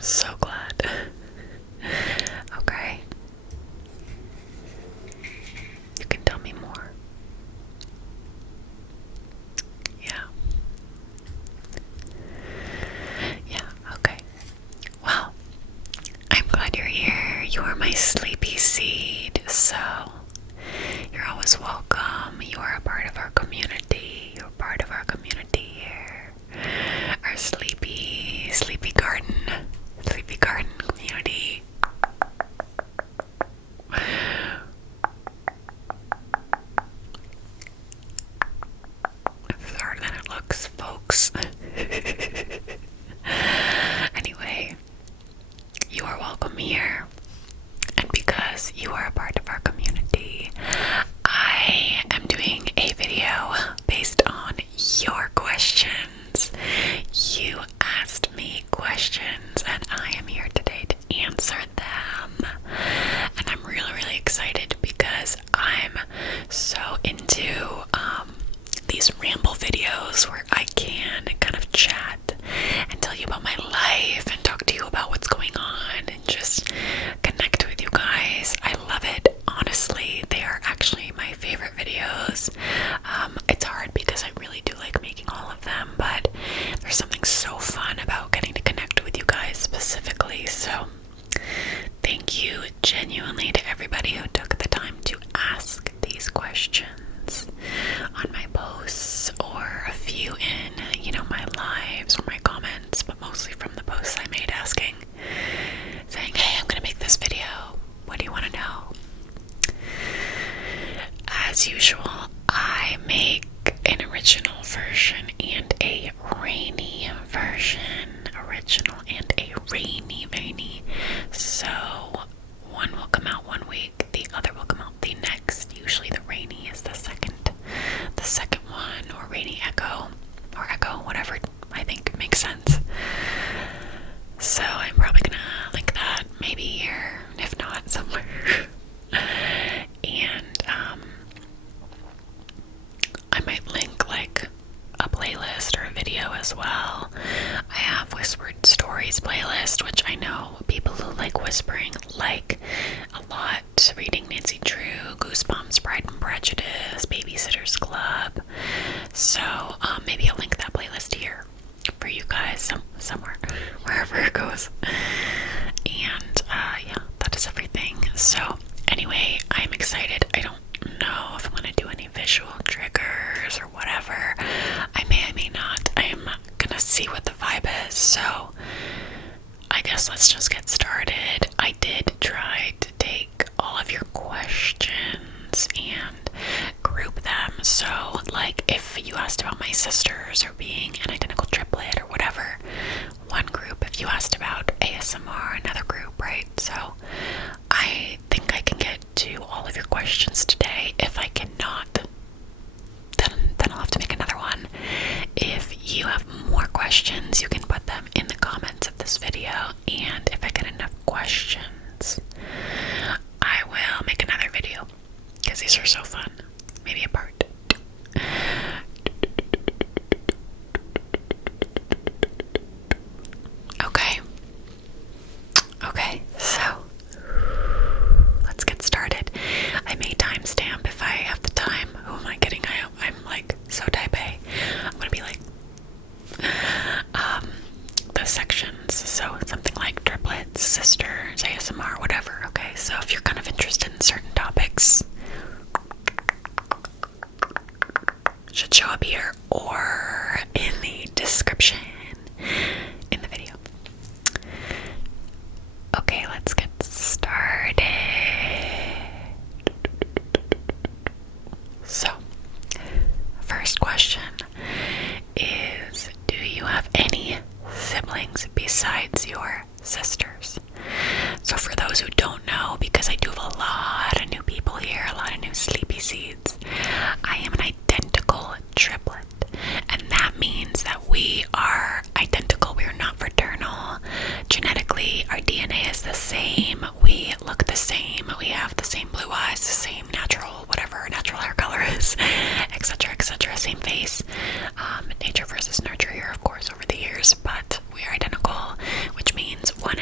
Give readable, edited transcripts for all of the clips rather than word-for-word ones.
So glad. Okay. You can tell me more. Yeah. Yeah, okay. Well, I'm glad you're here. You are my sleepy seed, so you're always welcome. You are a part of our community. You're a part of our community here. Our sleepy garden community. It's harder than it looks, folks. Anyway, you are welcome here. And because you are a part of our community, I am doing a video based on your questions. You asked me questions, and I am here today to answer them. And I'm really, really excited because I'm so into these ramble videos where I can kind of chat and tell you about my life and talk to you about what's going on and just connect with you guys. I love it. Honestly, they are actually my favorite videos. It's hard because I really do like making all of them, but there's something so fun about getting to connect with you guys specifically. So thank you genuinely to everybody who took the time to ask these questions on my posts, or a few in, my lives or my comments, but mostly from the posts I made asking, saying, hey, I'm gonna make this video. What do you want to know? As usual, I make an original version and a rainy version. Original and a rainy. So one will come out one week, the other will come out the next. Usually the rainy is the second one, or rainy echo, or echo, whatever I think makes sense. So I'm probably gonna link that maybe here, if not somewhere. And I might link like a playlist or a video as well. I have Whispered Stories playlist, which I know people who like whispering like a lot. Reading Nancy Drew, Goosebumps, Pride and Prejudice, Babysitter's Club. So maybe I'll link that playlist here for you guys somewhere, wherever it goes. And yeah, that is everything. So anyway, I'm excited. I don't know if I'm gonna do any visual triggers or whatever. I may not. I am gonna see what the vibe is. So I guess let's just get started. I did try to take all of your questions and group them. So like if you asked about my sisters or being an identical triplet or whatever, one group. If you asked about ASMR, another group, right? So I think I can get to all of your questions today. If I cannot, then I'll have to make another one. If you have more questions, you can put them in the comments of this video, and if I get enough questions, I will make another video, because these are so fun. Maybe a part 2. Okay, so let's get started. I may timestamp if I have the time. Who am I kidding? I'm like so type A. I'm gonna be like the sections. So something like triplets, sisters, ASMR, whatever. Okay, so if you're kind of interested in certain topics, it should show up here or in the description in the video. Okay, let's get started. So, first question is, do you have any siblings besides your sisters? So for those who don't know, because I do have a lot of new people here, a lot of new sleepy seeds, I am an identical triplet. And that means that we are identical. We are not fraternal. Genetically, our DNA is the same. We look the same. We have the same blue eyes, the same whatever our natural hair color is, etc., etc. Same face. Nature versus nurture here, of course, over the years, but we are identical, which means one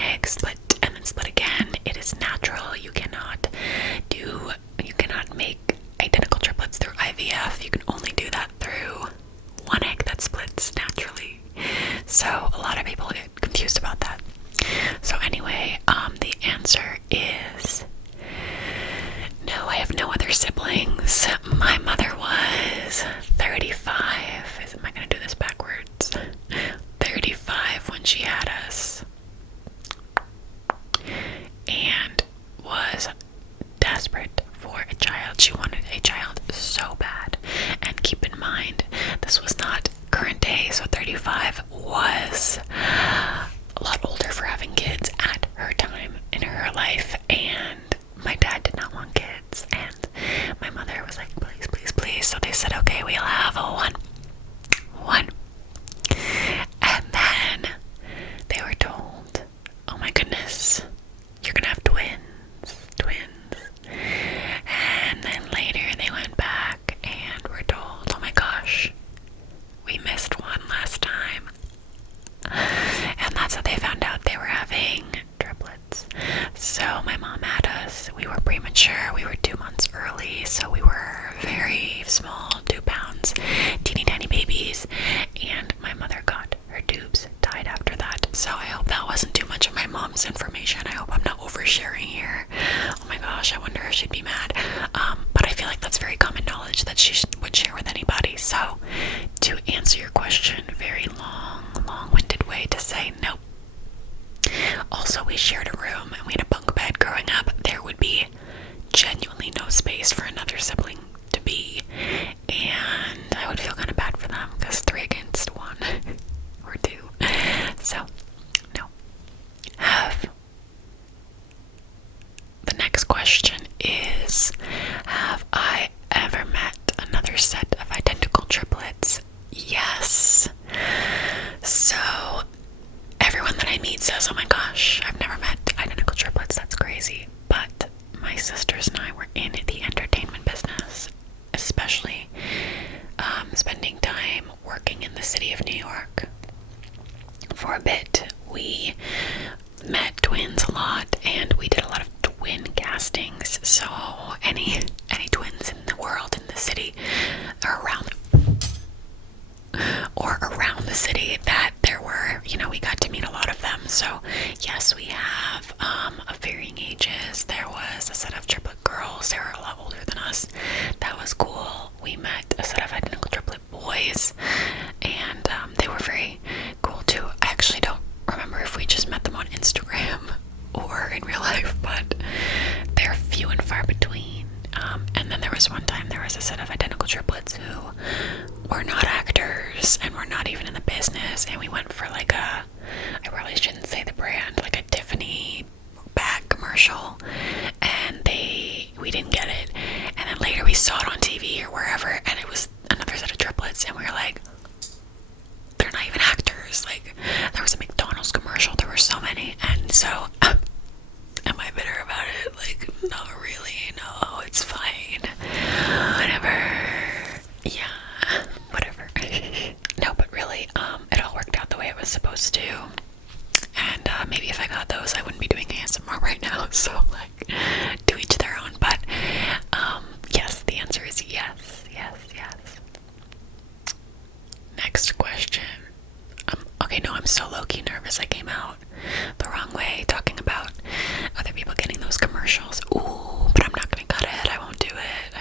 35 was a lot older for having kids at her time in her life, and my dad did not want kids, and my mother was like, please, please, please. So they said, okay, we'll have a one. And then they were told, oh my goodness, you're gonna have twins. And then later they went back and were told, oh my gosh, we missed one last time. And that's how they found out they were having triplets. So my mom had us. We were premature. We were 2 months early, so we were very small, 2 pounds, teeny tiny babies. And my mother got her tubes tied after that. So I hope that wasn't too much of my mom's information. I hope I'm not oversharing here. Oh my gosh, I wonder if she'd be mad. But I feel like that's very common knowledge that she would share with anybody. So to answer your question, very long-winded way to say nope. Also, we shared a room and we had a bunk bed growing up. There would be genuinely no space for another sibling to be, and I would feel kind of bad for them because 3 against 1 or 2. So no. The next question is, have I ever met another set of identical triplets? Yes. So everyone that I meet says, oh my gosh, I've never met identical triplets, that's crazy. But my sisters and I were in the entertainment business, especially spending time working in the city of New York. For a bit, we met twins a lot, and we did a lot of twin castings. So any twins in the world, in the city, or around the city that there were, we got to meet a lot of them. So yes, we have of varying ages. There was a set of triplet girls. They were a lot older than us. That was cool. We met a set of identical triplet boys, and they were very cool too. I actually don't remember if we just met them on Instagram or in real life, but they're few and far between. And then there was one time there was a set of identical triplets who were not actors and were not even in the business, and we went for like I probably shouldn't say the brand, like a Tiffany bag commercial, and we didn't get it. And then later we saw it on TV or wherever, and it was another set of triplets, and we were like, they're not even actors. Like, there was a McDonald's commercial, there were so many, and so am I bitter about it? Like, not really, no, it's fine. Whatever. Yeah, whatever. No, but really, it all worked out the way it was supposed to. And maybe if I got those, I wouldn't be doing ASMR right now. So, like, to each their own. But, yes, the answer is yes. Next question. Okay, no, I'm so low-key nervous. I came out the wrong way talking about other people getting those commercials. Ooh, but I'm not gonna cut it. I won't do it.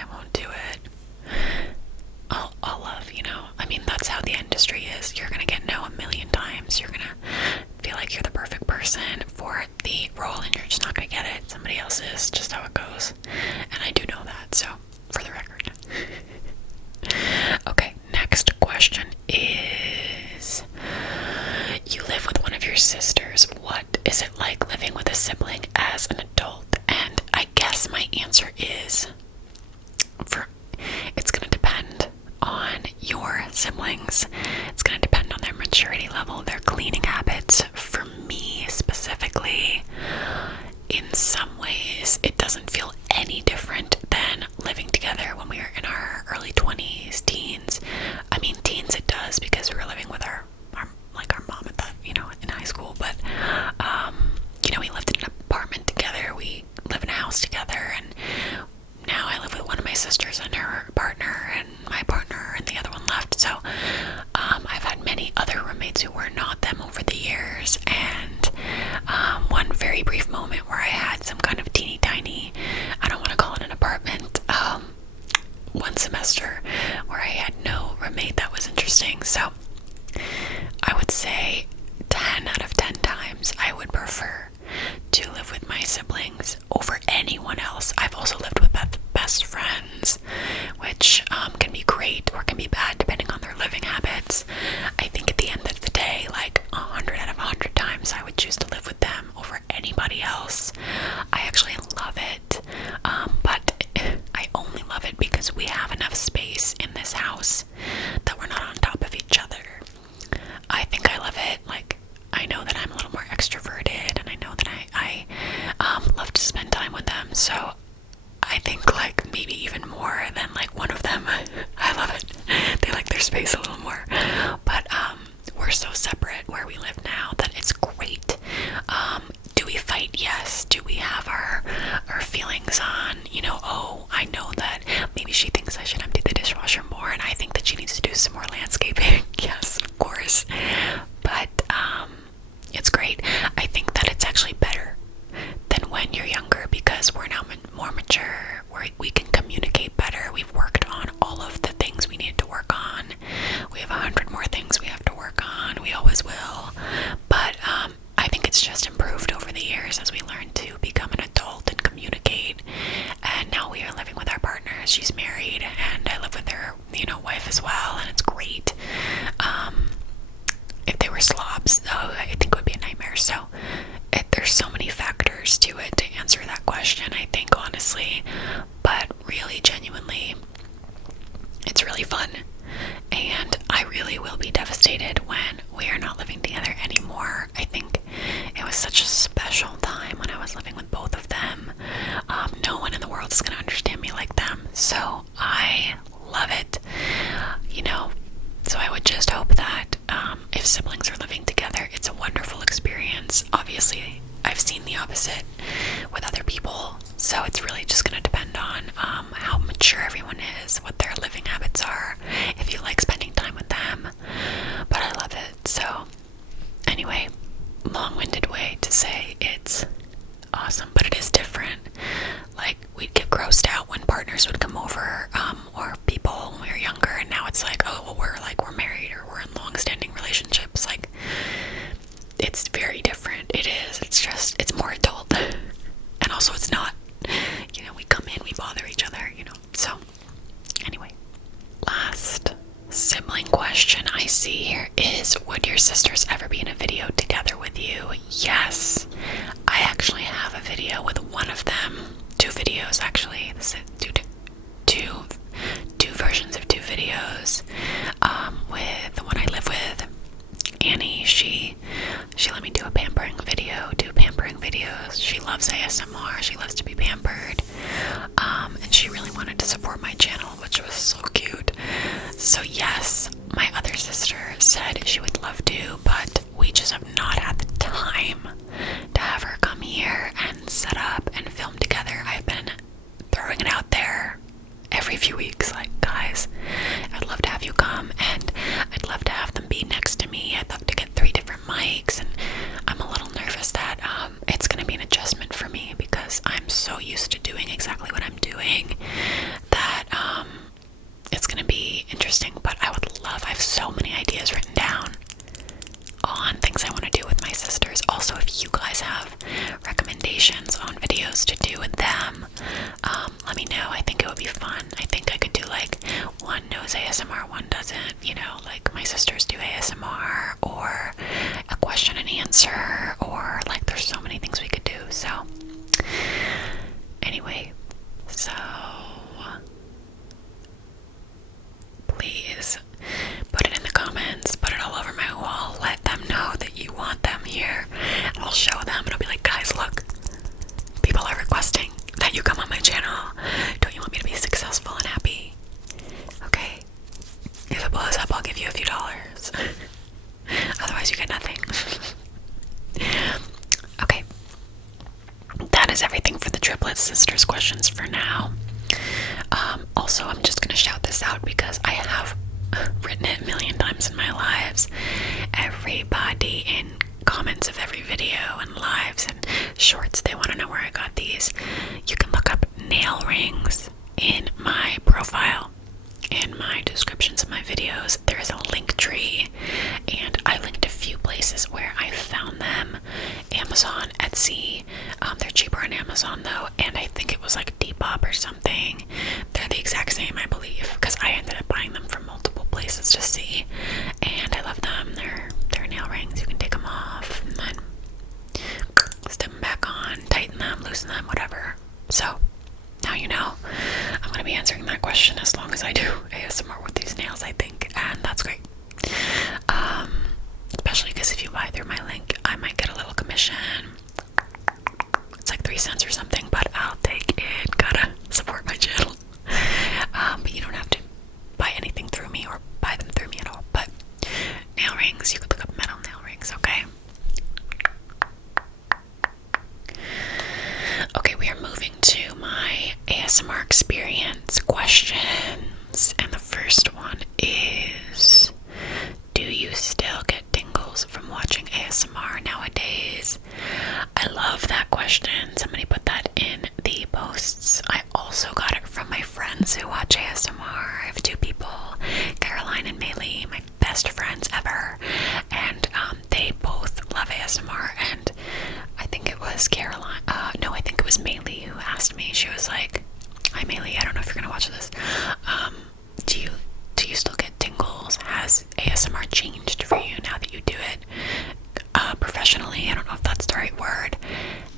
I'll love, I mean, that's how the industry is. You're gonna get no a million times. You're gonna feel like you're the perfect person for the role, and you're just not gonna get it. Somebody else is, just how it goes. And I do know that, so, for the record. Okay, next question is, you live with one of your sisters. What is it like living with a sibling as an adult? And I guess my answer is, it's going to depend on your siblings. It's going to depend on their maturity level, their cleaning habits. For me specifically, in some ways, it doesn't feel any different than living together when we were in our early 20s, teens. I mean, teens it does, because we were living with our mom at that, in high school. But, we lived in an apartment together. We live in a house together, and now I live with one of my sisters and her partner and my partner, and the other one left. So I've had many other roommates who were not them over the years, and one very brief moment where I had some kind of teeny tiny, I don't want to call it an apartment, one semester where I had no roommate. That was interesting. So I would say 10 out of 10 times I would prefer to live with my siblings over anyone else. I've also lived with best friends, which can be great or can be bad depending on their living habits. I think at the end years. But it's great. I think that it's actually better than when you're younger because we're now more mature. We can communicate better. We've worked on all of the things we need to work on. We have 100 more things we have to work on. We always will. But I think it's just improved over the years as we learn to become an adult and communicate. And now we are living with our partners. She's married, and I live with her, wife as well, and it's great. If they were slobs, I think it would be a nightmare. So there's so many factors to it to answer that question, I think, honestly. But really, genuinely, it's really fun. And I really will be devastated when we are not living together anymore. I think it was such a special time when I was living with both of them. No one in the world is going to understand me like them. So I love it. So I would just hope that if siblings are living together, it's a wonderful experience. Obviously, I've seen the opposite with other people. So it's really just going to depend on how mature everyone is, what their living habits are, if you like spending time with them. But I love it. So anyway, long-winded way to say it's awesome, but it is different. Like, we'd get grossed out when partners would come over, or people when we were younger, and now it's like, oh, well, we're married or we're in long-standing relationships. Like, it's very different. It is. It's more adult. And also it's not, we come in, we bother each other, So, anyway. Last sibling question I see here is, would your sisters ever be in a video together with you? Yes. I actually have a video with one of them. 2 videos, actually. Two versions of 2 videos. With the one I live with, Annie, she let me do a pampering video, 2 pampering videos. She loves ASMR, she loves to be pampered, and she really wanted to support my channel, which was so cute. So yes, my other sister said she would love to, but we just have not had the time to have her come here and set up and film together. I've been throwing it out there every few weeks, like, guys, I'd love to have you come, and I'd love to have them be next to me. I'd love to get 3 different mics, and I'm a little nervous that it's going to be an adjustment for me because I'm so used to doing exactly what I'm doing that it's going to be interesting. But I have so many ideas written down on things I want to do with my sisters. Also, if you guys have recommendations on videos to do with them, let me know. I think it would be fun. I think I could do like one knows ASMR, one doesn't, like my sisters do ASMR, or a question and answer, or like there's so many things we could do. So anyway, so please put it in the comments, put it all over my wall, let them know that you want them here, and I'll show them, and I'll be like, guys, look, people are requesting that you come on my channel. Don't you want me to be successful and happy? Okay, if it blows up, I'll give you a few dollars. Otherwise you get nothing. Okay, that is everything for the triplet sisters questions for now. Also, I'm just gonna shout this out because I have written it a million times in my lives. Everybody in comments of every video and lives and shorts, they want to know where I got these. You can look up nail rings in my profile, in my descriptions of my videos. There is a link tree, and I linked a few places where I found them. Amazon, Etsy, they're cheaper on Amazon though, and I think it was like Depop or something. They're the exact same, I believe, because I ended up buying them from multiple places to see, and I love them. They're nail rings. You can take them off and then step them back on, tighten them, loosen them, whatever. So now you know. I'm going to be answering that question as long as I do ASMR with these nails, I think, and that's great. ASMR changed for you now that you do it professionally? I don't know if that's the right word.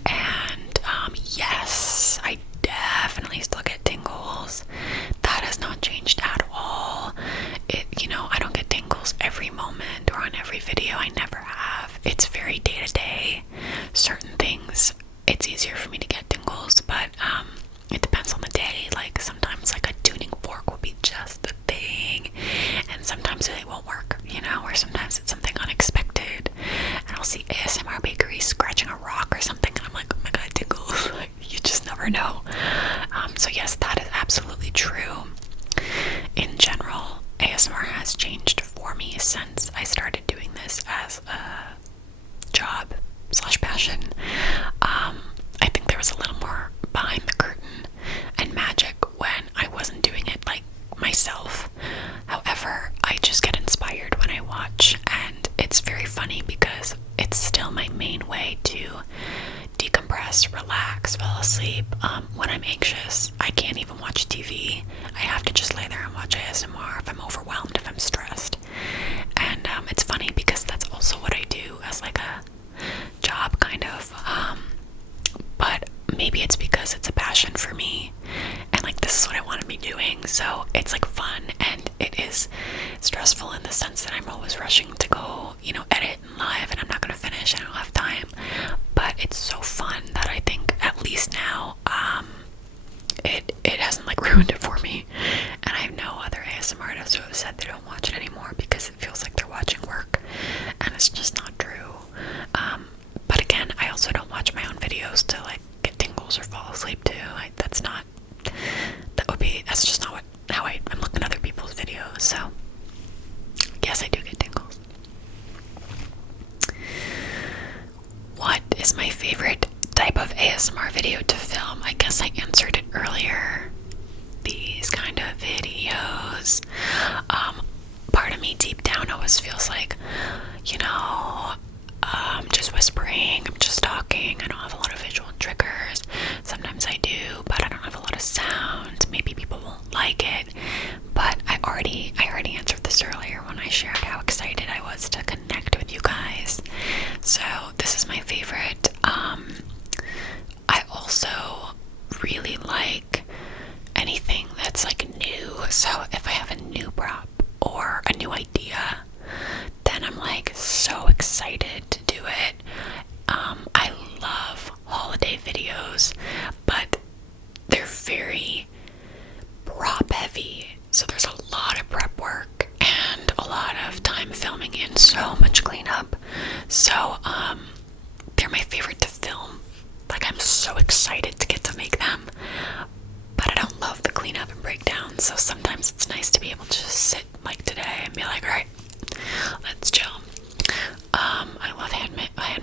And yes, I definitely still get tingles. That has not changed at all. I don't get tingles every moment or on every video. I never have. It's very day to day. Certain things, it's easier for me to get tingles, but it depends on the day. Like sometimes like a tuning fork will be just the thing, and sometimes it won't work, or sometimes it's something unexpected, and I'll see ASMR Bakery scratching a rock or something, and I'm like, oh my god, tingles. Like, you just never know. So yes, that is absolutely true. In general, ASMR has changed for me since I started doing this as a job / passion. I think there was a little more behind the curtain and magic when I wasn't doing it like myself. However, I just get inspired when I watch, and it's very funny because it's still my main way to decompress, relax, fall asleep. When I'm anxious, I can't even watch TV. I have to just lay there and watch ASMR if I'm overwhelmed, if I'm stressed. And it's funny because that's also what I do as like a job kind of. But maybe it's because it's a passion for me, and like this is what I want to be doing. So it's like fun, and it is stressful in the sense that I'm always rushing to go, edit and live, and I'm not going to finish. I don't have time. But it's so fun that I think at least now it hasn't like ruined it for me. And I have no other ASMRtists who have said they don't watch it anymore because it feels like they're watching work, and it's just not true. But again, I also don't watch my own videos to like get tingles or fall asleep too. That's just not how I'm looking at other people's videos. So yes, I do get tingles. What is my favorite type of ASMR video to film? I guess I answered it earlier. These kind of videos. Part of me deep down always feels like, I'm just whispering, I'm just talking, I don't have a lot of visual triggers. Sometimes I do, but I don't have a lot of sounds. Maybe people won't like it. But I already answered this earlier when I shared how excited I was to connect with you guys. So this is my favorite. I also really like anything that's like new. So if I have a new prop or a new idea, then I'm like so excited to do it. I love holiday videos, but they're very prop heavy. So there's a lot of prep work and a lot of time filming and so much cleanup. So they're my favorite to film. Like, I'm so excited to get to make them, but I don't love the cleanup and breakdown. So sometimes it's nice to be able to just sit like today and be like, all right, let's chill. I love hand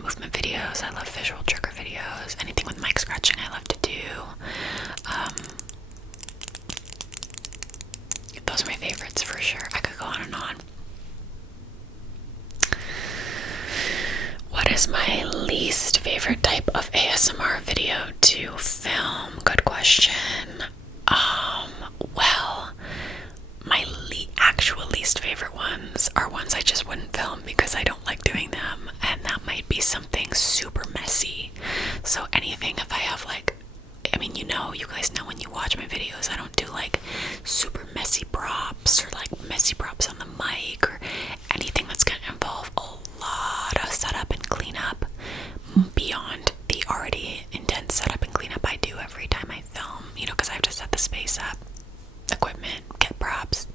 movement videos. I love visual trigger videos. Anything with mic scratching I love to do. Those are my favorites for sure. I could go on and on. What is my least favorite type of ASMR video to film? Good question. Well, my actual least favorite ones are ones I just wouldn't film because I don't like doing them, and that might be something super messy. So anything, if I have like, you guys know when you watch my videos, I don't do like super messy props or like messy props on the mic or anything that's gonna involve a lot of setup and cleanup beyond the already intense setup and cleanup I do every time I film, because I have to set the space up, equipment, get props,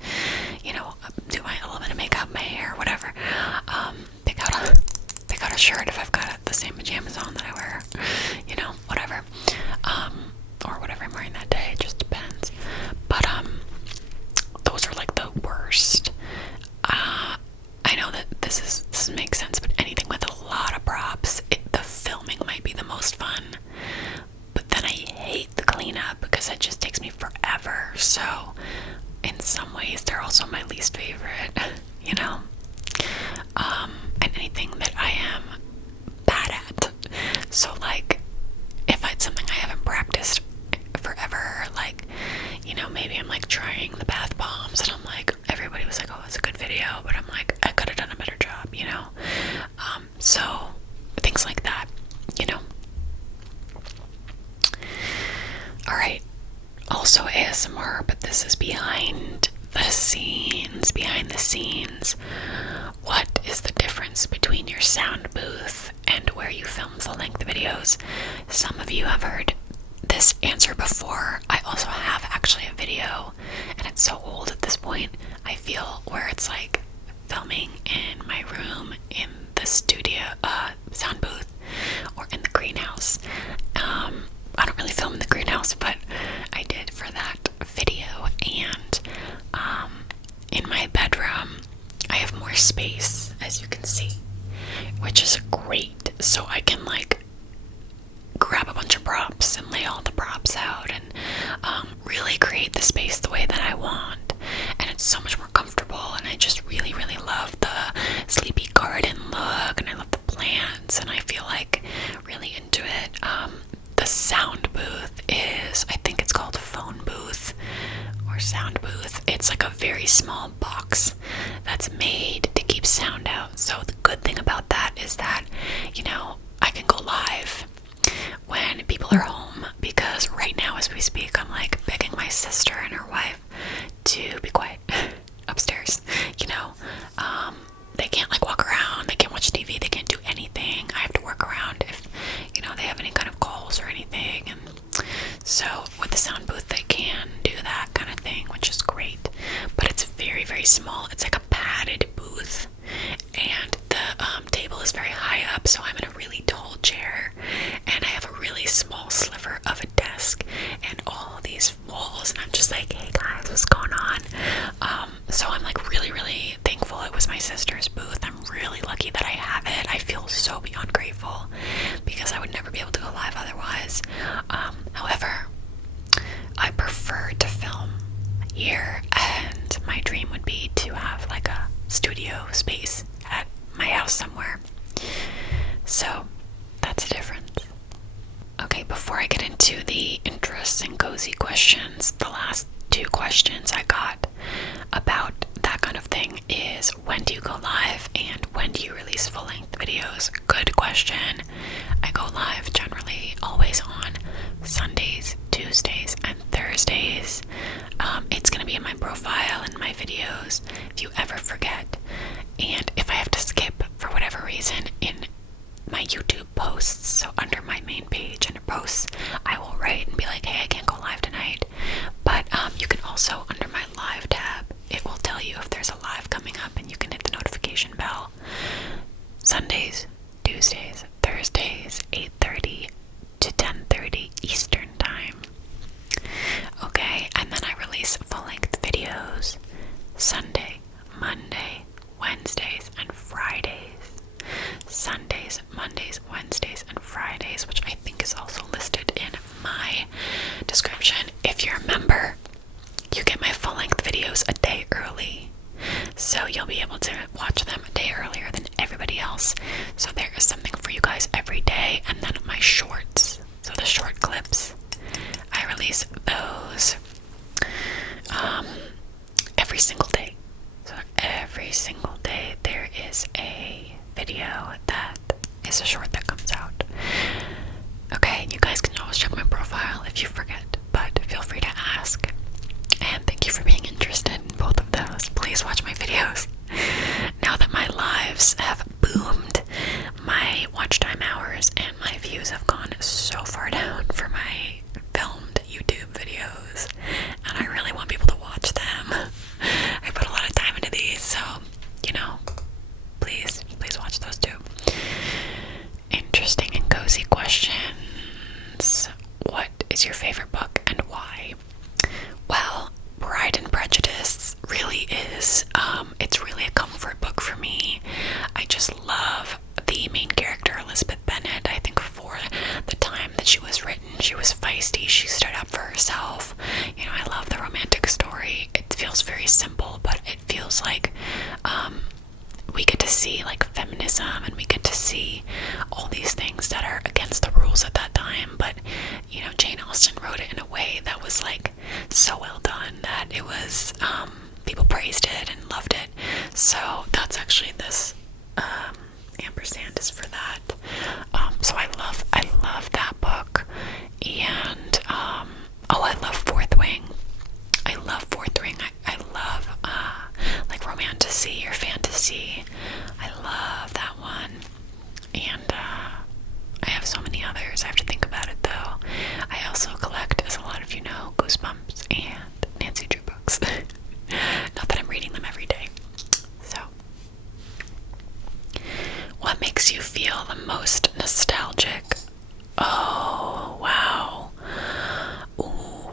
do a little bit of makeup, my hair, whatever. Pick out a shirt if I've got the same pajamas on that I wear, whatever. Or whatever I'm wearing that day, it just depends. But those are like the worst. I know that this makes sense, but anything with a lot of props, the filming might be the most fun. But then I hate the cleanup because it just takes me forever. So in some ways they're also my least favorite, and anything that I am bad at. So like if it's something I haven't practiced forever, like, maybe I'm like trying the bath bombs and I'm like, everybody was like, oh, it's a good video, but I'm like, So things like that, you know. Alright, also ASMR, but this is behind the scenes. Behind the scenes, what is the difference between your sound booth and where you film full-length videos? Some of you have heard this answer before. I also have actually a video, and it's so old at this point, I feel, where it's like filming in my room in the studio sound booth or in the greenhouse. I don't really film in the greenhouse, but I did for that video. And in my bedroom I have more space, as you can see, which is great, so I can like grab a bunch of props and lay all the props out and really create the space the way that I want. And it's so much more comfortable, and I just really, really love the sleepy garden look, and I love the plants, and I feel like really into it. The sound booth is, I think it's called phone booth or sound booth. It's like a very small box that's made to keep sound out. So the good thing about that is that, you know, I can go live when people are home, because right now as we speak I'm like begging my sister and her wife to be quiet upstairs. You know, they can't like walk around, they can't watch TV, they can't do anything. I have to work around if, you know, they have any kind of calls or anything. And so with the sound booth they can do that kind of thing, which is great. But it's very, very small. It's like a padded booth, and the table is very high up, so I'm in a really tall chair, and I have a really small sliver of a desk and all these walls, and I'm just like, hey guys, what's going on? So I'm like really, really thankful it was my sister's booth. I'm really lucky that I have it. I feel so beyond grateful, because I would never be able to go live otherwise. However, I prefer to film here, and my dream would be to have like a studio space at my house somewhere. So that's a difference. Okay, before I get into the interesting cozy questions, the last two questions I got about that kind of thing is, when do you go live and when do you release full-length videos? Good question. I go live generally always on Sundays, Tuesdays, and Thursdays. It's going to be in my profile and my videos if you ever forget. And if I have to skip for whatever reason in my YouTube posts, so under my main page under posts, I will write and be like, hey, I can't go live tonight. But you can also, under my live tab, it will tell you if there's a live coming up, and you can hit the notification bell. Sundays, Tuesdays, Thursdays, 8:30 to 10:30 Eastern time. Okay, and then I release full-length videos Sunday, Monday, Wednesdays, and Fridays. Sundays, Mondays, Wednesdays, and Fridays, which I think is also listed in my description. If you're a member, you get my full-length videos a day early, so you'll be able to watch them a day earlier than everybody else. So there is something for you guys every day. And then my shorts, so the short clips, I release those every single day. So every single day there is a video that is a short that comes out. Okay, you guys can always check my profile if you forget, but feel free to ask. And thank you for being interested in both of those. Please watch my videos. Now that my lives have boomed, my watch time hours and my views have gone so far down for my filmed YouTube videos, and I really want people to watch them. I put a lot of time into these, so, you know, please watch those too. Interesting and cozy questions. What is your favorite book and why? Well, Pride and Prejudice really is, it's really a comfort book for me. I just love the main character, Elizabeth Bennet. I think for the time that she was written, she was feisty, she stood up for herself. You know, I love the romantic story. It feels very simple, but it feels like, we get to see like feminism, and we get to see all these things that are against the rules at that time, but you know, Jane Austen wrote it in a way that was like so well done that it was, people praised it and loved it. So that's actually this Amber 100% is for that. So I love that book. And I love Fourth Wing. I love Fourth Wing. I love like romantasy or fantasy. I love that one. And I have so many others. I have to think about it though. I also collect, as a lot of you know, Goosebumps and Nancy Drew books. Not that I'm reading them every day. So, what makes you feel the most nostalgic? Oh, wow. Ooh,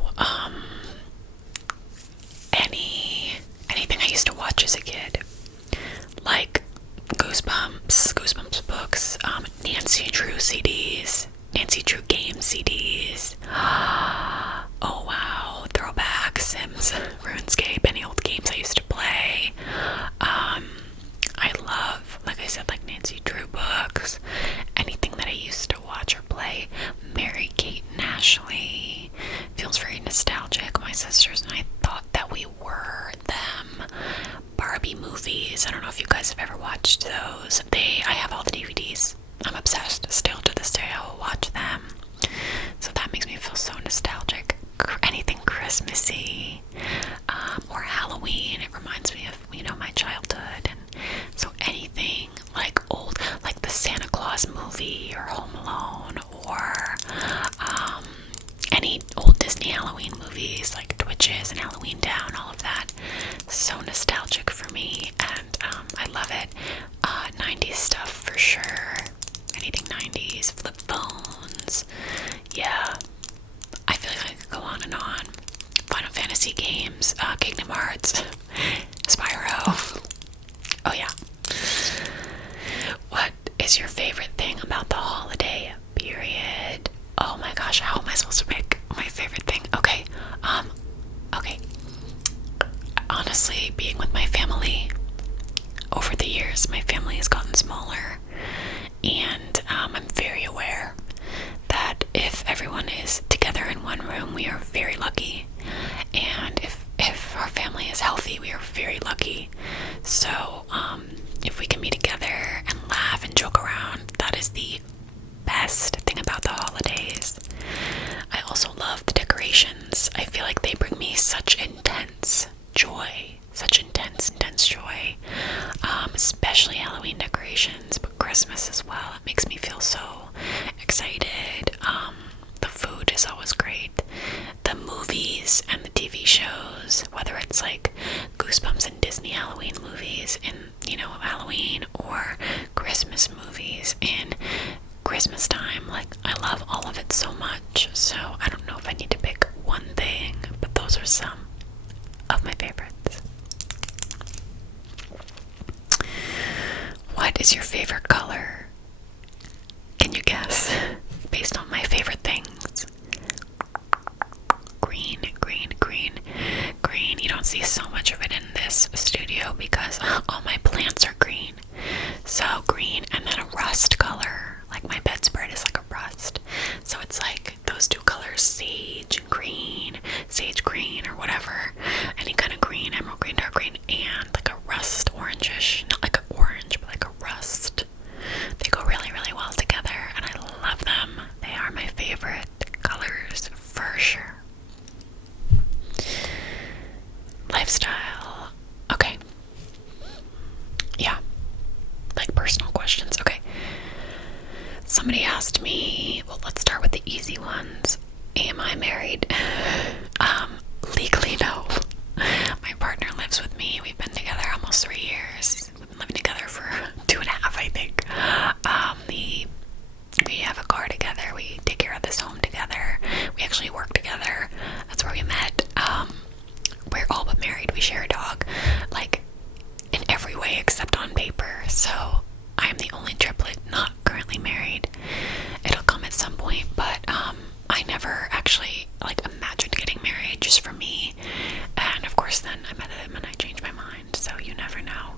anything I used to watch as a kid. Like Goosebumps books, Nancy Drew CDs, Nancy Drew game CDs. Oh wow, throwback, Sims, RuneScape, any old games I used to play. I love, like I said, like Nancy Drew books, anything that I used to watch or play. Mary-Kate and Ashley feels very nostalgic. My sisters and I thought that we were them. Barbie movies, I don't know if you guys have ever watched those. I have all the DVDs. I'm obsessed. Still to this day, I will watch them. So that makes me feel so nostalgic. Anything Christmassy, or Halloween, it reminds me of, my childhood. And so anything like old, like the Santa Claus movie or Home Alone, or any old Disney Halloween movies like Twitches and Halloween Town, all of that. So nostalgic for me, and I love it. 90s stuff for sure. Anything 90s, flip phones. Yeah. I feel like I could go on and on. Final Fantasy games, Kingdom Hearts, Spyro. Oh yeah. What is your favorite thing about the holiday period? Oh my gosh, how am I supposed to pick my favorite thing? Okay. Okay. Honestly, being with my family. Over the years, my family has gotten smaller, and I'm very aware that if everyone is together in one room, we are very lucky, and if our family is healthy, we are very lucky. So if we can be together and laugh and joke around, that is the best thing about the holidays. I also love the decorations. I feel like they bring me such intense joy. Such intense joy, especially Halloween decorations, but Christmas as well. It makes me feel so excited. The food is always great. The movies and the TV shows, whether it's like Goosebumps and Disney Halloween movies in, Halloween, or Christmas movies in Christmas time, like I love all of it so much. So I don't know if I need to pick one thing, but those are some of my favorites. What is your favorite color? Can you guess? Based on my favorite things. Green. You don't see so much of it in this studio because all my plants are green. So green, and then a rust color. Like my bedspread is like a rust. So it's like those two colors, sage green or whatever. Any kind of green, emerald green, dark green, and like a rust orangish. Not like an orange, but like a rust. They go really, really well together, and I love them. They are my favorite colors for sure. Lifestyle. Okay. Yeah. Like personal questions. Okay. Somebody asked me, well, let's start with the easy ones. Am I married? Legally, no. My partner lives with me. We've been together almost 3 years. We've been living together for 2.5, I think. We have a car together. We take care of this home together. We actually work together. That's where we met. We're all but married. We share a dog, like in every way except on paper. So I am the only triplet not currently married. It'll come at some point, but I never actually imagined getting married just for me. And of course then I met him and I changed my mind, so you never know.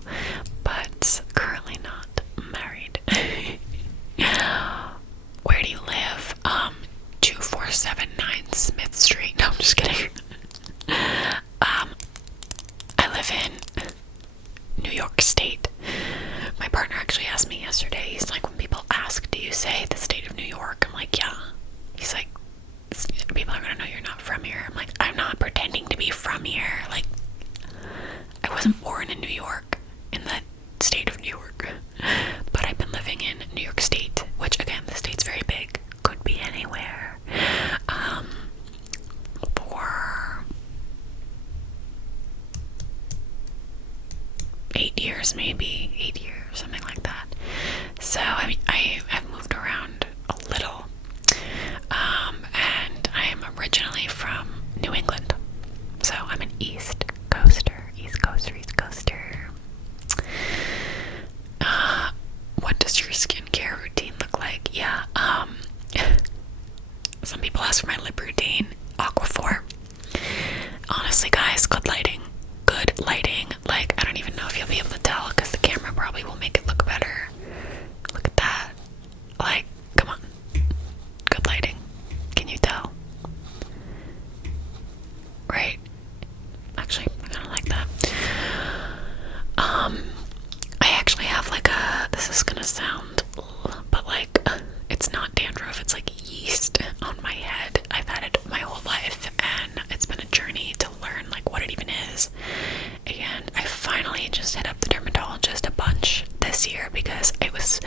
because it was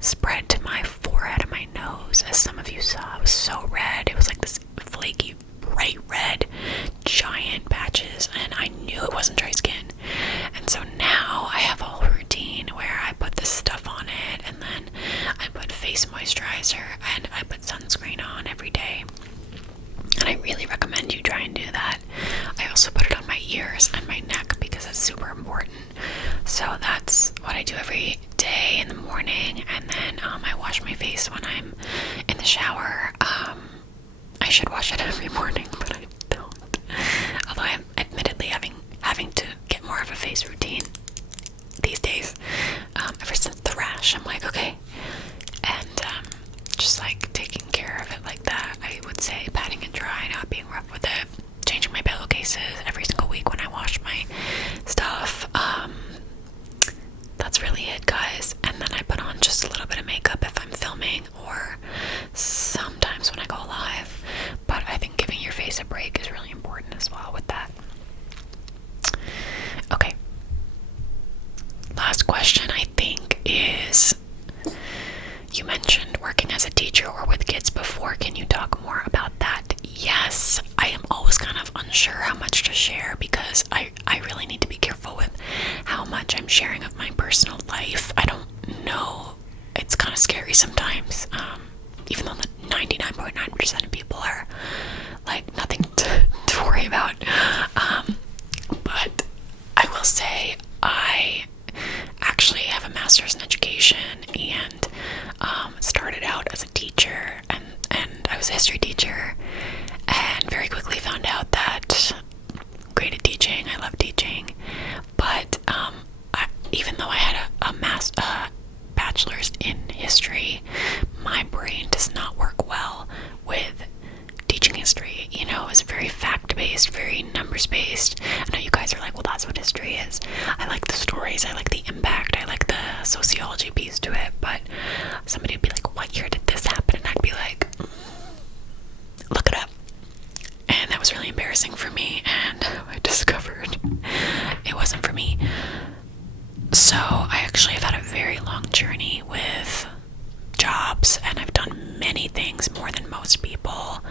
spread to my forehead and my nose. As some of you saw, it was so red. It was like this flaky, bright red, giant patches, and I knew it wasn't dry skin. And so now I have a whole routine where I put this stuff on it, and then I put face moisturizer, and I put sunscreen on every day. And I really recommend you try and do that. I also put it on my ears and my neck because it's super important. So that's what I do every day in the morning, and then I wash my face when I'm in the shower. I should wash it every morning, but I don't. Although I'm admittedly having to get more of a face routine these days. Ever since the rash, I'm like, okay. And just like taking care of it like that. I would say patting it dry, not being rough with it, changing my pillowcases every single week when I wash my stuff. That's really it, guys. And then I put on just a little bit of makeup if I'm filming, or sometimes when I go live. But I think giving your face a break is really important as well with that. Okay. Last question, I think, is, you mentioned working as a teacher or with kids before. Can you talk more about that? Yes, I am always kind of unsure how much to share because I really need to be careful with how much I'm sharing of my personal life. I don't know. It's kind of scary sometimes, even though the 99.9% of people are like nothing to worry about. But I will say I actually have a master's in education and started out as a teacher, and I was a history teacher, and very quickly found out that I'm great at teaching. I love teaching, but even though I had a bachelor's in history, my brain does not work well with teaching history. You know, it's very fact-based, very numbers-based. I know you guys are like, well, that's what history is. I like the stories, I like the impact, I like the sociology piece to it, but somebody would be like, what year did this happen? And I'd be like, look it up. And that was really embarrassing for me, and I discovered it wasn't for me. So I actually have had a very long journey with jobs, and I've done many things more than most people.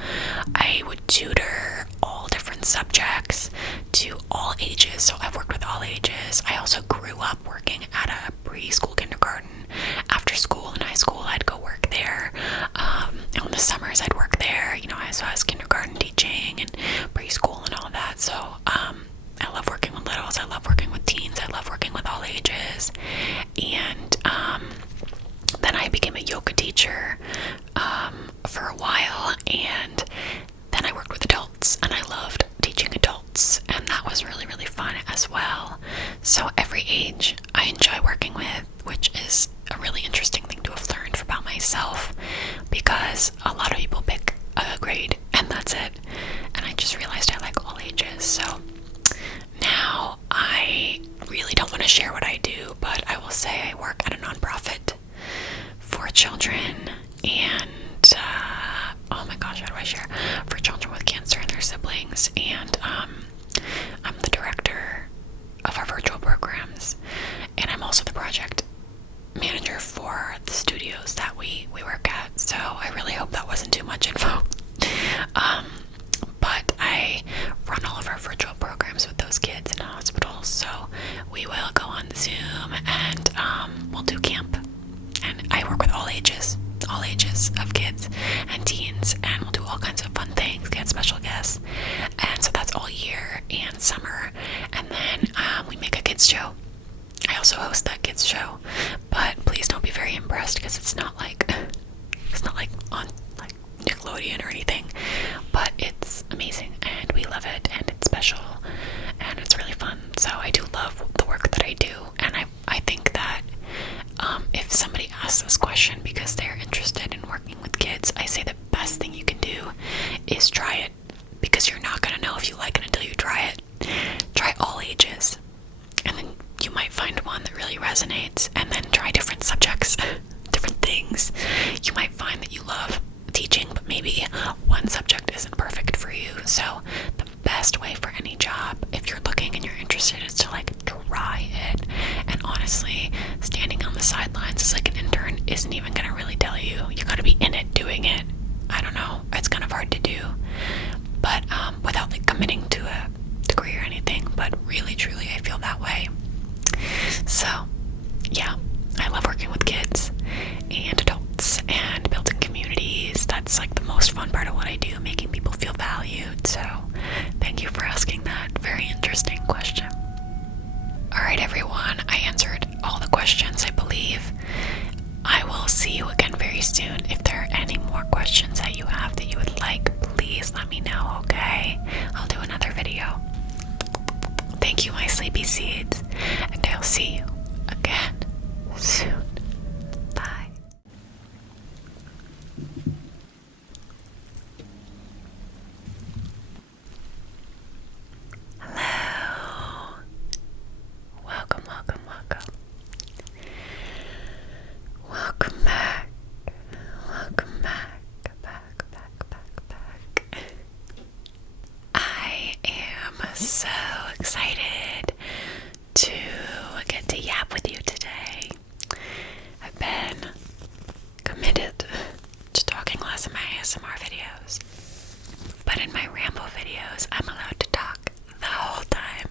I would tutor all different subjects to all ages, so I've worked with all ages. I also grew up working at a preschool kindergarten. After school in high school, I'd go work there. On the summers, I'd work there. You know, I was kindergarten teaching and preschool and all that. So I love working with littles. I love working with teens. I love working with all ages. And then I became a yoga teacher for a while, and then I worked with adults, and I loved teaching adults, and that was really, really fun as well. So every age I enjoy working with, which is a really interesting thing to have learned about myself, because a lot of people pick a grade and that's it, and I just realized I like all ages. So now I really don't want to share what I do, but I will say I work at a nonprofit for children, and oh my gosh, how do I share? For children with cancer and their siblings, and I'm the director of our virtual programs, and I'm also the project manager for the studios that we work at. So I really hope that wasn't too much info. But I run all of our virtual programs with those kids in hospitals, so we will go on Zoom, and we'll do camp. And I work with all ages of kids and teens, and we'll do all kinds of fun things, get special guests. And so that's all year and summer. And then we make a kids show. I also host that kids show, but please don't be very impressed because it's not like on like Nickelodeon or anything, but it's amazing and we love it, and it's special and it's really fun. So I do love the work that I do, and I think that if somebody asks this question because they're interested in working with kids, I say the best thing you can do is try it. lines as like an intern isn't even gonna really tell you. You gotta be in it doing it. I don't know, it's kind of hard to do, but without like committing to a degree or anything. But really truly I feel that way. So yeah, I love working with kids and adults and building communities. That's like the most fun part of what I do, making people feel valued. So thank you for asking that very interesting question. Alright everyone, I answered all the questions, I believe. I will see you again very soon. If there are any more questions that you have that you would like, please let me know, okay? I'll do another video. Thank you, my sleepy seeds, and I'll see you again soon. Bye. Hello. Welcome, welcome, welcome. Welcome back. Welcome back. Back. I am so excited to get to yap with you today. I've been committed to talking less in my ASMR videos, but in my Ramble videos, I'm allowed to talk the whole time,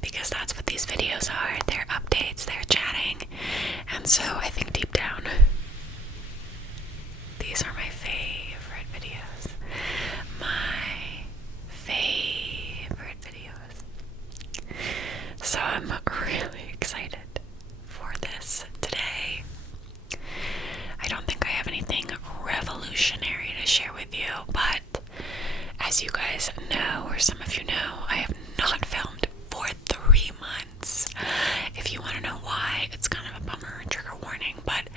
because that's what these videos are. They're updates, they're chatting, and so I think deep down, these are my favorite videos. My favorite videos. So I'm really excited for this today. I don't think I have anything revolutionary to share with you, but as you guys know, or some of you know, I have not filmed for 3 months. If you want to know why, it's kind of a bummer, trigger warning, but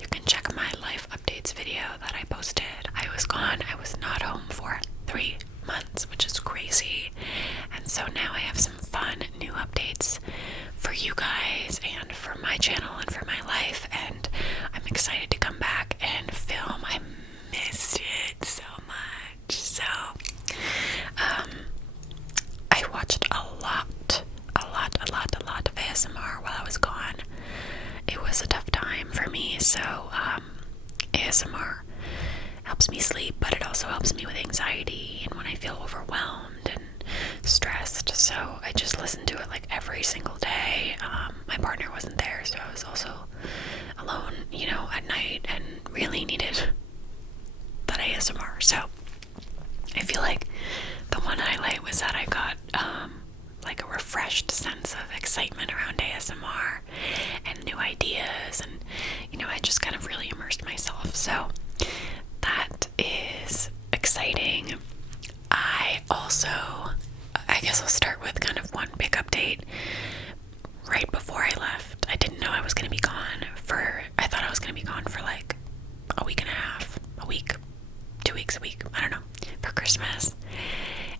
you can check my life updates video that I posted. I was gone, I was not home for 3 months, which is crazy. And so now I have some fun new updates for you guys and for my channel and for my life, and I'm excited to come back and film. I missed it so much. So I watched a lot of ASMR while I was gone. It was a tough time for me, so ASMR helps me sleep, but it also helps me with anxiety and when I feel overwhelmed and stressed. So I just listened to it like every single day. My partner wasn't there, so I was also alone, at night, and really needed that ASMR. So I feel like the one highlight was that I got like a refreshed sense of excitement around ASMR and new ideas, and I just kind of really immersed myself. So that is exciting. I guess I'll start with kind of one big update. Right before I left, I didn't know I was going to be gone I thought I was going to be gone for like a week and a half, a week, 2 weeks, a week, I don't know, for Christmas.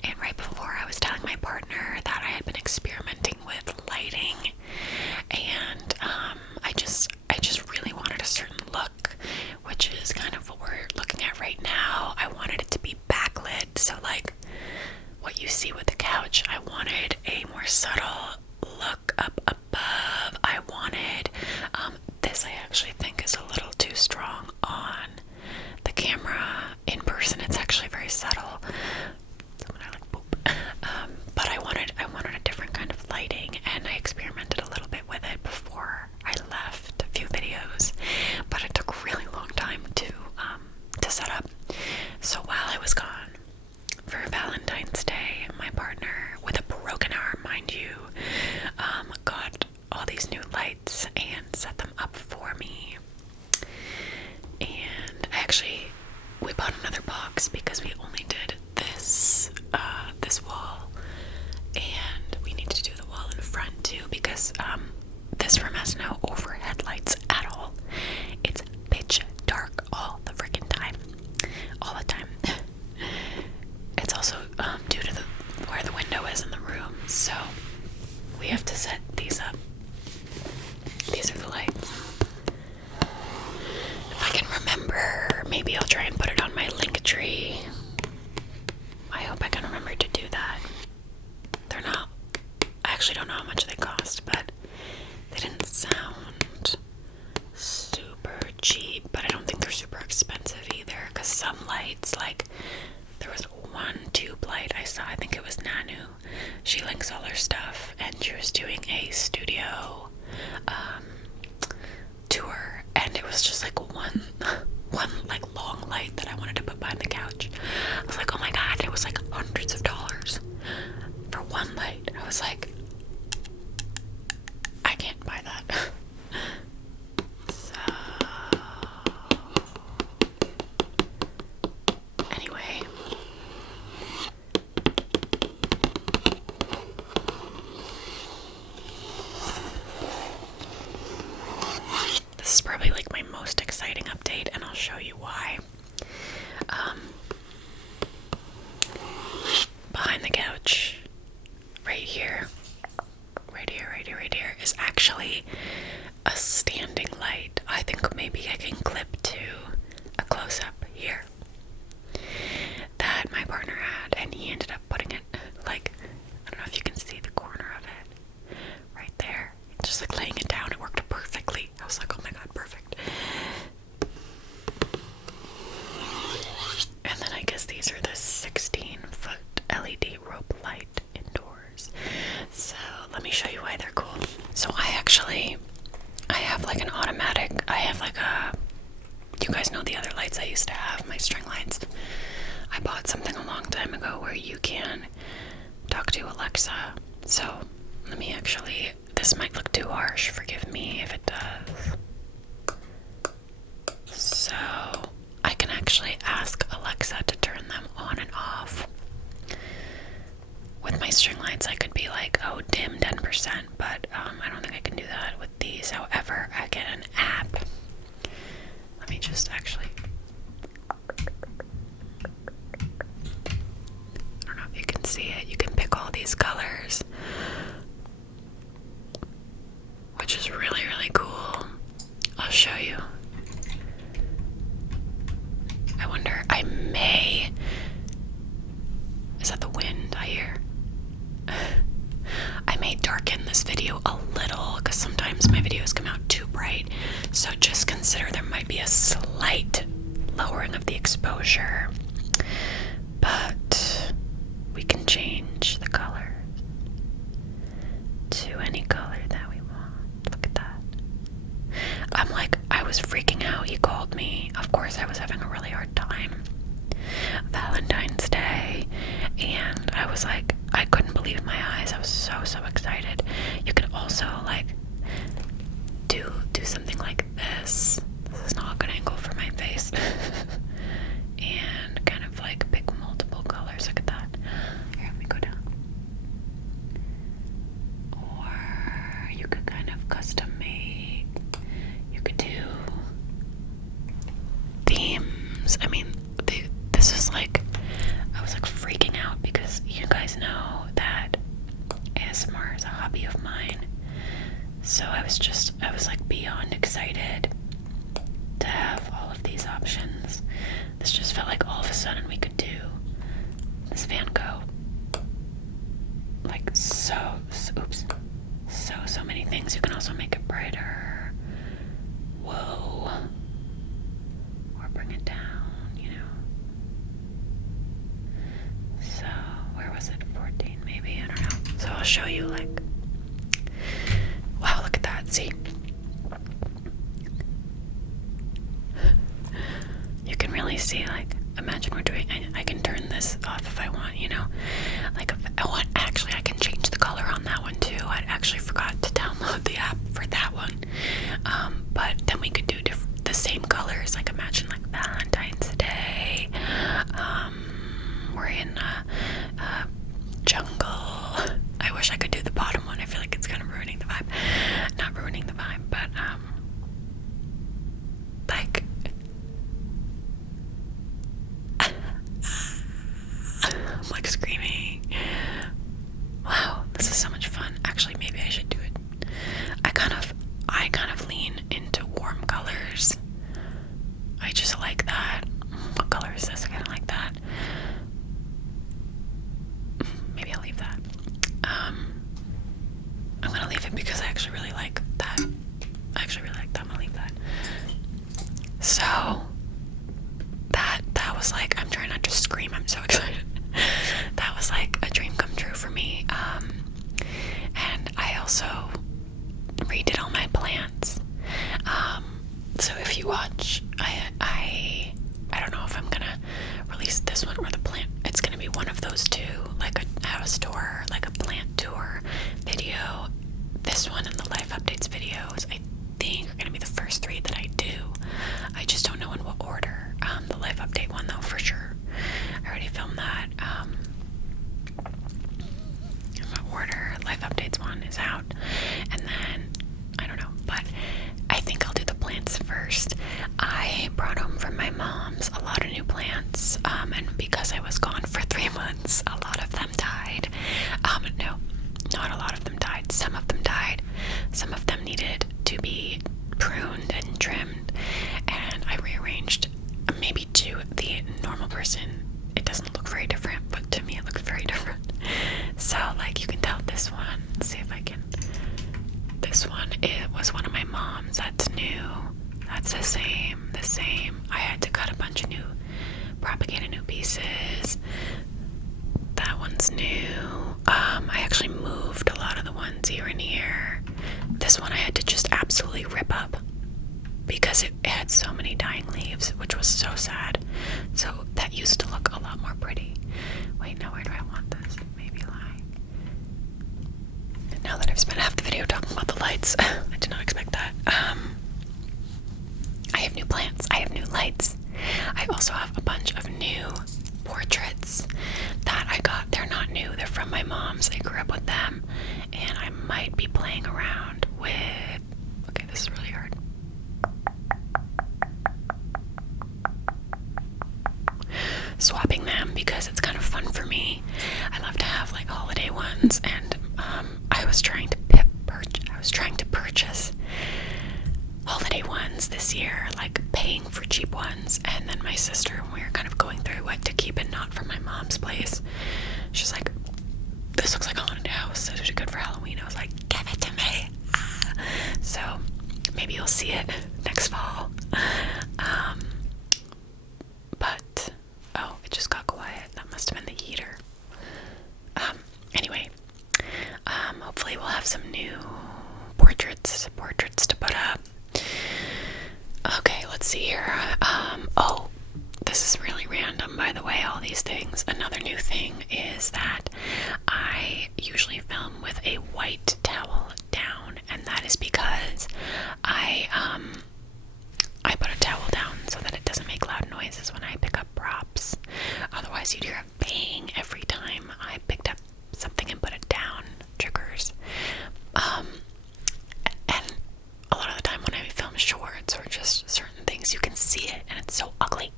And right before, I was telling my partner that I had been experimenting with lighting, and I just really wanted a certain look, which is kind of what we're looking at right now. I wanted it to be backlit, so like what you see with the couch, I wanted a more subtle look up above. I wanted this, I actually think is a little too strong on the camera. In person, it's actually very subtle. When I like boop. But I wanted a different kind of lighting, and I experimented a little bit with it before I left, a few videos, but it took a really long time to set up. So while I was gone for Valentine's Day, my partner, with a broken arm, mind you, got all these new lights and set them up for me. And we bought another box because we only did this wall, and we need to do the wall in front too, because this room has no overhead lights at all. It's pitch dark all the freaking time, all the time. It's also due to where the window is in the room, so we have to set these up. These are the lights. If I can remember, maybe I'll try and put it on my link tree. I hope I can remember to do that. I actually don't know how much they cost, but they didn't sound wanted to put behind the couch. I was like, oh my god, it was like hundreds of dollars for one light. I was like, I can't buy that. So anyway, this is probably like my most exciting update, and I'll show you why. Behind the couch, right here, is actually a standing light. I think maybe I can clip to a close-up here that my partner had, and he ended up putting it, like, I don't know if you can see the corner of it, right there, just like laying it down. It worked perfectly. I was like, oh my god, perfect. And then I guess these are the 16-foot LED rope light indoors. So let me show you why they're cool. So I have like an automatic, I have like a, you guys know the other lights I used to have, my string lights. I bought something a long time ago where you can talk to Alexa. So let me actually, this might look too harsh, forgive me if it does. So I can actually ask Alexa to turn them on and off. With my string lights, I could be like, oh, dim 10%, but I don't think I can do that with these. However, I get an app. Let me just actually, I don't know if you can see it. You can pick all these colors, which is really, really cool. I'll show you. I wonder, is that the wind I hear? I may darken this video a little because sometimes my videos come out too bright, so just consider there might be a slight lowering of the exposure, but we can change the colors to any color that we want. Look at that. I was freaking out. He called me. Of course, I was having a really hard time. Valentine's Day, and I was like, I couldn't believe my eyes. I was so excited. You can also like do something like this. This is not a good angle for my face. And kind of like pick multiple colors. Look at that. Here, let me go down. Or you could kind of custom make. You could do themes. I mean, this is like, I was like freaking out because you guys know that ASMR is a hobby of mine. So I was like beyond excited to have all of these options. This just felt like all of a sudden we could do this Van Gogh. Like so many things. You can also make it brighter. Whoa. Or bring it down, you know. So, where was it? 14 maybe? I don't know. So I'll show you like, wow, look at that. See? You can really see, like, imagine we're doing, I can turn this off if I want, you know? Like, if I want, actually, I can change the color on that one too. I actually forgot to download the app for that one. But then we could do the same colors. Like, imagine, like, Valentine's Day. We're in a jungle. I wish I could do the bottom one. I feel like it's kind of ruining the vibe. Not ruining the vibe, but, like, I'm like screaming. Wow, this is so much fun. Actually, maybe I should do it. I kind of lean into warm colors. I just like that. What color is this? I kind of like that. Maybe I'll leave that. I'm gonna leave it because I actually really like that. I'm gonna leave that. So that was like, I'm trying not to scream. I'm so excited. That was like a dream come true for me. And I also redid all my plants. So if you watch, I don't know if I'm gonna those two, like a house tour, like a plant tour video. This one and the life updates videos, I think, are gonna be the first 3 that I do. I just don't know in what order. The life update one, though, for sure. I already filmed that. In what order? Life updates one is out, and then I don't know, but I think I'll do the plants first. I brought home from my mom's a lot of new plants, and because I was gone for 3 months, a lot of them died. No, not a lot of them died. Some of them died. Some of them needed to be pruned and trimmed, and I rearranged. Maybe to the normal person, it doesn't look very different, but to me, it looks very different. So, like, you can tell this one. Let's see if I can. This one, it was one of my mom's. That's new. That's the same. The same. I had to cut a bunch of new, propagate new pieces. That one's new. I actually moved a lot of the ones here and here. This one I had to just absolutely rip up because it had so many dying leaves, which was so sad. So that used to look a lot more pretty. Wait, now where do I want this? Maybe like... Now that I've spent half the video talking about the lights, I did not expect that. I have new plants. I have new lights. I also have a bunch of new portraits that I got. They're not new. They're from my mom's. I grew up with them. And I might be playing around with... Okay, this is really hard. Swapping them because it's kind of fun for me. I love to have like holiday ones, and I was trying to purchase holiday ones this year, like paying for cheap ones, and then my sister, when we were kind of going through what to keep and not from my mom's place, she's like, this looks like a haunted house, it would be good for Halloween. I was like, give it to me. So maybe you'll see it next fall. But oh, it just got quiet. That must have been the heater. Anyway, hopefully we'll have some new portraits to put up. Okay, let's see here. Oh, this is really random, by the way, all these things. Another new thing is that I usually film with a white towel down, and that is because I put a towel down so that it doesn't make loud noises when I pick up props. Otherwise, you'd hear a bang every time I picked up something and put it down. Triggers. And a lot of the time when I film shorts or just certain things, you can see it, and it's so ugly.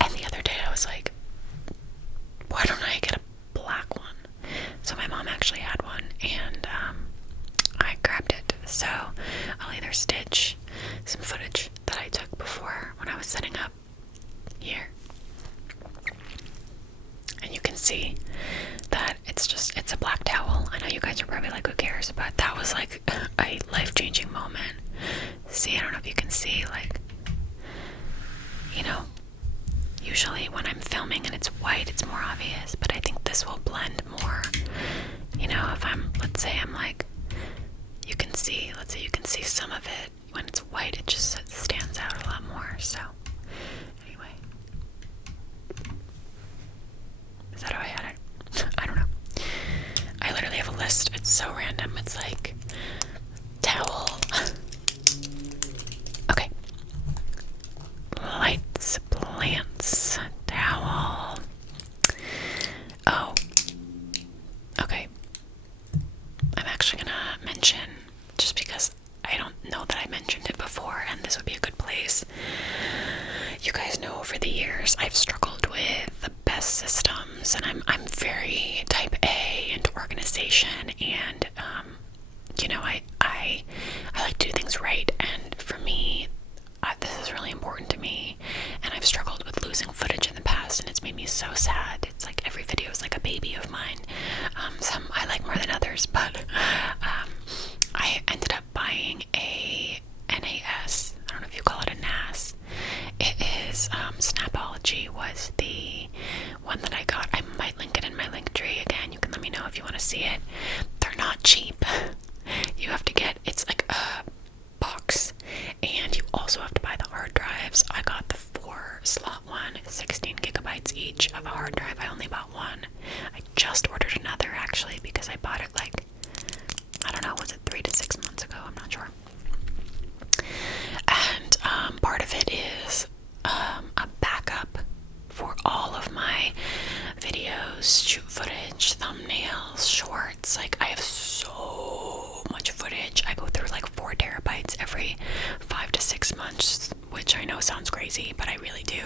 And the other day I was like, why don't I get a black one? So my mom actually had one, and I grabbed it. So I'll either stitch some footage that I took before when I was setting up here, and you can see that it's a black towel. I know you guys are probably like, who cares? But that was like a life-changing moment. See, I don't know if you can see, like, you know, usually when I'm filming and it's white, it's more obvious, but I think this will blend more. You know, if let's say I'm like, let's say you can see some of it. When it's white, it just stands out a lot more. So anyway, is that how I had it? I don't know. I literally have a list. It's so random. It's like towel. Okay. Lights, plants, towel. Oh. Okay. I'm actually gonna mention, just because I don't know that I mentioned it before, and this would be a good place. You guys know over the years I've struggled with the best systems, and I'm very type A into organization, and you know, I like to do things right, and for me, this is really important to me, and I've struggled with losing footage in the past, and it's made me so sad. It's like every video is like a baby of mine. Some I like more than others, but I ended up buying a NAS. I don't know if you call it a NAS. It is Snapology was the one that I got. I might link it in my link tree. Again, you can let me know if you want to see it. They're not cheap. You have to get, it's like a box, and you also have to buy the hard drives. I got the 4-slot one because 16 gigabytes each of a hard drive. I only bought one. I just ordered another actually because I bought it like, I don't know, was it 3 to 6 months ago? I'm not sure. And part of it is a backup for all of my videos, shoot footage, thumbnails, shorts. Like, I have so much footage. I go through like 4 terabytes every 5 to 6 months, which I know sounds crazy, but I really do.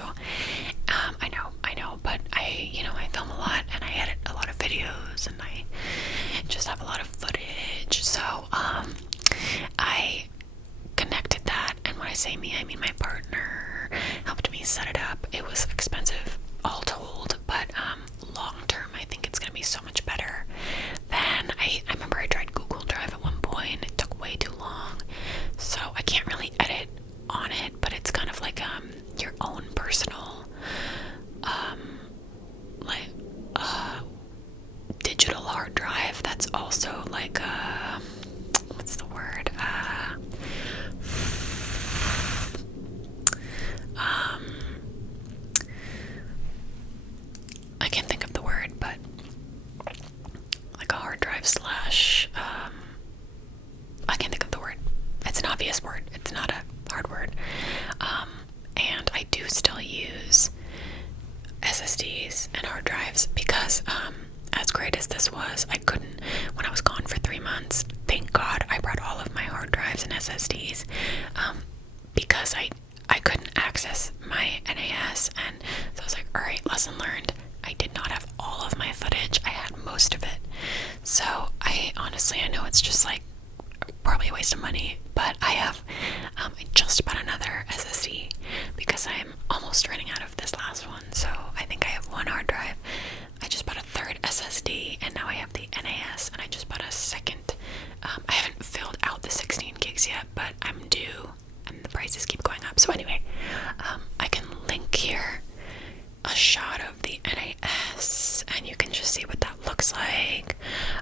I know, but I film a lot and I edit a lot of videos and I just have a lot of footage. So I connected that, and when I say me, I mean my partner helped me set it up. It was expensive all told, but long term I think it's gonna be so much better than I remember I tried Google Drive at one point. It took way too long, so I can't really edit on it, but it's kind of like your own personal digital hard drive that's also like what's the word, I can't think of the word, but like a hard drive slash I can't think of the word. It's an obvious word. It's not a hard word. And I do still use SSDs and hard drives because as great as this was, I couldn't, when I was gone for 3 months, thank God I brought all of my hard drives and SSDs because I couldn't access my NAS, and so I was like, alright, lesson learned. I did not have all of my footage. I had most of it. So I know it's just like probably a waste of money, but I just bought another SSD because I am almost running out of this last one. So I think I have one hard drive. I just bought a third SSD, and now I have the NAS, and I just bought a second. I haven't filled out the 16 gigs yet, but I'm due, and the prices keep going up. So anyway, I can link here a shot of the NAS, and you can just see what that looks like.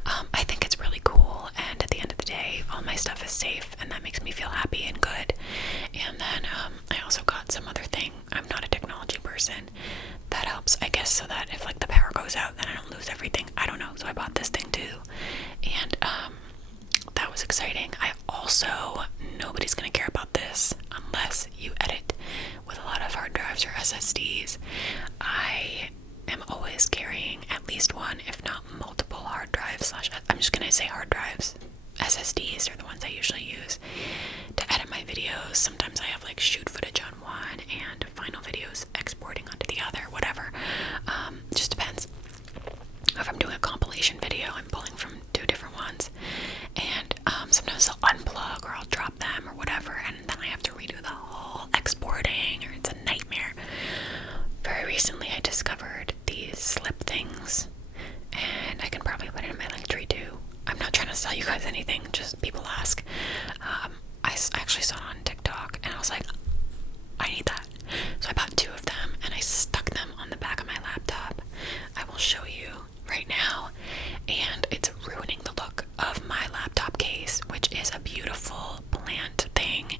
I think it's really cool, and at the end of the day, all my stuff is safe, and that makes me feel happy and good. And then I also got some other thing. I'm not a technology person. That helps, I guess, so that if like the power goes out, then I don't lose everything. I don't know. So I bought this thing too, and that was exciting. I also, nobody's gonna care about this unless you edit with a lot of hard drives or SSDs. I am always carrying at least one, if not multiple hard drives I'm just gonna say hard drives. SSDs are the ones I usually use to edit my videos. Sometimes I have like shoot footage on one and final videos exporting onto the other, whatever. Just depends. If I'm doing a compilation video, I'm pulling from 2 different ones, and sometimes I'll unplug or I'll drop them or whatever, and then I have to redo the whole exporting, or it's a nightmare. Very recently I discovered these slip things, and I can probably put it in my link tree too. I'm not trying to sell you guys anything, just people ask. I actually saw it on TikTok, and I was like, I need that. So I bought 2 of them, and I stuck them on the back of my laptop. I will show you right now, and it's ruining the look of my laptop case, which is a beautiful plant thing.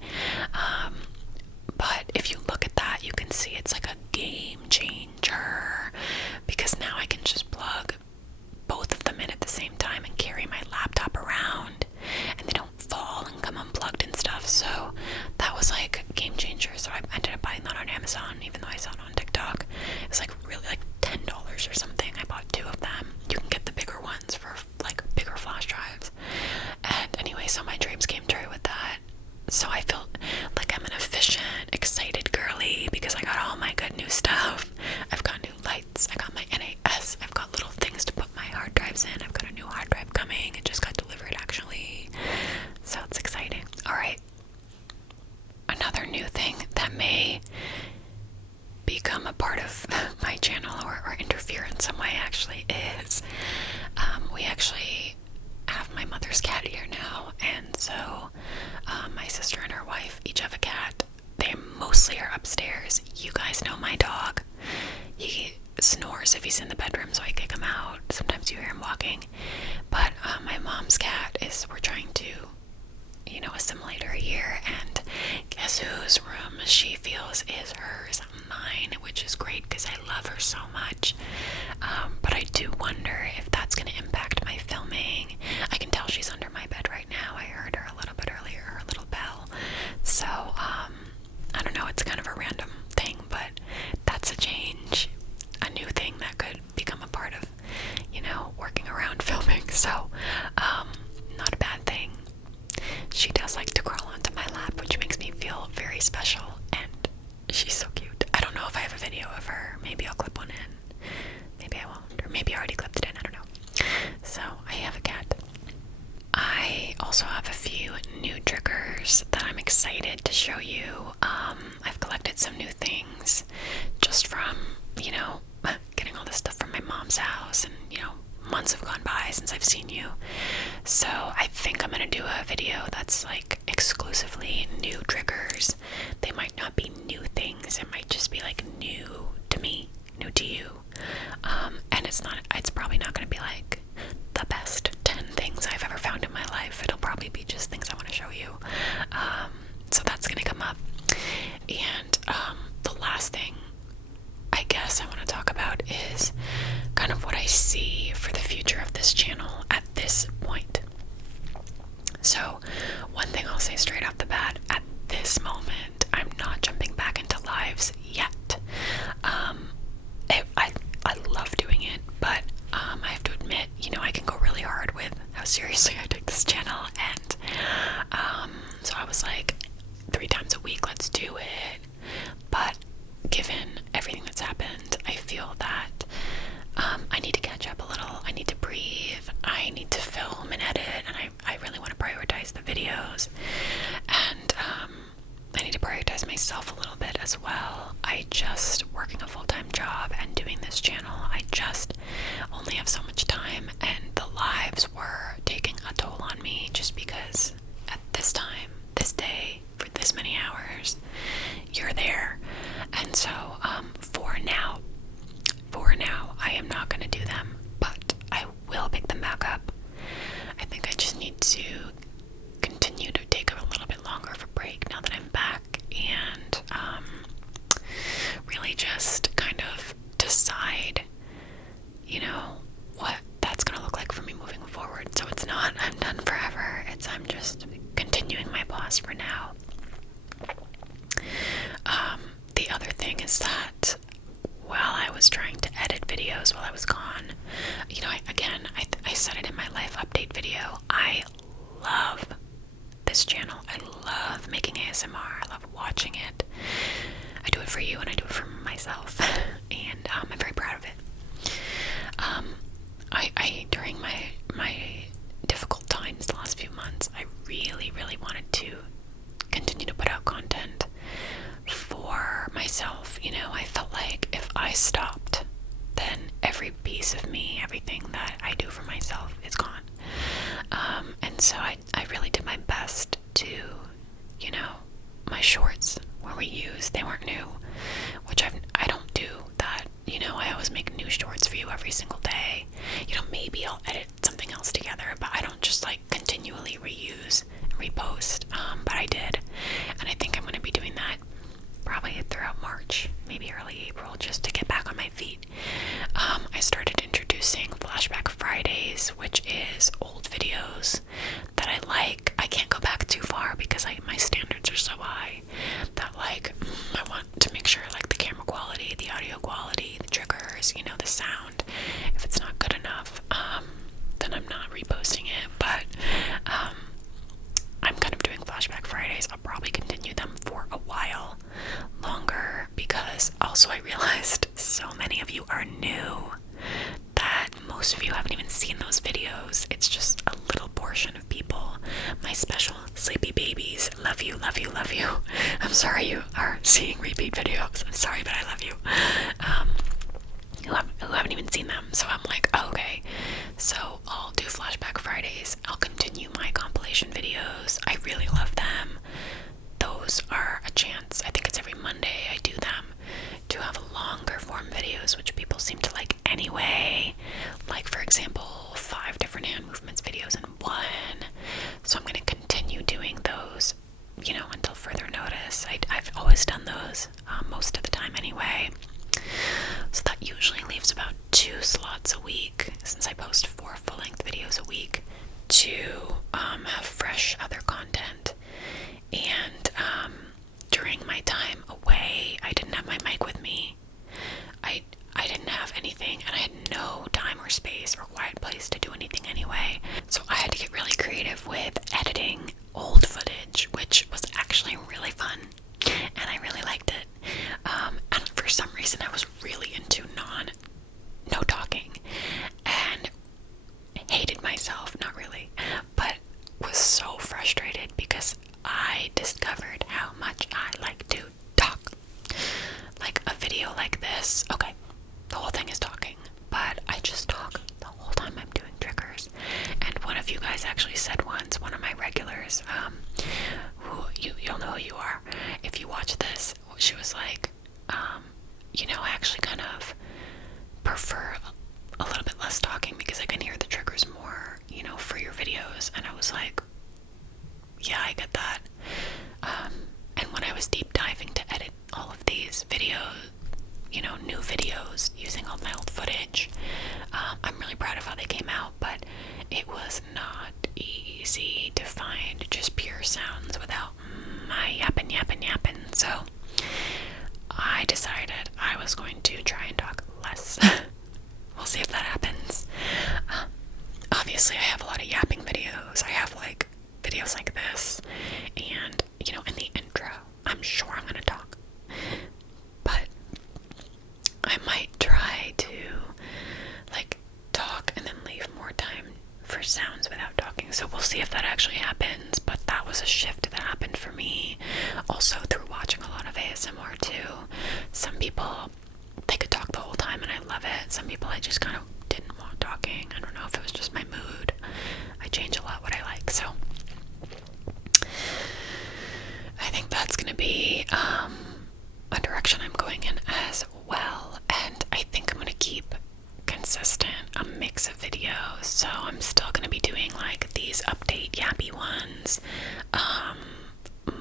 But if you look at that, you can see it's like a game changer, because now I can just plug both of them in at the same time and carry my laptop around, and they don't fall and come unplugged and stuff. So that was like a game changer. So I ended up buying that on Amazon, even though I saw it on TikTok. It was like really like $10 or something. I bought 2 of them. You can get the bigger ones for like bigger flash drives. And anyway, so my dreams came true with that. So I feel like I'm an efficient, excited girly because I got all my good new stuff. I've got new lights, I got my NAS, I've got little things to put my hard drives in. I've got a new hard drive coming. It just got delivered actually. So it's exciting. Alright. Another new thing that may become a part of my channel or interfere in some way actually is we actually have my mother's cat here now, and so my sister and her wife each have a cat. They mostly are upstairs. You guys know my dog. He snores if he's in the bedroom, so I kick him out. Sometimes you hear him walking. But my mom's cat we're trying to, assimilate her here, and guess whose room she feels is hers, mine, which is great because I love her so much. But I do wonder if that's going to impact my filming. I can tell she's under my bed right now. I heard her a little bit earlier, her little bell. So, I don't know, it's kind of a random thing, but that's a change, a new thing that could become a part of, working around filming. So, not a bad thing. She does like to crawl onto my lap, which makes me feel very special, and she's so cute. I don't know if I have a video of her. Maybe I'll clip one in. Maybe I won't, or maybe I already clipped it in. I don't know. So, I have a cat. I also have a few new triggers that I'm excited to show you. I've collected some new things just from, getting all this stuff from my mom's house, and, months have gone by since I've seen you. So I think I'm gonna do a video that's like exclusively new triggers. They might not be new things. It might just be like new to me, new to you. And it's probably not gonna be like the best 10 things I've ever found in my life. It'll probably be just things I want to show you. So that's gonna come up. And the last thing I guess I want to talk about is kind of what I see for the future of this channel at this point. So, one thing I'll say straight off the bat, at this moment, I'm not jumping back into lives yet. I love doing it, but I have to admit, I can go really hard with how seriously I take this channel, and so I was like, 3 times a week, let's do it. But given everything that's happened, I feel that I need to catch up a little. I need to breathe. I need to film and edit, and I really want to prioritize the videos. And I need to prioritize myself a little bit as well. Working a full-time job and doing this channel, I just only have so much time, and the lives were taking a toll on me just because at this time, this day, for this many hours, you're there. And so for now, I am not going to do them, but I will pick them back up. I think I just need to continue to take a little bit longer of a break now that I'm back, and really just kind of decide, what that's going to look like for me moving forward. So it's not I'm done forever. I'm just continuing my pause for now. The other thing is that while I was trying to edit videos while I was gone, I said it in my life update video, I love this channel. I love making ASMR. I love watching it. I do it for you and I do it for myself, and I'm very proud of it. During my difficult times the last few months, I really, really wanted to continue to put out content for myself. I felt like if I stopped, then every piece of me, everything that I do for myself is gone. And so I really did my best to, my shorts were reused, they weren't new, which I don't do that. I always make new shorts for you every single day. Maybe I'll edit something else together, but I don't just like continually reuse and repost. But I did, and I think I'm going to be doing that probably throughout March, maybe early April, just to get back on my feet. I started introducing Flashback Fridays, which is old videos that I like. I can't go back too far because my standards are so high that I want to make sure the camera quality, the audio quality, the triggers, the sound, if it's not good enough, then I'm not reposting it. But I'm kind of doing Flashback Fridays. I'll probably continue them for a while longer because also I realized so many of you are new that most of you haven't even seen those videos. It's just a little portion of people, my special sleepy babies. Love you, love you, love you. I'm sorry you are seeing repeat videos. I'm sorry, but I love you. Who haven't even seen them. So I'm like, oh, okay, so I'll do Flashback Fridays. I'll continue my compilation videos. I really love them. Those are a chance. I think it's every Monday I do them, to have longer form videos, which people seem to like anyway. Like, for example, 5 different hand movements videos in one. So I'm going to continue doing those, until further notice. I've always done those most of the time anyway. that usually leaves about 2 slots a week, since I post 4 full-length videos a week, to have fresh other content. And during my time away, I didn't have my mic with me. I didn't have anything, and I had no time or space or quiet place to do anything anyway. So I had to get really creative with editing old footage, which was actually really fun, and I really liked it. And for some reason, I was really into no talking, and hated myself, not really, but was so frustrated because I discovered how much I like to talk. Like a video like this, okay, the whole thing is talking, but I just talk the whole time I'm doing triggers. And one of you guys actually said once, one of my regulars, who you'll know who you are if you watch this, she was like, I actually kind of prefer a little bit less talking because I can hear the triggers more, for your videos. And I was like, yeah, I get that. And when I was deep diving to edit all of these videos, new videos using all my old footage, I'm really proud of how they came out, but it was not easy to find just pure sounds without my yapping. So I decided I was going to try and talk less. We'll see if that happens. Obviously, I have a lot of yapping videos. I have videos like this, and in the intro, I'm sure I'm gonna talk, but I might try to talk and then leave more time for sounds without talking. So we'll see if that actually happens. But that was a shift that happened for me, also through watching a lot of ASMR too. Some people, they could talk the whole time and I love it. Some people, I just kind of didn't want talking. I don't know if it was just my mood. I change a lot what I like, so I think that's gonna be a direction I'm going in as well. And I think I'm gonna keep consistent a mix of videos. So I'm still gonna be doing these update yappy ones,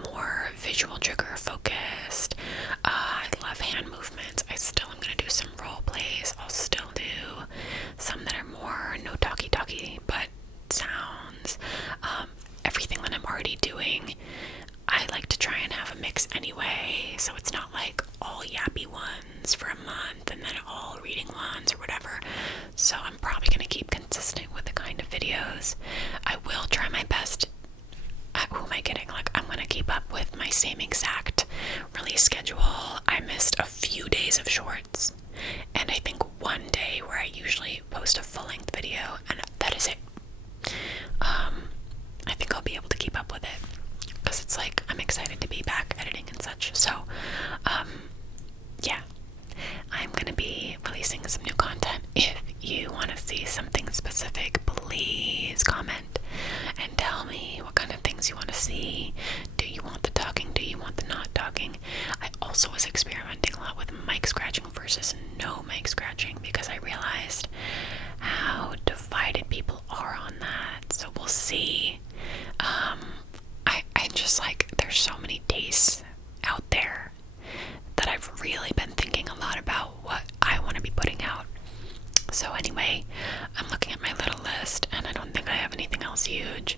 more visual trigger focused. I love hand movements. I still am gonna do some role plays. I'll still do some that are more no talky but sounds. Everything that I'm already doing, I like to try and have a mix anyway, so it's not all yappy ones for a month and then all reading ones or whatever. So I'm probably going to keep consistent with the kind of videos. I will try my best. Who am I kidding? I'm going to keep up with my same exact release schedule. I missed a few days of shorts, and I think one day where I usually post a full-length video, and that is it. I think I'll be able to keep up with it, because it's I'm excited to be back editing and such. So, yeah, I'm going to be releasing some new content. If you want to see something specific, please comment and tell me what kind of things you want to see. Do you want the talking? Do you want the not talking? I also was experimenting a lot with mic scratching versus no mic scratching, because I realized how divided people are on that. So we'll see. I just there's so many tastes out there that I've really been thinking a lot about what I want to be putting out. So anyway, I'm looking at my little list, and I don't think I have anything else huge.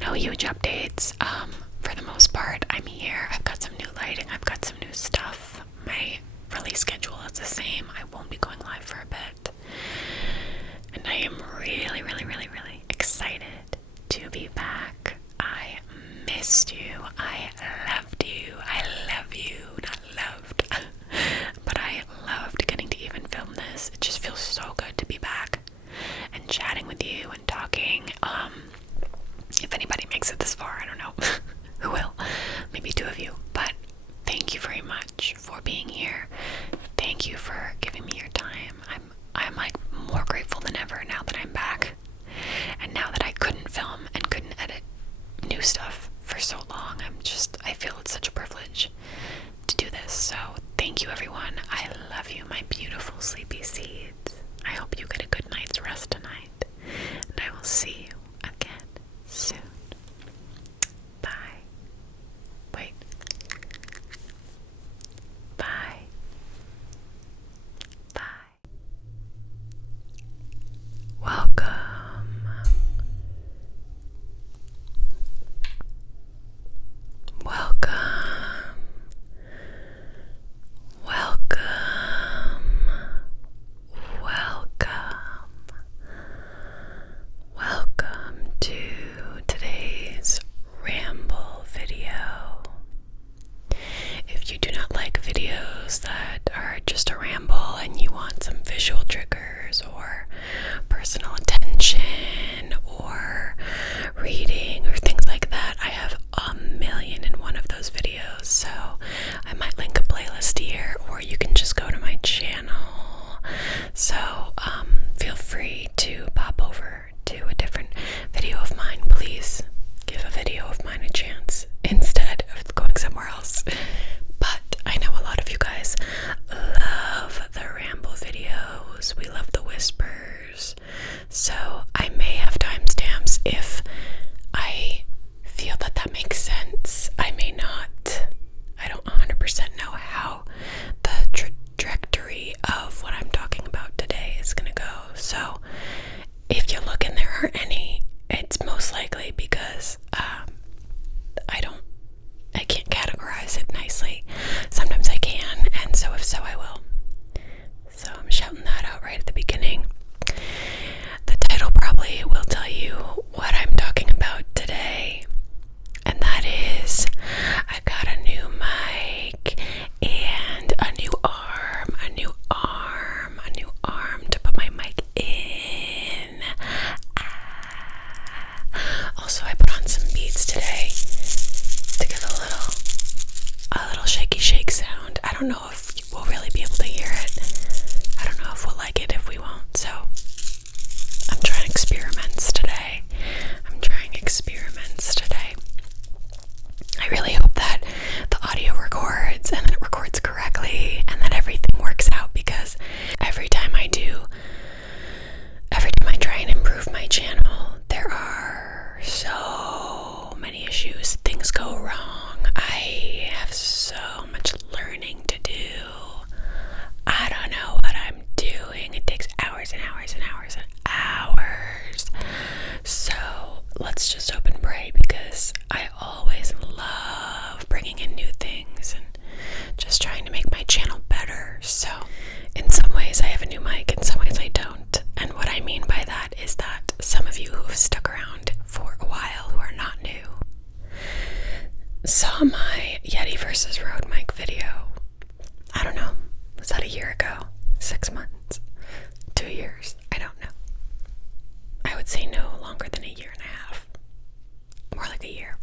No huge updates. For the most part, I'm here. I've got some new lighting. I've got some new stuff. My release schedule is the same. I won't be going live for a bit. And I am really, really, really, really excited to be back. I missed you. I loved you. I love you. Not loved. But I loved getting to even film this. It just feels so good to be back and chatting with you and talking. If anybody makes it this far, I don't know. Who will? Maybe 2 of you. But thank you very much for being here. Thank you for giving me your time. I'm more grateful than ever now that I'm back. And now that I couldn't film and couldn't edit new stuff for so long, I feel it's such a privilege to do this. So thank you, everyone. I love you, my beautiful sleepy seeds. I hope you get a good night's rest tonight, and I will see you again soon. Bye. Wait. Bye. Bye. videos that are just a ramble and you want some visual triggers or personal attention or reading or things like that, I have a million and one of those videos. So I might link a playlist here, or you can just go to my channel. So feel free to pop over to a different video of mine. Please give a video of mine a chance instead of going somewhere else. But I know a lot of you guys love the ramble videos. We love the whispers. So I may have timestamps if I feel that that makes sense. I may not. I don't 100% know how the trajectory of what I'm talking about today is gonna go. So if you look and there aren't any, it's most likely because I can't categorize it nicely. Sometimes I can, and so if so, I will. So I'm shouting that out right at the beginning. The title probably will tell you what I'm talking about today, and that is I got a new mic and a new arm to put my mic in. Also, I put on some beats today to give a little shaky shake sound. I don't know if we'll really be able to hear it. I don't know if we'll like it, if we won't. So I'm trying experiments today. I really hope that the audio records and that it records correctly and that everything works out, because every time I try and improve my channel, there are so many issues. Things go wrong. I have so much learning to do. I don't know what I'm doing. It takes hours and hours and hours and hours. So let's just hope and pray, because I always love bringing in new things and just trying to make my channel better. So in some ways I have a new mic, in some ways I don't. And what I mean by that is that some of you who have stuck around for a while, who are not new, saw my Yeti versus Rode mic video. I don't know, was that a year ago? 6 months? 2 years? I don't know. I would say no longer than a year and a half. More like a year.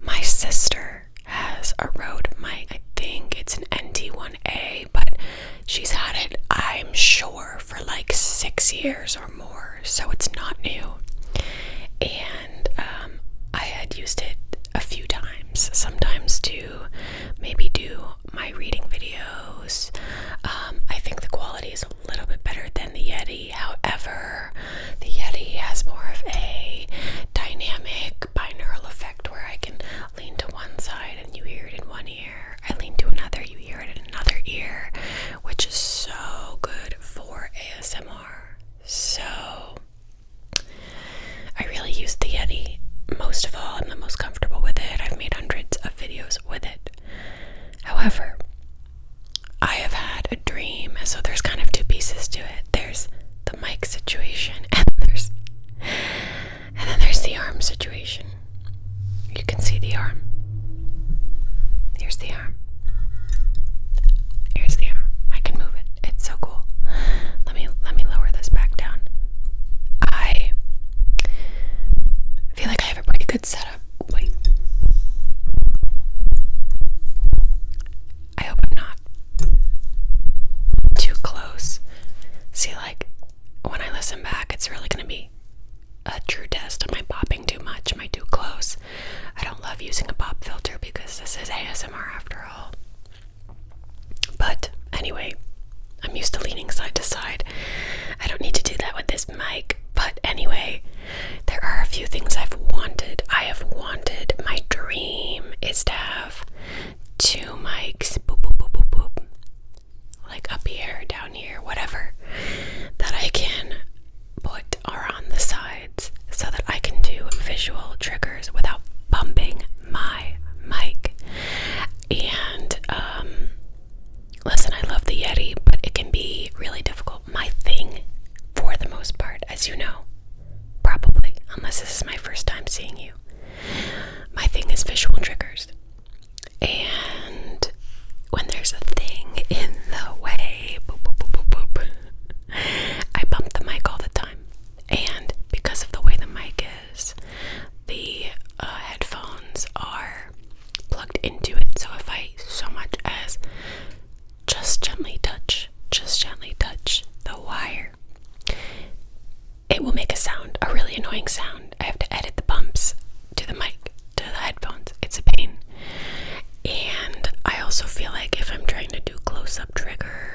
My sister has a Rode mic. I think it's an NT1A, but she's had it, I'm sure, for like 6 years or more, so it's not new. And I had used it a few times, sometimes to maybe do my reading videos. I think the quality is a little bit better than the Yeti. However, the Yeti has more of a dynamic binaural effect where I can lean to one side and you hear it in one ear. I lean to another, you hear it in another ear, which is so good for ASMR. So I really use the Yeti most of all. I'm the most comfortable with it. I've made hundreds of videos with it. However, I have had a dream, so there's kind of two pieces to it. There's the mic situation, and then there's the arm situation. You can see the arm. Here's the arm. Here's the arm. I can move it. It's so cool. Let me lower this back down. I feel like I have a pretty good setup. Wait. I hope I'm not too close. See, like, when I listen back, it's really gonna be a true test. Am I popping too much? Am I too close? I don't love using a pop filter because this is ASMR after all. But anyway, I'm used to leaning side to side. I don't need to do that with this mic. But anyway, there are a few things I've wanted. My dream is to have two mics, boop, boop, boop, boop, boop, like up here, down here, whatever, that I can put are on the sides so that I can do visual triggers without bumping my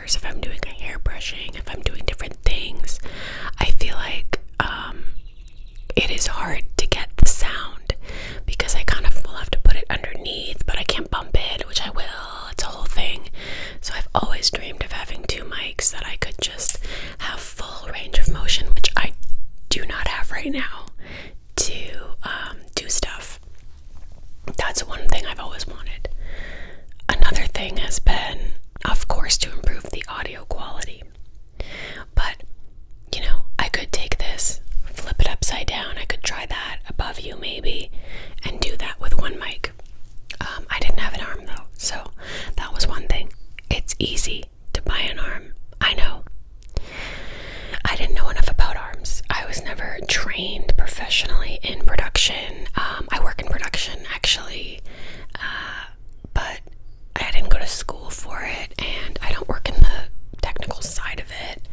hours, if I'm doing a hair brushing, if I'm doing different things, I feel like it is hard to get the sound because I kind of will have to put it underneath, but I can't bump it, which I will. It's a whole thing. So I've always dreamed of having two mics that I could just have full range of motion, which I do not have right now, to do stuff. That's one thing I've always wanted. Another thing has been, of course, to improve the audio quality. But, you know, I could take this, flip it upside down. I could try that above you maybe, and do that with one mic. I didn't have an arm though, so that was one thing. It's easy to buy an arm. I know. I didn't know enough about arms. I was never trained professionally in production. I work in production actually, but I didn't go to school for it, and I don't work in the technical side of it.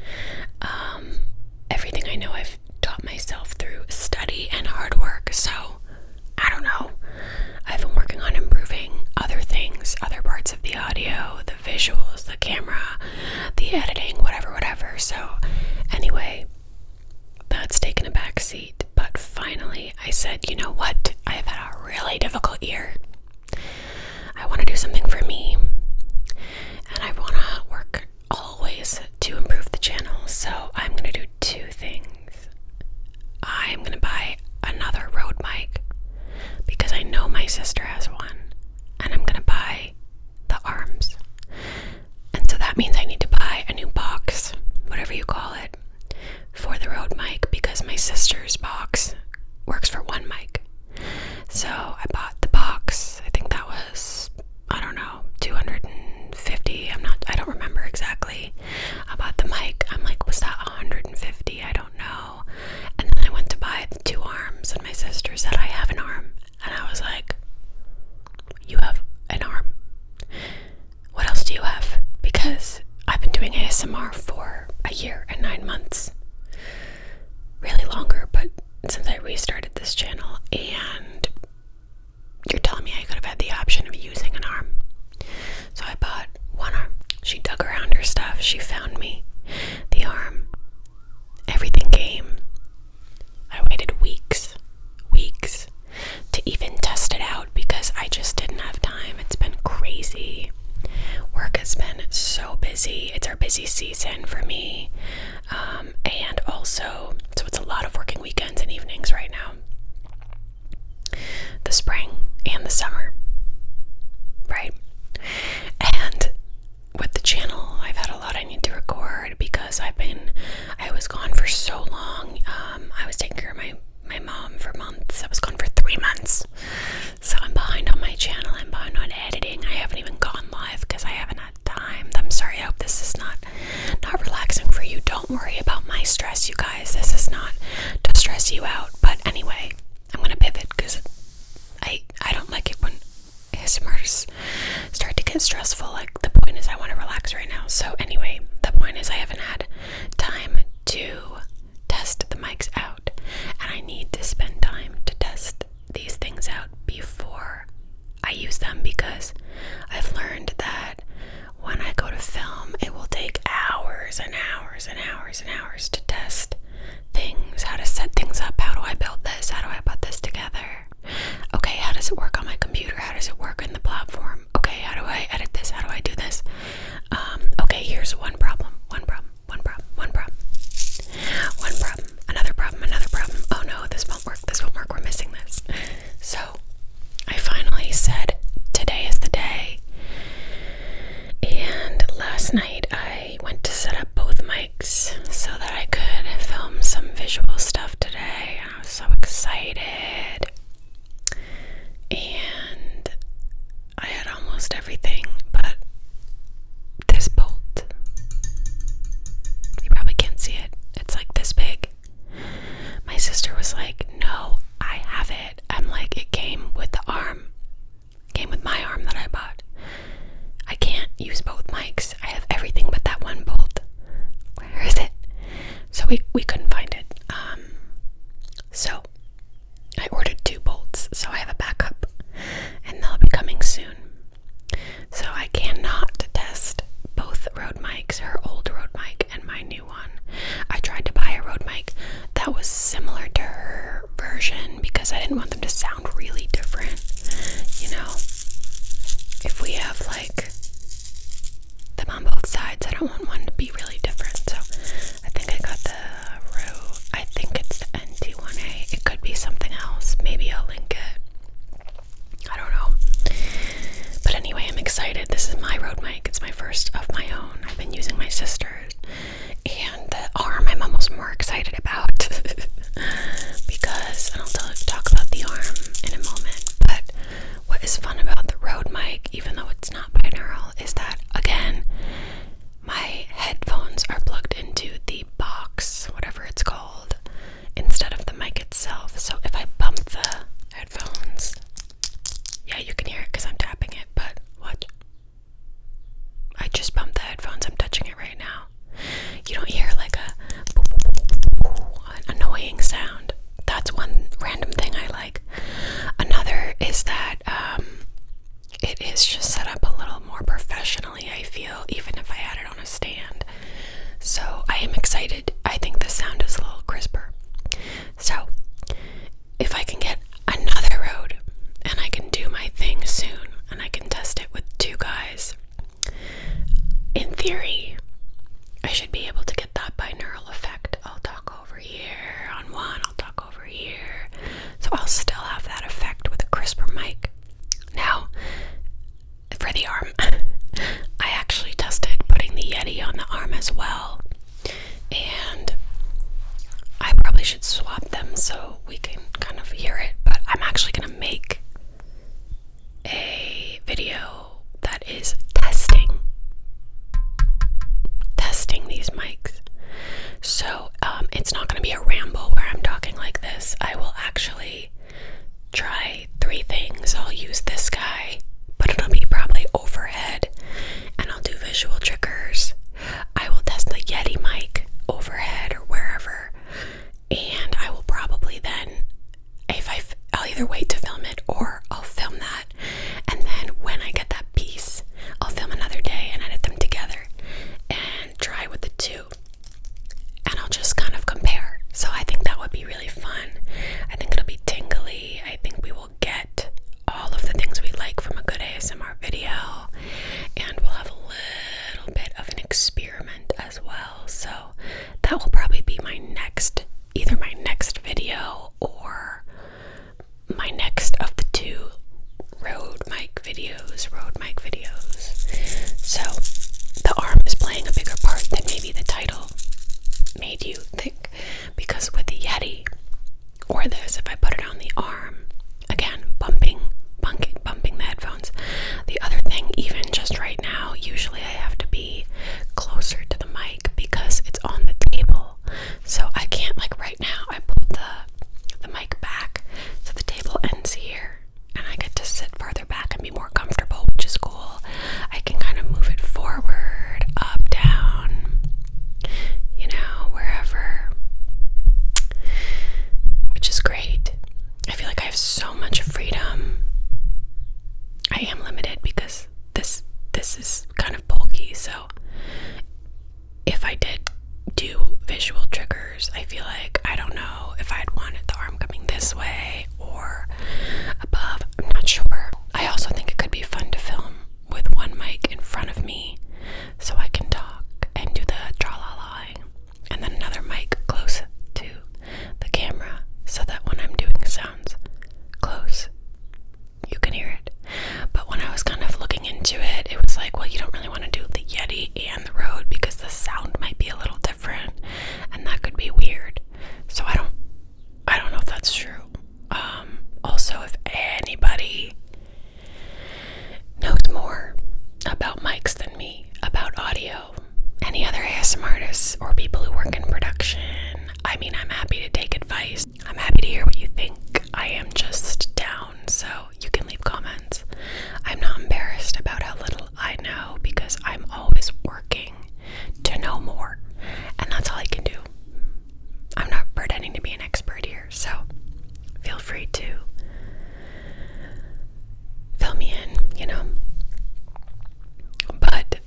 Everything I know I've taught myself through study and hard work, so I don't know. I've been working on improving other things, other parts of the audio, the visuals, the camera, the editing, whatever. So anyway, that's taken a back seat. But finally I said, you know what? I have had a really difficult year. I want to do something for me, and I want to work always to improve the channel. So I'm going to do two things. I'm going to buy another Rode mic because I know my sister has one, and I'm going to buy the arms. And so that means I need to buy a new box, whatever you call it, for the Rode mic, because my sister's box works for one mic. So I bought the box. I think that was, I don't know, $250. I don't remember exactly. I bought the mic. I'm like, was that $150? I don't know. And then I went to buy the two arms, and my sister said, I have an arm. And I was like, you have an arm? What else do you have? Because I've been doing ASMR for a year and 9 months. Really longer, but since I restarted this channel, and you're telling me I could have had the option of using an arm. So I bought one arm. She dug around her stuff. She found me the arm. Everything came. I waited weeks to even test it out because I just didn't have time. It's been crazy. Work has been so busy. It's our busy season for me. And also, so it's a lot of working weekends and evenings right now. The spring and the summer, right? And with the channel, I've had a lot I need to record because I was gone for so long. I was taking care of my mom for months. I was gone for 3 months. So I'm behind on my channel. I'm behind on editing. I haven't even gone live because I haven't had time. I'm sorry. I hope this is not relaxing for you. Don't worry about my stress, you guys. This is not to stress you out. But anyway, I'm going to pivot because I don't like it when ASMRs start to get stressful. Like, the point is I want to relax right now. So anyway, the point is I haven't had time to test the mics out, and I need to spend time to test these things out before I use them, because I've learned that when I go to film, it will take hours and hours and hours and hours to test things, how to set things up. How do I build this? How do I put this together? Okay, how does it work on my computer? How does it work in the platform? Okay, how do I edit this? How do I do this? Okay, here's one problem, another problem. Oh no, this won't work, we're missing this. So I finally said, today is the day. And last night I went to set up both mics so that I could film some visual stuff today. And I was so excited. And I had almost everything, but this bolt, you probably can't see it. It's like this big. My sister was like, no, I have it. I'm like, it came with the arm. It came with my arm that I bought. I can't use both mics. I have everything but that one bolt. Where is it? So we couldn't find it. So I ordered 2 bolts, so I have a backup, and they'll be coming soon. So I cannot test both Rode mics, her like them on both sides. I don't want one to be really different. So I think I got the Rode. I think it's the NT1A. It could be something else. Maybe I'll link it. I don't know. But anyway, I'm excited. This is my Rode mic. It's my first of my own. I've been using my sister's. And the arm I'm almost more excited about because, and I'll talk about the arm in a moment, but what is fun about the Rode mic, even though it's not binaural, is that, again, my headphones are plugged into the box, whatever it's called, instead of the mic itself. So if I bump the headphones, yeah, you can hear it because I'm tapping it, but what? I just bumped the headphones. I'm touching it right now. You don't hear like an annoying sound. That's one random thing I like. Another is that it is just set up a little more professionally, I feel, even if I had it on a stand. So I am excited. I think the sound is a little crisper. So if I can get another Rode and I can do my thing soon and I can test it with two guys, in theory, I should be able to get that binaural effect. I'll talk over here on one, I'll talk over here. So I'll still have that effect with a crisper mic. Now, for the arm, I actually tested putting the Yeti on the arm as well. And I probably should swap them so we can kind of hear it. But I'm actually going to make a video that is testing these mics. So it's not going to be a ramble where I'm talking like this. I will actually try 3 things. I'll use this guy, but it'll be probably overhead, and I'll do visual triggers. I will test the Yeti mic overhead or wherever, and I will probably then, I'll either wait to film it or I'll film that, and then when I get that piece, I'll film another day and edit them together and try with the two, and I'll just kind of compare. So I think that would be really fun. I think it'll be tingly. I think we will get all of the things we like from a good ASMR video, and we'll have a little bit of an experiment as well. So that will probably be either my next video or my next of the 2 Rode mic videos. So the arm is playing a bigger part than maybe the title made you think, because with the Yeti or this, if I put it on the arm, again, bumping the headphones. The other thing, even just right now, usually I have to be closer to the mic because it's on the table. So I can't, like right now, I pulled the mic back so the table ends here and I get to sit farther back and be more comfortable, which is cool. I can kind of move it forward, up, down, wherever, which is great. I feel like I have so much freedom. I am limited because this is kind of bulky, so if I did do visual triggers, I feel like, I don't know if I'd wanted the arm coming this way or above. I'm not sure. I also think it could be fun to film with one mic in front of me so I can talk and do the tra-la-laing, and then another mic close to the camera so that when I'm doing sounds close, you can hear it. But when I was kind of looking into it, it was like, well, you don't really want to do the Yeti and the Rode because the sound might be a little different and that could be weird. So I don't know if that's true. Also, if anybody knows more about mics than me, about audio, any other ASMRtists or people who work in production, I mean, I'm happy to take advice. I'm happy to hear what you think. I am just down, so you can leave comments. I'm not embarrassed about how little I know because I'm always working to know more, and that's all I can do. I'm not pretending to be an expert here, so feel free to fill me in, But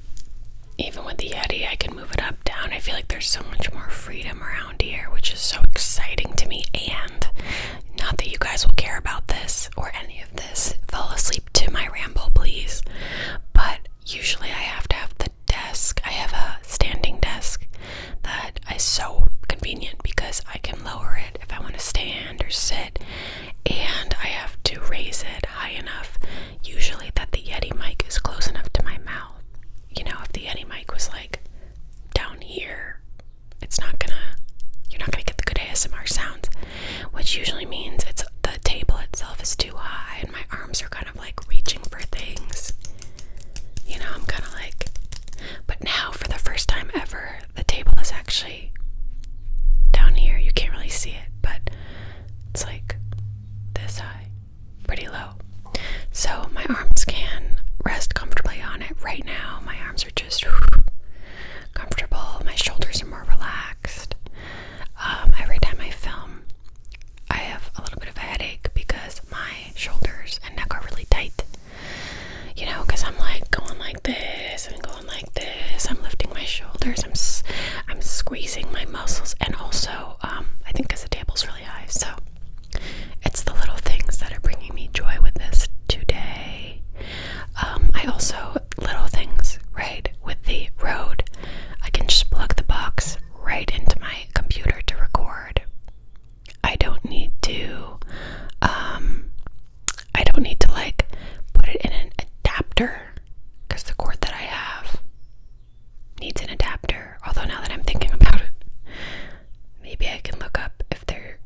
even with the Yeti, I can move it up, down. I feel like there's so much more freedom around here, which is so exciting to me. And not that you guys will care about this or any of this. Fall asleep to my ramble, please. But usually I have to have the desk. I have a standing desk that is so convenient because I can lower it if I want to stand or sit, and I have to raise it high enough, usually that the Yeti mic is close enough to my mouth. You know, if the Yeti mic was like down here, you're not gonna get the good ASMR sounds, which usually means the table itself is too high and my arms are kind of like reaching for things. You know, I'm kind of like, but now for the first time ever, the table is actually down here. You can't really see it, but it's like this high, pretty low. So my arms can rest comfortably on it. Right now, my arms are just comfortable. My shoulders are more relaxed. Every time I film, I have a little bit of a headache because my shoulders and neck are really tight. You know, because I'm like going like this and going like this. I'm lifting my shoulders. I'm squeezing my muscles, and also I think because the table's really high. So it's the little things that are bringing me joy with this today. I also, little things, right, with the Rode, I can just plug the box right into my computer to record. I don't need to like put it in an adapter, because the cord that I have needs an adapter. Although now that I'm thinking about it, maybe I can look up if there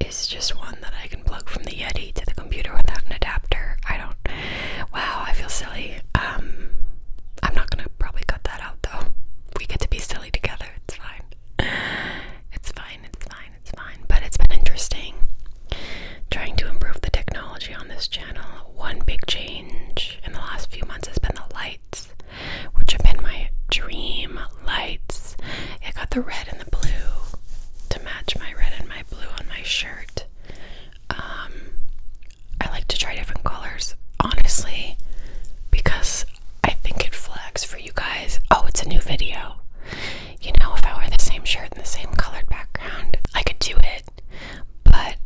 is just one that I can plug from the Yeti to the computer without an adapter. Wow, I feel silly. I'm not gonna probably cut that out though. We get to be silly together. It's fine. It's fine. But it's been interesting trying to improve the technology on this channel. One big change in the last few months has been the lights, which have been my dream lights. I got the red and the blue to match my red and my blue on my shirt. I like to try different colors, honestly, because I think it flags for you guys. Oh, it's a new video. You know, if I wear the same shirt and the same colored background, I could do it, but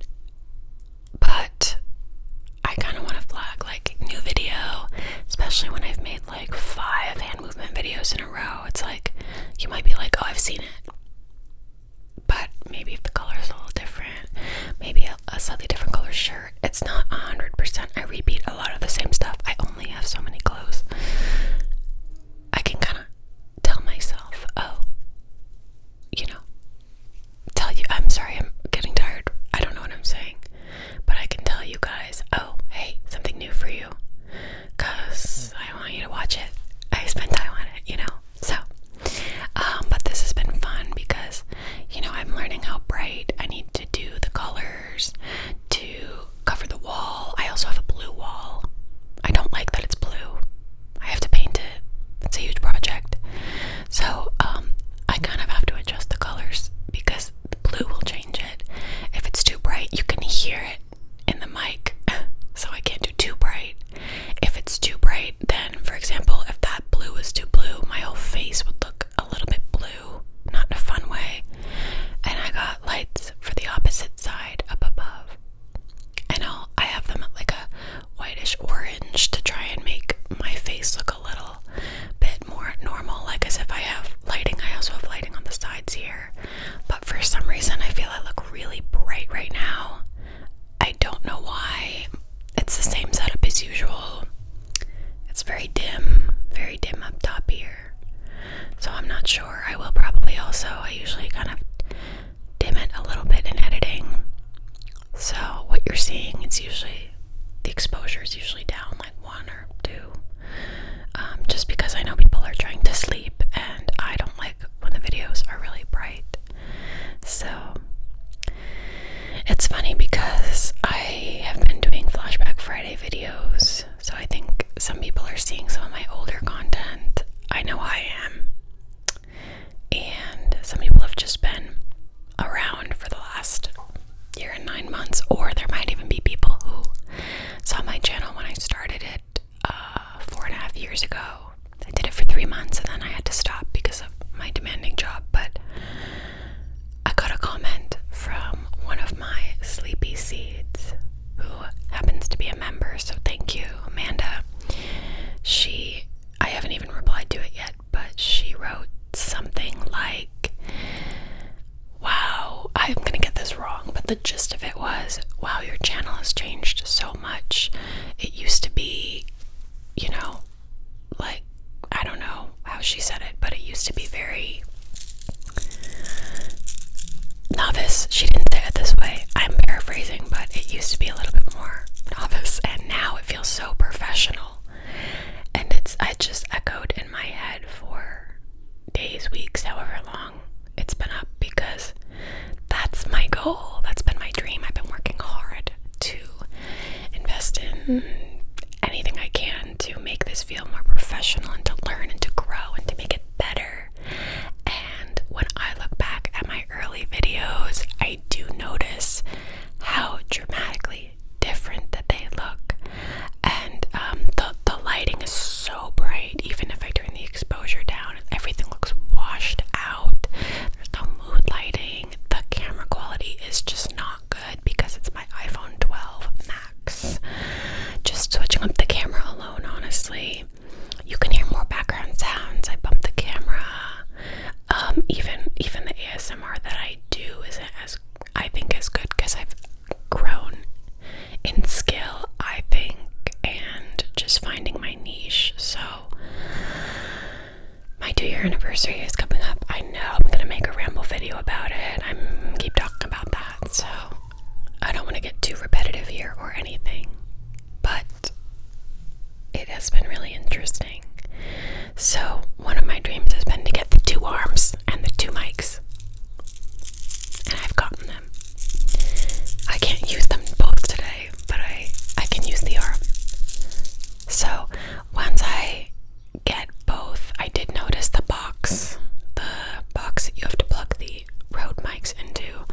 I kind of want to flag like new video, especially when I've made like 5 hand movement videos in a row. It's like, you might be like, oh, I've seen it, but maybe if the color is a little different, maybe a slightly different color shirt. It's not 100%. I repeat a lot of the same stuff. I only have so many clothes. I can kind of tell myself, oh, you know, tell you, I'm sorry, I'm getting tired. I don't know what I'm saying, but I can tell you guys, oh, hey, something new for you, because I want you to watch it. I spend time on it, you know. So but this has been fun because, you know, I'm learning how bright I need to do the colors to cover the wall. I also have a blue wall. I don't like that it's blue. I have to paint it. It's a huge project. So I kind of have to adjust the colors because the blue will change it. If it's too bright, you can hear it in the mic. So I can't do too bright. If it's too bright, then, for example, if that blue is too blue, my whole the gist of it was, wow, your channel has changed so much. It used to be, you know, like, I don't know how she said it, but it used to be very novice. She didn't say it this way. I'm paraphrasing, but it used to be a little bit more novice, and now it feels so professional. And I just echoed in my head for days, weeks, however long it's been up, because that's my goal. That's been my dream. I've been working hard to invest in anything I can to make this feel more professional and to learn and to grow and to make it better. And when I look back at my early videos, I do notice how dramatically different that they look. And the lighting is so bright. Even if I turn the exposure down, everything looks washed out. There's no mood lighting. The camera quality is just not good because it's my iPhone 12 Max. Just switching up the camera alone, honestly, you can hear more background sounds. I bumped the camera. Even the ASMR that I do isn't as, I think, as good because I've grown in skill, I think, and just finding my niche. So my 2-year anniversary is coming up. I know I'm gonna make a ramble video about it. I'm keep talking about that, so I don't want to get too repetitive here or anything, but it has been really interesting. So one of my dreams has been to get the 2 arms and the 2 mics, and I've gotten them. I can't use them both today, but I can use the arm. So once I get both, I did notice the box that you have to plug the Rode mics into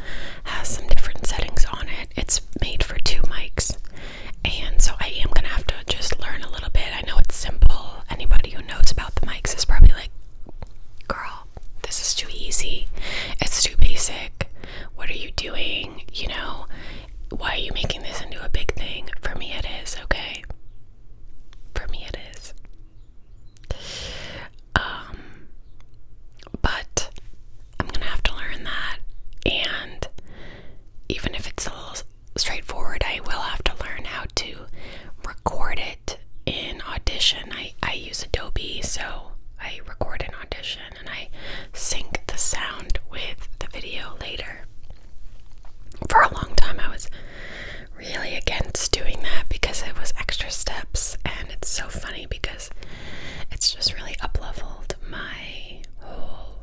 has some different settings on it. It's made for 2 mics, and so I am gonna have to just learn a little bit. I know it's simple. Anybody who knows about the mics is probably like, girl, this is too easy. It's too basic. What are you doing? You know, why are you making this into a big thing? For me it is, okay? For me it is. But I'm gonna have to learn that, and even if it's a little straightforward, I will have to learn how to record it in Audition. I use Adobe, so I record in Audition and I sync the sound with the video later. For a long time I was really against doing that because it was extra steps, and it's so funny because it's just really up-leveled my whole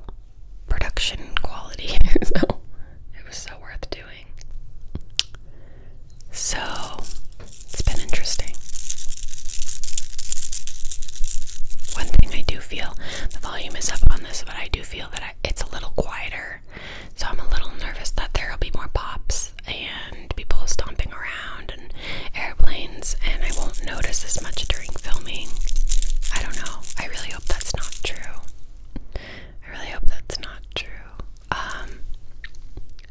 production quality. So it was so worth doing. So it's been interesting. One thing I do feel, the volume is up on this, but I do feel that it's a little quieter. So I'm a little nervous that there will be more pops and people stomping around and airplanes, and I won't notice as much during filming. I don't know. I really hope that's not true. I really hope that's not true.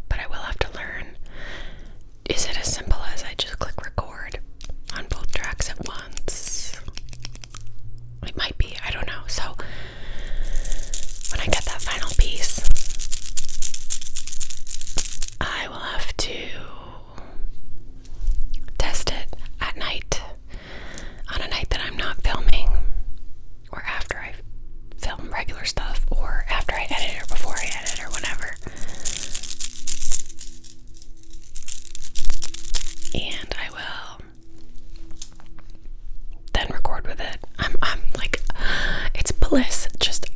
But I will have to learn. Is it as simple as I just click record on both tracks at once? It might be. I don't know. So when I get that final piece, I will have to test it at night, on a night that I'm not filming, or after I film regular stuff, or after I edit, or before I edit, or whatever. And I will then record with it. I'm like, it's bliss. Just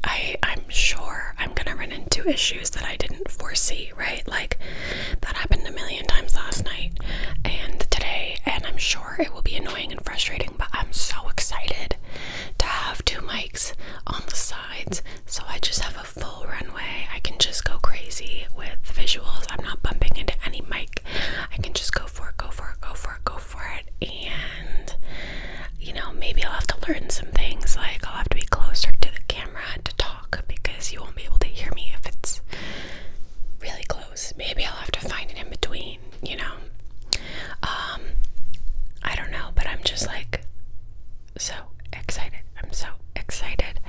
I'm sure I'm gonna run into issues that I didn't foresee, right? Like that happened a million times last night and today, and I'm sure it will be annoying and frustrating, but I'm so excited to have 2 mics on the sides, so I just have a full runway. I can just go crazy with visuals. I'm not bumping into any mic. I can just go for it, and you know, maybe I'll have to learn some things, like I'll have to be closer to the camera to talk because you won't be able to hear me if it's really close. Maybe I'll have to find it in between, you know. I don't know, but I'm just like so excited. I'm so excited.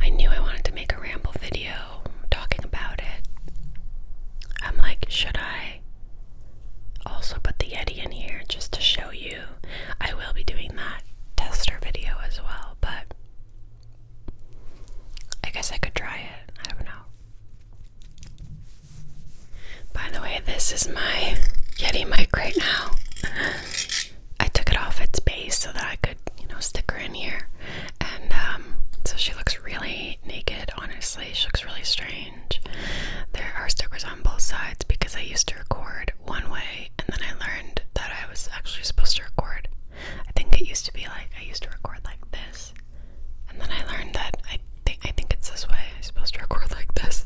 I knew I wanted to make a guess I could try it. I don't know. By the way, this is my Yeti mic right now. I took it off its base so that I could, stick her in here. And so she looks really naked, honestly. She looks really strange. There are stickers on both sides because I used to record one way and then I learned that I was actually supposed to record. I think it used to be like I used to record like this. And then I learned that I think it's this way. I'm supposed to record like this.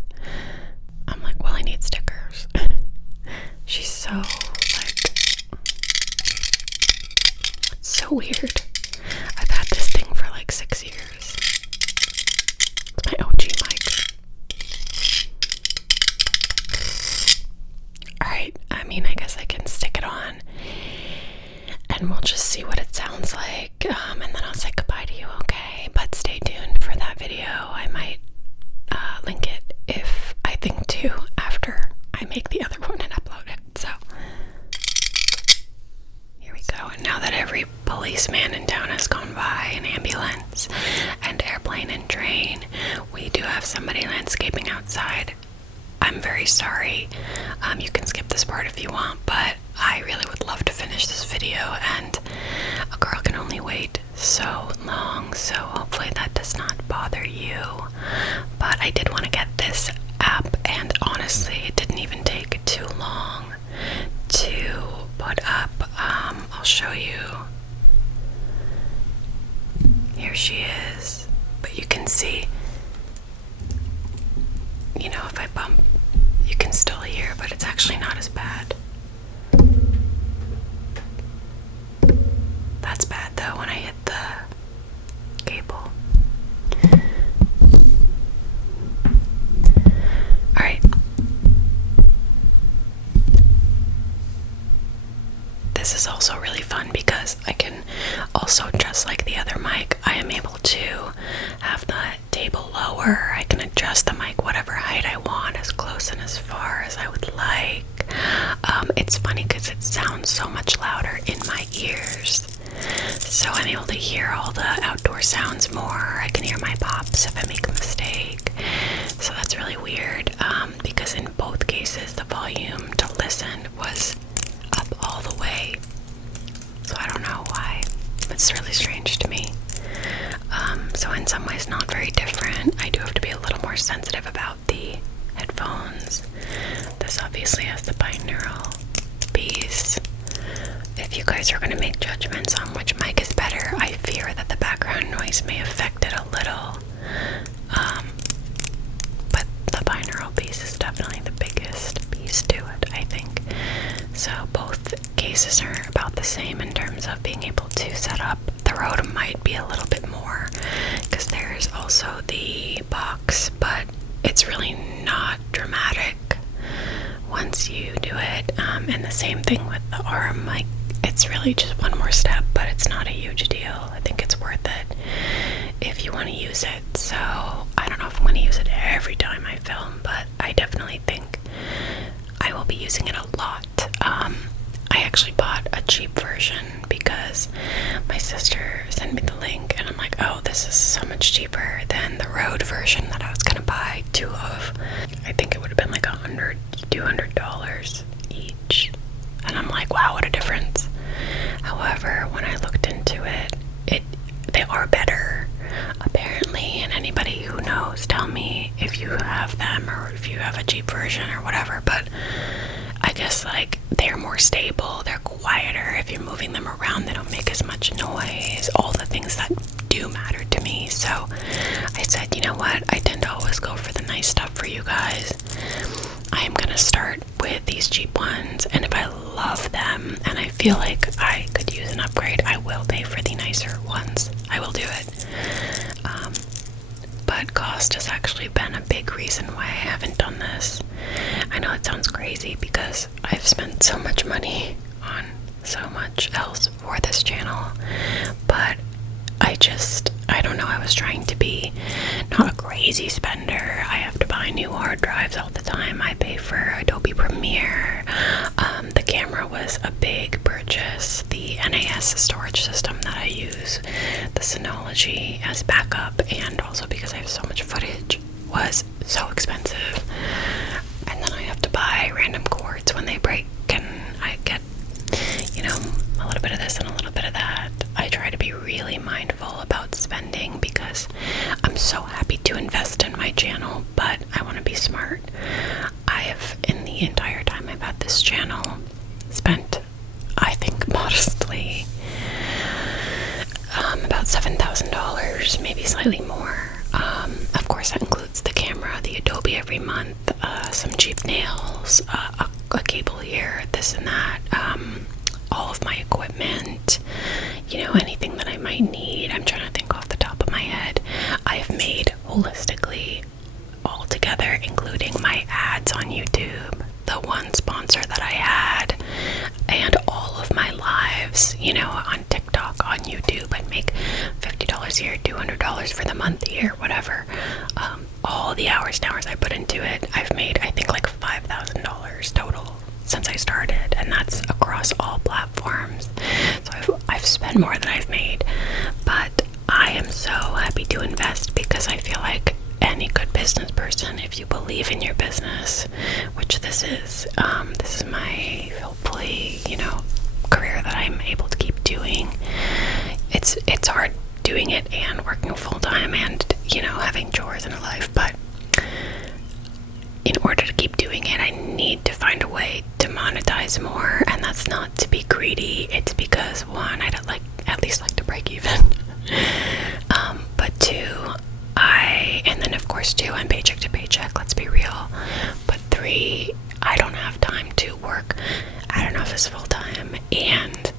I'm like, well, I need stickers. She's so it's so weird. I've had this thing for like 6 years. It's my OG mic. Alright, I guess I can stick it on and we'll just see what it sounds like. And then I'll say goodbye to you, okay? But stay tuned for that video. I might link it if I think to after I make the other one and upload it. So here we go. And now that every policeman in town has gone by, an ambulance and airplane and train, we do have somebody landscaping outside. I'm very sorry. You can skip this part if you want, but I really would love to finish this video, and a girl can only wait so long, so hopefully that does not bother you. But I did want to get this up, and honestly, it didn't even take too long to put up. I'll show you. Here she is, but you can see, if I bump, you can still hear, but it's actually not as bad. That's bad though when I hit the cable. Alright. This is also really fun because I can also, just like the other mic, I am able to have the table lower. I can adjust the mic whatever height I want, as close and as far as I would like. It's funny because it sounds so much louder in my ears. So I'm able to hear all the outdoor sounds more. I can hear my pops if I make a mistake. So that's really weird because in both cases the volume to listen was up all the way. So I don't know why. It's really strange to me. So in some ways not very different. I do have to be a little more sensitive about the headphones. This obviously has the binaural piece. If you guys are going to make judgments on which mic is better, I fear that the background noise may affect it a little. But the binaural piece is definitely the biggest piece to it, I think. So both cases are about the same in terms of being able to set up. The Rode might be a little bit more because there's also the box, but it's really not dramatic once you do it. And the same thing with the arm, like it's really just one more step, but it's not a huge deal. I think it's worth it if you want to use it. So I don't know if I'm going to use it every time I film, but I definitely think I will be using it a lot. I actually bought a cheap version because my sister sent me the link and I'm like, oh, this is so much cheaper than the Rode version that I was gonna buy two of. I think it would have been like $200 each. And I'm like, wow, what a difference. However, when I looked into it, they are better apparently, and anybody who knows, tell me if you have them or if you have a cheap version or whatever. But I guess like they're more stable, they're quieter. If you're moving them around, they don't make as much noise, all the things that do matter to me. So I said, you know what, I tend to always go for the nice stuff for you guys. I am gonna start with these cheap ones, and if I love them and I feel like I could use an upgrade, I will pay for the nicer ones. I will do it. But cost has actually been a big reason why I haven't done this. I know it sounds crazy because I've spent so much money on so much else for this channel, but I don't know, I was trying to be not a crazy spender. I have to buy new hard drives all the time. I pay for Adobe Premiere. The camera was a big purchase. The NAS storage system that I use, the Synology as backup, and also because I have so much footage so expensive. And then I have to buy random cords when they break, and I get, you know, a little bit of this and a little bit of that. I try to be really mindful about spending because I'm so happy to invest in my channel, but I want to be smart. I have, in the entire time I've had this channel, spent, I think, modestly, about $7,000, maybe slightly more. Of course, that includes the camera, the Adobe every month, some cheap nails, a cable here, this and that, all of my equipment, you know, anything that I might need. I'm trying to think off the top of my head. I have made holistically all together, including my ads on YouTube, the one sponsor that I had, and all of my lives, you know, on TikTok, on YouTube. I'd make $50 here, $200 for the month here, whatever. All the hours and hours I put into it, I've made, I think, like $5,000 total since I started, and that's across all platforms. So I've spent more than I've made, but I am so happy to invest because I feel like any good business person, if you believe in your business, which this is my, hopefully, you know, career that I'm able to keep doing. It's hard doing it and working full-time and, you know, having chores in a life, but in order to keep doing it, I need to find a way to monetize more, and that's not to be greedy. It's because, one, I'd at least like to break even. But two, and then of course two, I'm paycheck to paycheck, let's be real. But three, I don't have time to work at an office full-time and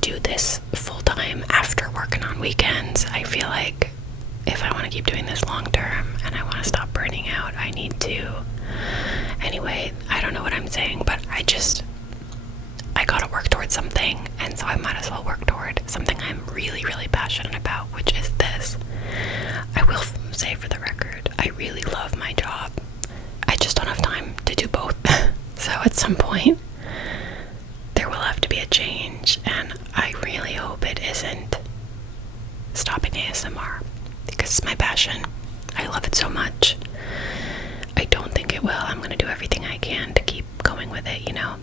do this full-time after working on weekends. I feel like if I want to keep doing this long-term and I want to stop burning out, I need to. Anyway, I don't know what I'm saying, but I gotta work towards something, and so I might as well work toward something I'm really, really passionate about, which is this. I will say, for the record, I really love my job. I just don't have time to do both. So at some point, there will have to be a change, and I really hope it isn't stopping ASMR, because it's my passion. I love it so much. I don't think it will. I'm going to do everything I can to keep going with it, you know.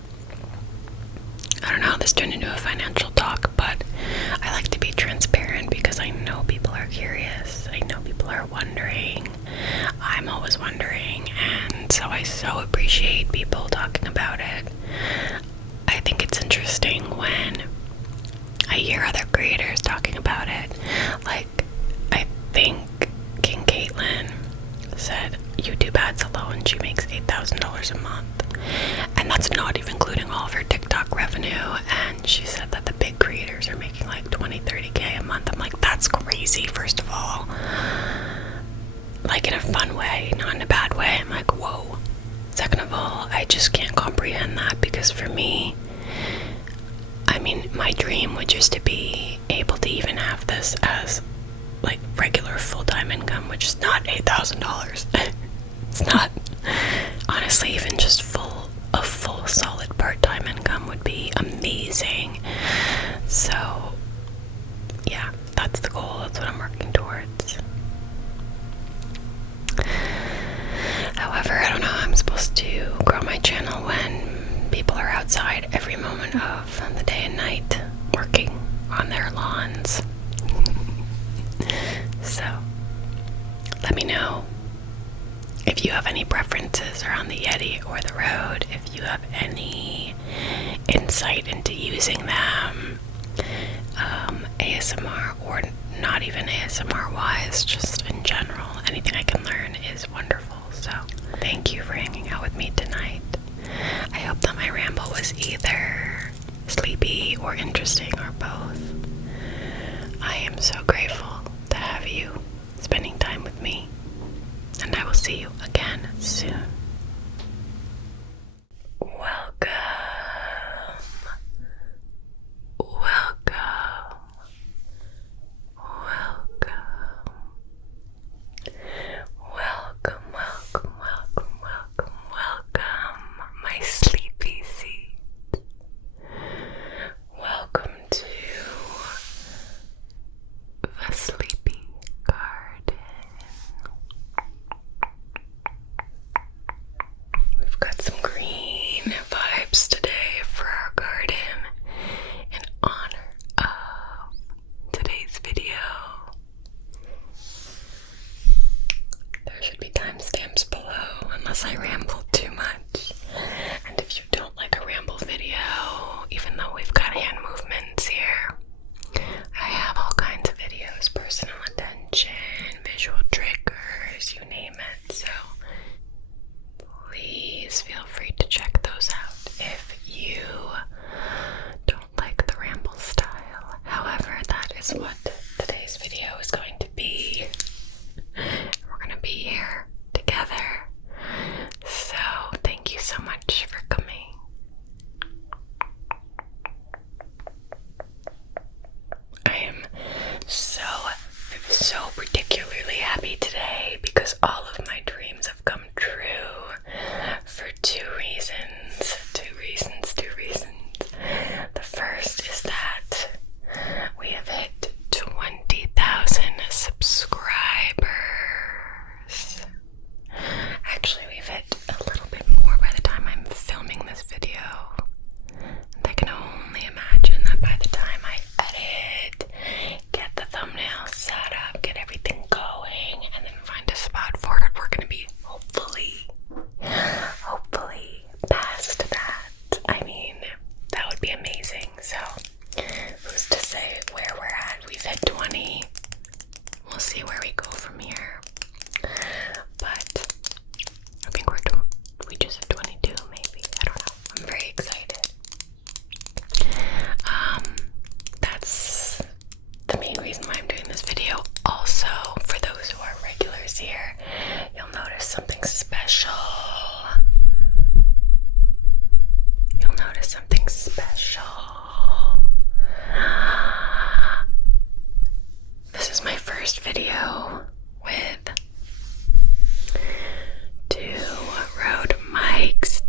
I don't know how this turned into a financial talk, but I like to be transparent because I know people are curious. I know people are wondering. I'm always wondering, and so I so appreciate people talking about it. I think it's interesting when I hear other creators talking about it. Like, I think King Caitlin said YouTube ads alone, she makes $8,000 a month. And that's not even including all of her TikTok revenue. And she said that the big creators are making like 20, 30K a month. I'm like, that's crazy, first of all. Like, in a fun way, not in a bad way. I'm like, whoa. Second of all, I just can't comprehend that, because for me, I mean, my dream would just to be able to even have this as like regular full-time income, which is not $8,000. It's not. Honestly, even just a full solid part-time income would be amazing. So yeah, that's the goal. That's what I'm working towards. However, I don't know how I'm supposed to grow my channel when people are outside every moment of the day and night working on their lawns. So let me know if you have any preferences around the Yeti or the Rode, if you have any insight into using them, ASMR or not even ASMR wise, just in general. Anything I can learn is wonderful. So thank you for hanging out with me tonight. I hope that my ramble was either sleepy or interesting or both. I am so grateful to have you spending time with me, and I will see you again soon. Welcome. Welcome. Welcome timestamps below unless I ramble too much. And if you don't like a ramble video, even though we've got hand movements here, I have all kinds of videos, personal attention, visual triggers, you name it. So please feel free to check those out if you don't like the ramble style. However, that is what today's video is going to be. We're going to be here together. So thank you so much for coming. I am so particularly happy today because all of my dreams have come true for two reasons. The first is that we have hit 20,000 subscribers. Actually, we've hit a little bit more by the time I'm filming this video. And I can only imagine that by the time I edit, get the thumbnail set up, get everything going, and then find a spot for it, we're gonna be hopefully past that. I mean, that would be amazing. So who's to say where we're at? We've hit 20. We'll see where we go from here. But I think we just hit 22 maybe. I don't know. I'm very excited. That's the main reason why I'm doing this video. Also, for those who are regulars here, you'll notice something special. This is my first video with two Rode mics.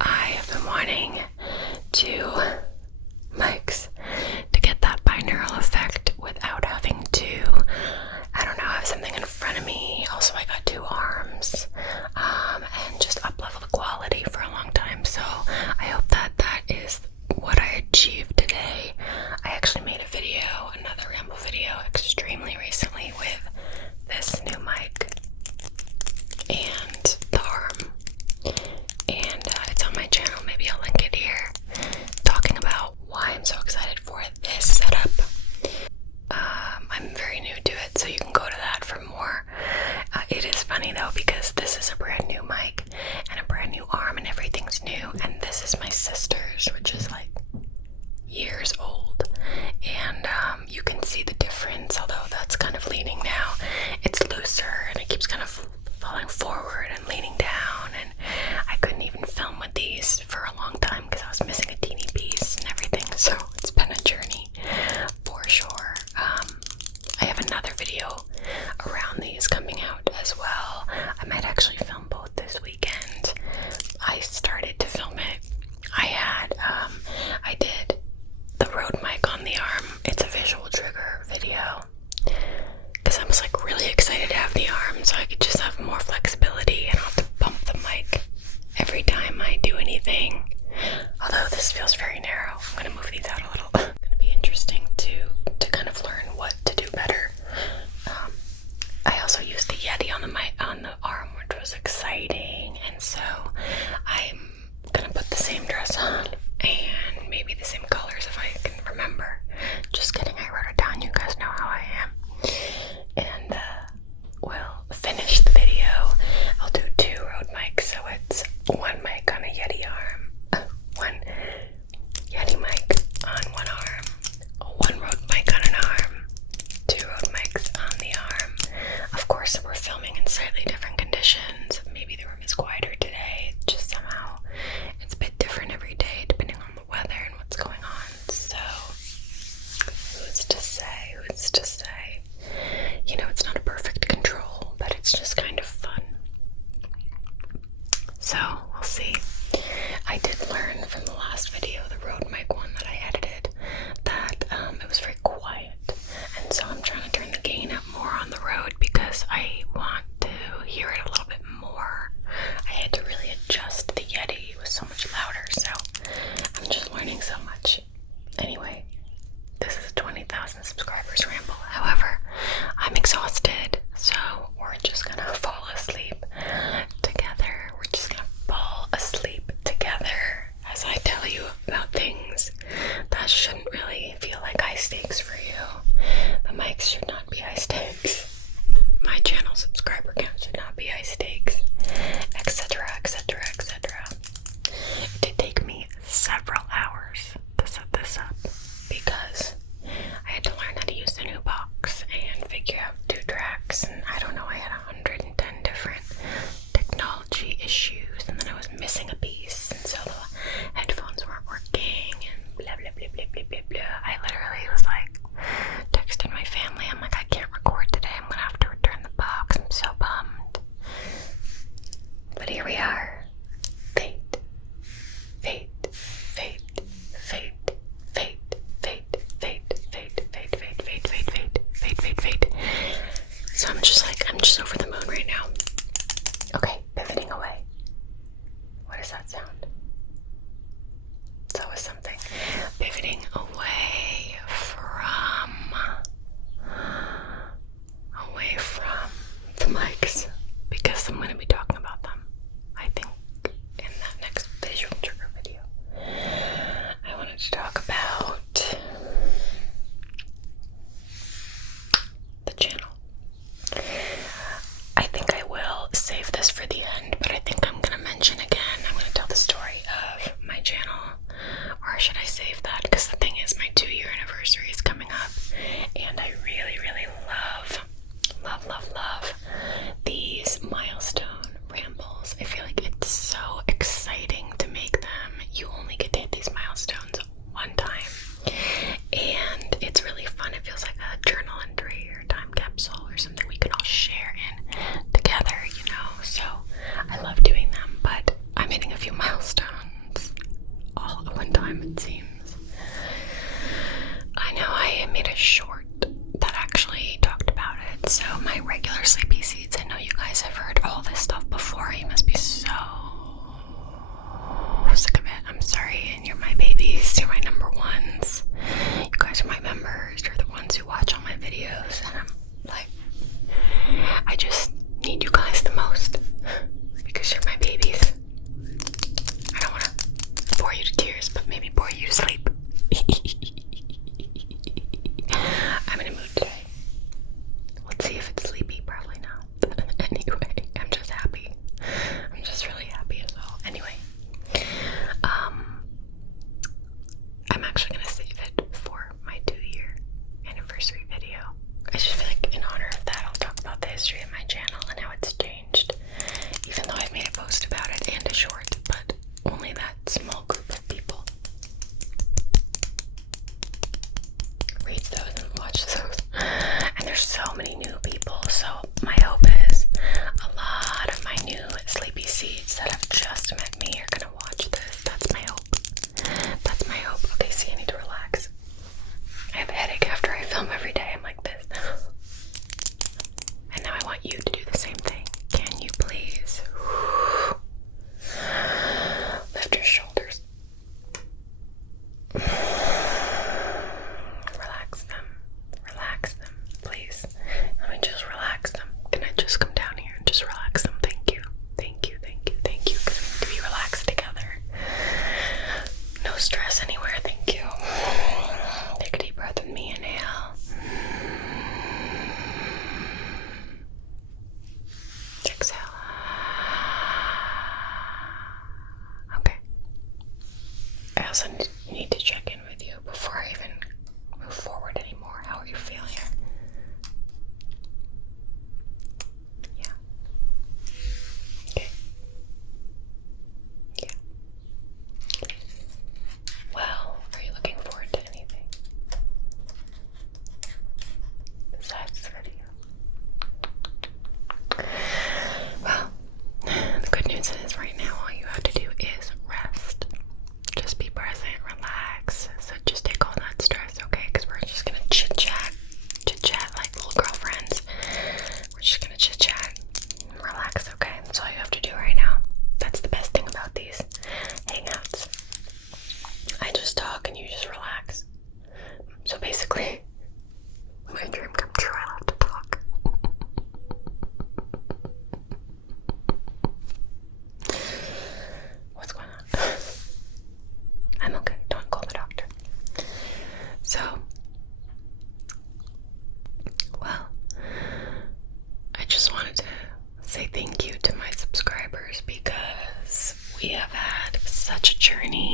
I have been wanting two mics to get that binaural effect without having to, I don't know, have something in front of me. Also, I got two arms, and just up-level the quality for a long time. So I hope that that is what I achieved today. I actually made a video, another ramble video, extremely recently with this new mic and the arm. And it's on my channel. Maybe I'll link it here. Talking about things that shouldn't really feel like high stakes for you. The mics should not be high stakes. My channel subscriber count should not be high stakes, etc., etc., etc. It did take me several hours to set this up because I had to learn how to use the new box and figure out 2 tracks, and I don't know, I had 110 different technology issues, and then I was missing a piece, and so the headphones weren't working, and blah blah blah blah blah blah blah. I literally was like texting my family, I'm like, I can't record today, I'm gonna have to return the box, I'm so bummed. But here we are. Fate, fate, fate, fate, fate, fate, fate, fate, fate, fate, fate, fate, fate, fate, fate. So I'm just over the moon right now. Okay, pivoting away. What does that sound? It's always something. Pivoting away from the mics, because I'm going to be talking about them, I think, in that next visual trigger video. I wanted to talk about the channel. I think I will save this for the end, but I think I'm going to mention again, I'm going to tell the story of my channel, or should I save that? Because the thing is, my 2-year anniversary is coming up, and I really, really love these milestone rambles. I feel like it's so exciting to make them. You only get to hit these milestones one time, and it's really fun. It feels like a journal entry or time capsule or something we can all share in together, you know. So I love doing them, but I'm hitting a few milestones all at one time, it seems. I know I made a short that actually talked about it. So my regular sleepy seeds, I know you guys have heard all this stuff before. You must be so sick of it. I'm sorry, and you're my babies. You're my number ones. You guys are my members. You're the ones who watch all my videos, and I'm like, I just need you guys the most because you're my babies. I don't want to bore you to tears, but maybe bore you to sleep. I'm in a mood today. Let's see if it's sleepy. Probably not. Anyway, I'm just happy. I'm just really happy as well. Anyway, I'm actually gonna save it for my 2-year anniversary video. I just feel like in honor of that, I'll talk about the history of my channel and how it's changed. Even though I've made a post about it and a short, but only that small group of people reads those and watches those. And there's so many new people, so my hope is a lot of my new sleepy seeds that have just met me are gonna watch this. That's my hope. That's my hope. Okay, see, I need to relax. I have a headache after I film every day. I'm like this. And now I want you to do the same thing. Can you please lift your shoulders? Relax them, please. Let me just relax them. Can I just come down here and just relax them? Thank you, thank you, thank you, thank you. Because we need to be relaxed together. No stress anywhere, thank you. Take a deep breath with me, inhale. Exhale. Okay. I also need to check in with you before I even move forward anymore. How are you feeling? Yeah. Okay. Yeah. Well, are you looking forward to anything besides the video? Well, the good news is right now all you have to do is rest. Just be present, relax,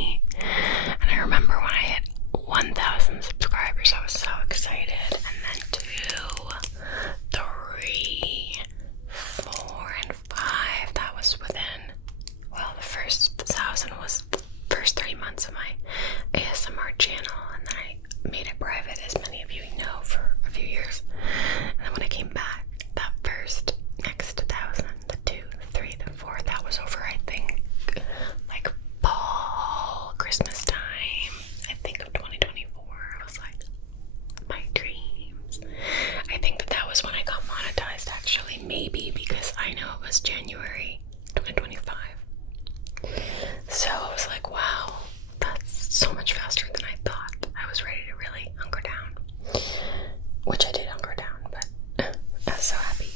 me. And I remember when I hit 1,000 subscribers, I was so excited. And then 2, 3, 4, and 5. That was within, well, the first 1,000 was the first 3 months of my ASMR channel, and then I made it private, as many of you know, for a few years. And then when I came back, that first next 1,000, the 2, the 3, the 4, that was over, I think, like fall, Christmas time, I think of 2024. I was like, my dreams. I think that was when I got monetized, actually, maybe, because I know it was January 2025. So I was like, wow, that's so much faster than I thought. I was ready to really hunker down, which I did hunker down, but I was so happy.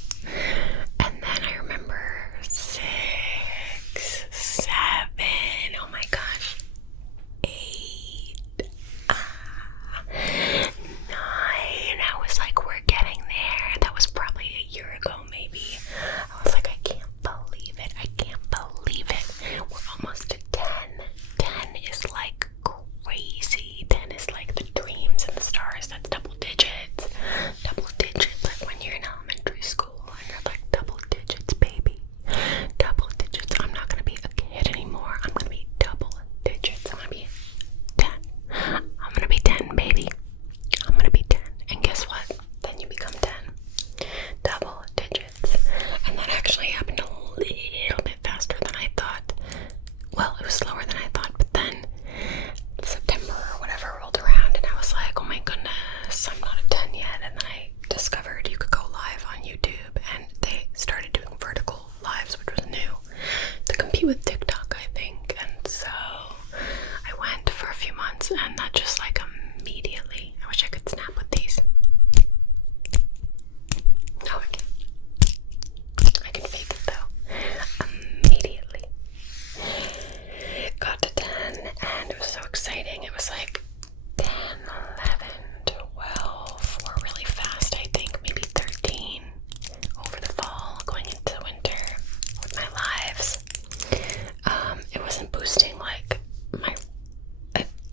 And then I remember 6, 7, oh my gosh, 8, 9. I was like, we're getting there. That was probably a year ago, maybe. I was like, I can't believe it. I can't believe it. We're almost to 10. 10 is like crazy. 10 is like the dreams and the stars. That's double digits. Double digits, like when you're in elementary school and you're like double digits, baby. Double digits. I'm not gonna be a kid anymore. I'm gonna be double digits. I'm gonna be 10. I'm gonna be 10, baby. I'm gonna be 10. And guess what? Then you become 10. Double digits. And that actually happened a little bit faster than I thought. Well, it was slower than I thought, but then September or whatever rolled around and I was like, oh my goodness, I'm not at 10 yet. And then I discovered you could go live on YouTube, and they started doing vertical lives, which was new to compete with TikTok, I think. And so I went for a few months, and that just like immediately, I wish I could snap with these. No, I can't. I can fake it though. Immediately got to 10, and it was so exciting. It was like 10, 11, 12 were really fast, I think, maybe 13 over the fall, going into winter with my lives. It wasn't boosting like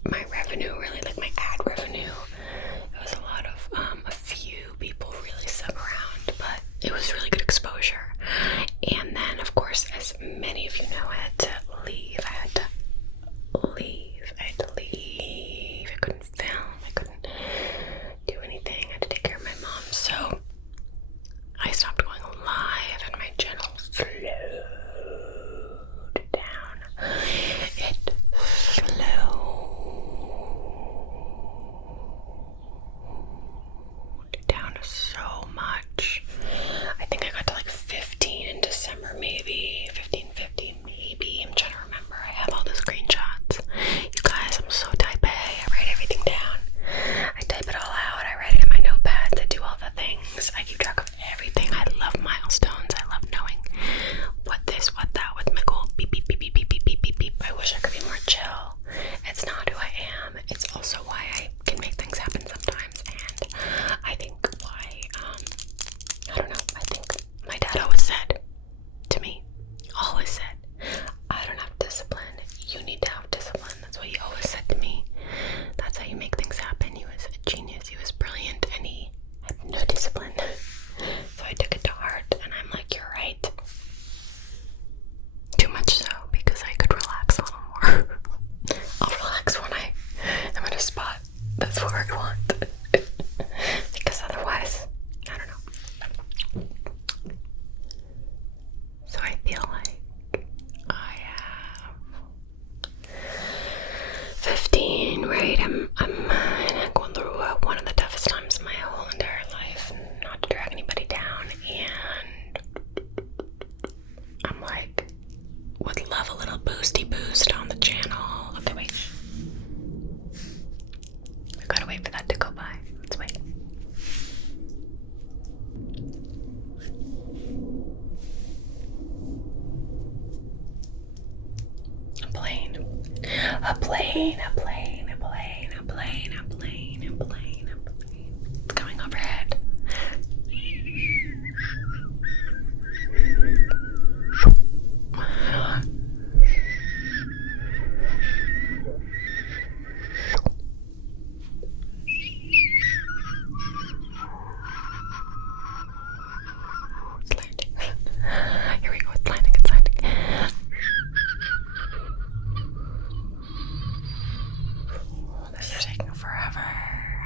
my revenue, really, like my ad revenue. It was a lot of a few people really sub around, but it was really good exposure. And then, of course, as many of you know, I had to leave. I had to leave. I couldn't film. I couldn't do anything. I had to take care of my mom. So I stopped going live, and my channel slowed down. It slowed down so much. I think I got to like 15 in December, maybe 15, maybe. I'm trying to remember. I have all the screenshots. You guys, I'm so type A. I write everything down. I type it all out. I write it in my notepads. I do all the things. I keep track of everything. I love milestones. I love knowing what this, what that, with my goal. Beep, beep, beep, beep, beep, beep, beep, beep, beep. I wish I could be more chill. It's not who I am. It's also why I can make things happen sometimes. And I think why, I don't know. I think my dad always said to me, I don't have discipline. You need to have discipline. That's what he always said to me. That's how you make things happen. He was a genius. He was brilliant, and he had no discipline. So I took it to heart, and I'm like, you're right. Too much so, because I could relax a little more. I'll relax when I am at a spot that's where I want. Because otherwise, I don't know. So I feel like I have 15, right? I'm going through one of the toughest times of my whole entire life, not to drag anybody down, and I'm like, would love a little boosty boost on the channel. Okay, wait. We gotta wait for that to go by. Let's wait. A plane. It's going overhead.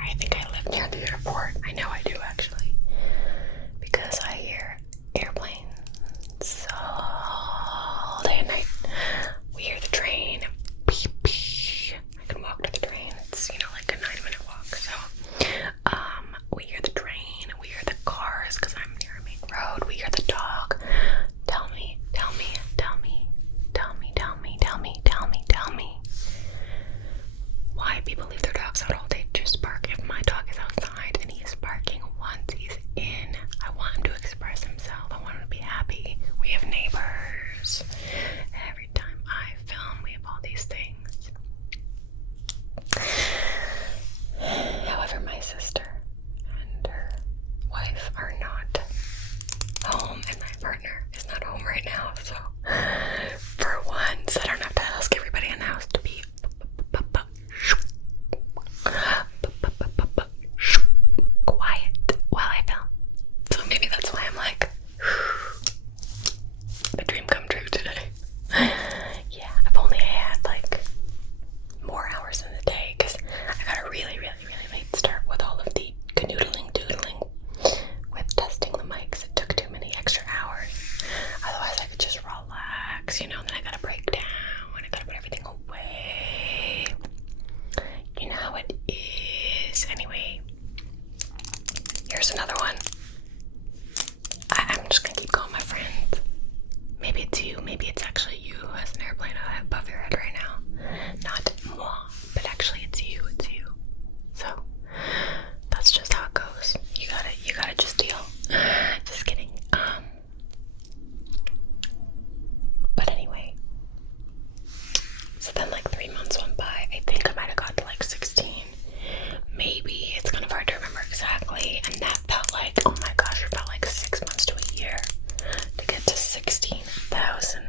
I think I live near the airport. I know I do, actually, because I hear airplanes all day and night. We hear the train. Beep, beep. I can walk to the train. It's, like a 9-minute walk. So, we hear the train. We hear the cars because I'm near a main road. We hear the dog. Tell me. Why people leave their dogs out all day just bark? If my dog is outside and he is barking once he's in, I want him to express himself. I want him to be happy. We have neighbors. Every time I film, we have all these things. However, my sister and her wife are not home, and my partner is not home right now, so for once I don't have to ask everybody in the house to be quiet while I film. So maybe that's why I'm like, a dream come true today. Yeah, if only I had like more hours in the day, because I got a really late start with all of the canoodling doodling with testing the mics. It took too many extra hours. Otherwise I could just relax, then I gotta break down and I gotta put everything away. You know how it is. Anyway, here's another one. I'm just gonna keep going, my friends. Maybe it's you, maybe it's actually you who has an airplane above your head right now. Not moi, but actually it's you. So that's just how it goes. You gotta just deal. Just kidding. But anyway. So then like 3 months went by. I think I might have got to like 16. Maybe. It's kind of hard to remember exactly. And that felt like, oh my gosh, it felt like 6 months to a year to get to 16,000.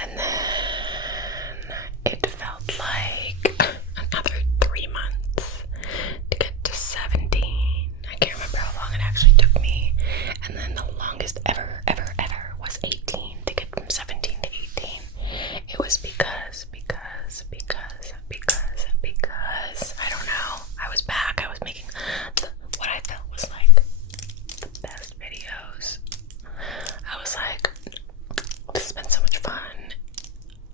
And then it felt like another 3 months to get to 17. I can't remember how long it actually took me. And then the longest ever was 18, to get from 17 to 18. It was because I don't know. I was back. I was making what I felt was like the best videos. I was like, this has been so much fun.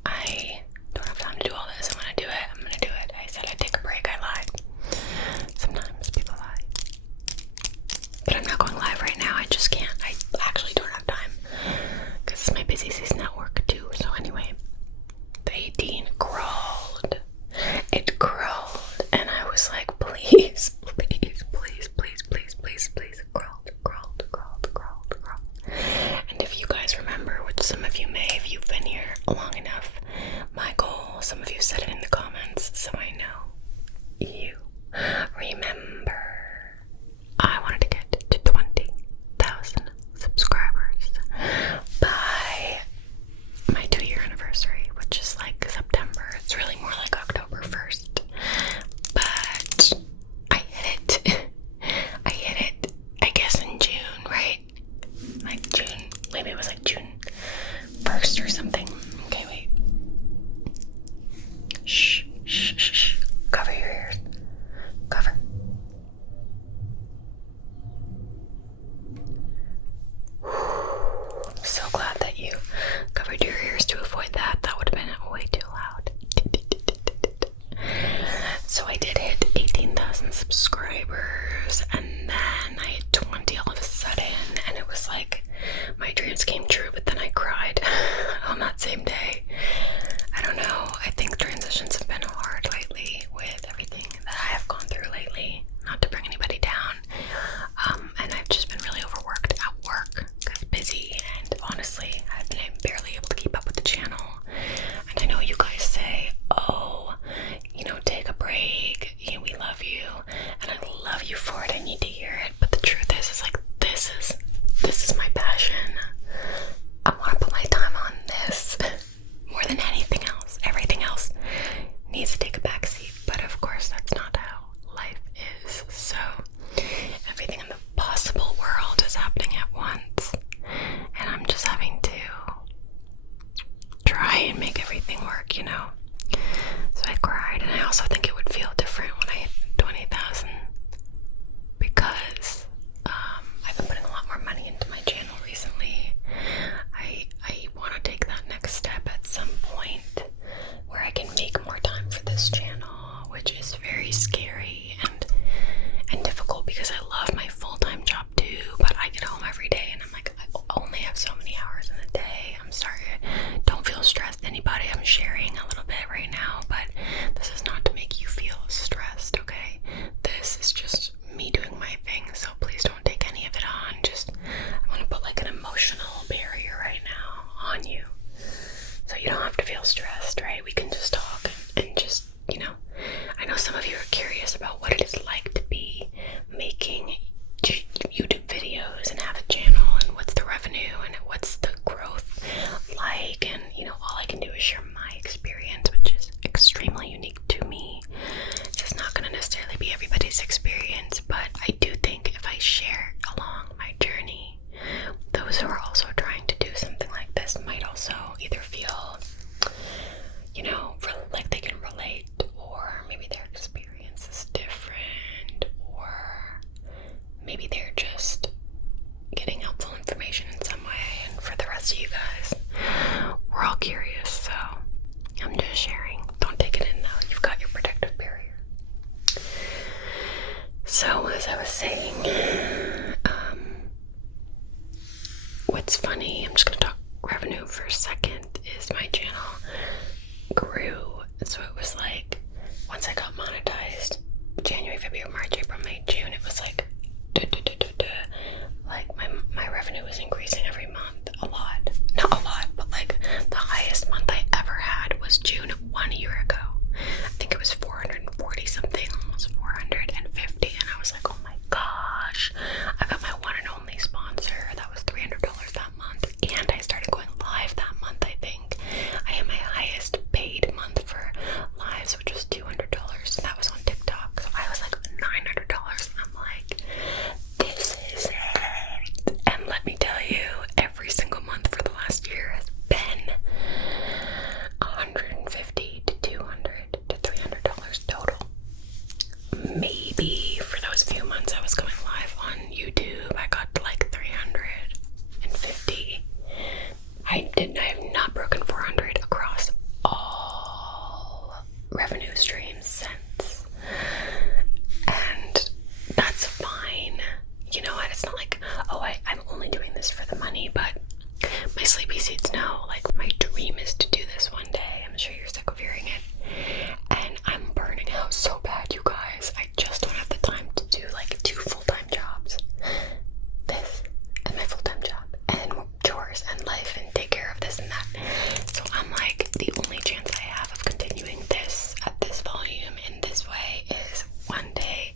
I don't have time to do all this. I'm gonna do it. I said I'd take a break. I lied. Sometimes people lie. But I'm not going live right now. I just can't. I actually don't have time because it's my busy season at work too. So anyway, the 18 crawled. It crawled, and I was like, please, crawled. And if you guys remember, which some of you may, if you've been here long enough, my goal, some of you said it in the comments, so I know you remember. I wanted to get to 20,000 subscribers by my 2-year anniversary, which is like September. It's really more like October 1st. But I hit it. I guess in June, right? Like June. Maybe it was like June 1st or something. Okay, wait. Shh. Cover your ears. Cover. I'm so glad that you covered your ears to avoid that. That would have been way too loud. So I did hit 18,000 subscribers, and then I hit 20 all of a sudden, and it was like my dreams came true, but then I cried on that same day. I don't know. I think transitions have been hard lately with everything that I have gone through lately. Not to bring anybody down. And I've just been really overworked at work. Because busy, and honestly, I've been barely able to keep up with the channel. And I know you guys say, oh, take a break. We love you. And I love you for it. I need to hear it. But the truth is like, this is my passion. I want to put my time on this more than anything else. Everything else needs to take a backseat, but of course that's not how life is. So everything in the possible world is happening at once, and I'm just having to try and make everything work, So I cried, and I also think it would feel So it was like, once I got monetized, January, February, March, April, May, June, it was like, like my revenue was increasing every month a lot. Not a lot, but like the highest month I ever had was June 1 year ago. I think it was 440 something, almost 450, and I was like, oh my gosh, I got my one and only sponsor. That was $300 that month, and I started going live that month. I think I had my highest paid month for lives, which was $200, and that was on TikTok. So I was like $900. I'm like, this is it. And let me tell you, every single month for the last year has been $150 to $200 to $300 total. Maybe for those few months I was going live on YouTube, I got to like 350. I have not broken 400 across all revenue streams since, and that's fine. You know what? It's not like, oh, I'm only doing this for the money, but my sleepy seeds know, like, my dream is to do this one day. I'm sure you're sick of hearing it, and I'm burning out so bad, you guys. I just don't have the time to do like 2 full-time jobs, this and my full-time job, and chores and life, and take care of this and that. So I'm like, the only chance I have of continuing this at this volume in this way is one day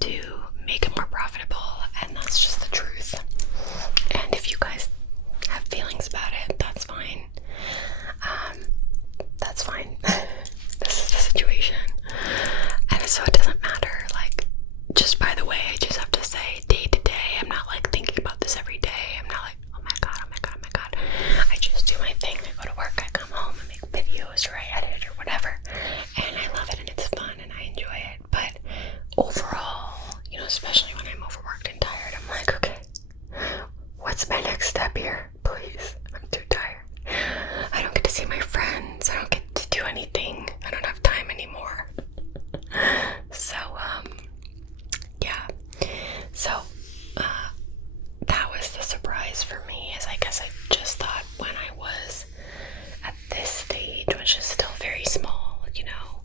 to make it more profitable, and that's just the truth. And if you guys have feelings about it, that's fine. That's fine. This is the situation, and so it doesn't matter. Like, just by the way, I just have to say, day to day, I'm not like thinking about this every day. I'm not like, oh my god, oh my god, oh my god. I just do my thing. I go to work, I come home, I make videos, or I edit, or whatever, and I love it, and it's fun, and I enjoy it. But overall, you know, especially when I'm overworked and tired, I'm like, okay, what's my next step here? Please, I'm too tired. I don't get to see my friends. I don't get to do anything. I don't have time anymore. So, yeah. So, that was the surprise for me, is I guess I just thought when I was at this stage, which is still very small, you know,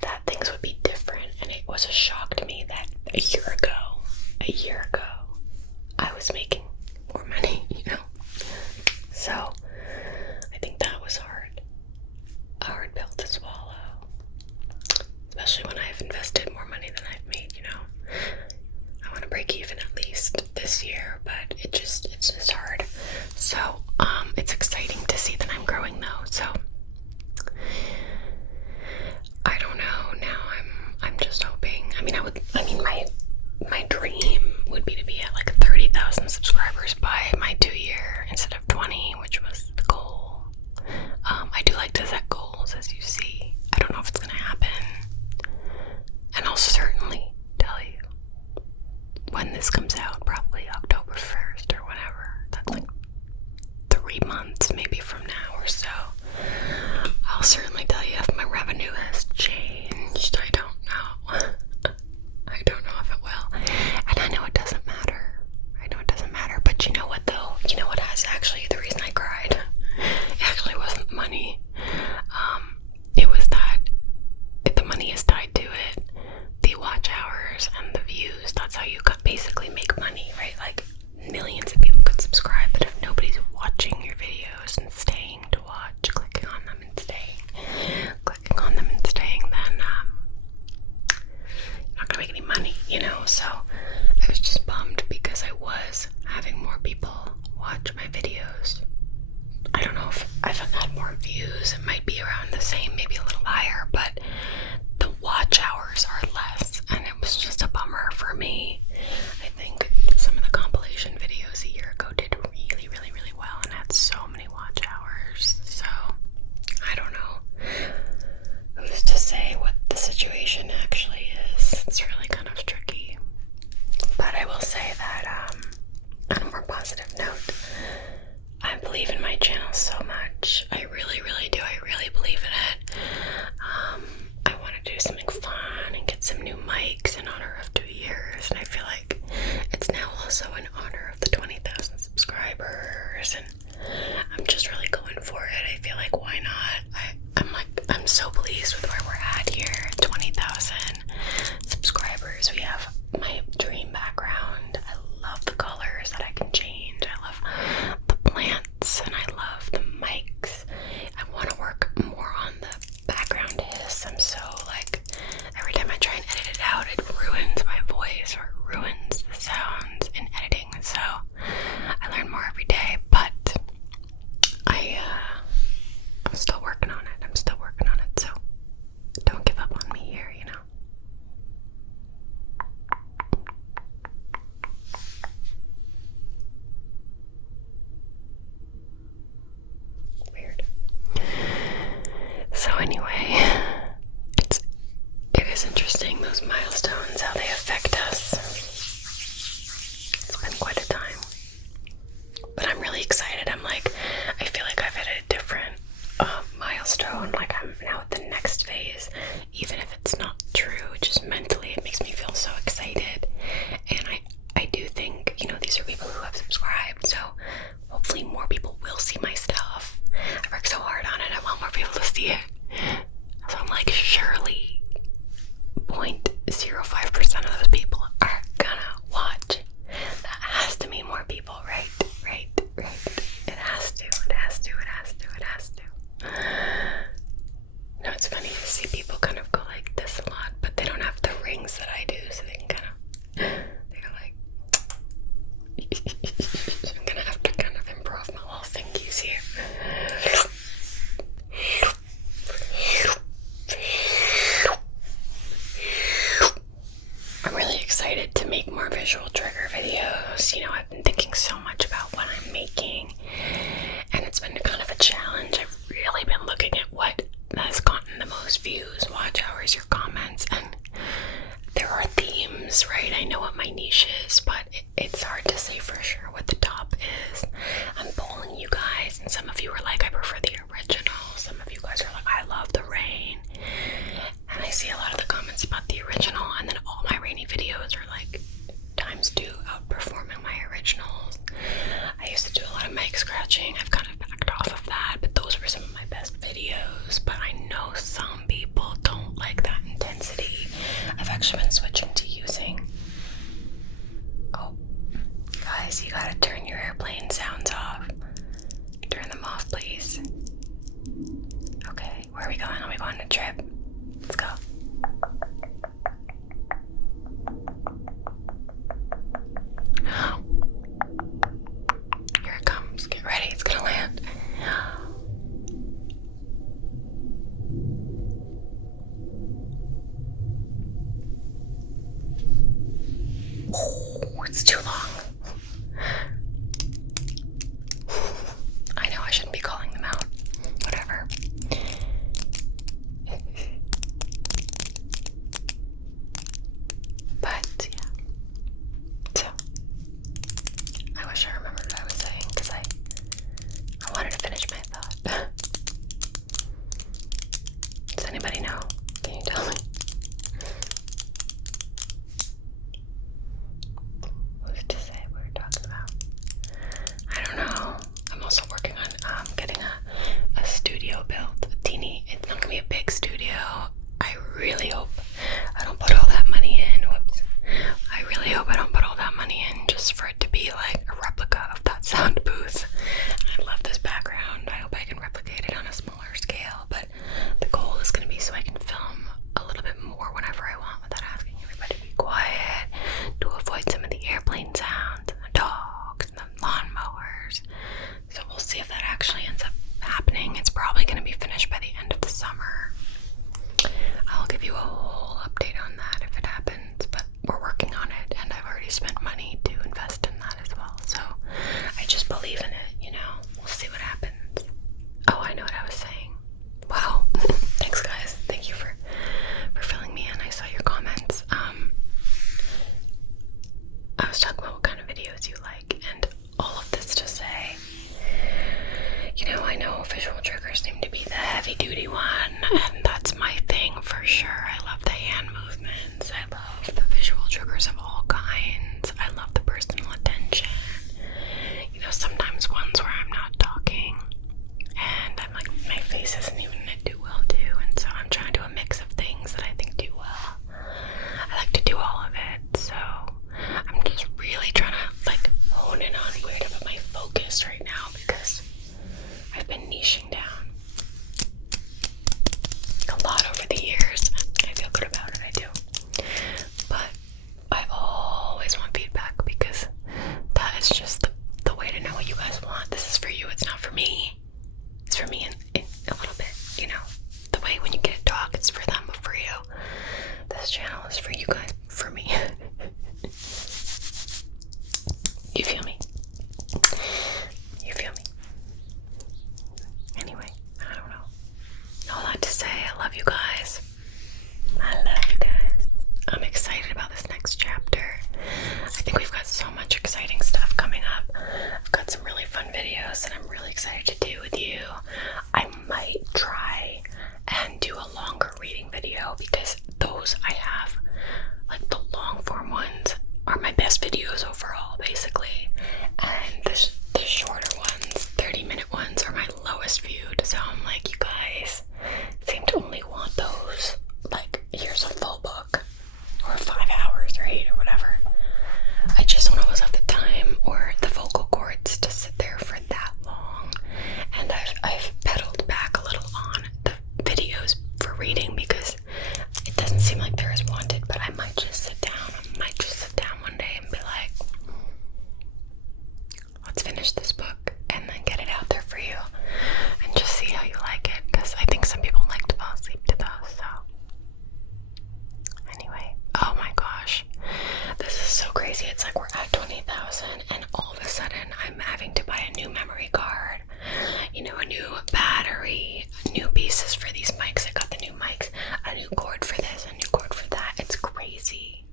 that things would be different. And it was a shock to me that a year ago, I was making more money, you know. So I think that was a hard pill to swallow, especially when I've invested more money than I've made, you know. I want to break even at least this year, but it's just hard. So it's exciting to see that I'm growing though. So I don't know. Now I'm just hoping. I mean, my dream would be to be at like 30,000 subscribers by my 2-year instead of 20, which was the goal. I do like to set goals, as you see. I don't know if it's gonna happen, and I'll certainly tell you when this comes out, probably October 1st or whenever. That's like 3 months maybe from now or so. I'll certainly tell you if my revenue has changed. I don't know. I don't know if it will. And I know it doesn't matter. But you know what though? You know what has actually, the reason I cried, it actually wasn't money. It I'm so pleased with where we're at here. 20,000 subscribers. We have my dream background. I love the colors that I can change. I love the plants and I love the mics. I want to work more on the background hiss. I'm so like, every time I try and edit it out, it ruins my voice or it ruins the sounds in editing. So I learn more every day, but I'm still working on it. I'm still working on it. So don't give up on me here, you know. Weird. So anyway, it is interesting, those milestones, how they affect us. It's been quite a time. But I'm really excited. I feel like I've hit a different milestone. Like I'm now at the next phase. Even if it's not true, just mentally it makes me feel so excited. And I do think, you know, these are people who have subscribed, so hopefully more people will see my stuff. I work so hard on it. I want more people to see it. So I'm like, surely 0.05% of those people are gonna watch. That has to mean more people, right? Right. It has to. You know, it's funny to see people kind of go like this a lot, but they don't have the rings that I do, so they can kind of, they go like, so I'm gonna have to kind of improve my little thingies here. I'm really excited to make more visual trigger videos. You know, I've been thinking so much about what I'm making, and it's been kind of a challenge. I've really been looking at what has gotten the most views, watch hours, your comments, and there are themes, right? I know what my niche is, but it's hard to say for sure what the top is. I'm polling you guys, and some of you are like, I prefer the original. Some of you guys are like, I love the rain. And I see a lot of the comments about the original, and then all my rainy videos are like ×2 outperforming my originals. I used to do a lot of mic scratching. I've kind of backed off of that, but those were some of my best videos. But I know some people don't like that intensity. I've actually been switching to using, oh guys, you gotta turn your airplane sounds off. Turn them off, please. Okay, where are we going? Are we going on a trip? Let's go. Here it comes. Get ready. It's gonna land. Oh, it's too long. I know I shouldn't be calling them out. Whatever. But yeah. So I wish I remembered what I was saying, because I wanted to finish my thought. Does anybody know? Can you tell me? Who's to say what we're talking about? I don't know. I'm also working on getting a studio built. A teeny. It's not gonna be a big studio. I really hope I don't put all that money in. Whoops. I really hope I don't put all that money in just for it to be like a replica of that sound booth. I love this background. I hope I can replicate it on a smaller scale, but the goal is going to be so I say I love you guys. I love you guys. I'm excited about this next chapter. I think we've got so much exciting stuff coming up. I've got some really fun videos that I'm really excited to do with you. I might try and do a longer reading video because those I have, like the long form ones, are my best videos overall, basically. And the shorter ones, 30-minute ones, are my lowest viewed. So I'm like, you guys seem to only want those. Like, here's a full book, or 5 hours, or 8, or whatever. I just don't always have the time or the vocal cords to sit there for that long. And I've pedaled back a little on the videos for reading because it doesn't seem like they're as wanted. But I might just sit down. One day and be like, let's finish this book and then get it out there for you and just see how you like it, because I think some people like to fall asleep to those. So anyway, oh my gosh, this is so crazy. It's like we're at 20,000 and all of a sudden I'm having to buy a new memory card, you know, a new battery, new pieces for these mics. I got the new mics, a new cord for this, a new cord for that. It's crazy.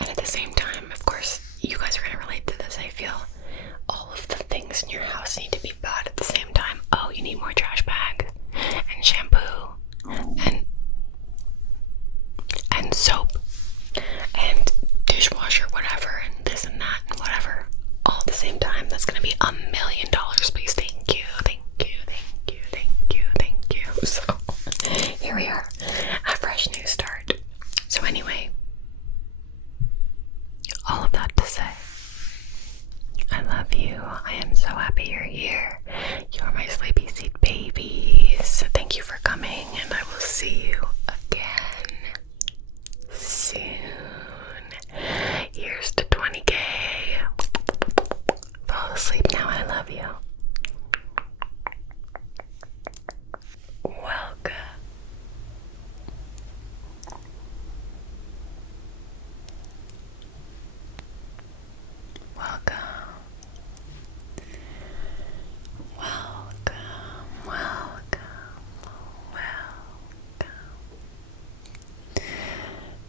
And at the same time, of course, you guys are going to relate to this, I feel. All of the things in your house need to be bought at the same time. Oh, you need more trash bags and shampoo and soap and dishwasher, whatever, and this and that and whatever, all at the same time. That's going to be $1 million, please. Thank you. So here we are, a fresh new start. So anyway, all of that to say, I love you. I am so happy you're here. You're my sleepy seat babies. Thank you for coming, and I will see you again soon. Here's to 20K. Fall asleep now. I love you. Welcome.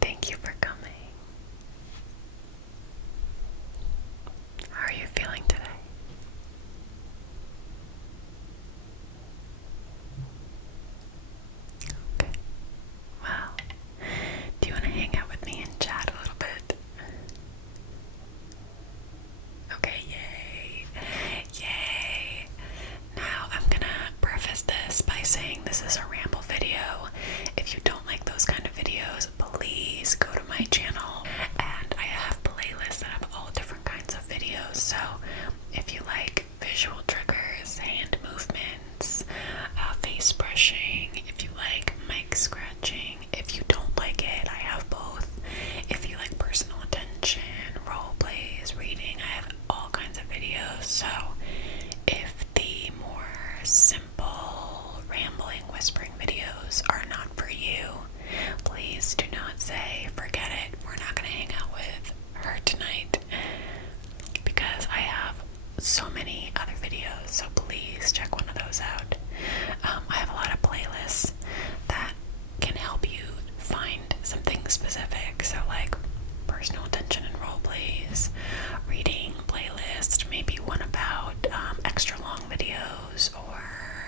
Thank you for coming. How are you feeling today? Okay. Well, do you want to hang out with me and chat a little bit? Okay, yay. Now I'm gonna preface this by saying this is a ramble video. If you don't like those kind of videos, please go to my channel, and I have playlists that have all different kinds of videos. So if you like visual triggers, hand movements, face brushing, if you like mic scratching, if you don't like it, I have both. If you like personal attention, role plays, reading, I have all kinds of videos. So if the more simple rambling whispering videos are not for you, please do not say forget it, we're not going to hang out with her tonight, because I have so many other videos. So please check one of those out. I have a lot of playlists that can help you find something specific. So like personal attention and role plays, reading playlist, maybe one about extra long videos, or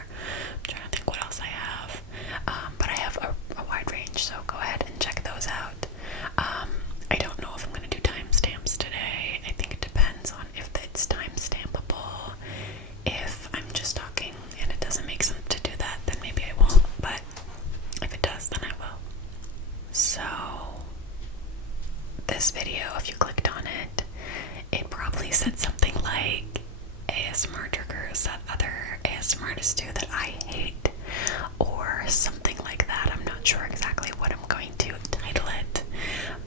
I'm trying to think what else I have. But I have a wide range, so go ahead and check those out. I don't know if I'm going to do timestamps today. I think it depends on if it's timestampable. If I'm just talking and it doesn't make sense to do that, then maybe I won't. But if it does, then I will. So this video, if you clicked on it, it probably said something like ASMR triggers that other ASMRtists do that I hate, or something like that. I'm not sure exactly what I'm going to title it,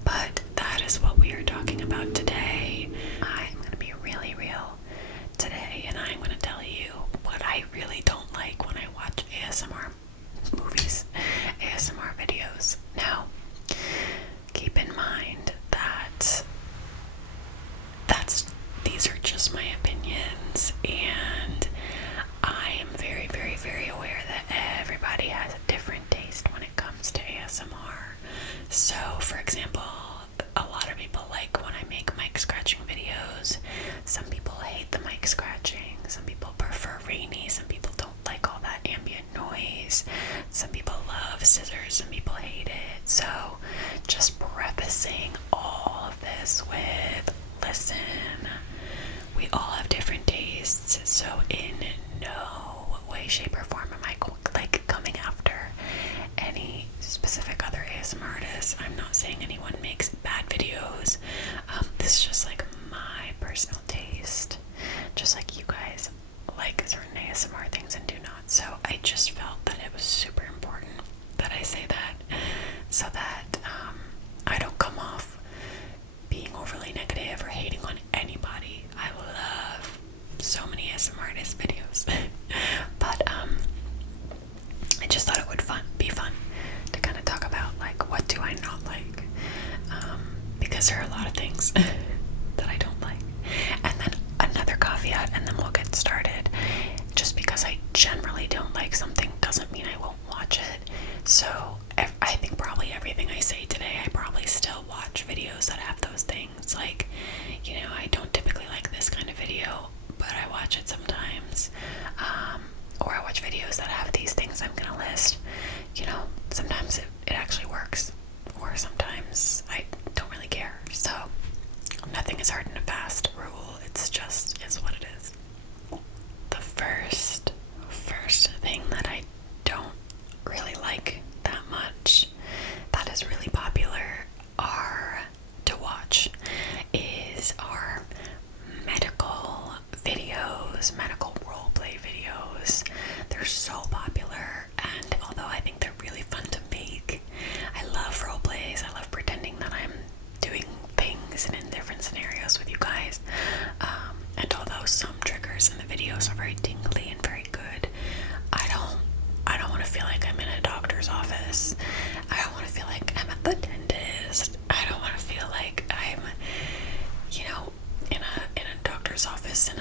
but that is what we are talking about today. I'm going to be really real today, and I'm going to tell you what I really don't like when I watch ASMR movies, ASMR videos. Now, keep in mind that these are just my opinions, and I am very, very So, for example, a lot of people like when I make mic scratching videos. Some people hate the mic scratching. Some people prefer rainy. Some people don't like all that ambient noise. Some people love scissors. Some people hate it. So, just prefacing all of this with, listen, we all have different tastes. So, in no way, shape, or form am I like coming after any specific other ASMR artists. I'm not saying anyone makes bad videos. This is just like my personal taste. Just like you guys like certain ASMR things and do not. So I just felt that it was super important that I say that, so that I don't come off being overly negative or hating on anybody. I love so many ASMR artist videos. But I just thought it would be fun to kind of talk about, like, what do I not like, because there are a lot of things that I don't like. And then another caveat, and then we'll get started. Just because I generally don't like something doesn't mean I won't watch it. So I think probably everything I say today, I probably still watch videos that have those things. Like, you know, I don't typically like this kind of video, but I watch it sometimes. Or I watch videos that have these things I'm gonna list. You know, sometimes it actually works, or sometimes I don't really care. So nothing is hard and a fast rule. It's just is what it is. The first thing that I don't really like that much, that is really popular to watch, is our medical videos, medical roleplay videos. They're so popular, and although I think they're really fun to make, I love roleplays. I love pretending that I'm doing things and in different scenarios with you guys. And although some triggers in the videos are very tingly and very good, I don't want to feel like I'm in a doctor's office. I don't want to feel like I'm at the dentist. I don't want to feel like I'm, you know, in a doctor's office in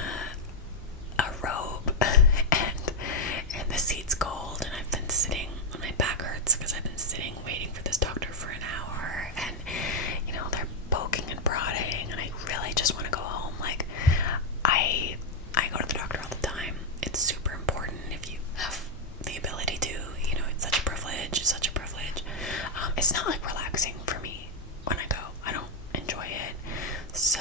a robe and the seat's cold and I've been sitting, my back hurts because I've been sitting waiting for this doctor for an hour, and you know, they're poking and prodding, and I really just want to go home. Like, I go to the doctor all the time. It's super important if you have the ability to, you know, it's such a privilege, it's not like relaxing for me when I go. I don't enjoy it. So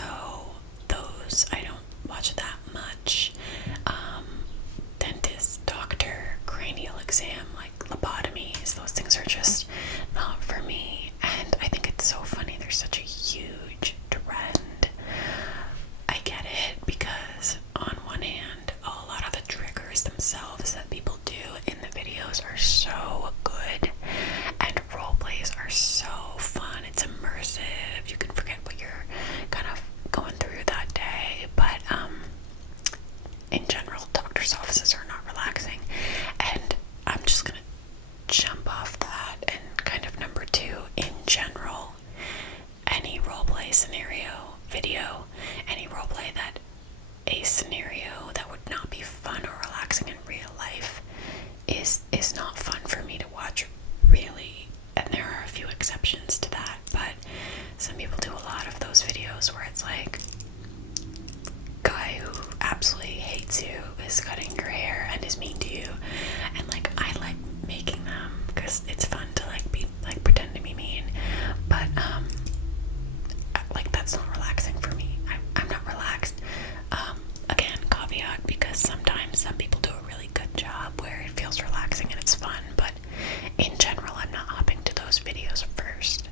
those, I don't watch that much. Dentist, doctor, cranial exam, like lobotomies, those things are just not for me. And I think it's so funny, there's such a huge trend. I get it, because on one hand, a lot of the triggers themselves that people do in the videos are so good, and role plays are so fun. It's immersive. You can forget what you're kind of going through that day. But in general, doctor's offices are not relaxing, and I'm just gonna jump off that. And kind of number two, in general, any roleplay scenario video, any roleplay that a scenario that would not be fun or relaxing in real life is not fun for me to watch, really. And there are a few exceptions to that, but some people do a lot of those videos where it's like, guy who absolutely hates you is cutting your hair and is mean to you, and like, I like making them because it's fun to like be like pretend to be mean, but like, that's not relaxing for me. I'm not relaxed. Again, caveat, because sometimes some people do a really good job where it feels relaxing and it's fun, but in general, I'm not hopping to those videos first.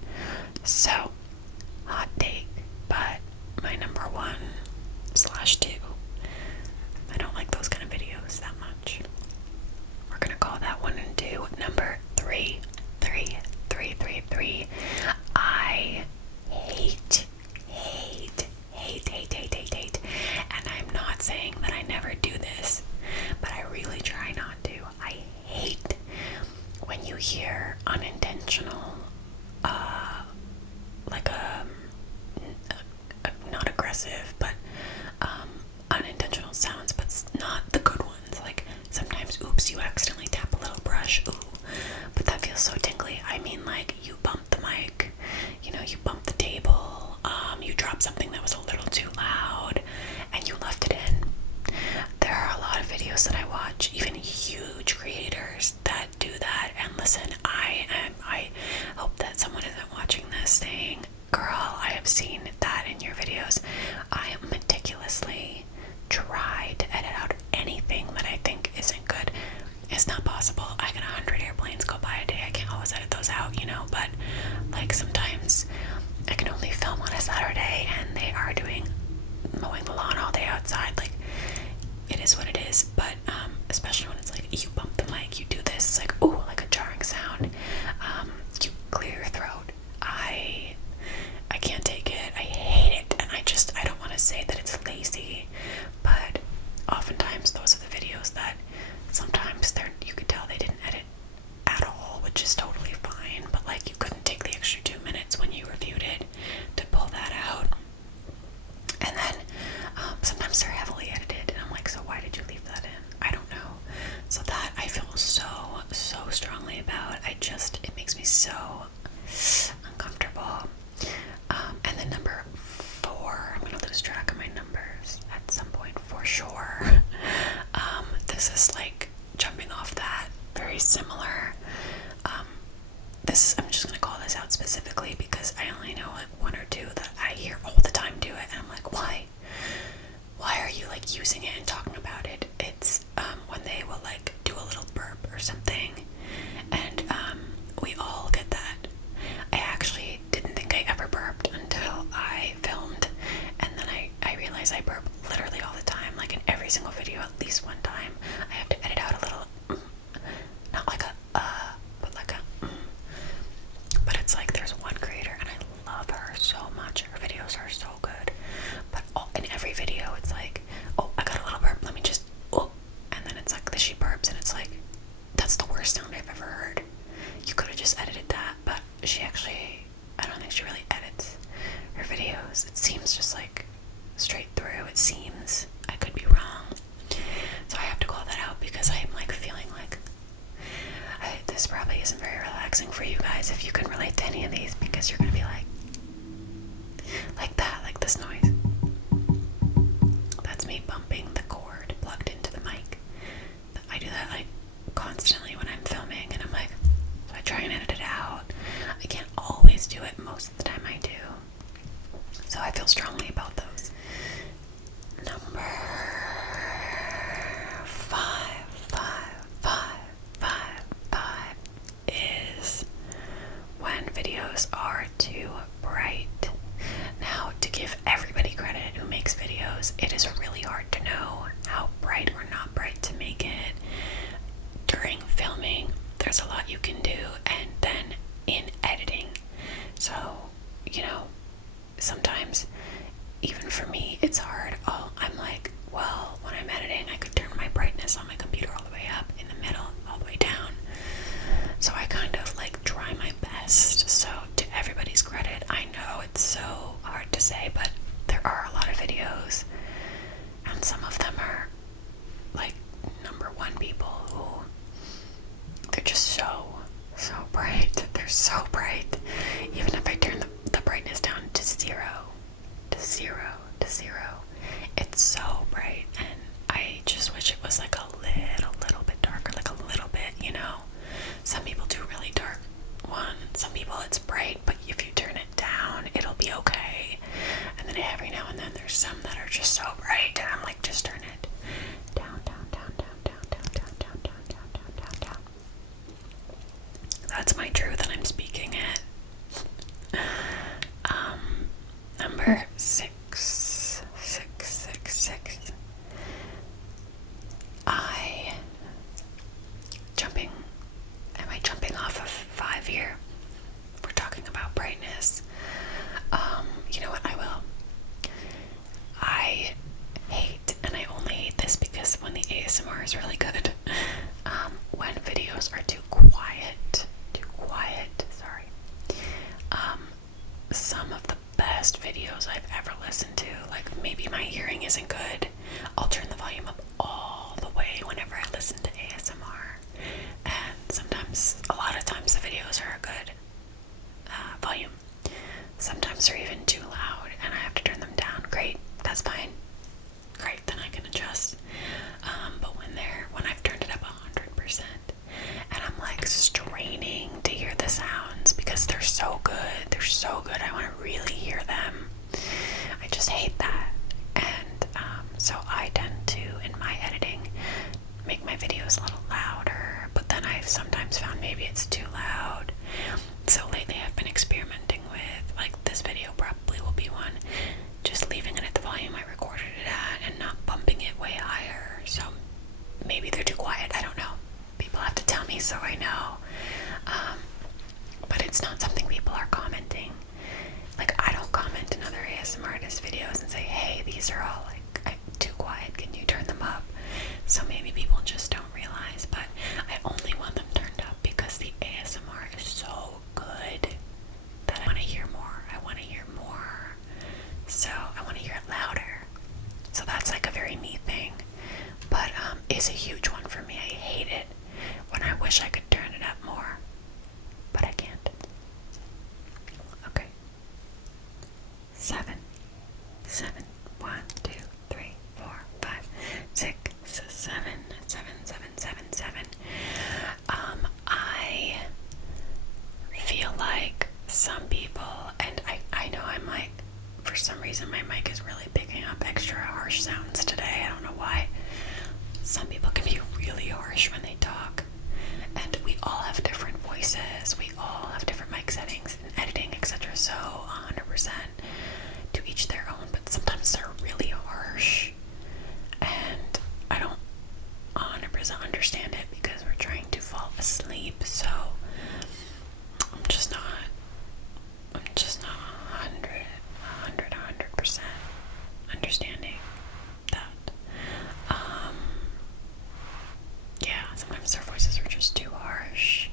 So, hot take, but my number 1/2, I don't like those kind of videos that much. We're gonna call that 1 and 2. Number 3. I hate, and I'm not saying that I never do this, but I really try not to. I hate when you hear unintentional, like not aggressive, but unintentional sounds, but not the good ones. Like, sometimes, oops, you accidentally tap a little brush, ooh, but that feels so tingly. I mean, like, you bump the mic, was a little too loud and you left it in. There are a lot of videos that I watch, even huge creators that do that. And listen, I hope that someone isn't watching this saying, girl, I have seen that in your videos. I meticulously try to edit out anything that I think isn't good. It's not possible. I get 100 airplanes go by a day. I can't always edit those out, you know, but like sometimes I can only film on a Saturday and they are doing mowing the lawn all day outside. Like, it is what it is. But especially when it's like you bump the mic, you do this, it's like, oh, like a jarring sound. You clear your throat. I can't take it. I hate it. And I don't want to say that it's lazy, but oftentimes those are the videos that sometimes you could tell they didn't edit at all, which is totally fine, but like you couldn't take the extra 2 minutes when you reviewed it to pull that out. And then sometimes they're heavily edited and I'm like, so why did you leave that in? I don't know. So that I feel so strongly about. It makes me so uncomfortable. And then number 4, I'm gonna lose track of my numbers at some point for sure. This is like jumping off that, very similar. I'm just gonna call this out specifically because I only know like 1 or 2 that I hear all the time do it, and I'm like, why are you like using it and talking about it? It's when they will like do a little burp or something, and we all get that. I actually didn't think I ever burped until I filmed, and then I realized I burp literally all the time, like in every single video at least one time. I have to edit out a little not like a but like a but it's like there's one creator and I love her so much. Her videos are so good, but in every video it's like, oh, I got a little burp, let me just, oh, and then it's like she burps and it's like, that's the worst sound I've ever heard. You could have just edited that, but she actually, I don't think she really edits her videos. It seems just like straight through. It seems. I could be wrong. So I have to call that out because I'm like feeling like this probably isn't very relaxing for you guys if you can relate to any of these, because you're gonna be like that, like this noise. That's me bumping the cord plugged into the mic. I do that like constantly when I'm filming, and I'm like, so I try and edit it out. I can't always do it. Most of the time I do. So I feel strongly about those. Number 5 is when videos are too bright. Now, to give everybody credit who makes videos, it is really hard to know how bright or not bright to make it. During filming, there's a lot you can do, and then in editing. So, you know, sometimes even for me it's hard. I'm like, well, when I'm editing I could turn my brightness on my computer all the way up, in the middle, all the way down. So I kind of like try my best. So to everybody's credit, I know it's so hard to say, but there are a lot of videos, and some of them are like number 1 people who they're just so bright. They're so bright. Even if I turn the brightness down to zero, it's so bright, and I just wish it was like a little bit darker, like a little bit, you know. Some people do really dark one. Some people it's bright, but if you turn it down, it'll be okay. And then every now and then there's some that are just so bright, and I'm like, just turn it down. That's my truth, and I'm speaking it. Number 6. Am I jumping off of 5 here? We're talking about brightness. You know what, I will. I hate, and I only hate this because when the ASMR is really good, when videos are too quiet, sorry. Some of the best videos I've ever listened to, like maybe my hearing isn't good, I'll turn the volume up all the way whenever I listen to ASMR, and sometimes, a lot of times the videos are a good volume. Sometimes they're even too loud and I have to turn them down some people, and I know I might, for some reason my mic is really picking up extra harsh sounds today. I don't know why. Some people can be really harsh when they talk, and we all have different voices, we all have different mic settings and editing, etc. So 100% to each their own, but sometimes they're really harsh, and I don't 100% understand it because we're trying to fall asleep. So I'm just not 100% understanding that. Yeah, sometimes their voices are just too harsh,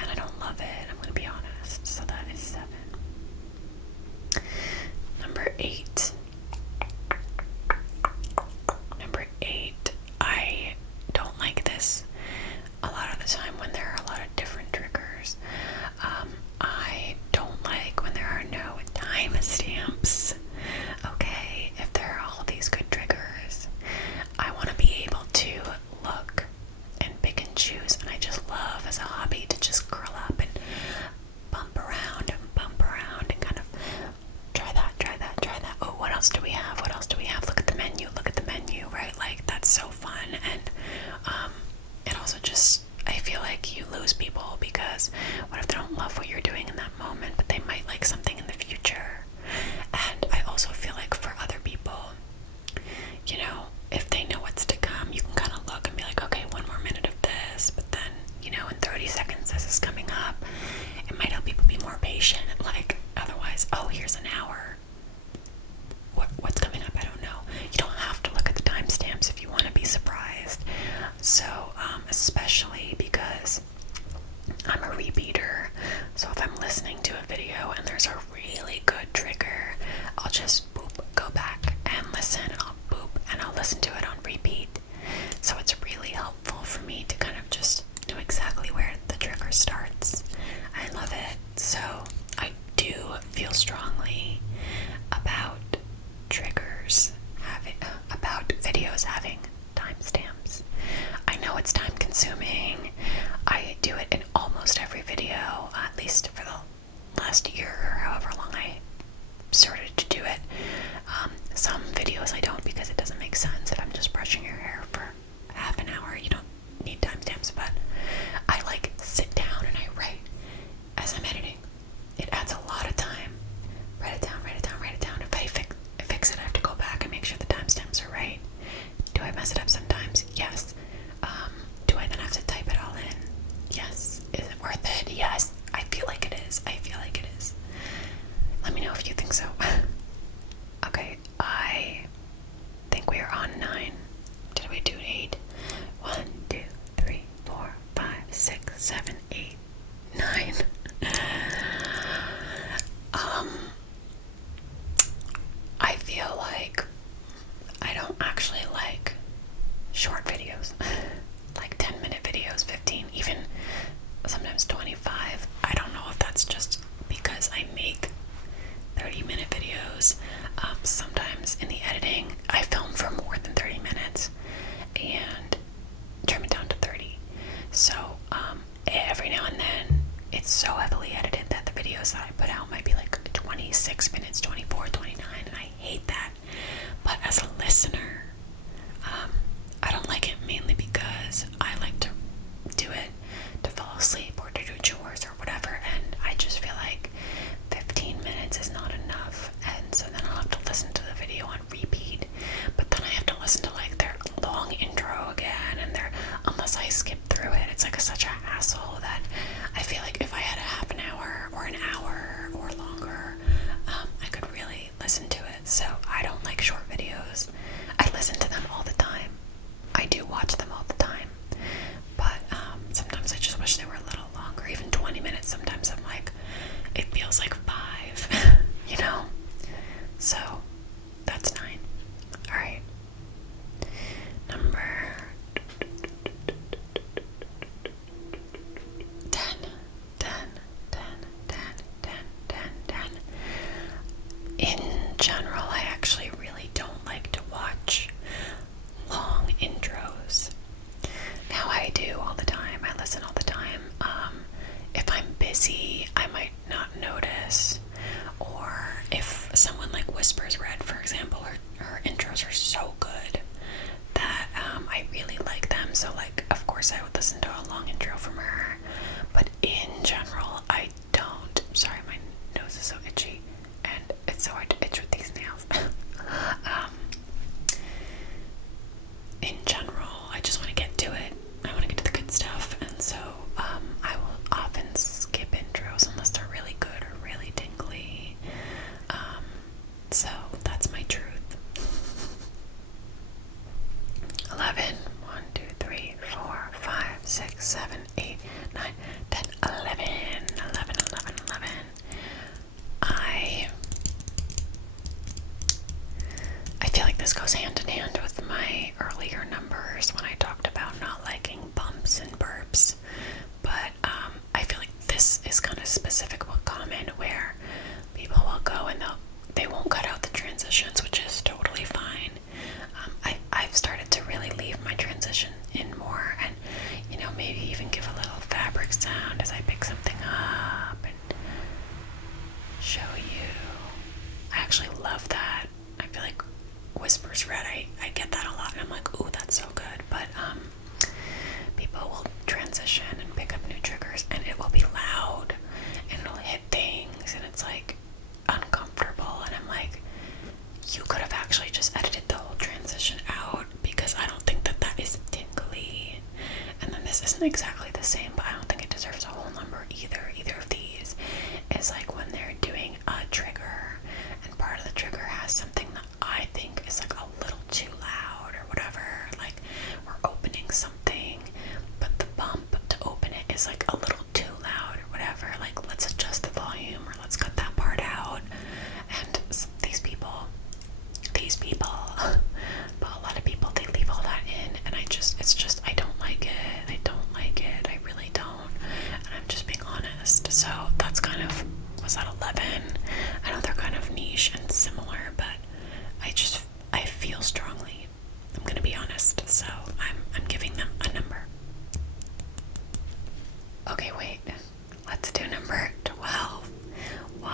and I don't love it, I'm gonna be honest. So that is 7. Number 8. I don't like this a lot of the time when there are a lot of different triggers. I don't like when there are no timestamps. Okay, if there are all these good triggers, I want to be able to look and pick and choose, and I just love as a hobby to just curl up and bump around and kind of try that. Oh, what else do we have? Look at the menu, right? Like, that's so fun. And it also just, I feel like you lose people because what if they don't love what you're doing in that moment, but they might like something in the future? And I also feel like for other people, you know, if they know what's to come, you can kind of look and be like, okay, 1 more minute of this, but then, you know, in 30 seconds this is coming up. It might help people be more patient. Like, otherwise, oh, here's an hour. What's coming up? I don't know. You don't have to look at the timestamps if you want to be surprised. So, especially because I'm a repeater, so if I'm listening to a video and there's a really good trigger, I'll just boop, go back and listen, and I'll boop, and I'll listen to it on repeat. So it's really helpful for me to kind of just know exactly where the trigger starts. I love it. So I do feel strongly about triggers about videos having timestamps. I know it's time consuming. I do it in almost every video, at least for the last year or however long I started to do it. Some videos I don't because it doesn't make sense. If I'm just brushing your hair for half an hour, you don't need timestamps, but I like sit down and I write as I'm editing. It adds a lot of time. Write it down. If I fix it, I have to go back and make sure the timestamps are right. Do I mess it up sometimes? Yes. Do I then have to type it all in? Yes. Is it worth it? Yes. I feel like it is. Let me know if you think so. Okay, I think we are on 9. Did we do 8? 1, 2, 3, 4, 5, 6, 7, 8, 9. I feel like I don't actually like short videos. Like 10-minute videos, 15, even sometimes 25. I don't know if that's just because I make 30-minute videos. Sometimes in the editing, I film for more than 30 minutes and trim it down to 30. So every now and then, it's so heavily edited that the videos that I put out might be like 26 minutes, 24, 29, and I hate that. But as a listener, I don't like it mainly because I like to do it to fall asleep or to do chores or whatever, and I just feel like 15 minutes is not enough, and so then I'll have to listen to the video on repeat, but then I have to listen to like their long intro again, and unless I skip through it, it's like such a hassle that I feel like if I had a half an hour or an hour or longer, I could really listen to it. So I don't like short videos. I listen to them all the time. I do watch them all the time, but sometimes this goes hand in hand with my earlier numbers when I talked about not liking bumps and burps, but I feel like this is kind of specific but common, where people will go and they won't cut out the transitions, which is totally fine. I've started to really leave my transition in more, and maybe even give a little fabric sound as I pick something up and show you. I actually love that. I feel like whispers read, I get that a lot, and I'm like, ooh, that's so good. But people will transition and pick up new triggers, and it will be loud, and it'll hit things, and it's like uncomfortable, and I'm like, you could have actually just edited the whole transition out, because I don't think that is tingly. And then this isn't exactly the same, but I don't think it deserves a whole number either. Either of these is like when they're doing a trigger, and part of the trigger has something that I think is like a little too loud or whatever. Like we're opening something, but the bump to open it is like a little too loud or whatever. Like, let's adjust the volume, or let's cut that part out. And these people, but a lot of people, they leave all that in, and it's just, I don't like it. I really don't. And I'm just being honest. So that's kind of, was that 11? I know they're kind of niche and similar, but I feel strongly. I'm gonna be honest. So I'm giving them a number. Okay, wait. Let's do number 12. 1,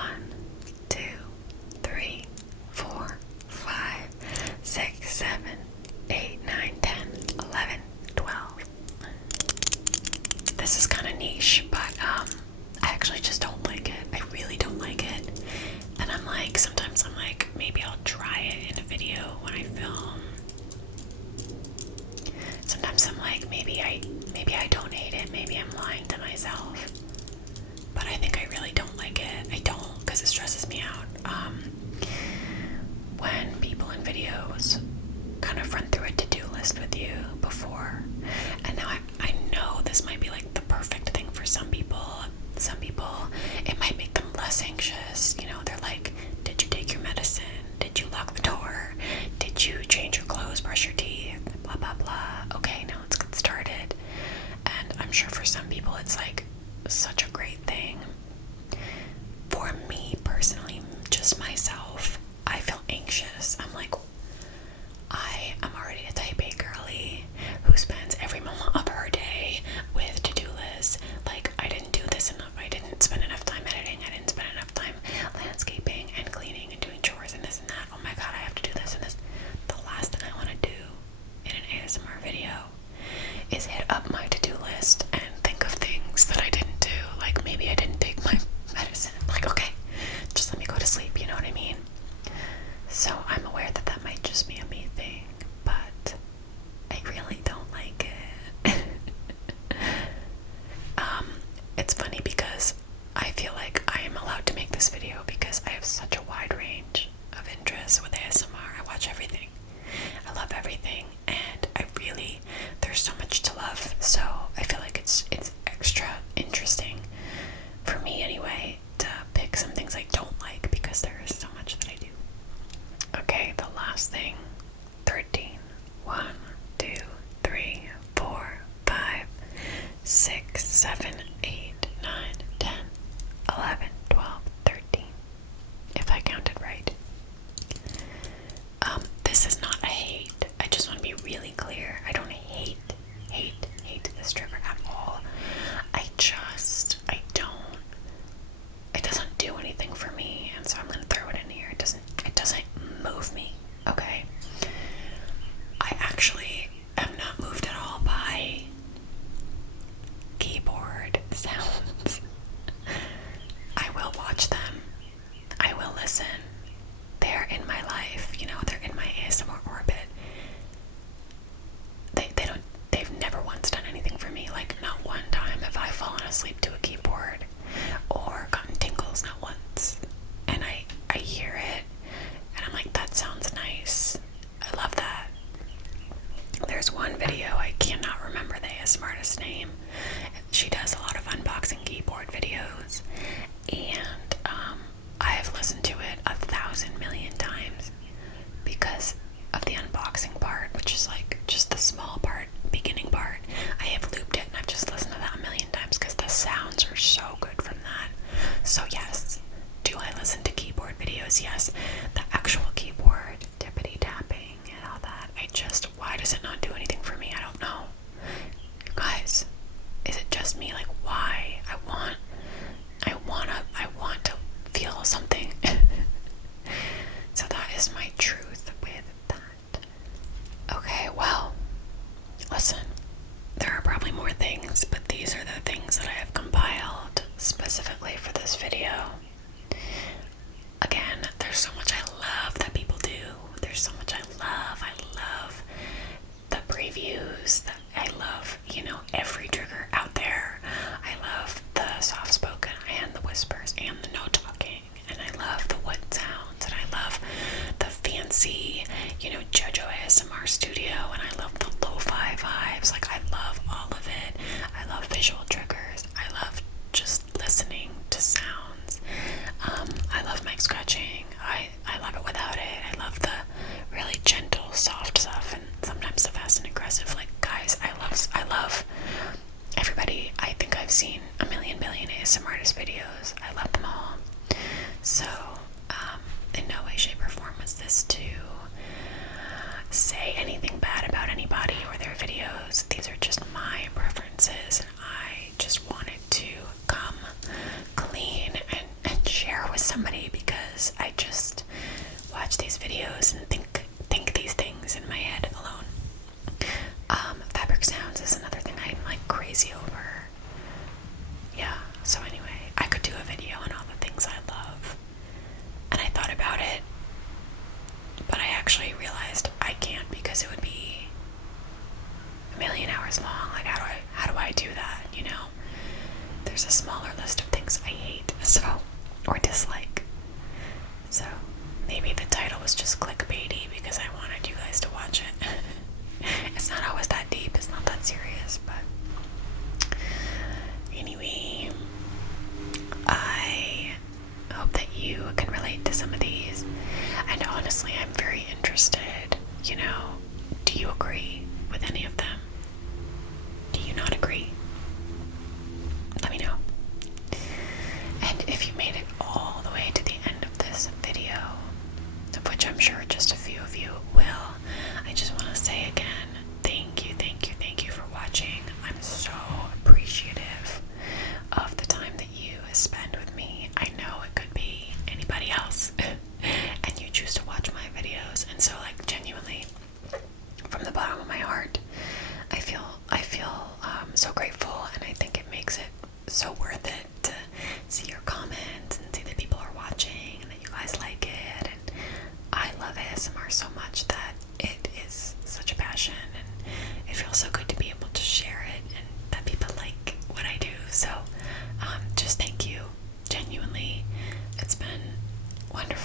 2, 3, 4, 5, 6, 7, 8, 9, 10, 11, 12. This is kind of niche, but I actually just don't like it. I really don't like it. And I'm like, sometimes I'm like, maybe I'll try it in a video when I film. Sometimes I'm like, maybe I don't hate it. Maybe I'm lying to myself. But I think I really don't like it. I don't, because it stresses me out. When people in videos kind of run through a to-do list with you before, and now I know this might be like the perfect thing for some people. Some people, it might make them less anxious. They're like, did you take your medicine? Did you lock the door? Did you change your clothes, brush your teeth, blah blah blah. Okay, now let's get started. And I'm sure for some people it's like such a great thing. For me personally, just myself, I feel anxious. I'm like, I am already a type A girly who spends every moment of her day with to-do lists. Like, I didn't do this enough. I didn't spend enough time editing. I didn't spend enough time landscaping and cleaning and doing chores and this and that. Oh my god, I have to do this and this. The last thing I want to do in an ASMR video is hit up my to-do list and think of things that I didn't do. Like, maybe I didn't take my medicine. Like, okay, just let me go to sleep, you know what I mean? So I'm aware that that might just be a me thing, but I really don't like it. It's funny because I feel like I am allowed to make this video because I have such a wide range of interests with ASMR. I watch everything. I love everything, and there's so much to love. So I feel like it's extra interesting for me anyway to pick some things I don't like, because there is so much that I do. Okay, the last thing. 13. 1, 2, 3, 4, 5, 6, 7, 8, 9, 10, 11, 12, 13. If I counted right. This is not a hate. I just want to be really clear. I don't hate this trigger at all. It doesn't do anything for me, and so I'm gonna throw it in here. It doesn't move me, okay? I actually am not moved at all by keyboard sounds. I will watch them. I will listen. They're in my life, they're in my ASMR orbit. They've never once done anything for me. Like, not one time have I fallen asleep to a keyboard or gotten tingles, not once. And I hear it and I'm like, that sounds nice. I love that. There's one video, I cannot remember the ASMRtist name. She does a lot of unboxing keyboard videos, and I have listened to it 1,000 million times because of the So yes, do I listen to keyboard videos? Yes. The actual keyboard, tippity tapping and all that. Why does it not do anything for me? I don't know. You guys, is it just me? Like, why? I want to feel something. So that is my truth with that. Okay, well, listen, there are probably more things, but these are the things that I have compiled specifically for this video. Again, there's so much I love that people do. There's so much I love. I love the previews. I love, every trigger out there. I love the soft spoken and the whispers and the no talking. And I love the wood sounds. And I love the fancy, JoJo ASMR studio. And I love the lo-fi vibes. Like, I love all of it. I love visual triggers. I love just listening to sounds. I love mic scratching. I love it without it. I love the really gentle, soft stuff, and sometimes the fast and aggressive. Like, guys, I love everybody. I think I've seen a million billion ASMRtists videos. I love them all. So, in no way, shape, or form was this to say anything bad about anybody or their videos. These are just my preferences, and I just wanted to come clean and share with somebody, because I just watch these videos and think these things in my head alone. Fabric sounds is another thing I'm like crazy over. Yeah, so anyway, I could do a video on all the things I love, and I thought about it, but I actually realized I can't, because it would be a million hours long. Like, how do I do that? There's a smaller list of things I hate, or dislike. So maybe the title was just clickbaity because I wanted you guys to watch it. It's not always that deep. It's not that serious, but anyway, I hope that you can relate to some of these. And honestly, I'm very interested. Do you agree with any of them? Do you not agree? Let me know. And if you made it all the way to the end of this video, of which I'm sure just a few of you will, I just want to say again, thank you for watching. I'm so appreciative of the time that you spend with me. I know it could be anybody else, and you choose to watch my videos, and so, like, genuinely, from the bottom of my heart, I feel so grateful, and I think it makes it so worth it to see your comments and see that people are watching and that you guys like it. And I love ASMR so much that it is such a passion, and it feels so good to be able to share it and that people like what I do. So just thank you, genuinely. It's been wonderful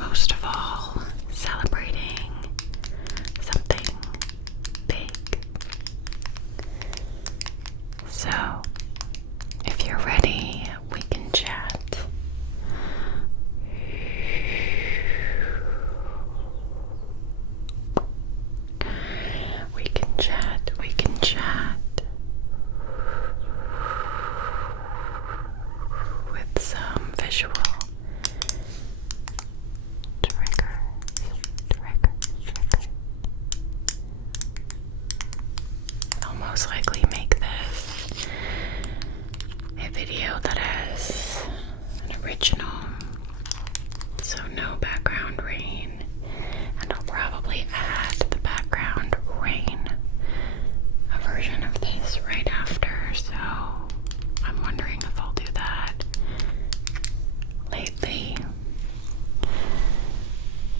most of all, celebrating something big. So, if you're ready, we can chat. We can chat, we can chat with some visual triggers. I'll most likely make this a video that has an original, so no background rain, and I'll probably add the background rain, a version of this right after, so I'm wondering if I'll do that. Lately,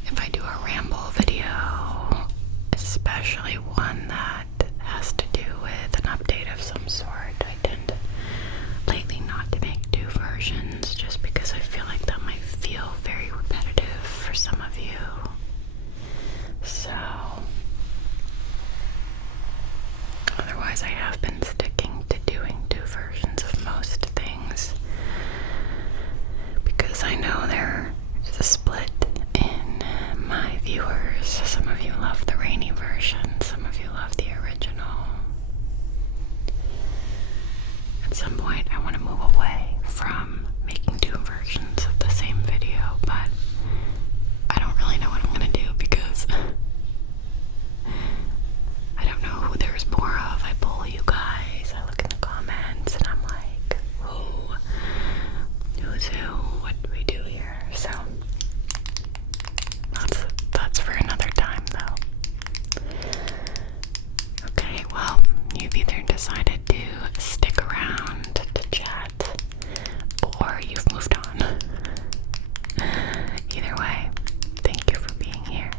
if I do a ramble video, especially one that has to do with an update of some sort, I tend lately not to make two versions just because I feel like that might feel very repetitive for some of you. So, otherwise I have been sticking to doing two versions of most things because I know there is a split in my viewers. Some of you love the rainy version, some of you love the original. At some point I want to move away from making two versions of the same video, but I don't really know what I'm going to do because I don't know who there's more of. I poll you guys, I look in the comments, and I'm like, who's who? What do we do here? So that's for another time, though. Okay, well, you've either decided to stick around to chat, or you've moved on. Either way, thank you for being here.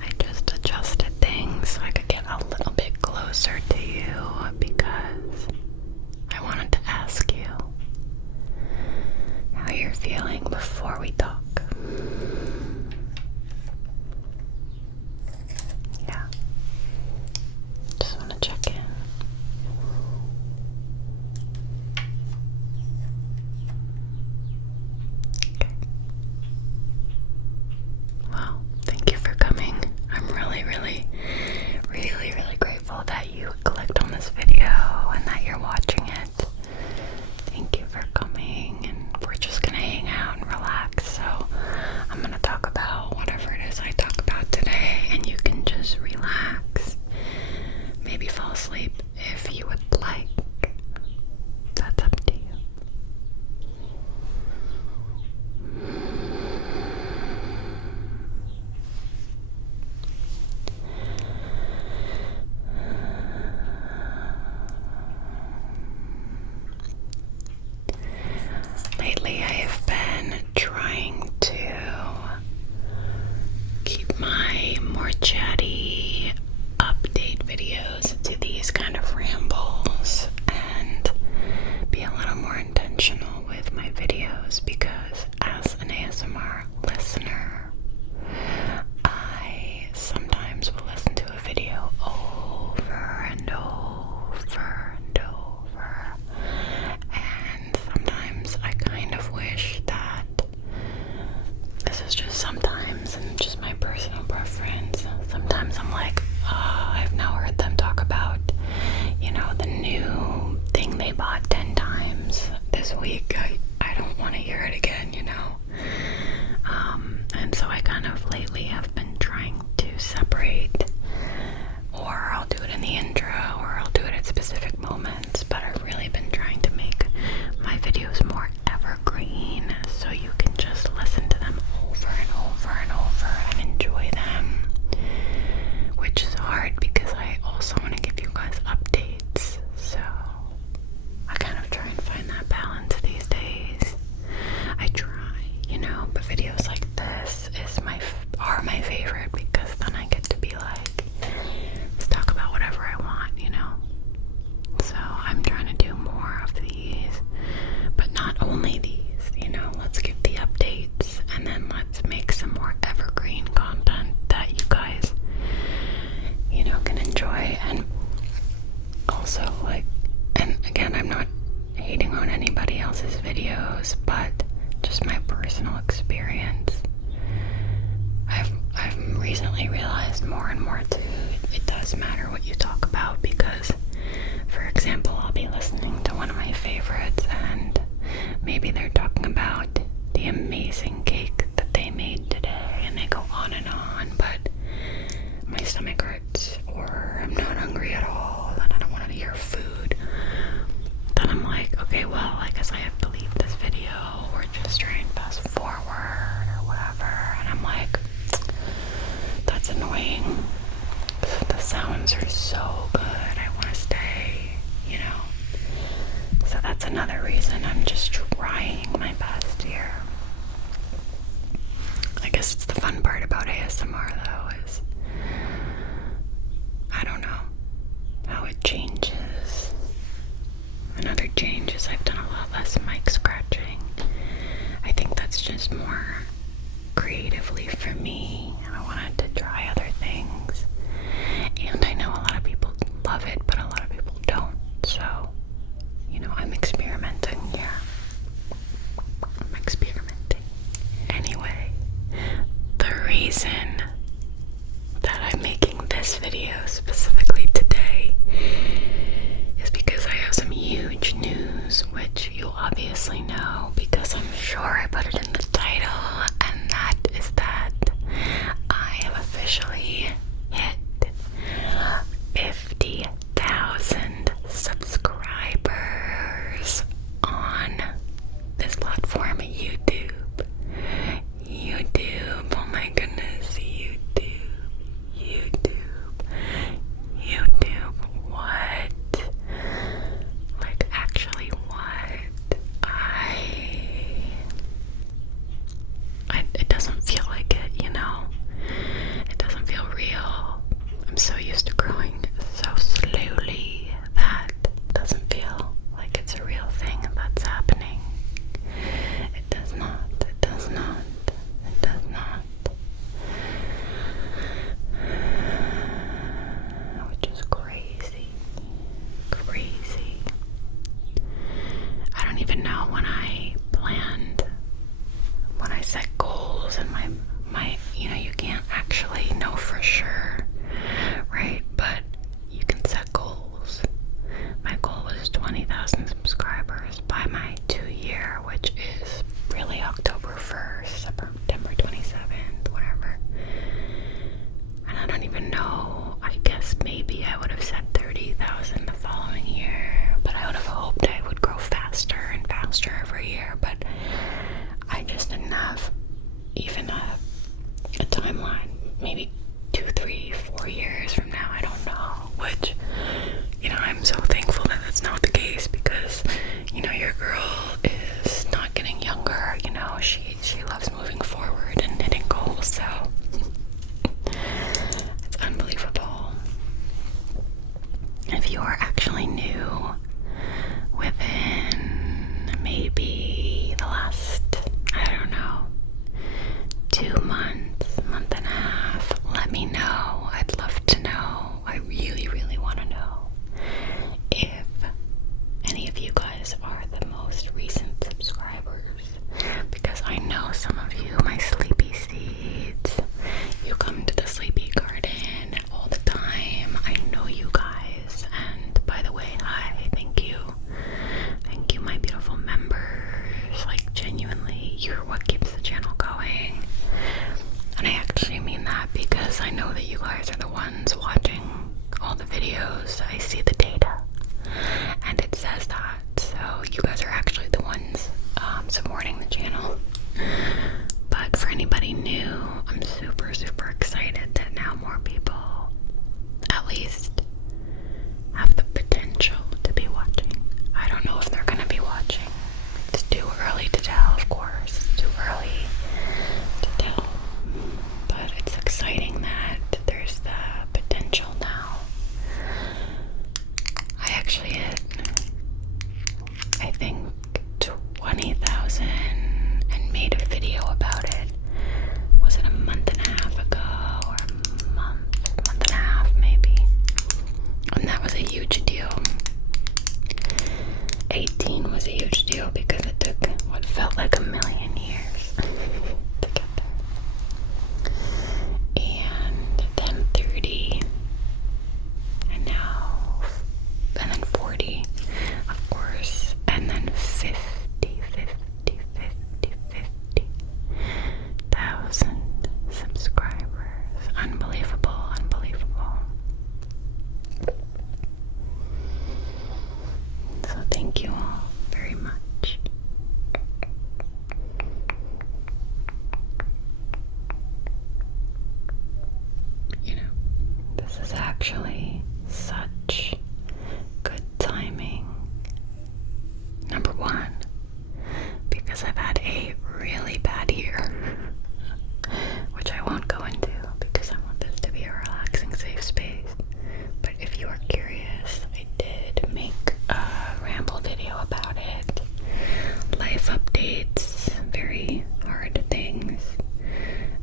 I just adjusted things so I could get a little bit closer to you because I wanted to ask you how you're feeling before we talk. Yeah. Just want to check in. Okay. Well, thank you for coming. I'm really grateful that you clicked on this video also like, and again, I'm not hating on anybody else's videos, but just my personal experience. I've recently realized more and more too, it does matter what you talk about, because for example, I'll be listening to one of my favorites and maybe they're talking about the amazing cake that they made today and they go on and on, but my stomach hurts or I'm not hungry at all and I don't want to hear food. Then I'm like, okay, well, I guess I have to leave this video or just try and fast forward or whatever. And I'm like, that's annoying. The sounds are so good. I want to stay, you know. So that's another reason I'm just trying my best here. I guess it's the fun part about ASMR though, is I don't know how it changes. Another change is I've done a lot less mic scratching. I think that's just more creatively for me. I wanted to try other things. And I know a lot of people love it, but a lot of people don't. So, you know, I'm experimenting. Yeah. I'm experimenting. Anyway, the reason that I'm making this video specifically today is because I have some huge news, which you obviously know because I'm sure I put it in the title, and that is that I have officially hit 50,000 subscribers on this platform, YouTube. YouTube, oh my goodness, YouTube, what? Like, actually, what? It doesn't feel like it, you know? It doesn't feel real. I'm so used to growing so slowly that it doesn't feel like it's a real thing that's happening. It does not, it does not, it does not. Which is crazy. Crazy. I don't even know when I planned, when I set goals and my you know, you can't actually know for sure, right? But you can set goals. My goal was 20,000 subscribers by my 2-year, which is really October 1st, September 27th, whatever. And I don't even know, I guess maybe I would have said 30,000 the following year, but I would have hoped I would grow faster and faster every year, but I just didn't have even a timeline. Maybe 2, 3, 4 years from now, I don't know, which, you know, I'm so thankful that that's not the case, because, you know, your girl is not getting younger, you know, she loves moving forward and hitting goals, so it's unbelievable. If you are actually new within maybe the last, I don't know, 2 months, month and a half, let me know. I'd love to know. I really, really want to know if any of you guys are the most recent subscribers, because I know some of you, my sleepy seeds, you come to the sleepy garden all the time. I know you guys, and by the way, hi, thank you, my beautiful members. thank you all very much. You know, this is actually such good timing. Number one, because I've had a really bad year, which I won't go into because I want this to be a relaxing, safe space. But if you are curious, I did make a ramble video about it. Life updates, very hard things.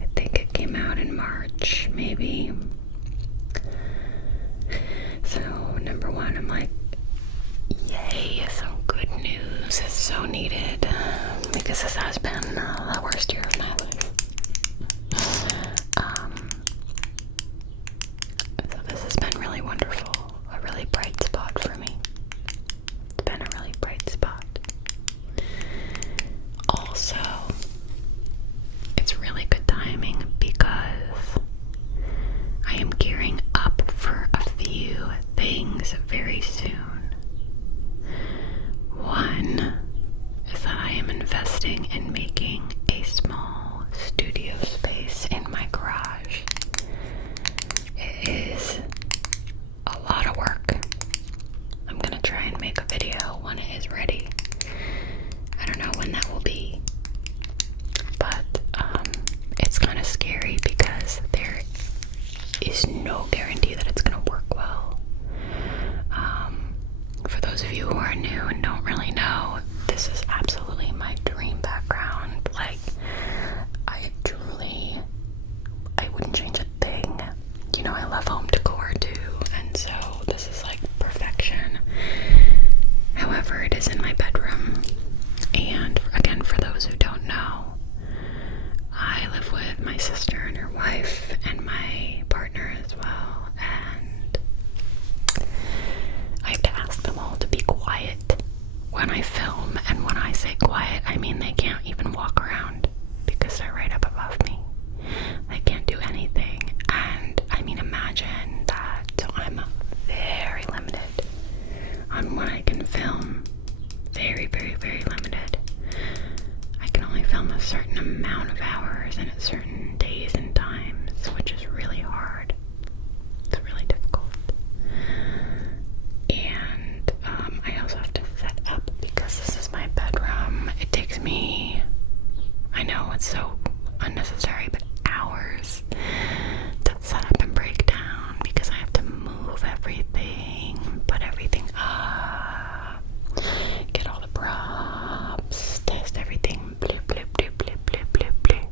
I think it came out in March, maybe. So, number one, I'm like, yay, some good news is so needed because this has been the worst year of my life. So this has been really wonderful, a really bright spot for me. It's been a really bright spot. Also, it's really good timing because I am gearing up for a few things very soon. One is that I am investing in making a small studio space in my garage. It is a lot of work. I'm gonna try and make a video when it is ready. I don't know when that will be, but it's kind of scary because there is no guarantee that it's gonna work well. For those of you who are new and don't really know, this is absolutely my dream background. Like, I wouldn't change a thing. You know, I love home decor too, and so this is like perfection. However, it is in my bedroom, and again, for those who don't know, I live with my sister and her wife and my partner as well, and I have to ask them all to be quiet when I film, and when I say quiet, I mean they can't even walk around because they're right up above me. They can't do anything, and I mean, imagine that. So I'm very limited on what I can film. Very, very, very limited. I can only film a certain amount of hours and at certain days and times, which is really hard. It's really difficult. And I also have to set up because this is my bedroom. It takes me, I know it's so unnecessary, but hours to set up and break down because I have to move everything, put everything up, get all the props, test everything, blip, blip, blip, blip, blip, blip, blip,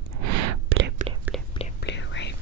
blip, blip, blip, blip, blip, right?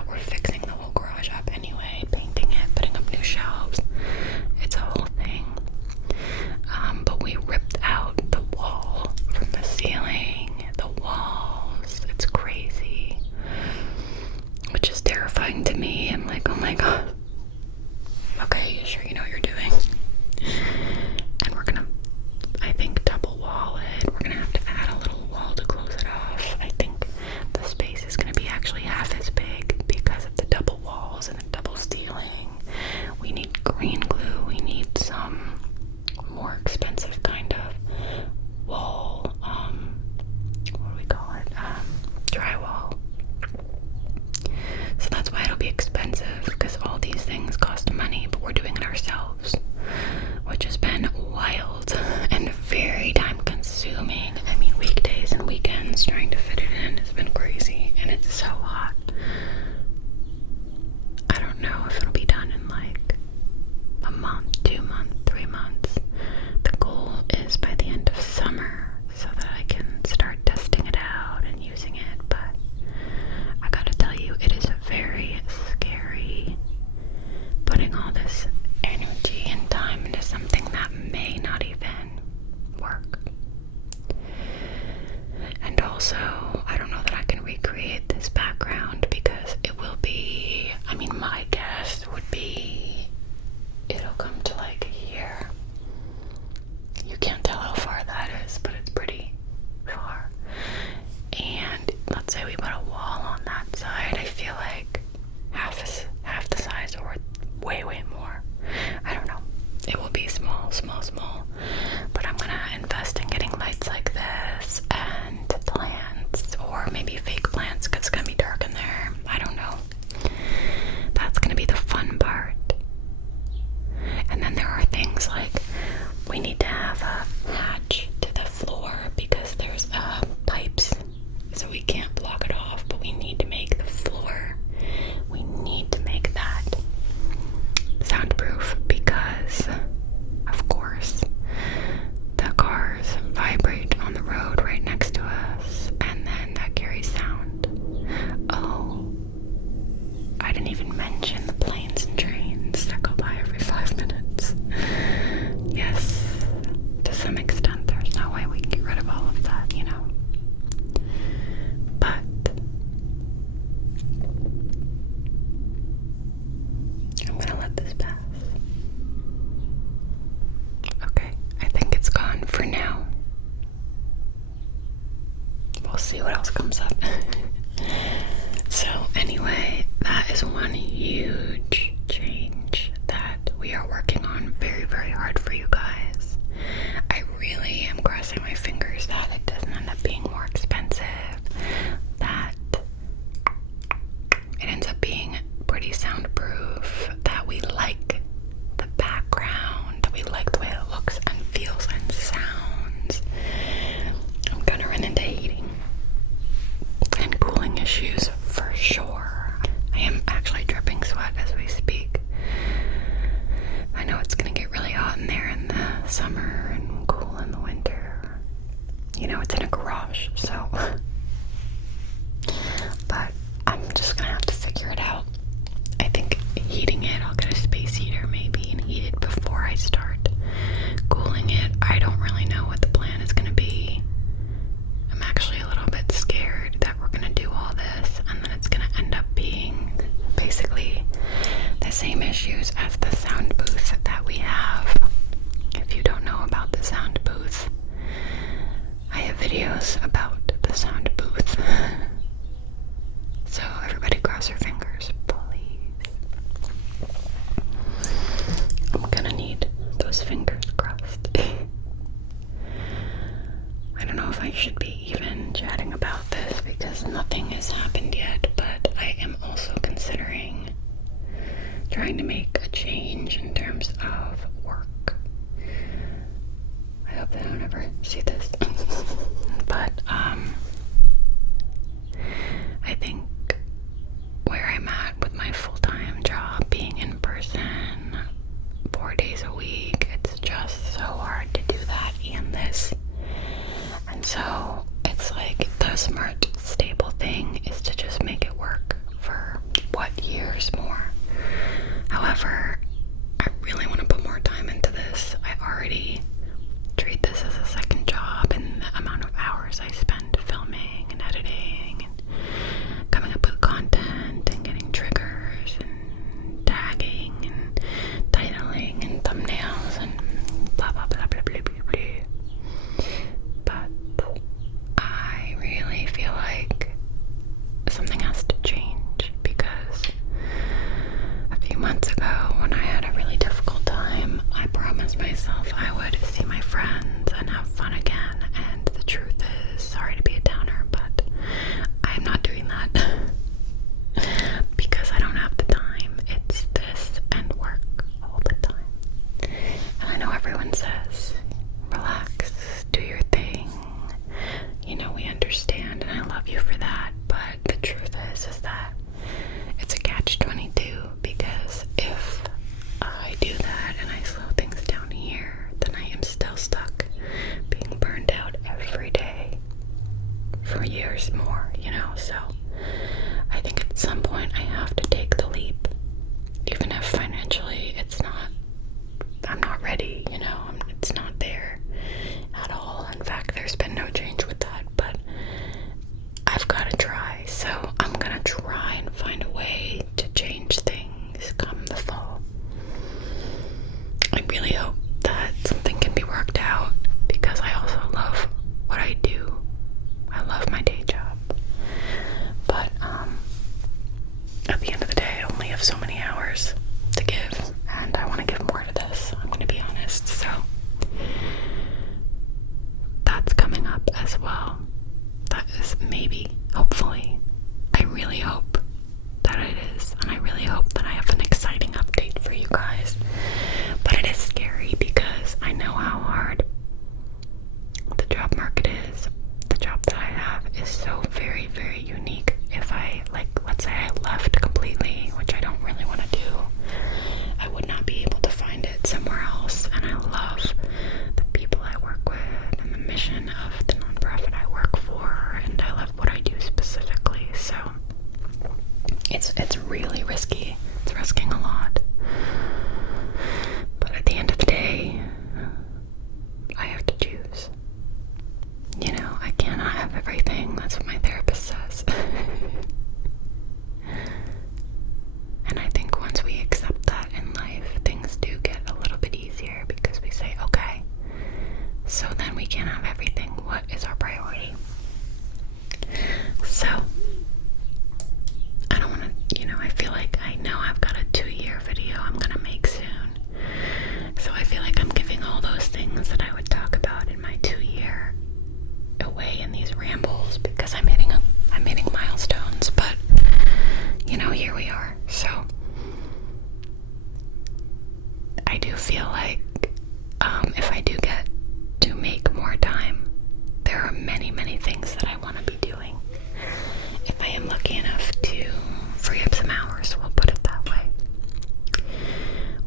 that. We're fixing the whole garage up anyway, painting it, putting up new shelves. It's a whole thing. But we ripped out the wall from the ceiling, the walls. It's crazy, which is terrifying to me. I'm like, oh my god. Okay, you sure you know what you're doing? And we're gonna, I think, double wall it. We're gonna have to add a little wall to close it off. I think the space is gonna be actually half as big because of the double walls and the double ceiling. We need green glue. We need some more expensive kind of wall, what do we call it? Drywall. So that's why it'll be expensive, because all these things cost money, but we're doing it ourselves, which has been wild and very time consuming. I mean, weekdays and weekends trying to fit it in has been crazy, and it's so hot. I don't know if it'll be done in like a month, 2 months, 3 months. The goal is by the end of summer so that I can start testing it out and using it, but I gotta tell you, it is very scary putting all this energy and time into something that may not even work. And also, I don't know that I can recreate this background because it will be, I mean, my guess would be it'll come to like here. You can't tell how far that is, but it's pretty far. And let's say we put a wall on that side, I feel like half the size or way more. I don't know. It will be small, but I'm gonna invest in getting lights like this and plants, or maybe fake plants because it's gonna be dark in there. I don't know. That's gonna be the fun part. And then there are things like we need to have a hatch to the floor because there's pipes, so we can't block it off, but we need to make the floor, we need to make that soundproof because, of course, the cars vibrate on the road right next to us, and then that carries sound. Oh, I didn't even mention the planes and trains that go by every 5 minutes. Yes, to some extent, there's no way we can get rid of all of that, you know. But I'm gonna let this pass. Okay, I think it's gone for now. We'll see what else comes up. So anyway, that is one huge change that we are working on very, very hard for you guys. I really am crossing my fingers that it doesn't end up being more expensive, that it ends up being pretty soundproof, that we like the background, that we like the way it looks and feels and sounds. I'm gonna run into heating and cooling issues for sure. I am actually dripping sweat as we speak. I know it's gonna get really hot in there in the summer and cool in the winter. You know, it's in a garage, so. But I'm just gonna have to figure it out. I think heating it, I'll get a space heater maybe and heat it before I start cooling it. I don't really know what the plan is gonna be. I'm actually a little bit scared that we're gonna do all this and then it's gonna end up being basically the same issues as the sound booth that we have. If you don't know about the sound booth, I have videos about the sound booth. So everybody cross your fingers, please. I'm gonna need those fingers crossed. I don't know if I should be even chatting about this because nothing has happened yet, but I am also considering trying to make a change in terms of work. I hope they don't ever see this. But I think where I'm at with my full-time job, being in person 4 days a week, it's just so hard to do that and this. And so it's like the smart, stable thing is to just make it work for have so many hours to give, and I want to give more to this, I'm going to be honest. So that's coming up as well. That is maybe, hopefully, I really hope that it is, and I really hope that I have an exciting update for you guys. But it is scary because I know how hard the job market is. The job that I have is so very, very unique. If I, like, let's say I left completely, which I don't really want to do, I would not be able to find it somewhere else. And I love the people I work with and the mission of the nonprofit I work for, and I love what I do specifically. So it's really risky. It's risking a lot. But at the end of the day, I have to choose. You know, I cannot have everything. That's what my therapist says. And I think once we accept that in life, things do get a little bit easier because we say, okay, so then we can't have everything. What is our priority? So, I don't want to, you know, I feel like I know I've got a 2-year video I'm going to make soon. So I feel like I'm giving all those things that I would talk about in my 2-year away in these rambles because I'm hitting milestones. But, you know, here we are. So I do feel like if I do get to make more time, there are many, many things that I want to be doing. If I am lucky enough to free up some hours, we'll put it that way.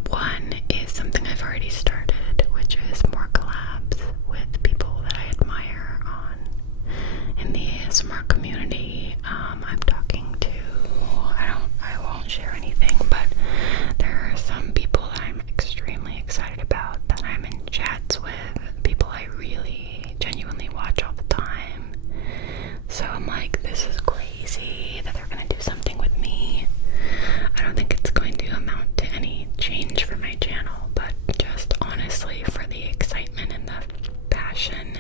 One is something I've already started, which is more collabs with people that I admire in the ASMR community. I'm talking to, I won't share anything, but there are some people that I'm extremely excited about that I'm in chats with, people I really genuinely watch all the time. So I'm like, this is crazy that they're gonna do something with me. I don't think it's going to amount to any change for my channel, but just honestly for the excitement and the passion,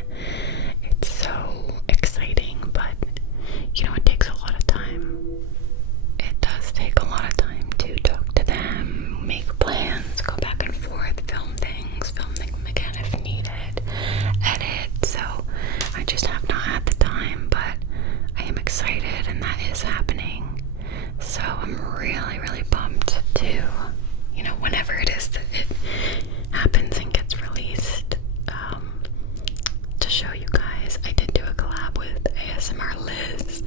it's so exciting. But you know, it takes a lot of time. It does take a lot of time to talk to them, make plans, go back and forth, film them again if needed, edit. So I just have not had the time, but I am excited and that is happening. So I'm really, really pumped to, you know, whenever it is that it happens and gets released, to show you guys. I did do a collab with ASMR Liz,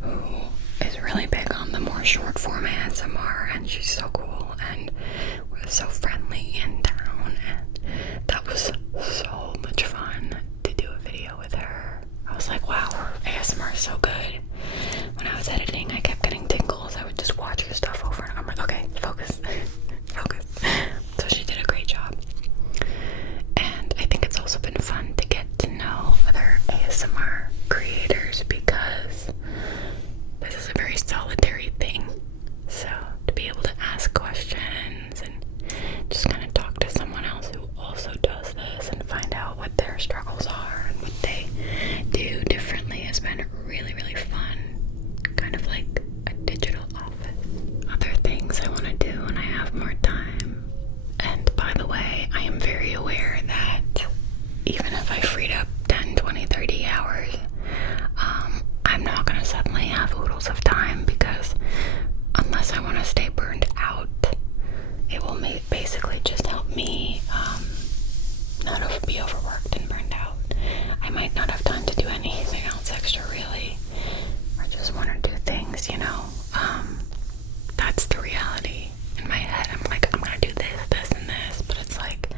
who is really big on the more short form ASMR, and she's so cool and was so friendly and down, and that was so much fun to do a video with her. I was like, wow, her ASMR is so good. When I was editing, I kept getting tingles. I would just watch her stuff over and I'm like, okay, focus, focus. So she did a great job. And I think it's also been fun to get to know other ASMR creators because this is a very solitary thing. So to be able to ask questions and just kind of talk to someone else who also does this and find out what their struggles are and what they do differently has been really, really fun. Kind of like a digital office. Other things I want to do when I have more time. And by the way, I am very aware that even if I freed up 10, 20, 30 hours, I'm not going to suddenly have oodles of time because unless I want to stay burned out, it will basically just help me not be overworked and burned out. I might not have time to do anything else extra really, or just 1 or 2 things, you know. That's the reality. In my head, I'm like, I'm gonna do this, and this, but it's like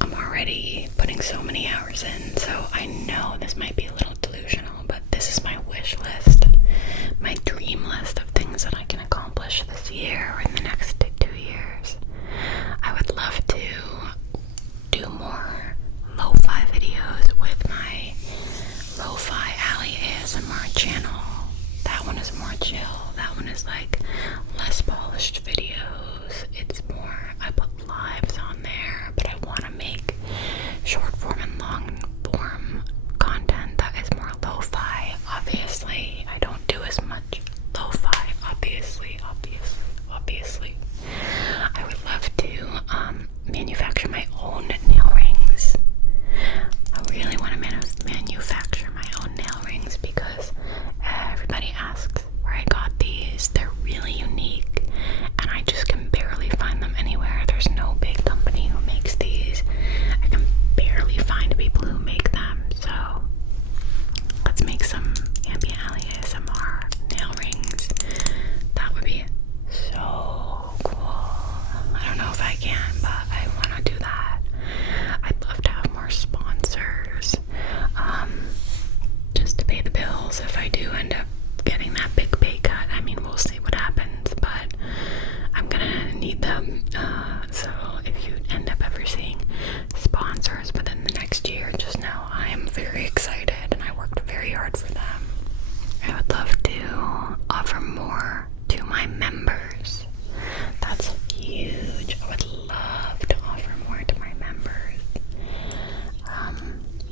I'm already putting so many hours in, so I know this might be a little delusional, but this is my wish list, my dream list of things that I can accomplish this year or in the next 2 years. I would love to do more lo-fi videos with my Lo-Fi Alley ASMR channel. That one is more chill. That one is like less polished videos. It's more, I put lives on there, but I want to make short form and long form content that is more lo-fi. Obviously, I don't do as much lo-fi, obviously. I would love to manufacture my own nail rings. I really want to manufacture my own nail rings because everybody asks where I got these. They're really unique and I just can barely find them anywhere. There's no big company who makes these. I can barely find people who make them. So let's make some ambient alley ASMR nail rings. That would be so cool. I don't know if I can, but I want to do that. I'd love to have more sponsors, just to pay the bills if I do end up getting that big pay cut. I mean, we'll see what happens, but I'm gonna need them. So if you end up ever seeing sponsors within the next year, just know I am very excited and I worked very hard for them. I would love to offer more to my members. That's huge. I would love to offer more to my members.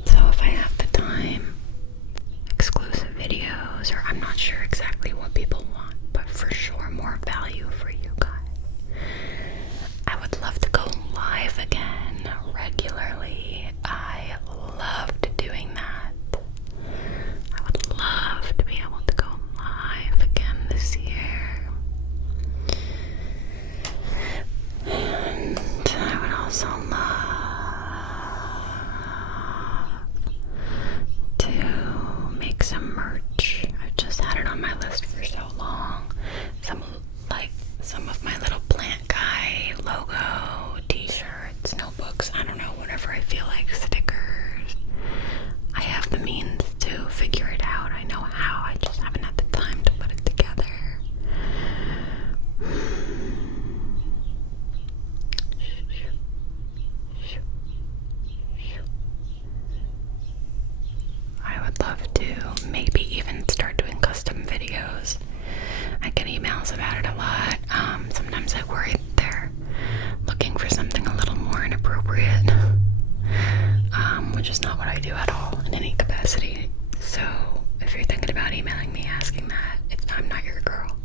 So if I have the time, exclusive videos, or I'm not sure exactly what people want, but for sure more value for you guys. I would love to go live again regularly. I loved doing that. I would love to be able to go live again this year. And I would also love to make some merch. I've just had it on my list for so long. Some of my little plant guy logo, t-shirts, notebooks, I don't know, whatever I feel like, stickers. I have the means to figure it out. I know how, I just haven't had the time to put it together. I would love to maybe even start doing custom videos. I get emails about it a lot. Sometimes I worry they're looking for something a little more inappropriate, which is not what I do at all in any capacity. So if you're thinking about emailing me asking that, I'm not your girl.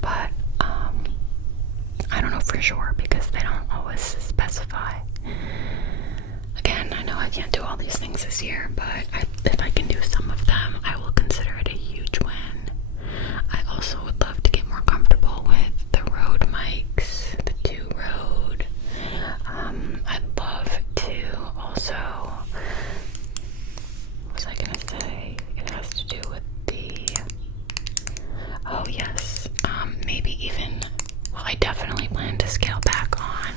But I don't know for sure because they don't always specify. Again, I know I can't do all these things this year, but if I can do some of them, I will consider it a huge win. I also would love to get more comfortable with the Rode mics, the 2 Rode. I'd love to also, what was I gonna say? It has to do with the, oh yes, maybe even, well, I definitely plan to scale back on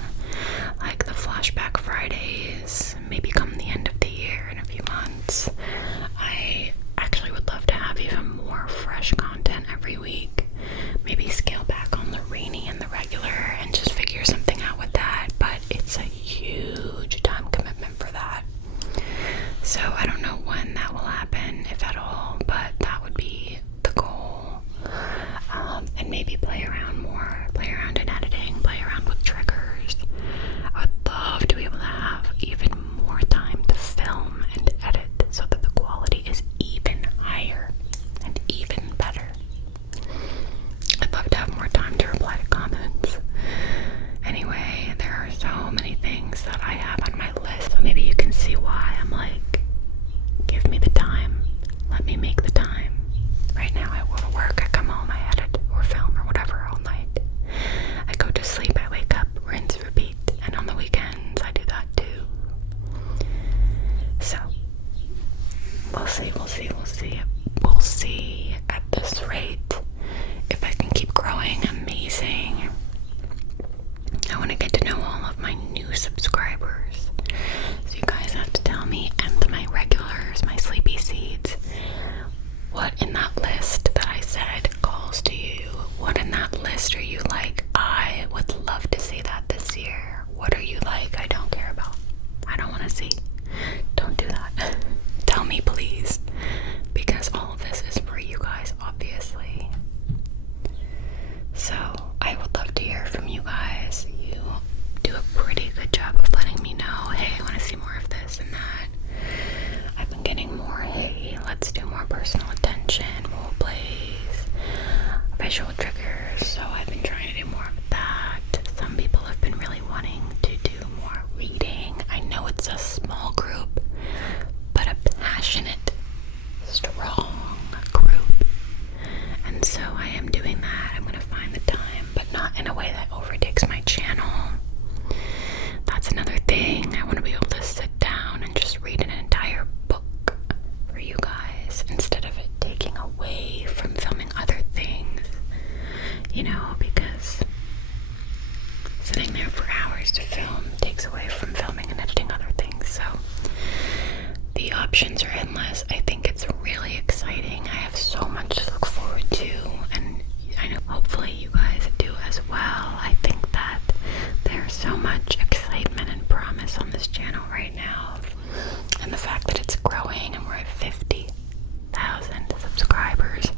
like the flashback Fridays, maybe come the end of the year in a few months. I actually would love to have even more fresh content every week. Maybe scale back on the rainy and the regular and just figure something out with that, but it's a huge time commitment for that. So I don't know when that will happen, if at all, but that would be the goal. And maybe play around more, play around in editing, play around with triggers. I would love to be able to have even more time to film and edit so that the quality is even higher and even better. I'd love to have more time to reply to comments. Anyway, there are so many things that I have on my list, so maybe you can see why I'm like, give me the time, let me make the time. Right now I go to work, I come home, I edit or film or whatever all night. I go to sleep, I wake up, rinse, repeat, and on the weekends I do that too. So, we'll see at this rate if I can keep growing. Amazing. I want to get to know all of my new subscribers. So you guys have to tell me, and my regulars, my sleepy seeds, what in that list that I said calls to you. What in that list are you like, I would love to see that this year? What are you like, I don't care about? I don't want to see. Don't do that. Tell me, please. Because all of this is for you guys, obviously. So, I would love to hear from you guys. You do a pretty good job of letting me know, hey, I want to see more of this and that. I've been getting more, hey, let's do more personal attention, role plays, visual triggers. So I've been trying to do more you know, because sitting there for hours to film takes away from filming and editing other things. So the options are endless. I think it's really exciting. I have so much to look forward to, and I know hopefully you guys do as well. I think that there's so much excitement and promise on this channel right now, and the fact that it's growing and we're at 50,000 subscribers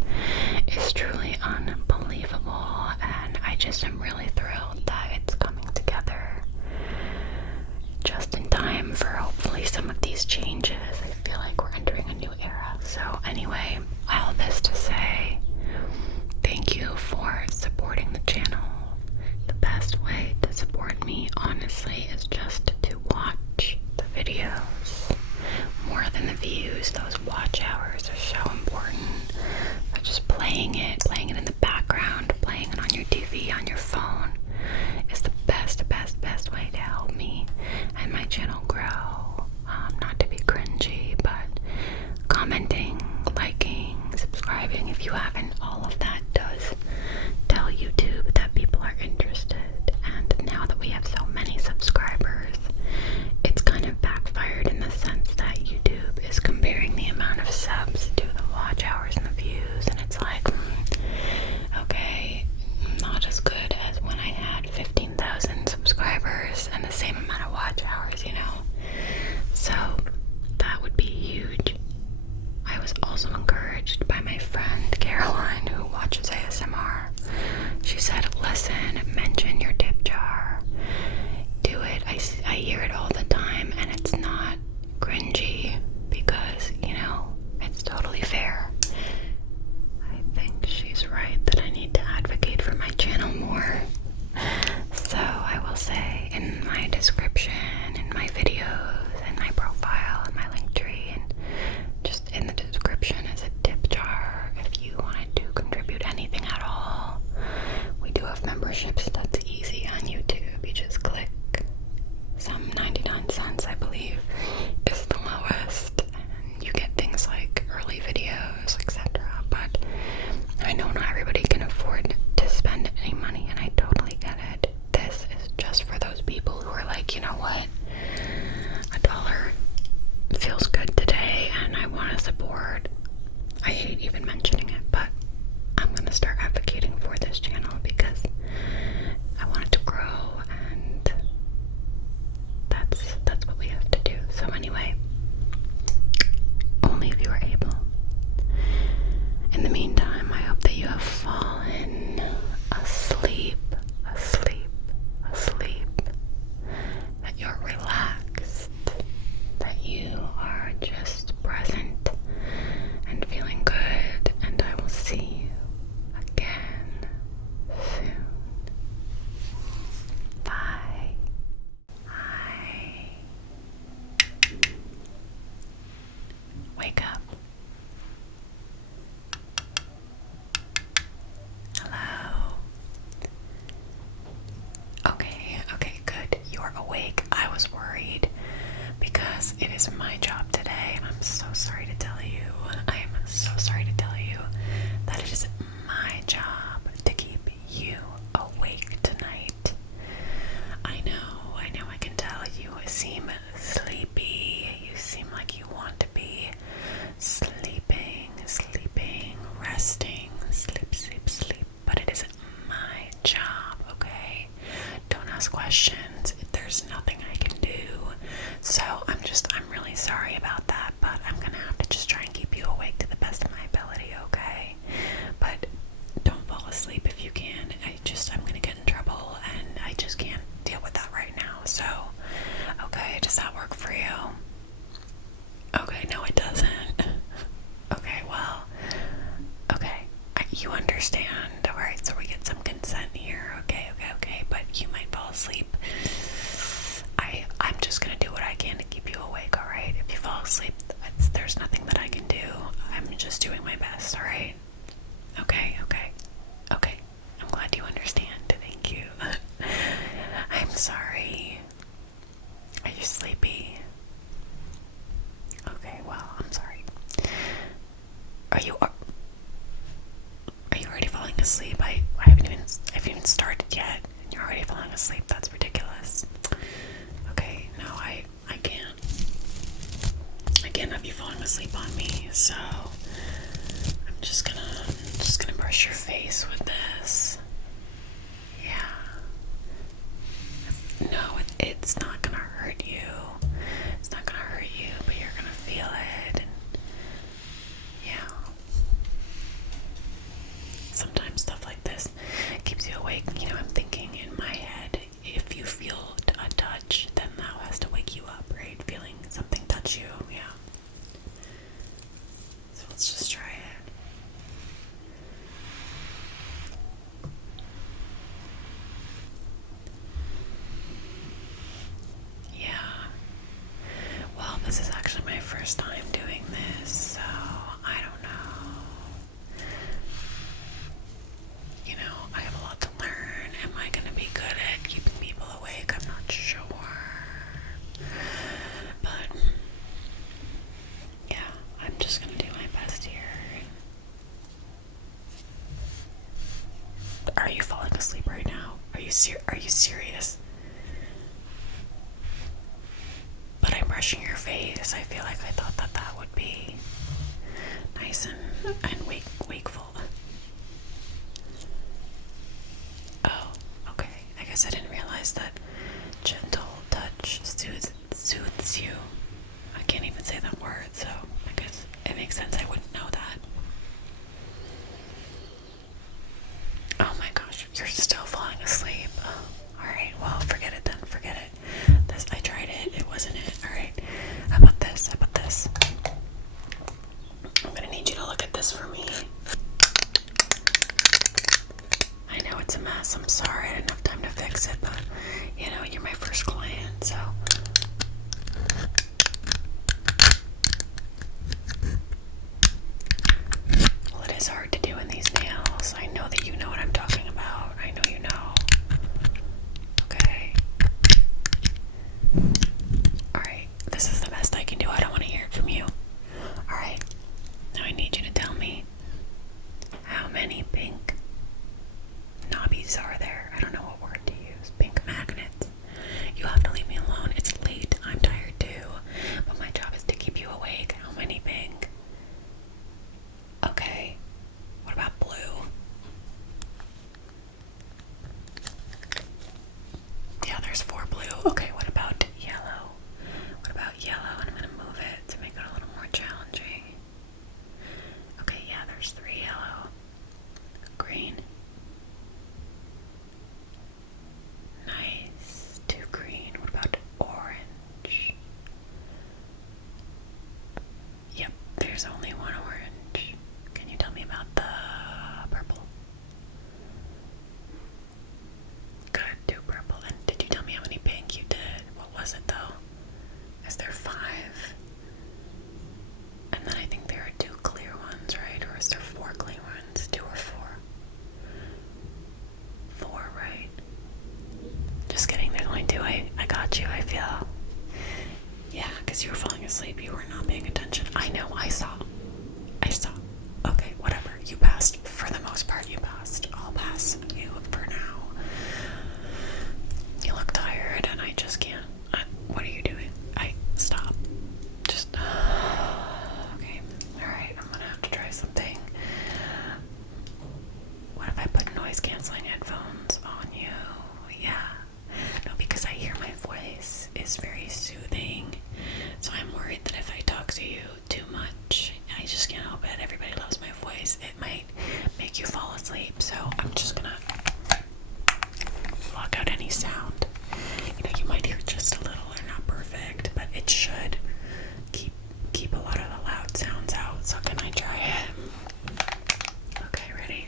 is truly unbelievable, and I just am really thrilled that it's coming together just in time for hopefully some of these changes. I feel like we're entering a new era. So anyway, all this to say, thank you for supporting the channel. The best way to support me, honestly, is just to watch the videos. More than the views, those watch hours are so important. But just playing it in the background, playing it on your TV, on your phone, is the best way to help me and my channel grow. Not to be cringy, but commenting, liking, subscribing, if you haven't, all of that does tell YouTube that people are interested. And now that we have so many subscribers, it's kind of backfired in the sense that YouTube is comparing the amount of subs to the watch hours and the views, and it's like, okay, not as good as when I had 15,000 subscribers and the same amount of watch hours, you know? So that would be huge. I was also encouraged by my friend Caroline, who watches ASMR. She said, listen, mention your tip jar. Do it. I hear it all the time, and it's not cringy because, you know, it's totally fair. I think she's right that I need to advocate for my channel more. So I will say in my description, in my videos, in my profile, in my link tree, and just in the description is a tip jar if you wanted to contribute anything at all. We do have memberships that's easy on YouTube. You just click some 99 cents, I believe, is the lowest, and you get things like early videos, etc. But I know not everybody can afford to spend any money, and I totally get it. This is just for those people who are like, you know what, $1 feels good today and I want to support. I hate even mentioning it, but I'm gonna start advocating for this channel because I want it to grow, and that's what we have to do. So anyway, only if you are able. In the meantime, I hope that you have fallen asleep, that you're relaxed, that you are just present and feeling good, and I will see you again soon. Bye. Hi. Wake up. Hello. Okay, good. You're awake. I was worried because it is my job today, and I'm so sorry to tell you. I am so sorry to tell you that it is my job to keep you awake tonight. I know, I can tell you seem sleepy. You seem like you want to be sleeping, resting, sleep. But it is my job, okay? Don't ask questions. There's nothing I can do. So I'm really sorry about that, but I'm gonna have to just try and keep you awake to the best of my ability, okay? But don't fall asleep if you can. I'm gonna get in trouble, and I just can't deal with that right now. So, okay, does that work for you? Okay, no, it doesn't. Okay, well, okay, you understand. Alright, so we get some consent here. Okay, but you might fall asleep. I'm just gonna do what I can to keep you awake, alright? If you fall asleep, there's nothing that I can do. I'm just doing my best, alright? Okay. I'm glad you understand. Thank you. I'm sorry. Are you sleepy? Okay, well, I'm sorry. Are you already falling asleep? asleep. I haven't even started yet, and you're already falling asleep. That's ridiculous. Okay, no, I can't. I can't have you falling asleep on me. So I'm just gonna brush your face with this. Yeah. No, it's not gonna hurt you. It's not gonna hurt you, but you're gonna feel it. And yeah. Sometimes stuff like this keeps you awake. You know, I'm thinking in my head, if you feel a touch, then that has to wake you up, right? Feeling something touch you, yeah. So let's just try it. Yeah. Well, this is actually my first time doing this, so I don't know. You know, I have a lot to learn. Am I gonna be good at keeping people awake? I'm not sure. But yeah, I'm just gonna do my best here. Are you falling asleep right now? Are you serious? But I'm brushing your face. I feel like I thought that would be nice and wakeful. Oh, okay. I guess I didn't realize that gentle touch soothes you. I can't even say that word, so I guess it makes sense I wouldn't know that. Oh my gosh, you're still falling asleep. Alright, well, forget it then. Forget it. I tried it. It wasn't it. Alright. How about this? I'm gonna need you to look at this for me. I know it's a mess. I'm sorry. I didn't have time to fix it, but you know, you're my first client, so. Well, it is hard to do in these nails. I know that you know what I'm talking about. I know you know. Okay. Alright. This is the best I can do. I don't want to hear it from you. Alright. Now I need you to tell me how many pink knobbies are there? I don't know what word to use. Pink magnets. You have to leave me alone. It's late. I'm tired too. But my job is to keep you awake. How many pink? Okay. What about blue? Yeah, there's 4 blue. Okay, what about yellow? What about yellow? And I'm going to move it to make it a little more challenging. Okay, yeah, there's 3 yellow. Green. Nice. 2 green. What about orange? Yep, there's only 1 orange. Can you tell me about the purple? Good, 2 purple. And did you tell me how many pink you did? What was it though? Is there 5? And then I think there are 2 clear ones, right? Or is there 4 clear ones? 2 or 4? 4, right? Just kidding, there's only 2. I got you, I feel. Yeah, because you were falling asleep. You were not paying attention. I know, I saw. Okay, whatever. You passed. For the most part, you passed. I'll pass you for now. You look tired, and I just can't. What are you doing? Stop. Just. Okay. Alright, I'm gonna have to try something. What if I put noise canceling headphones on you? Yeah. No, because I hear my voice is very soothing. So I'm worried that if I talk to you too much, I just can't help it. Everybody loves my voice. It might make you fall asleep. So I'm just gonna block out any sound. You know, you might hear just a little or not perfect, but it should keep a lot of the loud sounds out. So can I try it? Okay, ready?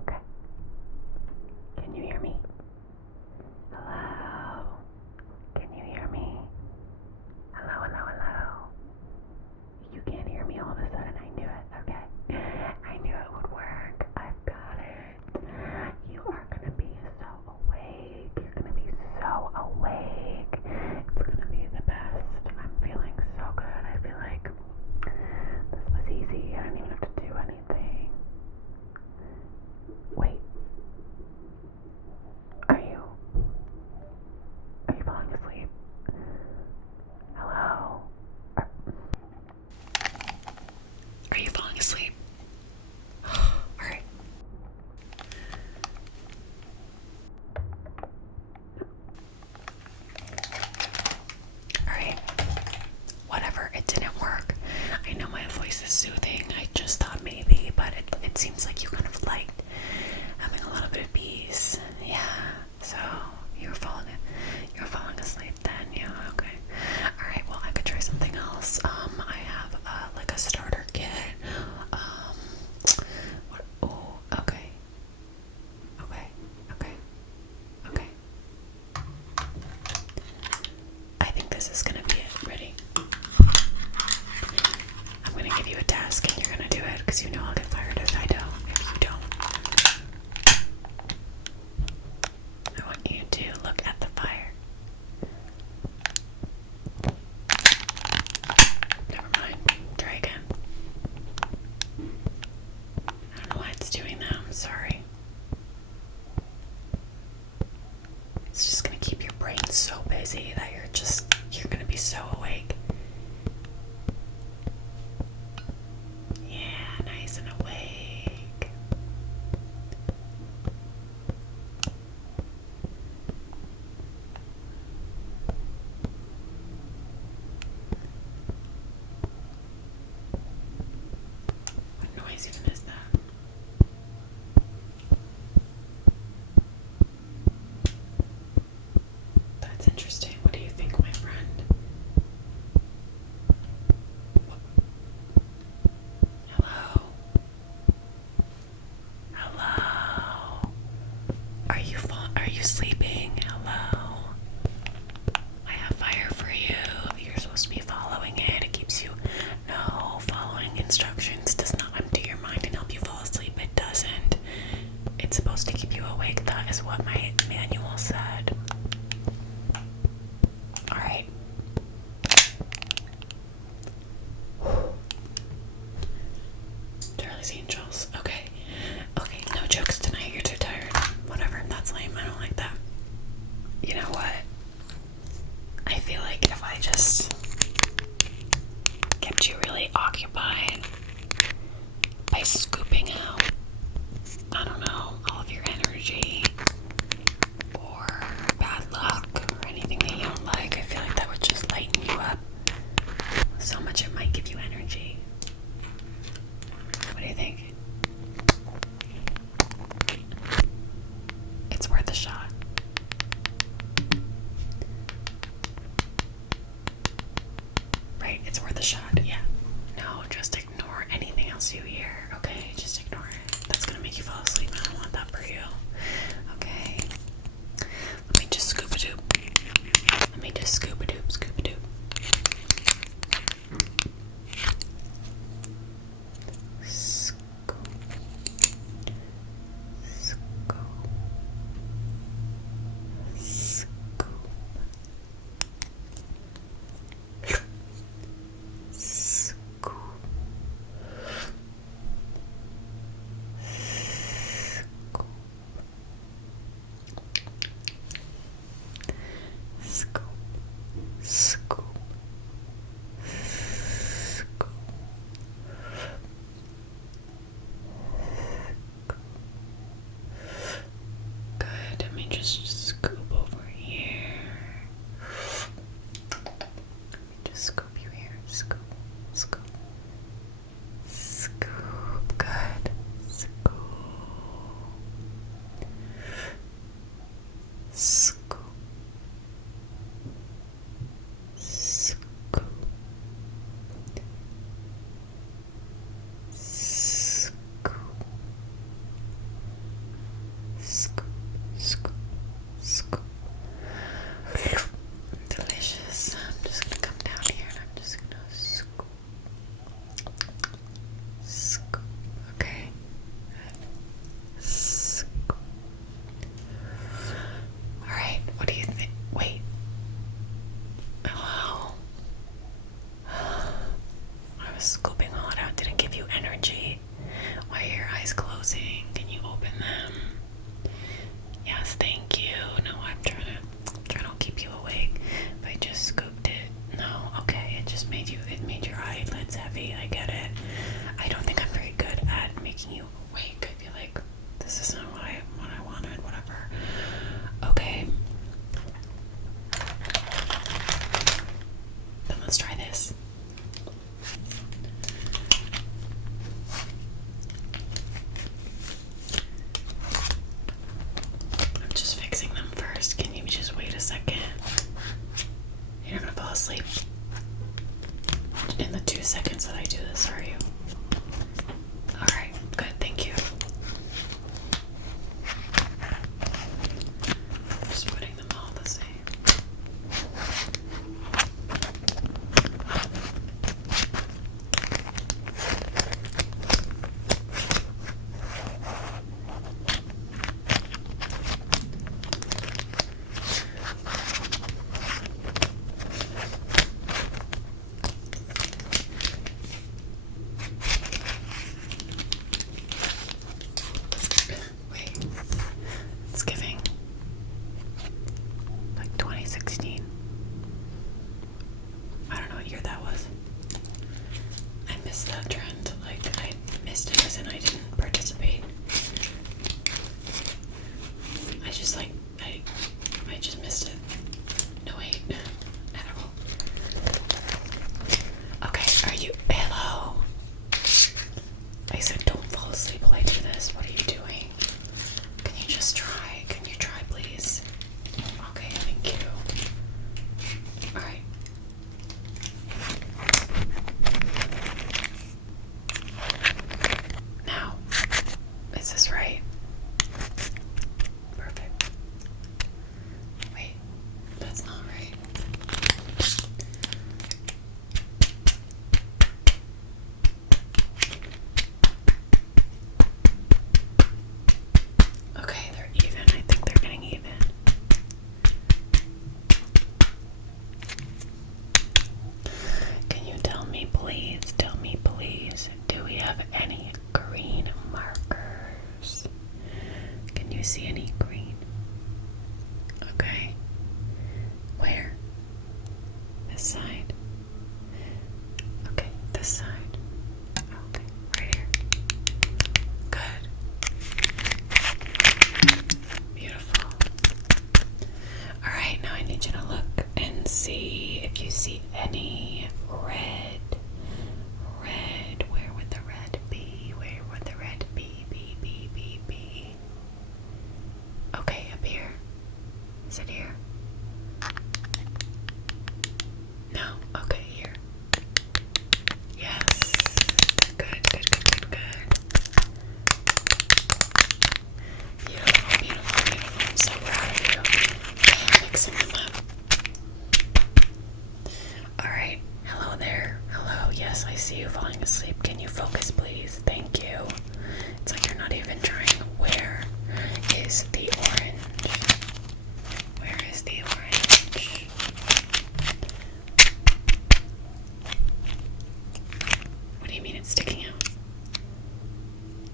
Okay. Can you hear me? Hello? Can you hear me? Hello? You can't hear me all of a sudden. Are you falling asleep? Alright. Alright. Whatever, it didn't work. I know my voice is soothing. I just thought maybe, but it seems like you kind of liked having a little bit of peace. Yeah. So you were falling asleep then, yeah, okay. Alright, well I could try something else. I have like a starter kit. Okay. Okay. I think this is gonna be it. Ready? I'm gonna give you a task and you're gonna do it because you know I'll get fired if I don't. If you don't. I want you to look at the fire. Never mind. Try again. I don't know why it's doing that. I'm sorry. It's just gonna keep your brain so busy that you're gonna be so awake. Yeah, nice and awake. What noise even is that? That's interesting. What do you think, my friend? Hello? Hello? Are you sleeping? Hello? I have fire for you. You're supposed to be following it. It keeps you... No, following instructions does not empty your mind and help you fall asleep. It doesn't. It's supposed to keep you awake. That is what my manual said. Alright. Charlie's Angels. Okay. Okay, no jokes tonight. You're too tired. Whatever. That's lame. I don't like that. You know what? I feel like if I just kept you really occupied by scooping out, I don't know, all of your energy or bad luck or anything that you don't like, I feel like that would just lighten you up so much it might give you energy. What do you think? It's worth a shot. Right, it's worth a shot, yeah. No, just ignore anything else you hear, okay? I said don't fall asleep while I do this. What are you doing? Can you just try? Can you try, please? Okay, thank you. Alright. Now, is this right? Perfect. Wait, that's not right. Okay, they're even. I think they're getting even. Can you tell me, please, do we have any green markers? Can you see any green? Okay. Where? This side. Okay, this side. Okay, right here. Good. Beautiful. Alright, now I need you to look and see if you see any red. Red. Where would the red be? Where would the red be? Be. Okay, up here. Is it here? No. Okay, here. Yes. Good. Beautiful. I'm so proud of you. I'm mixing them up. Alright. Hello there. Hello. Yes, I see you falling asleep. Can you focus, please? Thank you. It's like you're not even trying. Where is the orange? Where is the orange? What do you mean it's sticking out?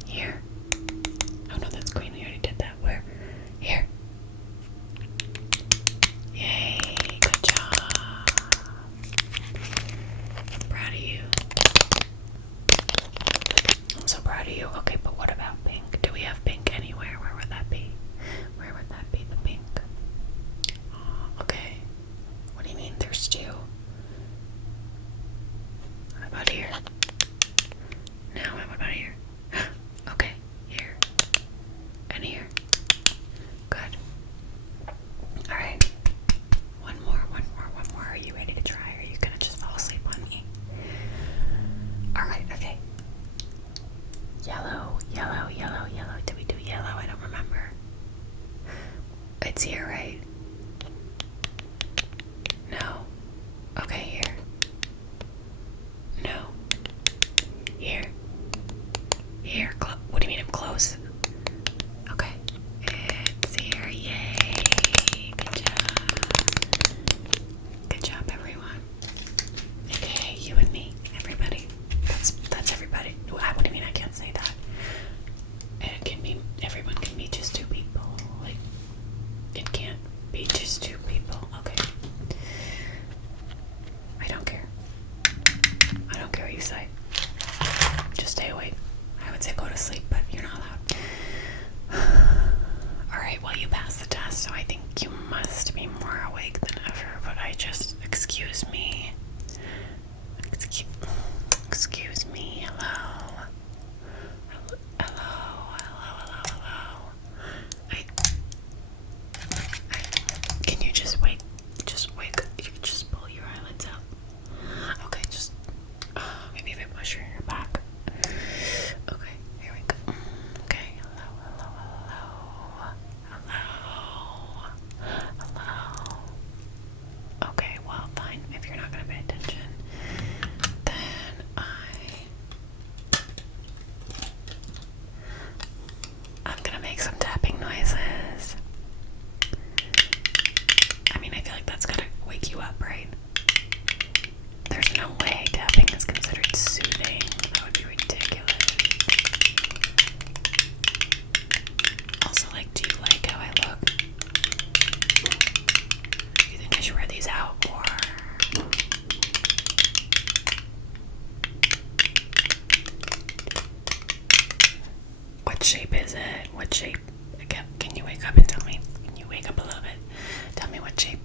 Here. Oh no, that's green. We already did that. Where? Here. Yay. Good job. Proud of you. I'm so proud of you. Okay, but what about pink? Do we have pink anywhere? Where would that be? Where would that be, the pink? Okay. What do you mean there's two? What about here? No, what about here? Okay, here. And here. Good. Alright. One more. Are you ready to try? Or are you gonna just fall asleep on me? Alright, okay. Yellow. Did we do yellow? I don't remember. It's here, right? No. Okay, here. No. Here. What do you mean I'm close? Okay. It's here. Yay. Good job, everyone. Okay, you and me. Everybody. That's everybody. What do you mean I can't say that? Everyone can be just two people. Like, it can't be just two people. Okay. I don't care. I don't care what you say. Just stay awake. I would say go to sleep, but you're not allowed. Alright, well, you passed the test, so I think you must be more awake than ever, but excuse me. Excuse me. Hello. Can you just wake? Just wake. Just pull your eyelids out. Okay, just maybe if I push your hair back. Okay, here we go. Okay, hello. Okay, well, fine. If you're not gonna pay attention, then I'm gonna make some tapping noises. I mean, I feel like that's gonna wake you up, right? There's no way tapping is considered soothing. That would be ridiculous. Also, do you like how I look? Do you think I should wear these out, or? What shape is it? What shape? Can you wake up and tell me? Can you wake up a little bit? Tell me what shape.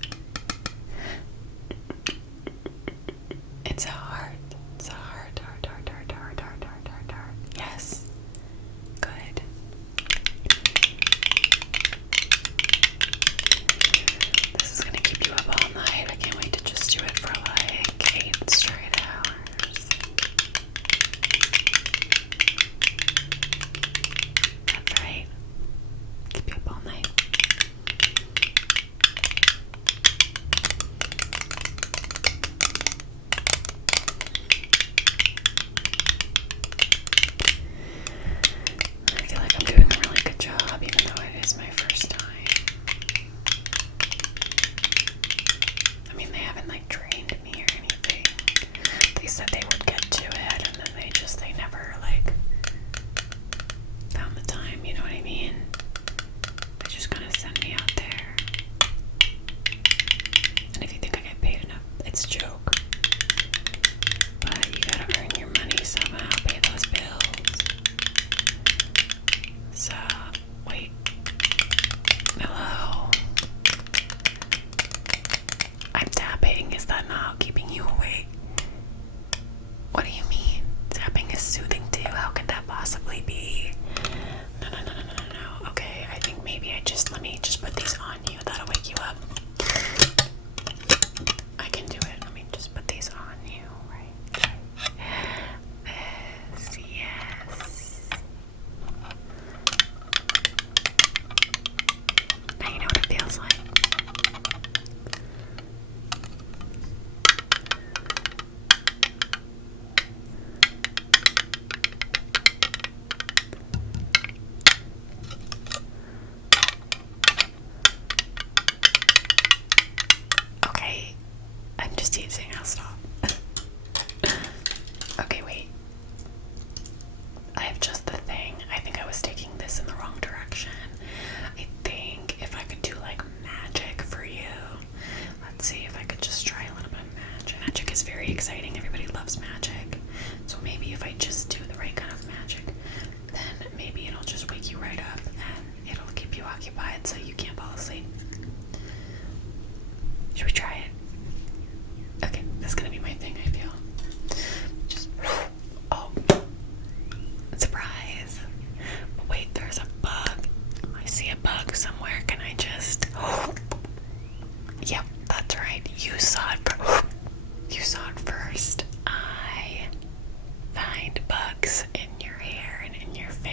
It's a heart. It's a heart. Yes.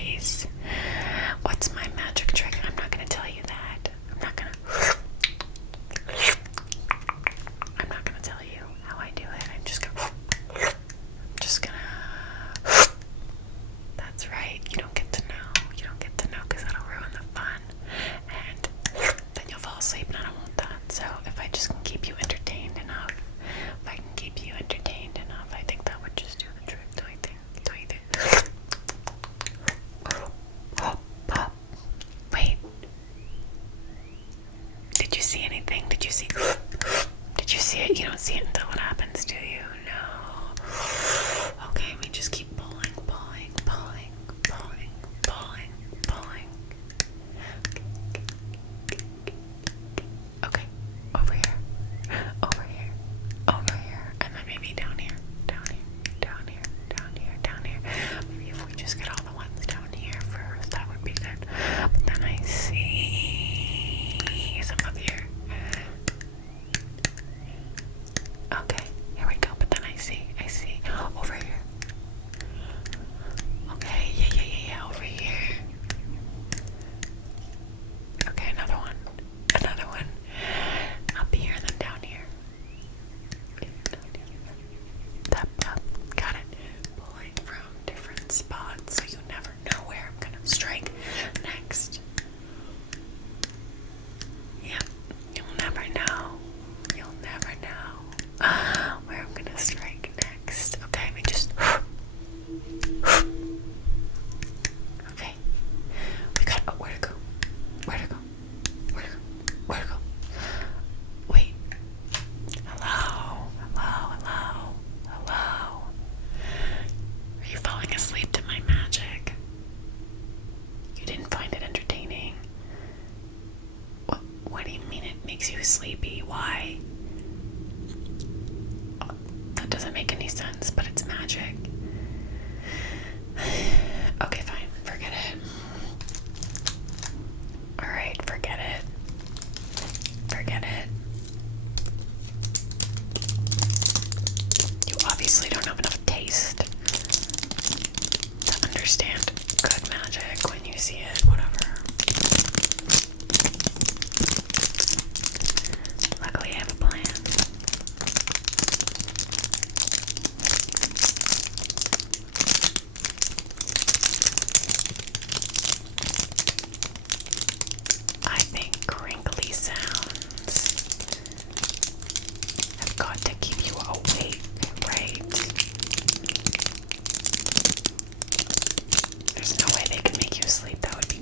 voice. What's my magic trick? I'm not gonna tell you that. I'm not gonna tell you how I do it. I'm just gonna that's right. You don't get to know. You don't get to know because that'll ruin the fun. And then you'll fall asleep and I don't want that. So if I just can keep you entertained enough, I think that would just do the trick. Don't you think? Wait. Did you see anything? Did you see it? You don't see it until it happens, do you? No. Okay, we just keep pulling. Okay, over here, and then maybe down here. Maybe if we just get all the ones down here first, that would be good. But then I see some up here. Okay, here we go. But then I see over here. Okay, yeah, over here. Okay, another one. Up here and then down here. Up. Got it. Pulling from different spots so you never know where I'm gonna strike next. Yep, you'll never know where I'm gonna strike next. Okay, we just okay. We got where to go. Wait. Hello. Are you falling asleep to my magic? You didn't find it entertaining? What do you mean it makes you sleepy? Why? That doesn't make any sense, but it's magic. Okay, fine. Forget it. Alright, forget it. You obviously don't have enough taste to understand good magic when you see it, whatever. Luckily I have a plan. I think crinkly sounds have got to keep you awake, right? There's no way they can make you sleep. That would be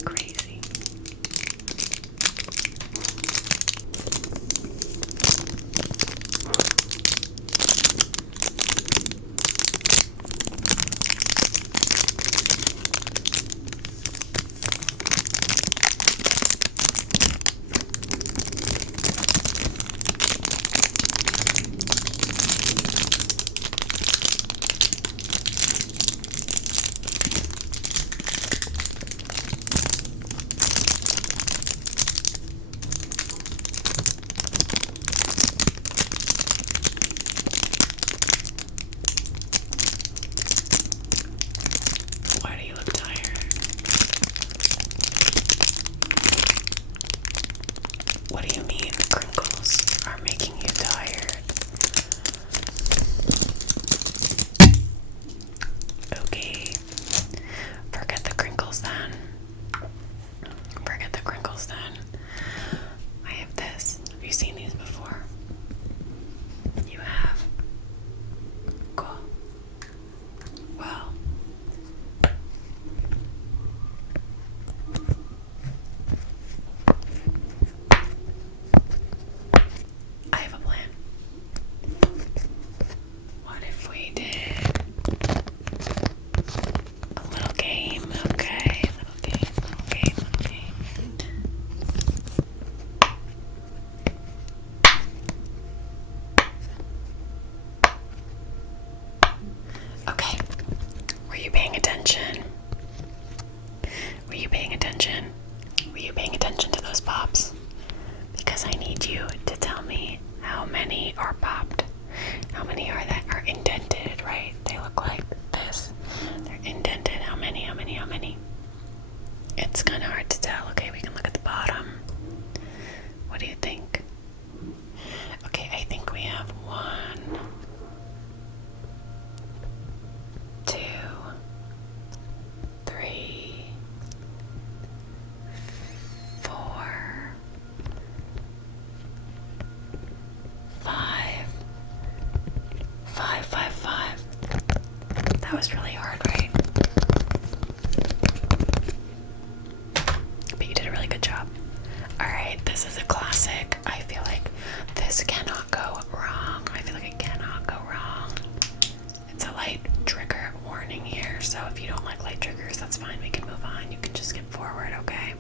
light triggers, that's fine. We can move on. You can just skip forward, okay?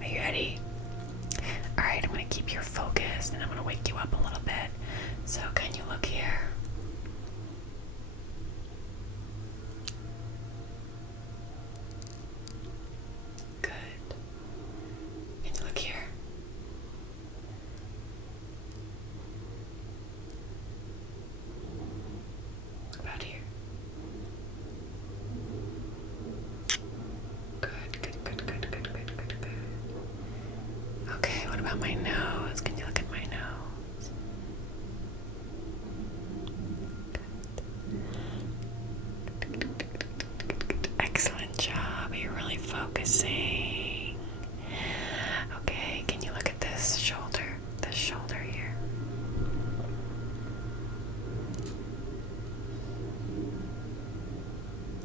Are you ready? Alright, I'm gonna keep your focus and I'm gonna wake you up a little bit. So, can you look here? Good. Can you look here? What about here? Good. Okay, what about my nose? Can you look at my nose? Good. Excellent job. You're really focusing. Okay, can you look at this shoulder? This shoulder here.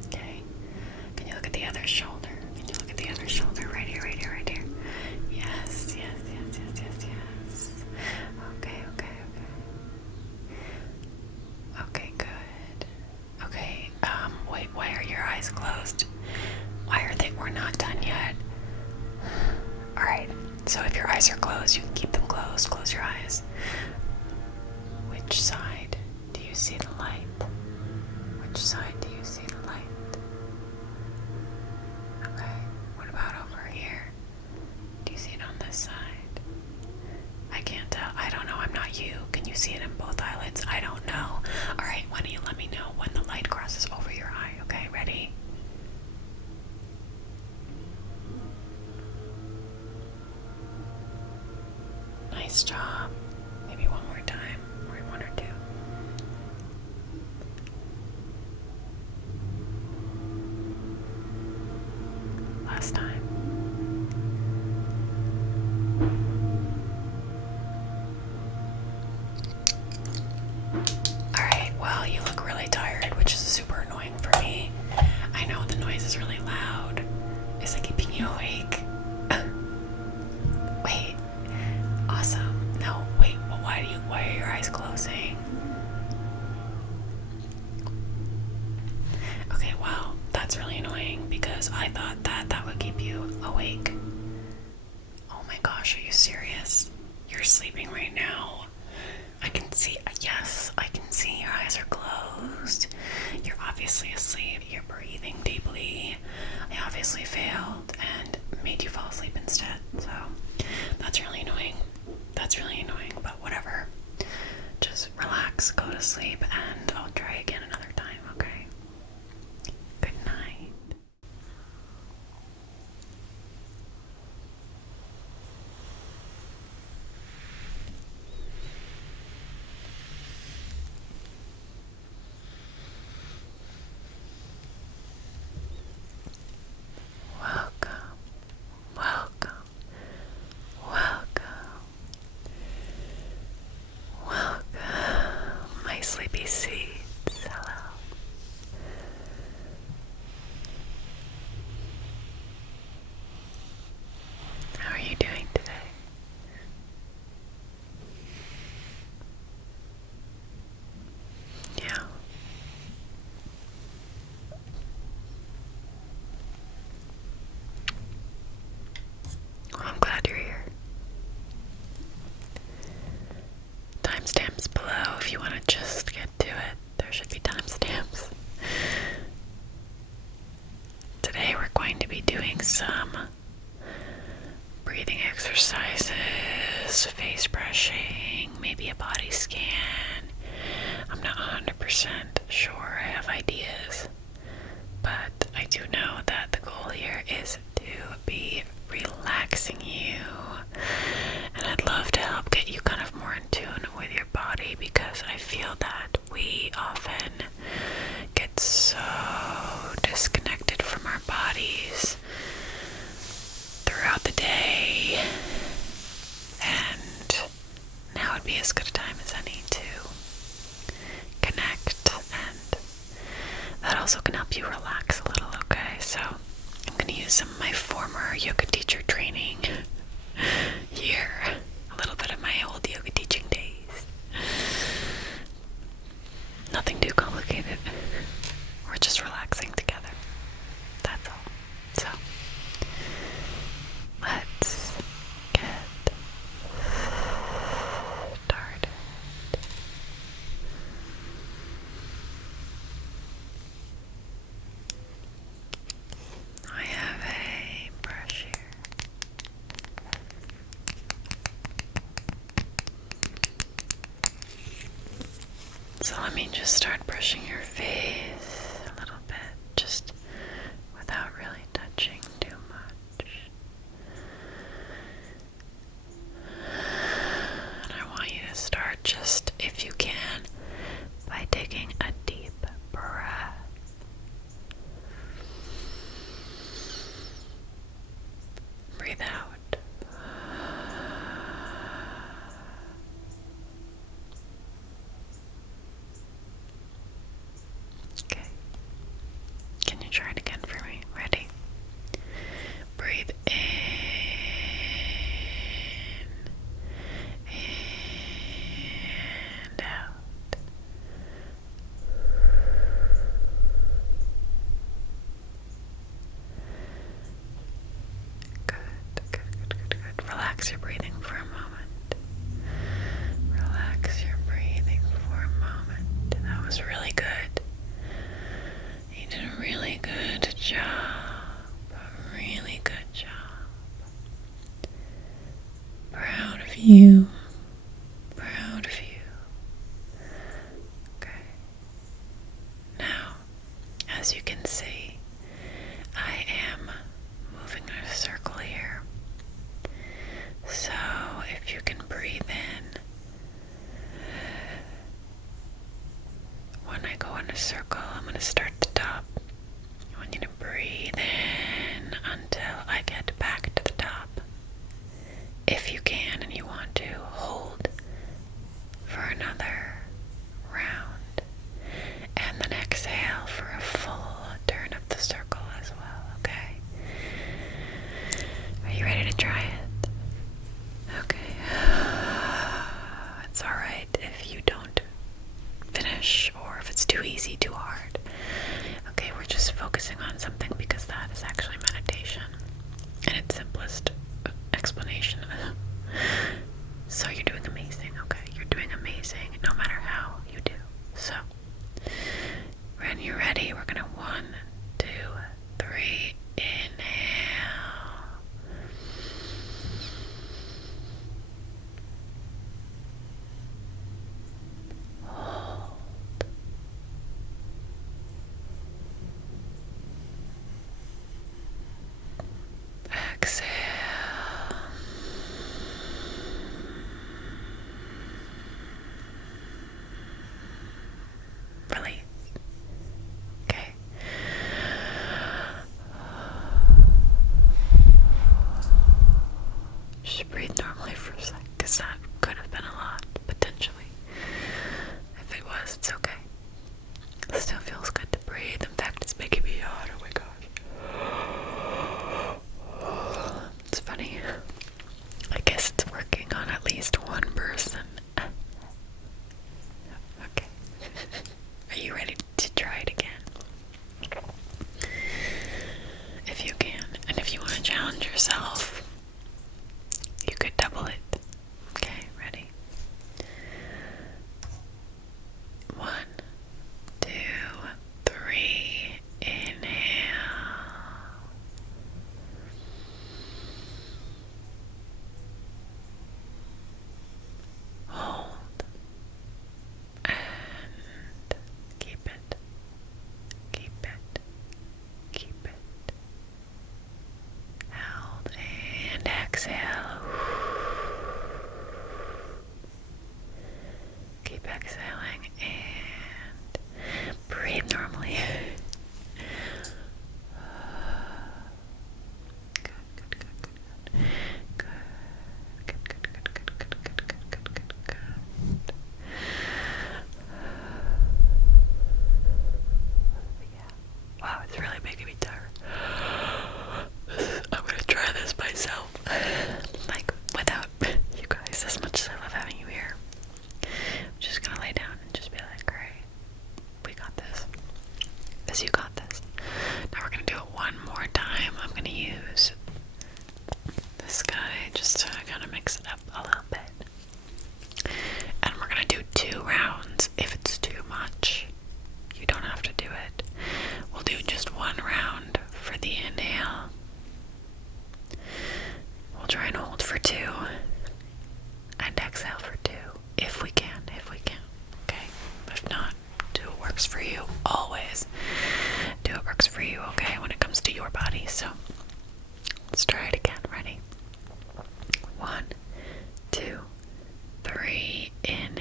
Okay. Can you look at the other shoulder? Can you look at the other shoulder? Right here. Yes. Okay. Okay, good. Okay, wait, why are your eyes closed? Why are they? We're not done yet. Alright, so if your eyes are closed, you can keep them closed. Close your eyes. Which side do you see the light? Which side do you see the light? Okay, what about over here? Do you see it on this side? I can't tell. I don't know. I'm not you. Can you see it in both eyelids? I don't know. Alright, why don't you let me know when the light crosses over your eye? Okay, ready? Nice job. Maybe one more time, or one or two. Last time. Alright, well, you look really tired, which is super annoying for me. I know the noise is really loud. Is it keeping you awake? Wait. Awesome. No, wait, well, why are your eyes closing? Okay, well, that's really annoying because I thought that would keep you awake. Oh my gosh, are you serious? You're sleeping right now. I can see, yes, I can see your eyes are closed. You're obviously asleep. You're breathing deeply. I obviously failed and made you fall asleep instead. So that's really annoying. But whatever. Just relax, go to sleep, and I'll try again another time, okay? Good night. Welcome, my sleepy seeds. Hello. How are you doing today? Yeah. Well, I'm glad you're here. Timestamps below if you want to just get to it. There should be timestamps. Today we're going to be doing some breathing exercises, face brushing, maybe a body scan. I'm not 100% sure. I have ideas. But I do know that the goal here is to be relaxing you. And I'd love to help get you kind of more in tune with your body because I feel that we often get so disconnected from our bodies throughout the day. And now would be as good a time as any to connect, and that also can help you relax a little, okay? So I'm going to use some of my former yoga teacher training here, a little bit of my old yoga teaching days. Nothing too complicated. We're just relaxing together. So let me just start brushing your face a little bit, just without really touching too much. And I want you to start just, if you can, by taking a deep breath. Breathe out. Okay. Can you try it again for me? Ready? Breathe in and out. Good. Relax your breathing for a moment. Relax your breathing for a moment. That was really good. You did a really good job. A really good job. Proud of you. Proud of you. Okay. Now, as you can see, I am moving in a circle here. So, if you can breathe in, when I go in a circle, I'm going to start at the top. I want you to breathe in until I get back to the top. If you can and you want to, hold for another round. And then exhale for a full turn of the circle as well, okay? Are you ready to try it? Okay. It's alright if you don't finish or if it's too easy, too hard. Okay, we're just focusing on something because that is actually meditation in its simplest explanation. So you're doing amazing, okay? You're doing amazing no matter how you do. So, when you're ready, we're gonna 1, 2, 3, inhale. Hold. Exhale. Release. Okay. Just breathe normally for a sec, because that could have been a lot, potentially. If it was, it's okay. It still feels good to breathe. In fact, it's making me yawn. Oh my gosh. It's funny. I guess it's working on at least one person. Okay. Are you ready to try it again? If you can. And if you want to challenge yourself, you could double it. Okay, ready? 1, 2, 3, inhale. Hold. And keep it. Keep it. Keep it. Held and exhale. Keep exhaling and breathe normally. Good. Yeah. Wow, it's really making me tired. I'm gonna try this myself. Like, without you guys, as much as I love having you here. I'm just gonna lay down and just be like, alright, we got this. Because you got this. Now we're gonna do it one more time. I'm gonna use this guy just to kind of mix it up a little bit. And we're gonna do 2 rounds. If it's too much, you don't have to do it. We'll do just 1 round for the inhale. We'll try and hold for 2 and exhale for 2 if we can, okay? If not, body. So let's try it again. Ready? 1, 2, 3. Inhale.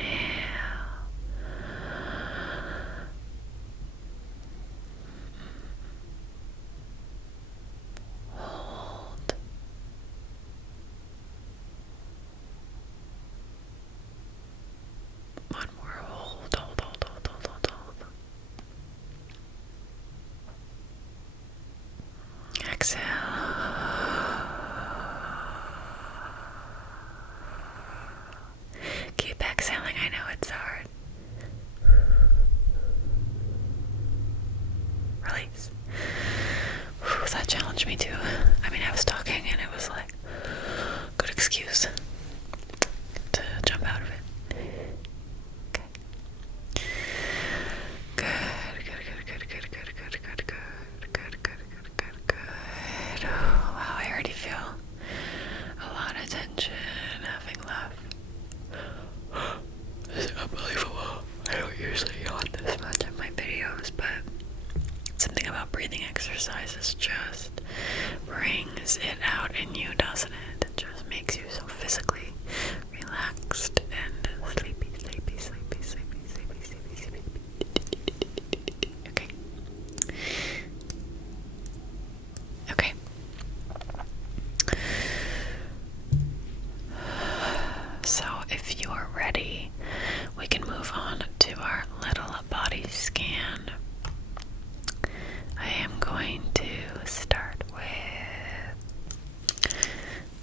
Hold. One more. Hold, hold, hold, hold, hold, hold, hold. Exhale. Keep exhaling. I know it's hard. Release. Whew, that challenged me too. I mean, I was talking and it was like, good excuse to jump out of it. Okay. Good, good, good, good, good, good, good, good, good, good, good, good, good, good. Oh, wow, I already feel a lot of tension having left. This is unbelievable. I don't usually yawn this much in my videos, but something about breathing exercises just brings it out in you, doesn't it? It just makes you so physically relaxed and sleepy, sleepy, sleepy, sleepy, sleepy, sleepy, sleepy. Okay. Okay. So if you're ready, we can move on to our little body scan. I am going to start with,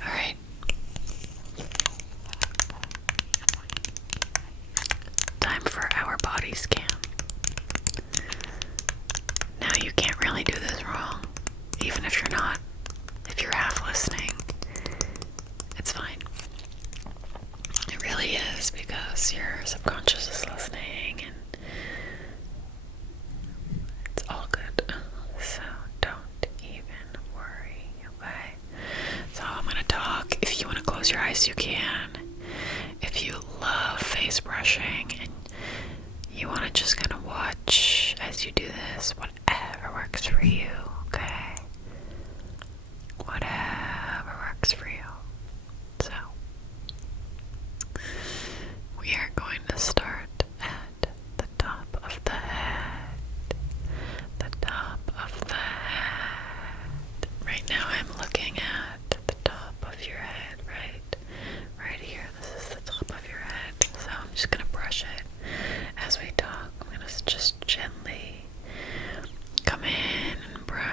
alright, time for our body scan. Now you can't really do this wrong, even if you're half listening, it's fine. It really is, because your subconscious is listening and it's all good. So don't even worry, okay? So I'm gonna talk. If you want to close your eyes, you can. If you love face brushing and you want to just kind of watch as you do this, whatever works for you, okay? Whatever works for you. So we are going to start at the top of the head. The top of the head. Right now I'm looking at the top of your head, right here. This is the top of your head. So I'm just gonna brush it as we talk. I'm gonna just gently come in and brush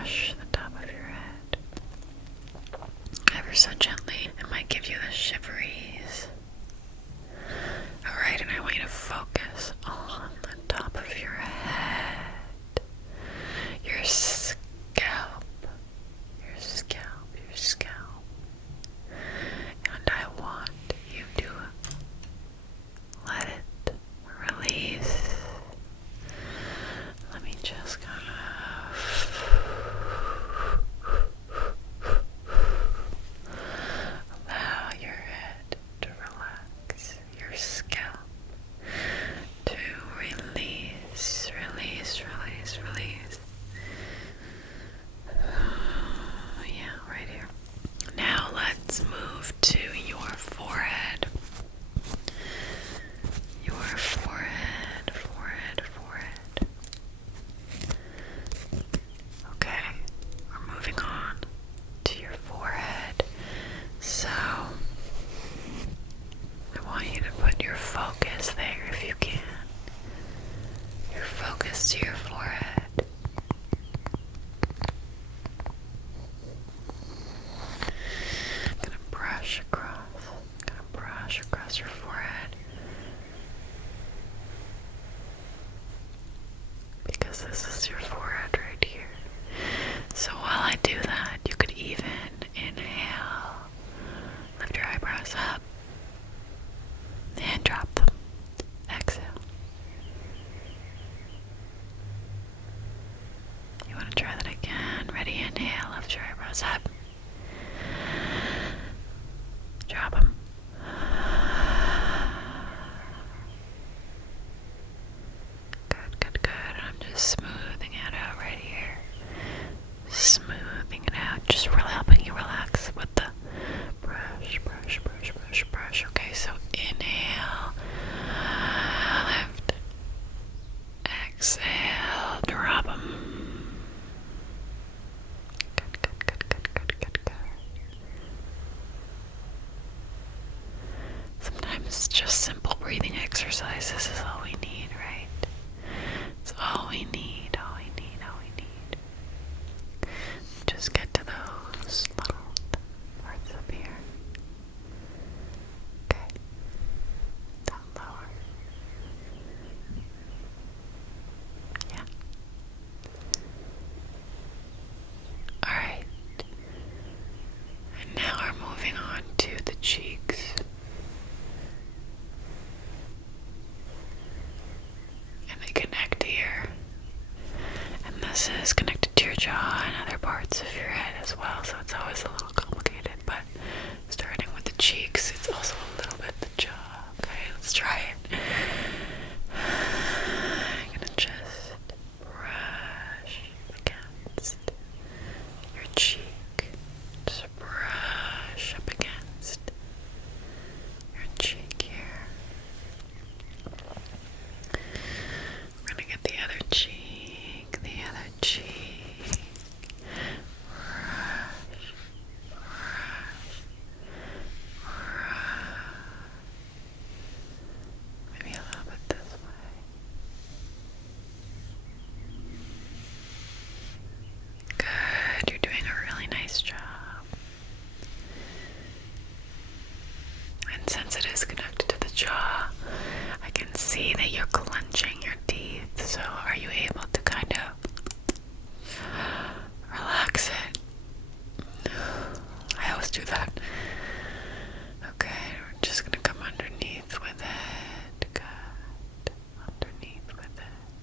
simple breathing exercises is all we need, right? It's all we need, all we need, all we need. Just get to those little parts up here. Okay. Down lower. Yeah. Alright. And now we're moving on to the cheeks. And they connect here. And this is connected to your jaw and other parts of your head as well, so it's always a little complicated, but starting with the cheeks, it's also a little bit the jaw. Okay, let's try it. I'm gonna just brush against your cheek. Just brush up against your cheek here. We're gonna get the other cheek, the other cheek. Brush, brush, brush. Maybe a little bit this way. Good, you're doing a really nice job. And since it is connected to the jaw, I can see that you're clenching your teeth. So are you able to kind of relax it? I always do that. Okay, we're just gonna come underneath with it. Good. Underneath with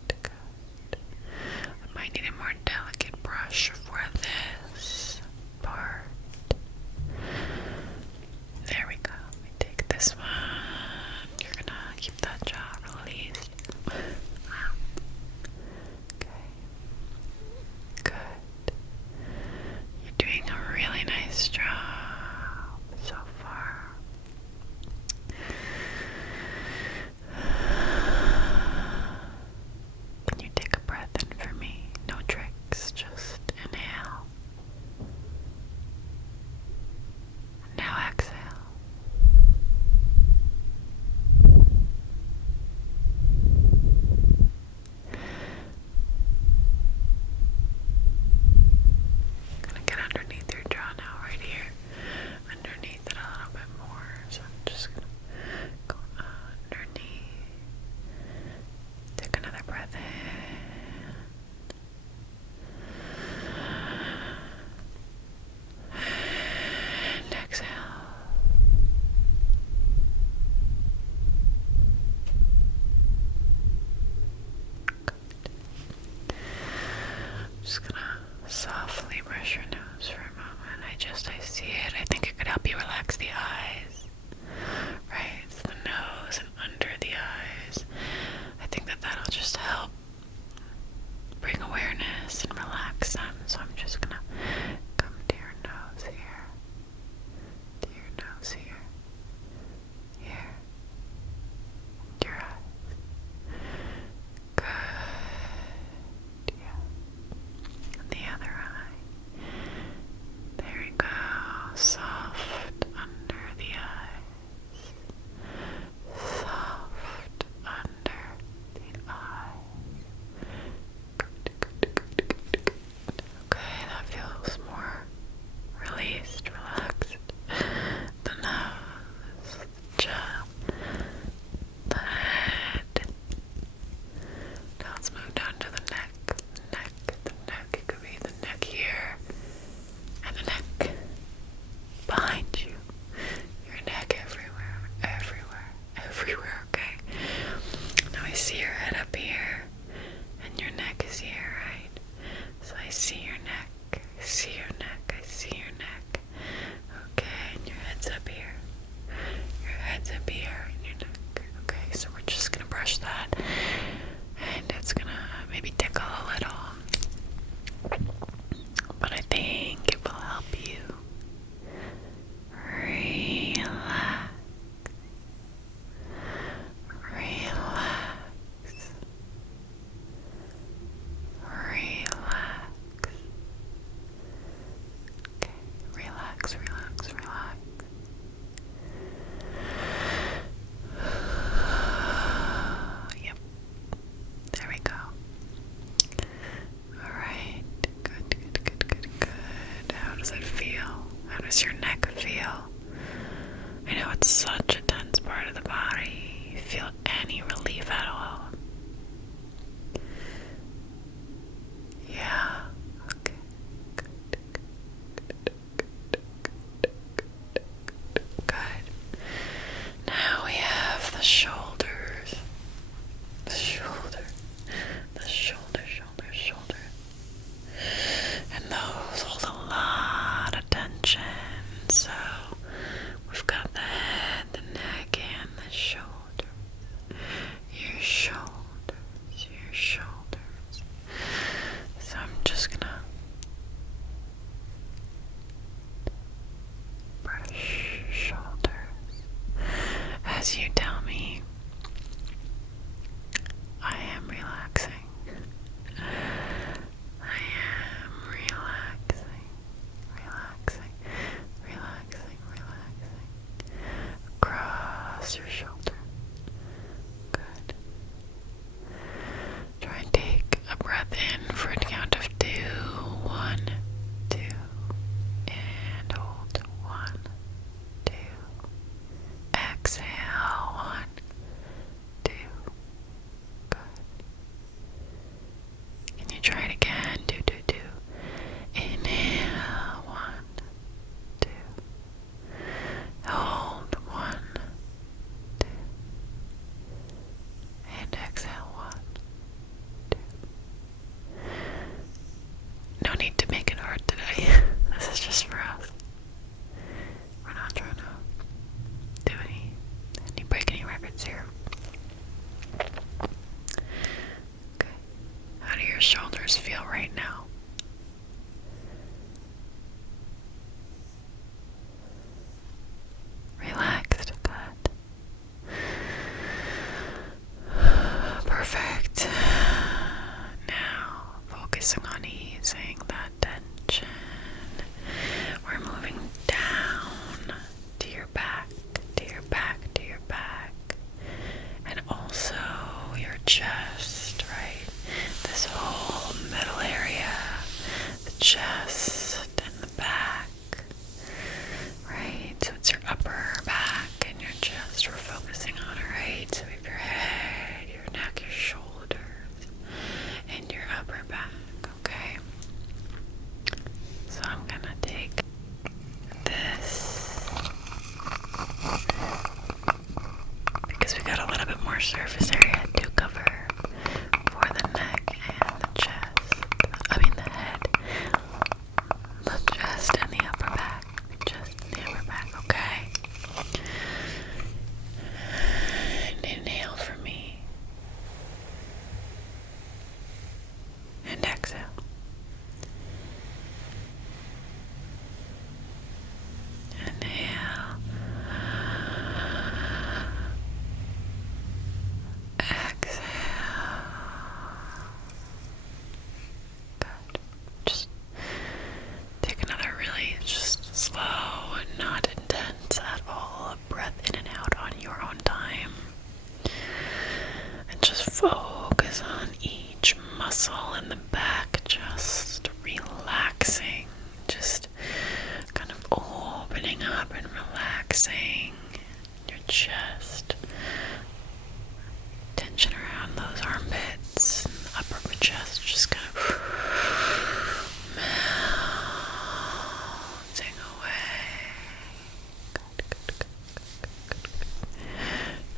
it. Good. I might need a more delicate brush for this part. There we go. We take this one. You're gonna keep that jaw released. Wow. Okay. Good. You're doing a really nice job so far. Can you take a breath in for me? No tricks, just inhale. And now exhale. Gonna get underneath your jaw now, right here. Underneath it a little bit more. So I'm just gonna go underneath. Take another breath in. And exhale. I'm just gonna softly brush your nose for a moment. I see it. I think it could help you relax the eyes. Right? It's the nose and under the eyes. I think that that'll just help bring awareness and relax them. So I'm just gonna come to your nose here. To your nose here. Here. Your eyes. Good. Yeah. And the other eye. There we go. Soft under the eyes. Soft under the eyes. Okay, that feels more released, relaxed. The nose, the jaw, the head. Now let's move down to the neck. The neck. It could be the neck here and the neck behind you. Your neck everywhere, everywhere, everywhere, okay? Now I see your head up here and your neck is here, right? So I see your neck, I see your neck, I see your neck. Okay, and your head's up here. Your head's up here and your neck. Okay, so we're just gonna brush that and it's gonna maybe tickle a little. But I think it will help you relax. Relax. Relax. Okay, relax, relax, relax. does your neck feel? I know it's such a tense part of the body. You feel any relief at all? Yeah. Okay. Good. Now we have the shoulders. The shoulder. And those hold a lot of tension. So we've got the head, the neck, and the shoulders. Your shoulders. So I'm just gonna brush your shoulders as you tell me I am relaxing. I am relaxing across your shoulder. Good. Try and take a breath in for a count of 2. 1, 2, and hold. 1, 2. Exhale. 1, 2. Good. Can you try it again? 2, 2, 2. Inhale. 1, 2. Hold. 1, 2. And exhale. 1, 2. No need to make it hard today. This is just for us. We're not trying to do break any records here. Okay. How do your shoulders feel right now? Relaxed. Good. Perfect. Now, focusing on easing that tension. We're moving down to your back, and also your chest, right? This whole middle area, the chest and the back, right? So it's your upper back and your chest we're focusing on, right? So we have your head, your neck, your shoulders, and your upper back, okay? So I'm gonna take this, because we got a little bit more surface area to cover for the neck and the chest. The head, the chest and the upper back. Okay? And inhale for me. And exhale. Inhale. Exhale. Good. Just take another really just slow and not intense at all breath in and out on your own time. And just focus on each muscle in the back, just relaxing, just kind of opening up and relaxing your chest. Tension around those armpits and the upper of the chest, just kind of melting away. Good.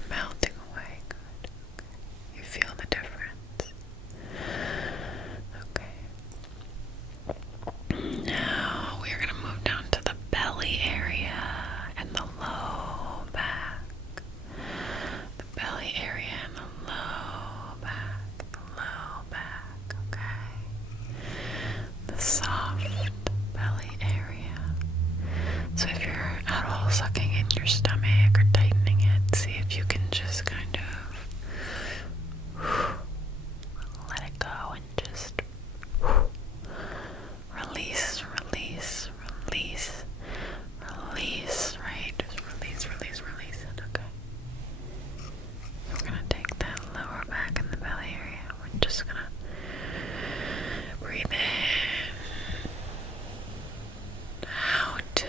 Melting away. Good. You feel the difference. Okay. Now we are going to move down to the belly area and the low back. The belly area and the low back, okay? The soft belly area. So if you're at all sucking in your stomach or tightening it, see if you can just kind of let it go and just release, right? Just release it, okay? We're gonna take that lower back in the belly area. We're just gonna breathe in, out,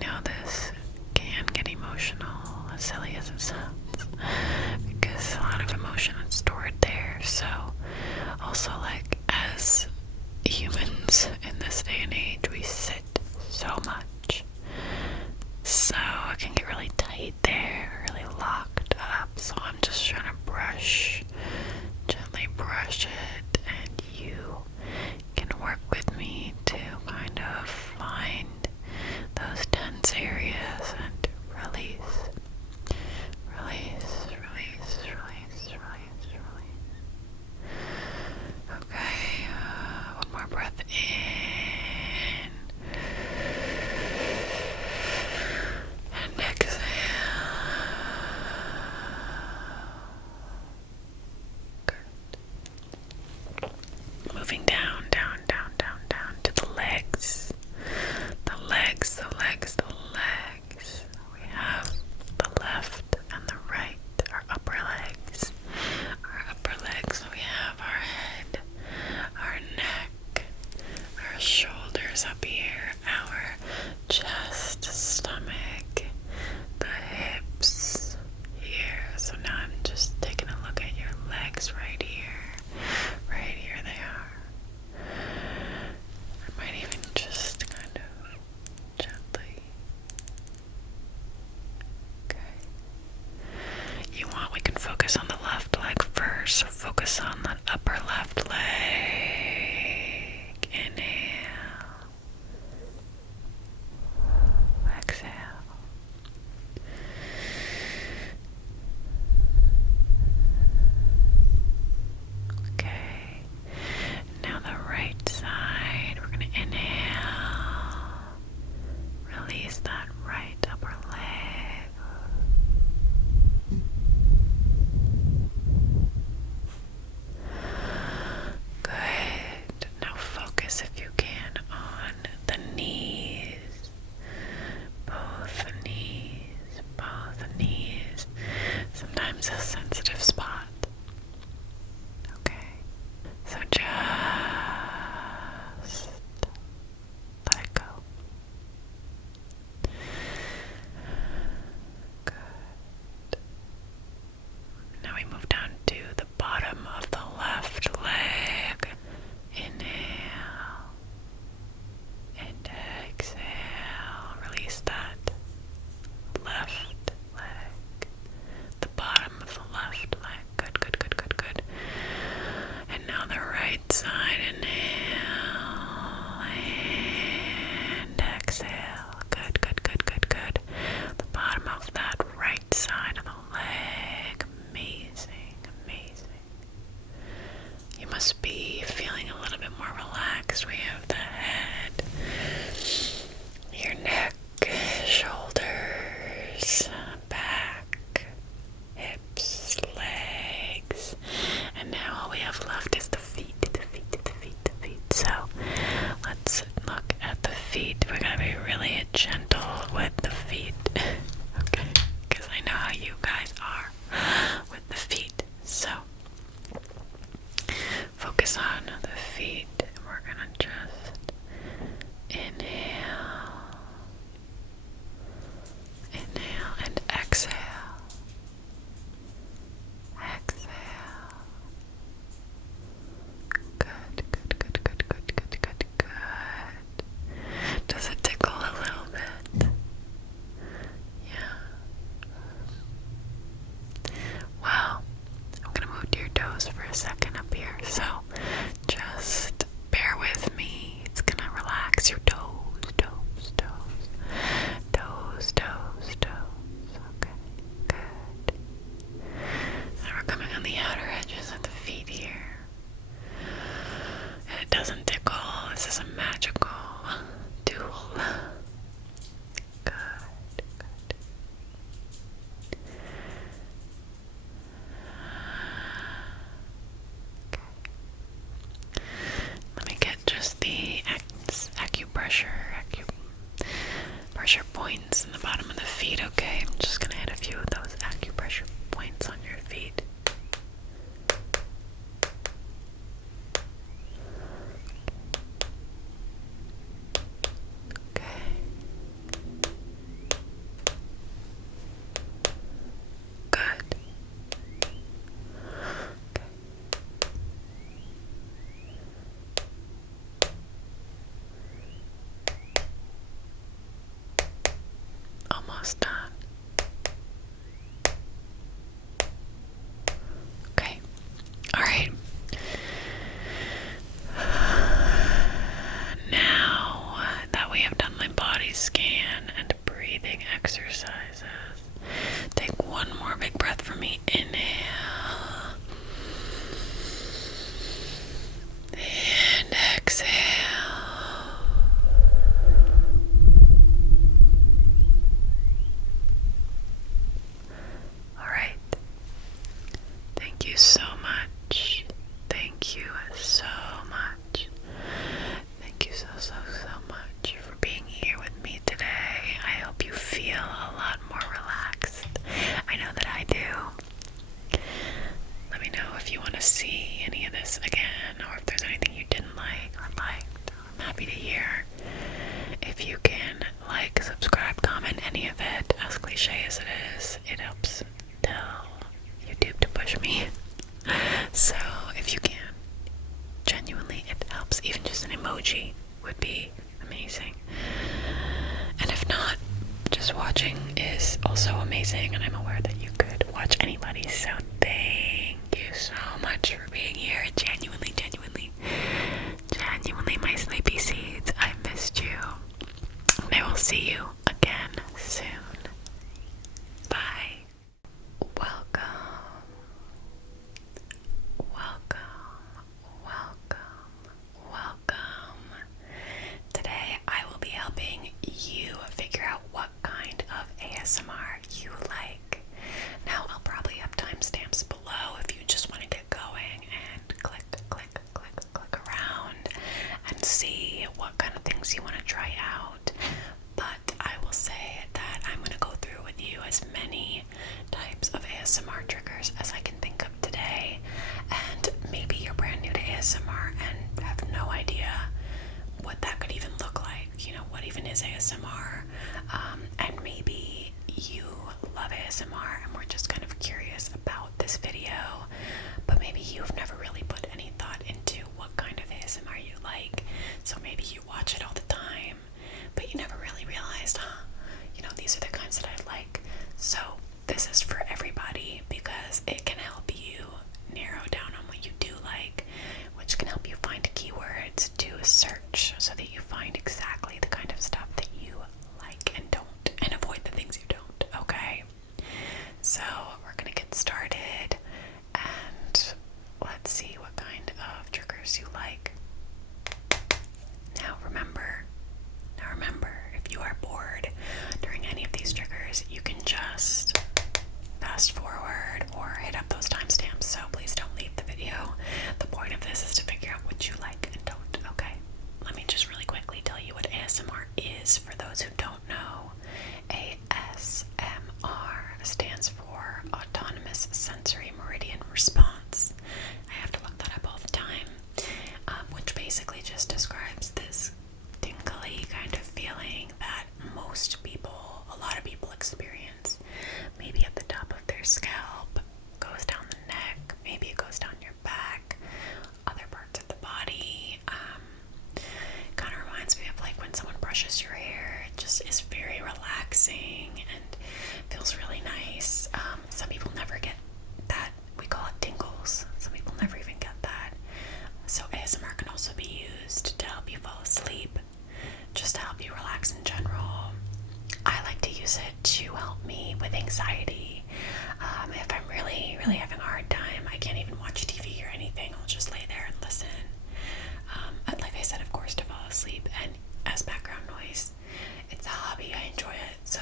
know this can get emotional, as silly as it sounds, because a lot of emotion is stored there. So, also, like, as humans in this day and age, we sit so much. So, it can get really tight there, really locked up. So, I'm just trying to gently brush it, and you can work with me to kind of find those tense areas and release. Okay, one more breath in and exhale. Moving down to the legs. We have the left and the right, our upper legs. We have our head, our neck, our shoulders up here, our chest, stomach, the hips here. So now I'm just taking a look at your legs right here. Right here they are. I might even just kind of gently. Okay. We can focus on the left leg first. So focus on that upper left leg. Inhale. Exhale. Okay. Now the right side. We're going to inhale. Release that right upper leg. Good. Now focus, if you can, on the knees. Both knees. Sometimes a sensitive spot. Okay. So just let it go. Good. Now we move down to the bottom of the left leg. Inhale and exhale. Release that left leg. The bottom of the left leg. Good. And now the right side. Inhale and exhale. Good. The bottom of that right side of the leg. Amazing. You must be feeling a little bit more relaxed. We have the head, your neck, shoulders, back, hips, legs, and now all we have left is the feet. So let's look at the feet. We're gonna be really gentle with the feet, okay? Because I know how you guys are with the feet. So focus on the feet. We're gonna just inhale and exhale. Good. Does it tickle a little bit? Yeah. Well, I'm gonna move to your toes for a second up here, so just bear with me. It's gonna relax your toes. Okay, good. Now we're coming on the outer edges of the feet here. And it doesn't tickle. This is a magical tool. Good. Okay. Let me get just the pressure points in the bottom of the feet, okay? I'm just gonna hit a few of those acupressure points on your feet. Okay. almost done. Okay. Alright. Now that we have done the body scan and breathing exercises, take one more big breath for me. Inhale. And exhale. Alright. Thank you so much. Thank you so much. Thank you so much for being here with me today. I hope you feel a lot more relaxed. I know that I do. Let me know if you want to see any of this again, or if there's anything you didn't like or liked. I'm happy to hear. If you can like, subscribe, comment any of it, as cliche as it is, it helps tell YouTube to push me. So if you can, genuinely, it helps. Even just an emoji would be amazing. And if not, just watching is also amazing, and I'm aware that you could watch anybody. So thank you so much for being here. Genuinely, my sleepy seeds, I missed you. And I will see you again soon. Bye. Welcome. Today I will be helping you figure out what kind of ASMR you like. Now I'll probably have timestamps below if you just want to get going and click around and see what kind of things you want to try out. But I will say that I'm going to go through with you as many types of ASMR triggers as I can think of today. And maybe you're brand new to ASMR and have no idea what that could even look like. You know, what even is ASMR? And maybe you love ASMR and we're just kind of curious about this video, but maybe you've never really put any thought into what kind of ASMR you like. So maybe you watch it all the time, but you never really realized, you know, these are the kinds that I like. So this is for everybody because it can help you narrow down on what you do like, which can help you find keywords to search so that you find exactly the kind of stuff that you like and don't, and avoid the things you don't, okay? So we're gonna get started and let's see what kind of triggers you like. Now remember, if you are bored during any of these triggers, you can just fast forward or hit up those timestamps, so please don't leave the video. The point of this is to figure out what you like and don't, okay? Let me just really quickly tell you what ASMR is for those who don't know. ASMR stands for Autonomous Sensory Meridian Response. I have to look that up all the time, which basically just describes this tingly kind of feeling that a lot of people experience. Maybe at the top of their scalp, goes down the neck, maybe it goes down your back, other parts of the body. Kind of reminds me of like when someone brushes your hair. It just is very relaxing and feels really nice. Some people never get that. We call it tingles. Some people never even get that. So ASMR can also be used to help you fall asleep, just to help you relax in general. I like to use it to help me with anxiety. If I'm really having a hard time, I can't even watch TV or anything. I'll just lay there and listen. Like I said, of course, to fall asleep and as background noise. It's a hobby. I enjoy it. So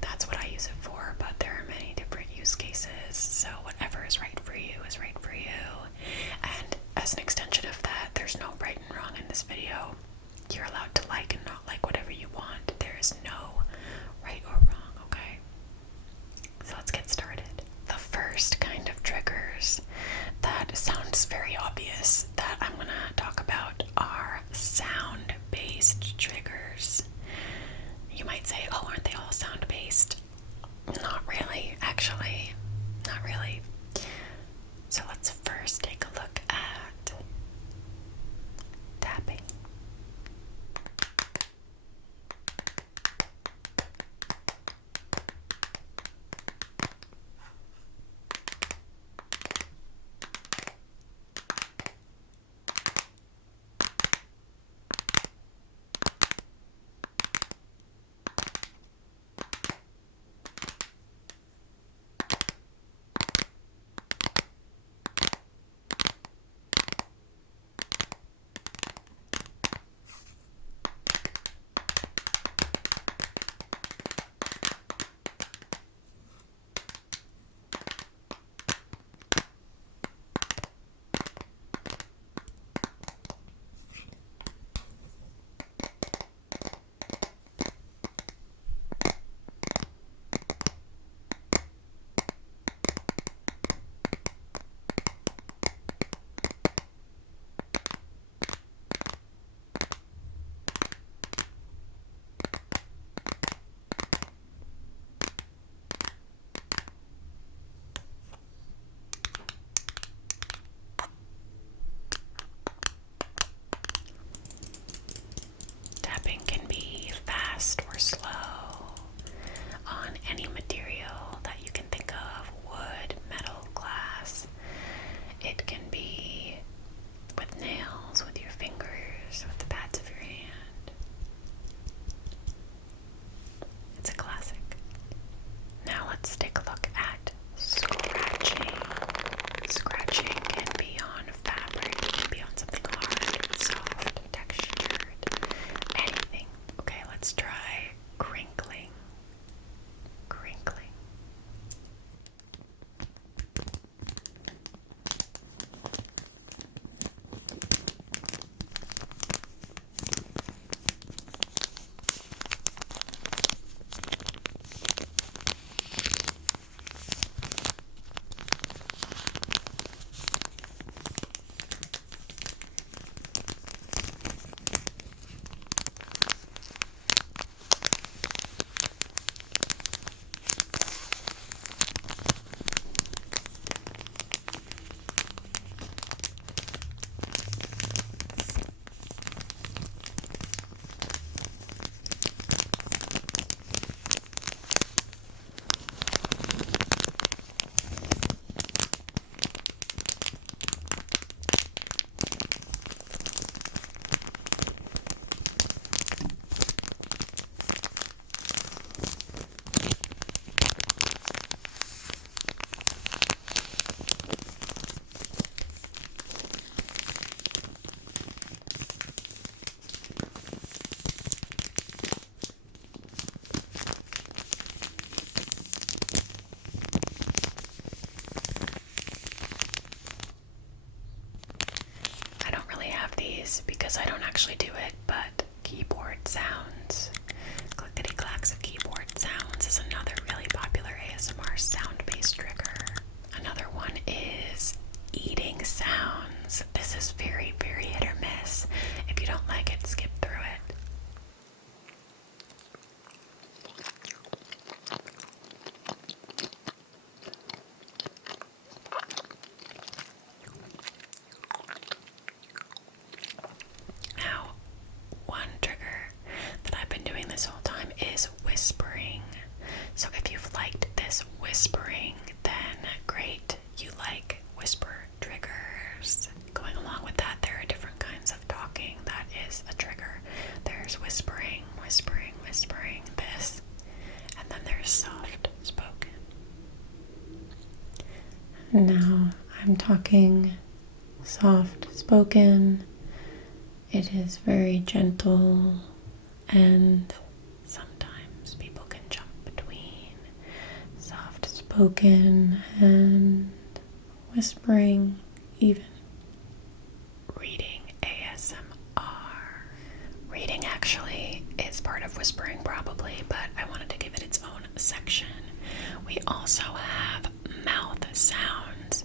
that's what I use it for. But there are many different use cases. So whatever is right for you is right for you. And as an extension of that, there's no right and wrong in this video. You're allowed to like and not like whatever you want. There is no right or wrong, okay? So let's get started. The first kind of triggers that sounds very obvious that I'm gonna talk about are sound-based triggers. You might say, oh, aren't they all sound-based? Not really, actually. Not really. So let's first take a look at tapping. actually do it, but keyboard sounds. Clickety clacks of keyboard sounds is another really popular ASMR sound-based trigger. Another one is eating sounds. This is very, very hit or miss. If you don't like it, skip through it. Now, one trigger that I've been doing this whole time is whispering. So if you've liked this whispering, then great, you like whisper triggers. Going along with that, there are different kinds of talking that is a trigger. There's whispering, whispering, whispering, this, and then there's soft spoken. Now I'm talking soft spoken. It is very gentle, and sometimes people can jump between soft spoken and whispering, even. Reading ASMR. Reading actually is part of whispering probably, but I wanted to give it its own section. We also have mouth sounds.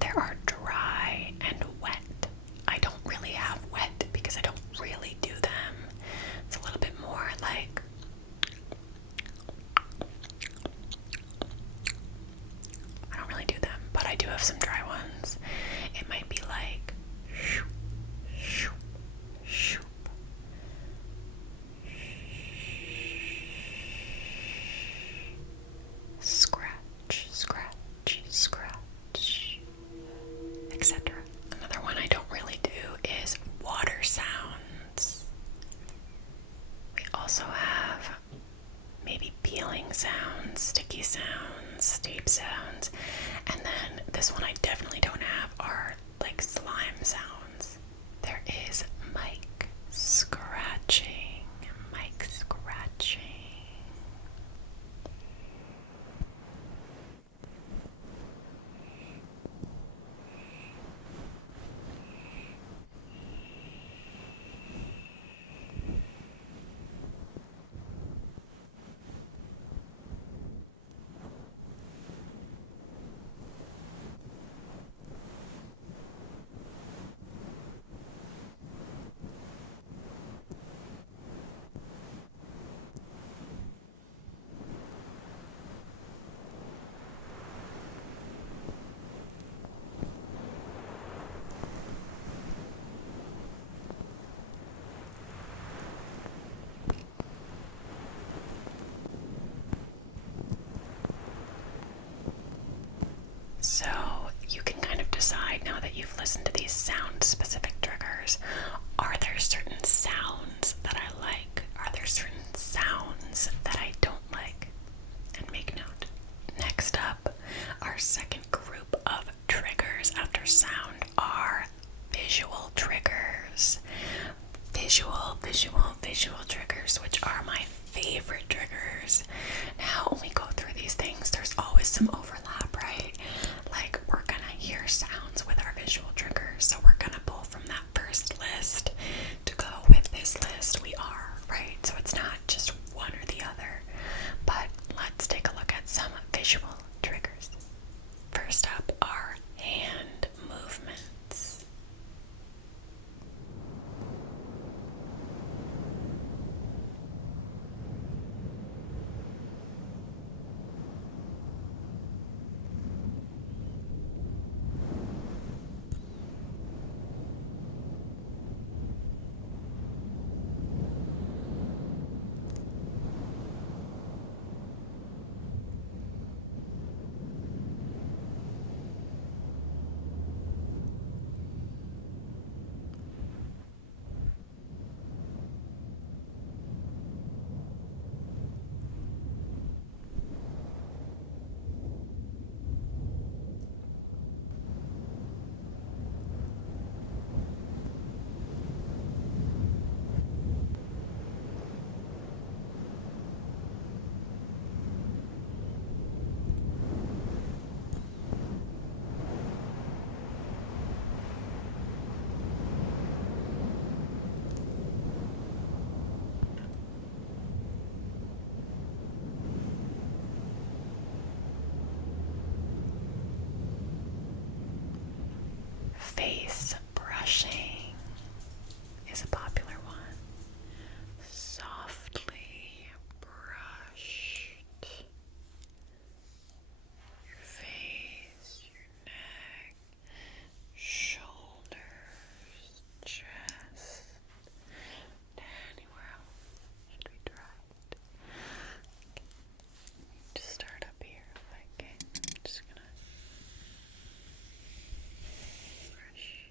There are dry and wet. I don't really have wet because I don't really do them. It's a little bit more like I don't really do them, but I do have some dry ones. It might be like shoop, shoop, shoop. Scratch, scratch, scratch, etc. Another one I don't really do is water sounds. We also have maybe peeling sounds, sticky sounds, tape sounds, and then this one I definitely don't have are like slime sounds. There is mic scratching, mic scratching. So you can kind of decide now that you've listened to these sound-specific triggers, are there certain sounds that I like? Are there certain sounds that I don't like? And make note. Next up, our second group of triggers after sound are visual triggers. Visual triggers, which are my favorite triggers. Now, when we go through these things, there's always some overlap, right? Like, we're gonna hear sounds with our visual triggers, so we're gonna pull from that first list to go with this list. We are, right? So it's not just one or the other. But let's take a look at some visual triggers. First up are hand movements. face brushing is a popular one. Softly brushed your face, your neck, shoulders, chest, anywhere else should be dried. Just start up here. Okay, I'm just gonna brush.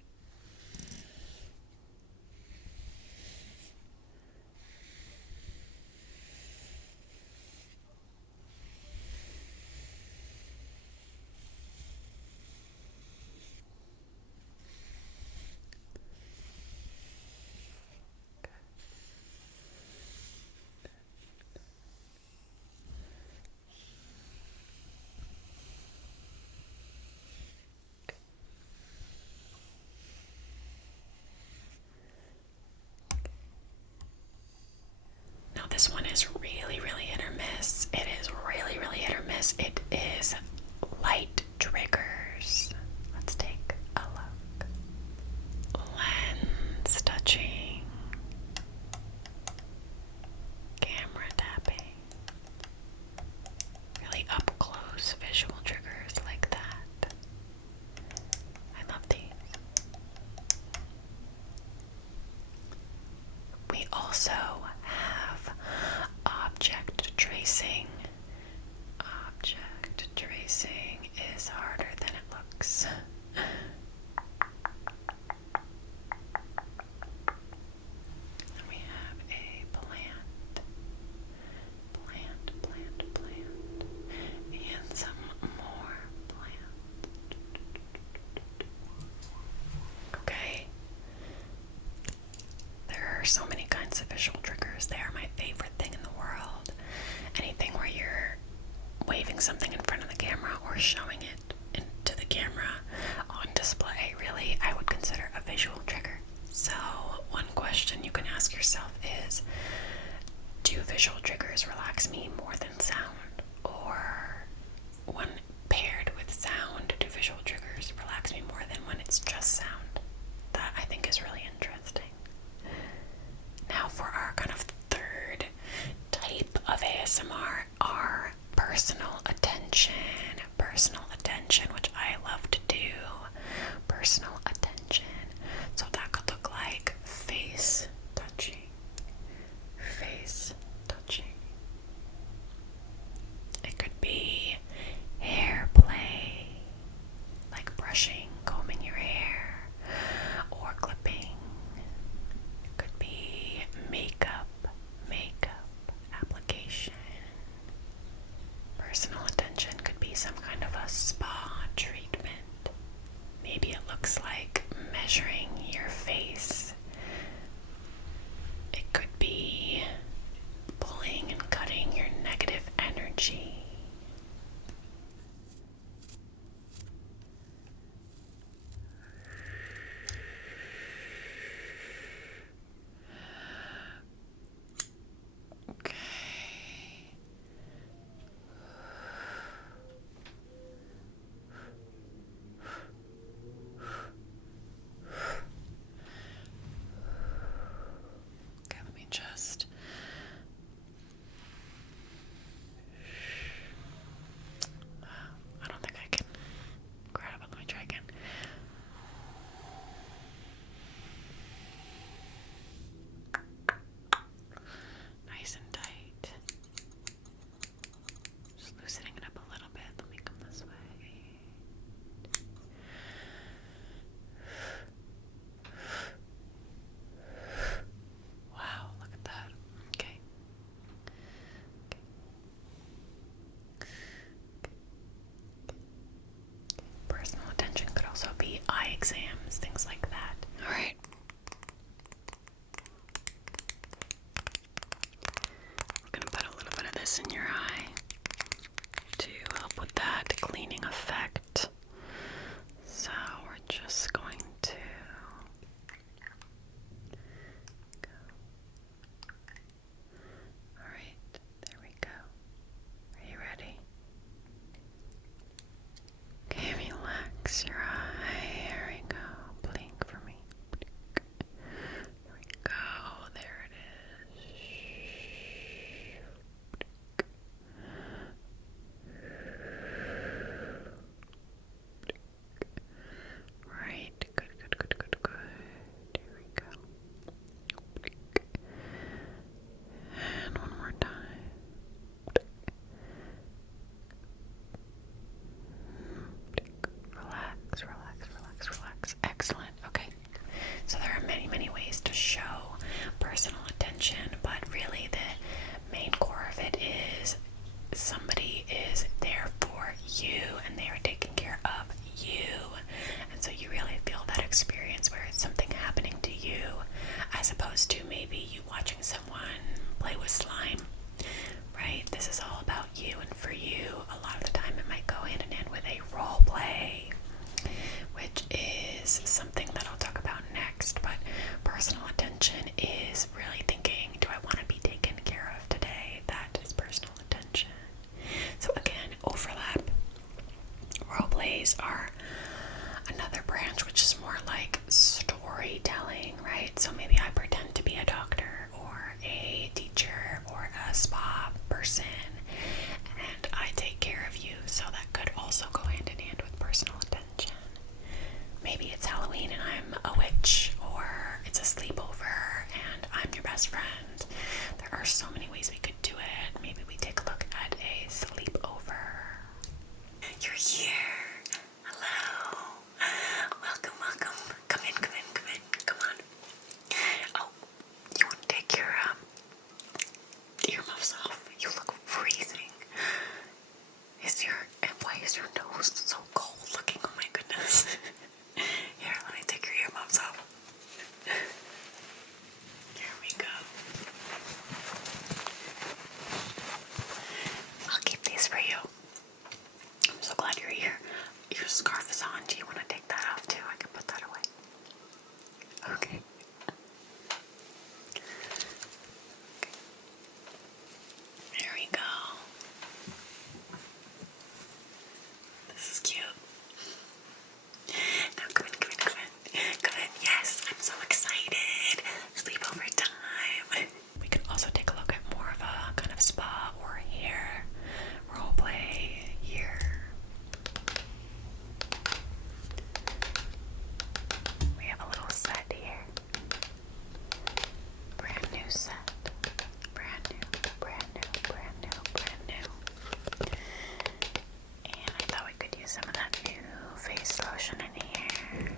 Now this one is really, really hit or miss. It is really, really hit or miss. It is light triggers. Let's take a look. Lens touching, camera tapping, really up close visual triggers like that. I love these. We also have object tracing. Object tracing is harder than it looks. We have a plant, and some more plant. Okay. There are so many kinds of visual triggers. They are my favorite thing in the world. Anything where you're waving something in front of the camera or showing it into the camera on display, really, I would consider a visual trigger. So, one question you can ask yourself is, do visual triggers relax me more than sound? Or when paired with sound, do visual triggers relax me more than when it's just sound? That I think is really interesting. Now for our kind of third type of ASMR, our personal attention, which I love to do. Personal attention. So that could look like face touching. It could be hair play, like brushing, combing your hair, or clipping. It could be makeup application. Personal attention could be some kind of a spa treatment. Maybe it looks like measuring your face. It could be pulling and cutting your negative energy. Okay. Okay, let me just I don't think I can grab it. Let me try again. Nice and tight. Just loosening it up a little bit. Let me come this way. Wow, look at that. Okay. Personal attention could also be eye exams, things like that. Alright. We're going to put a little bit of this in your eye to help with that cleaning effect. So we're just going to go. Alright, there we go. Are you ready? Okay, relax your eye. Here we go. somebody is there for you and they are taking care of you. And so you really feel that experience where it's something happening to you as opposed to maybe you watching someone play with slime, right? This is all about you and for you. A lot of the time it might go hand in hand with a role play, which is something that I'll talk about next. But personal attention is really thinking, do I want to be taken care of today? That is personal attention. So again, overlap. Role plays are another branch, which is more like storytelling, right? So maybe I pretend to be a doctor or a teacher or a spa person and I take care of you. So that could also go hand in hand with personal attention. Maybe it's Halloween and I'm a witch, or it's a sleepover and I'm your best friend. There are so many ways we could do it. Maybe we take a look at a sleepover. You're here. Hello. Welcome, welcome. Come in, come in, come in. Come on. Oh, you want to take your earmuffs off? You look freezing. Why is your nose so cold looking? Oh my goodness. Here, let me take your earmuffs off. Here we go. I'll keep these for you. I'm so glad you're here. Your scarf is on. Do you want to take that off too? I can put that away. Okay. There we go. This is cute. Now come in, come in, come in. Come in. Yes, I'm so excited. Sleepover time. We could also take a look at more of a kind of spa or hair role play here. We have a little set here. Brand new set. Brand new, brand new, brand new, brand new. And I thought we could use some of that new face lotion in here.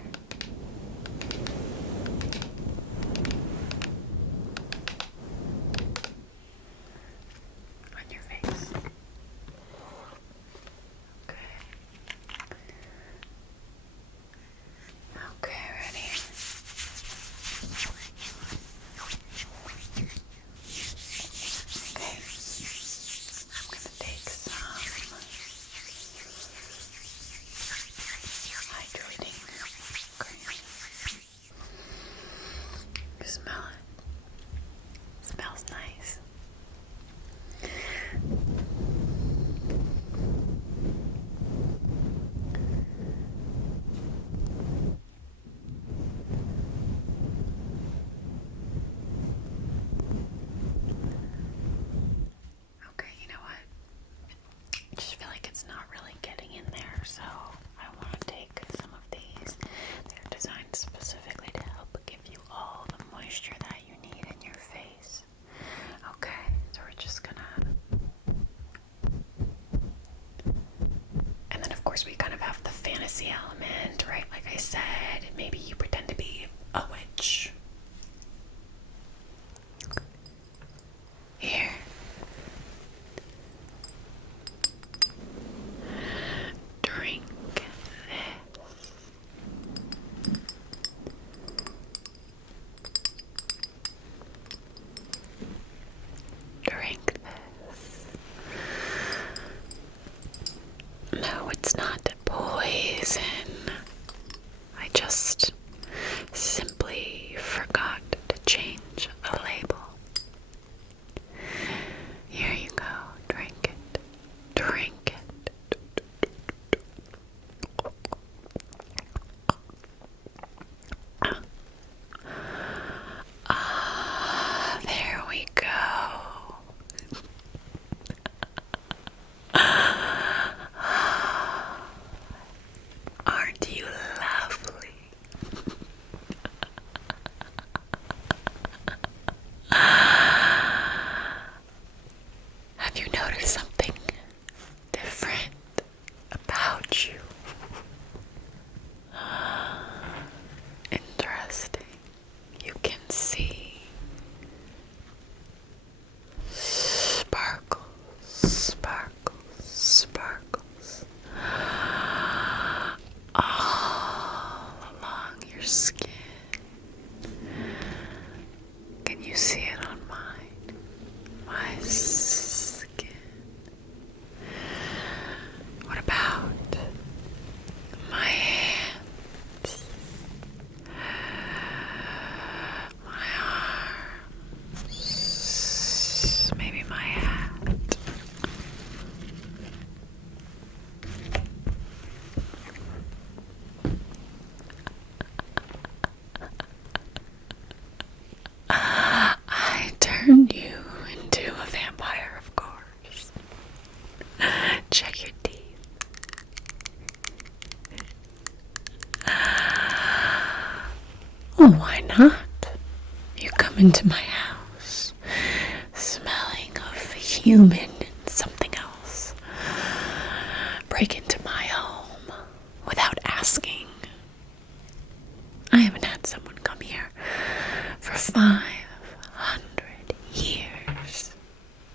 On your face. Okay. Okay, ready? Okay. I'm gonna take some hydrating cream. You smell it. Smells nice. Okay, you know what? I just feel like it's not really getting in there, so I want to take some of these. They're designed specifically to help give you all the moisture that you need in your face. Okay, so we're just gonna... And then of course we kind of have the fantasy element, right? Like I said, maybe you pretend to be a witch. Here. Drink this. Drink this. No, it's not poison. I just not. You come into my house smelling of human and something else. Break into my home without asking. I haven't had someone come here for 500 years.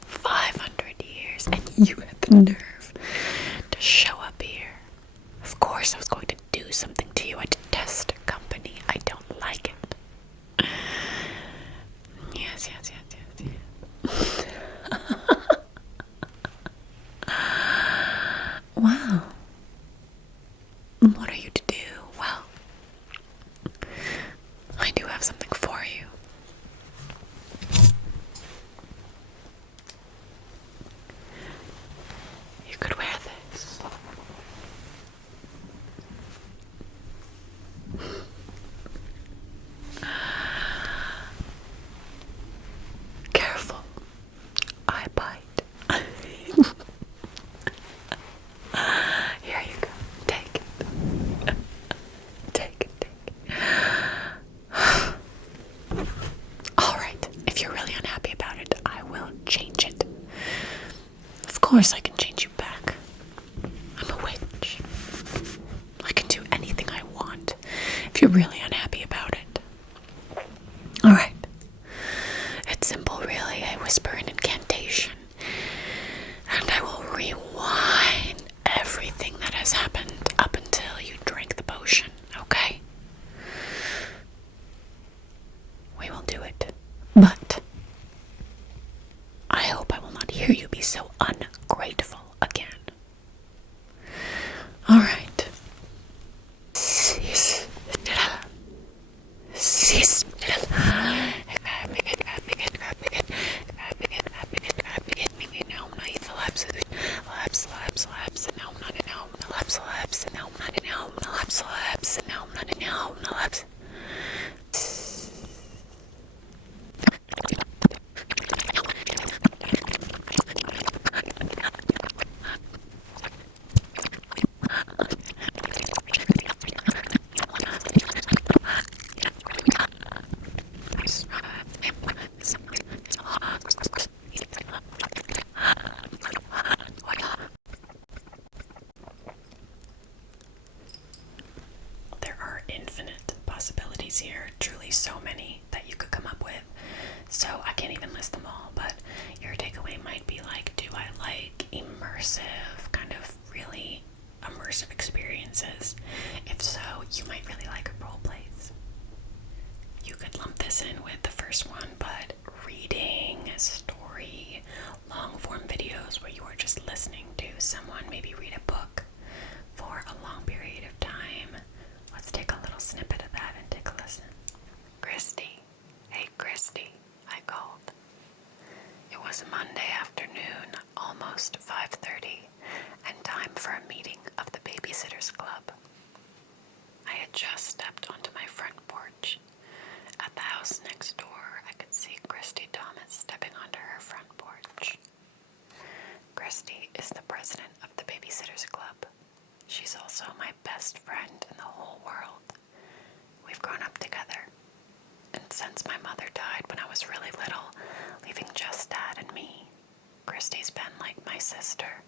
500 years. And you had the nerve to show up here. Of course I was going to do something to you. I detest company. I don't like it. Yes. Wow. What are you to do? Well, I do have something for you. You could wear this. Careful. I bite. Here you go. Take it. Take it. Alright, if you're really unhappy about it, I will change it. Of course I can change you back. I'm a witch. I can do anything I want if you're really unhappy about it. Alright. It's simple, really. I whisper an incantation, and I will rewind everything that has happened up until you drink the potion, okay? We will do it. But I hope I will not hear you be so ungrateful again. Alright. There are infinite possibilities here, truly so many that you could come up with. So I can't even list them all, but your takeaway might be like, do I like immersive, kind of really immersive experiences? If so, you might really like role plays. You could lump this in with the first one, but reading, story, long form videos where you are just listening to someone maybe read a book for a long period of time. Let's take a little snippet of that and take a listen. Christy. Hey, Christy, I called. It was Monday afternoon, almost 5:30, and time for a meeting of the Babysitters Club. I had just stepped onto my front porch. At the house next door, I could see Christy Thomas stepping onto her front porch. Christy is the president of the Babysitters Club. She's also my best friend in the whole world. We've grown up together. And since my mother died when I was really little, leaving just Dad and me, Christy's been like my sister,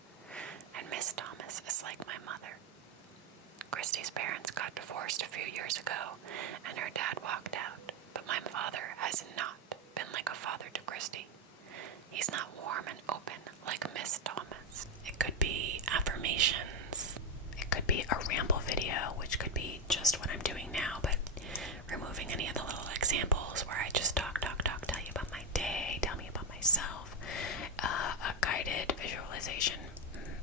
and Miss Thomas is like my mother. Christy's parents got divorced a few years ago, and her dad walked out, but my father has not been like a father to Christy. He's not warm and open like Miss Thomas. It could be affirmations. It could be a ramble video, which could be just what I'm doing now, but removing any of the little examples where I just talk, tell you about my day, tell me about myself, a guided visualization,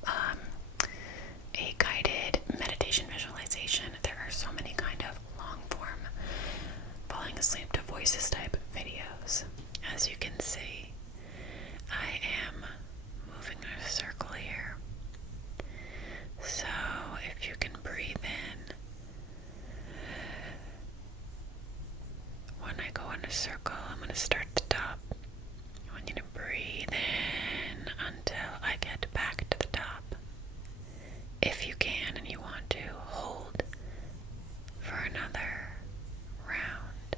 a guided meditation visualization. There are so many kind of long form falling asleep to voices type videos. As you can see, I am moving a circle here. So if you can breathe in, when I go in a circle, I'm going to start at the top. I want you to breathe in until I get back to the top. If you can and you want to, hold for another round.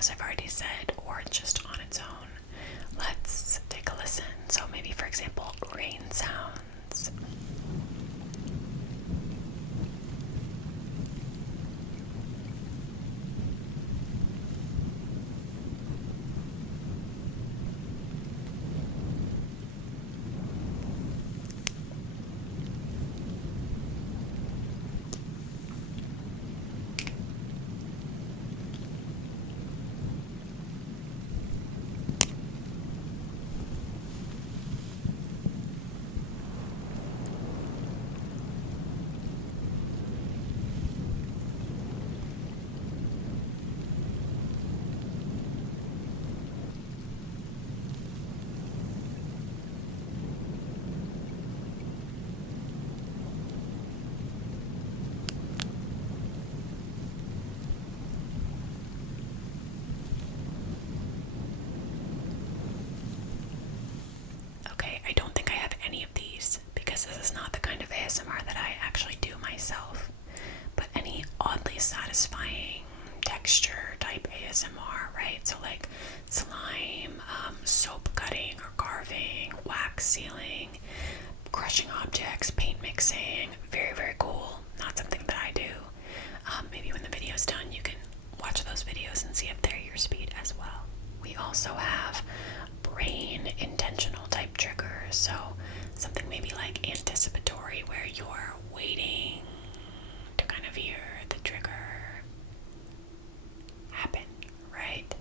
videos I've already said, or just on its own. Let's take a listen. So maybe, for example, rain sounds. Okay, I don't think I have any of these because this is not the kind of ASMR that I actually do myself. But any oddly satisfying texture type ASMR, right? So like slime, soap cutting or carving, wax sealing, crushing objects, paint mixing, very, very cool. Not something that I do. Maybe when the video's done, you can watch those videos and see if they're your speed as well. We also have brain intentional type triggers. So something maybe like anticipatory, where you're waiting to kind of hear the trigger happen, right?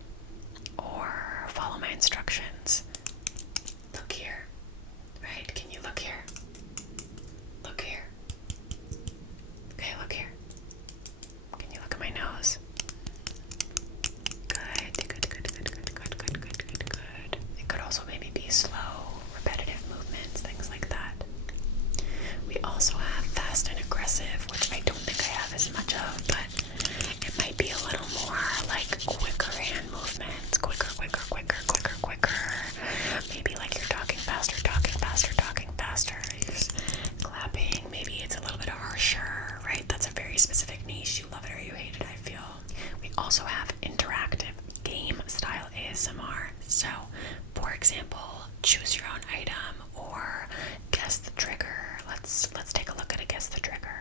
Or follow my instructions. Look here, right? Can you look here? Look here. Okay, look here. Can you look at my nose? Good. It could also maybe be slow, repetitive movements, things like that. We also have fast and aggressive, which I don't think I have as much of, but it might be a little more like quicker hand movements, quicker. Maybe like you're talking faster, you're clapping, maybe it's a little bit harsher, right? That's a very specific niche. You love it or you hate it, I feel. We also have interactive game style ASMR. So, for example, choose your own item or guess the trigger. Let's take a look at a guess the trigger.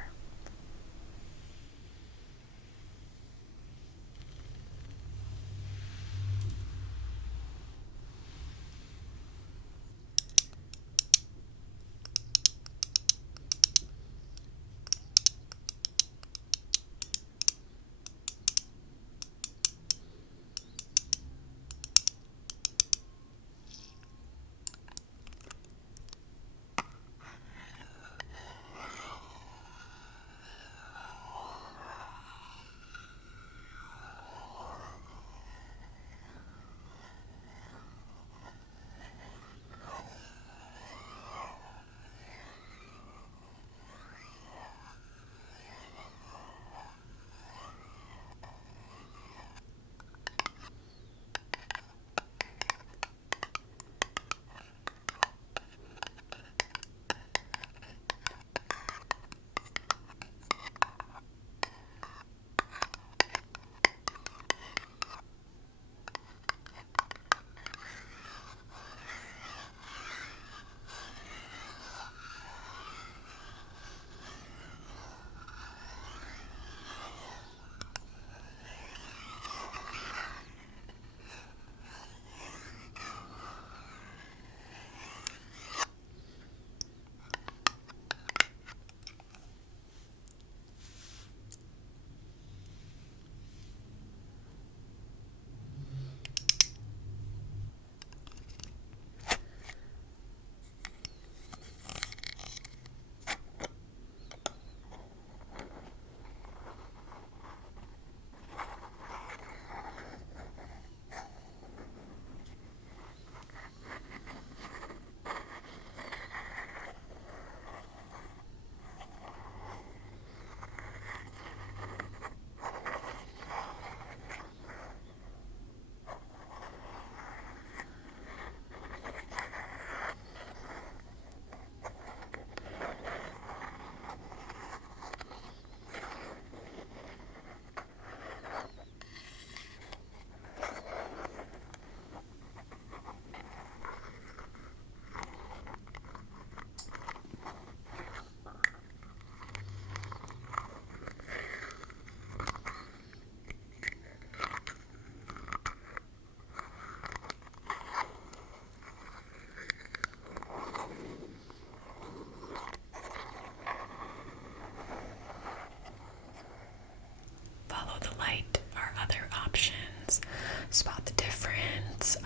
spot the difference,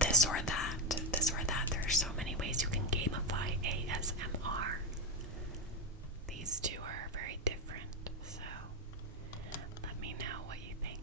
this or that, this or that. There are so many ways you can gamify ASMR. These two are very different, so let me know what you think.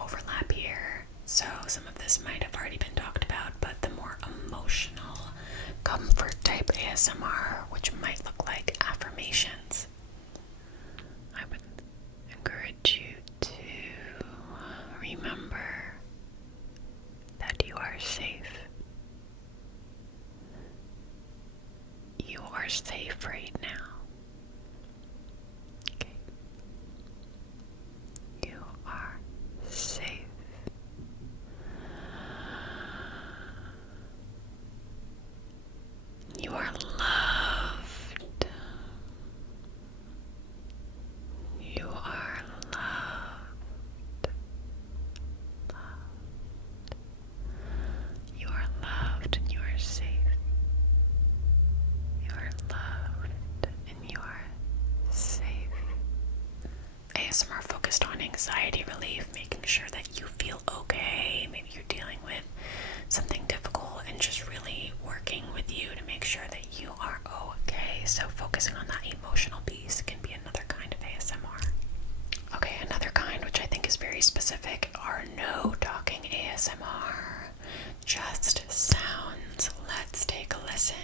Overlap here, so some of this might have already been talked about, but the more emotional comfort type ASMR, which might look like affirmations, I would encourage you to remember that you are safe. You are safe right now. Okay. You are safe. You are loved. You are loved. You are loved and you are safe. You are loved and you are safe. ASMR focused on anxiety relief, making sure that you feel okay. Maybe you're dealing with something difficult and just really working with you to make sure that you are okay. So focusing on that emotional piece can be another kind of ASMR. Okay, another kind which I think is very specific are no talking ASMR. Just sounds. Let's take a listen.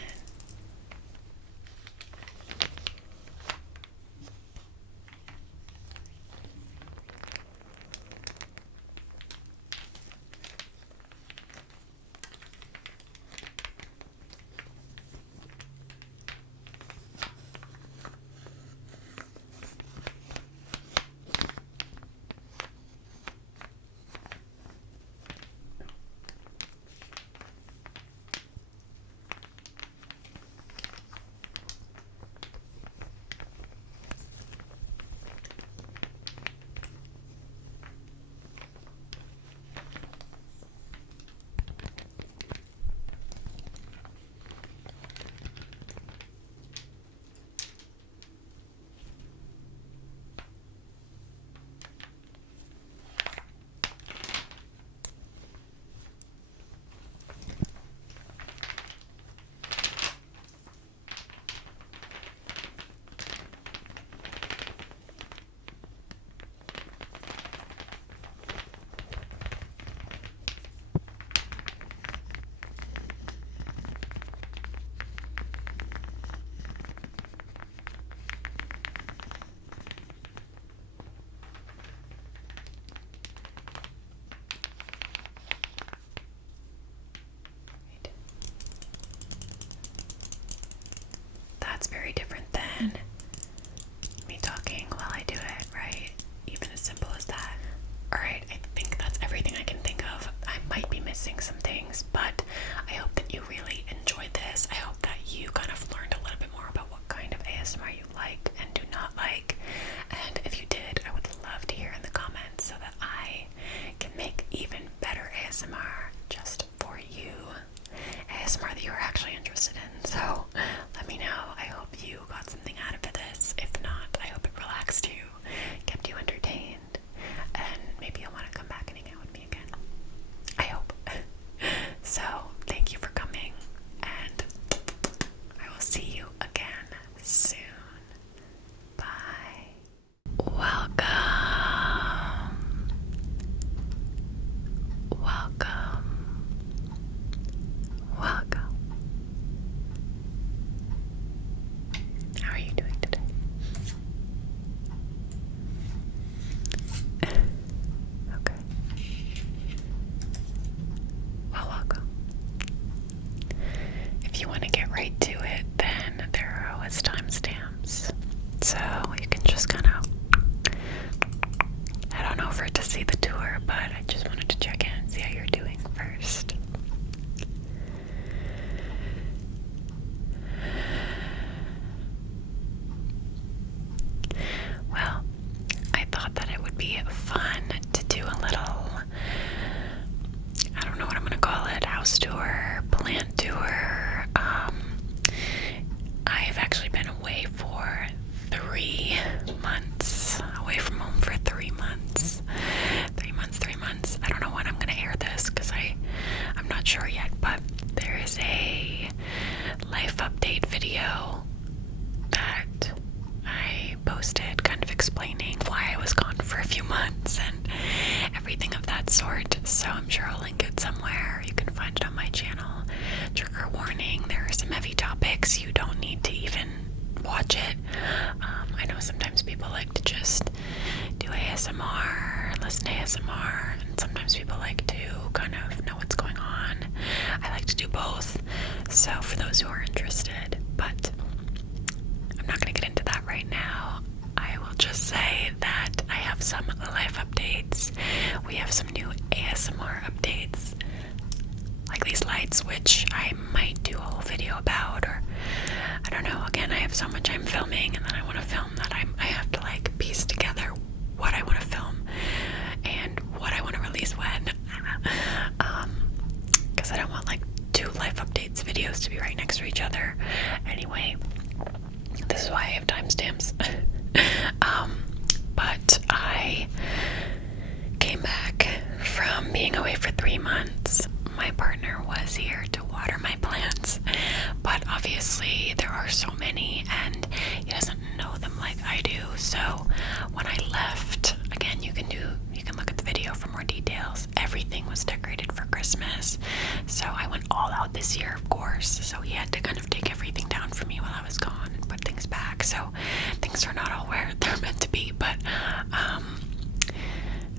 that's very different than me talking while I do it, right? Even as simple as that. Alright, I think that's everything I can think of. I might be missing some things, but I hope that you really enjoyed this. I hope that you kind of learned a little bit more about what kind of ASMR you like and do not like. And if you did, I would love to hear in the comments so that I can make even better ASMR just for you. ASMR that you are actually interested in. So let me know. I hope you got something out of this. If not, I hope it relaxed you, kept you entertained, and maybe you'll want to come back and hang out with me again. I hope. So thank you for coming, and I will see you again soon. Bye. Welcome. Welcome. Welcome. How are you doing today? Okay. Well, welcome. If you want to get right to it, then there are always timestamps. So you can just kind of head on over to see the tour, but I just wanted to check in and see how you're doing first. Well, I thought that it would be fun to do a little, I don't know what I'm going to call it, house tour, plant tour. I've actually been away for 3 months, away from home for 3 months. 3 months. I don't know when I'm going to air this because I'm not sure yet, but there is a life update video that I posted kind of explaining why I was gone for a few months and everything of that sort. So I'm sure I'll link it somewhere. You can find it on my channel. Trigger warning, there are some heavy topics. You don't need to even watch it. I know sometimes people like to just do ASMR, listen to ASMR, and sometimes people like to kind of know what's going on. I like to do both. So for those who are interested, but I'm not going to get into that right now. I will just say that I have some life updates. We have some new ASMR updates, like these lights, which I might do a whole video about, or I don't know. Again, I have so much I'm filming, and then I want to film that I have to like piece together what I want to film and what I want to release when. Because I don't want like 2 life updates videos to be right next to each other. Anyway, this is why I have timestamps. But I came back from being away for 3 months. My partner was here to water my plants, but obviously there are so many and he doesn't know them like I do. So when I left, again, you can look at the video for more details. Everything was decorated for Christmas. So I went all out this year, of course. So he had to kind of take everything down for me while I was gone and put things back. So things are not all where they're meant to be, but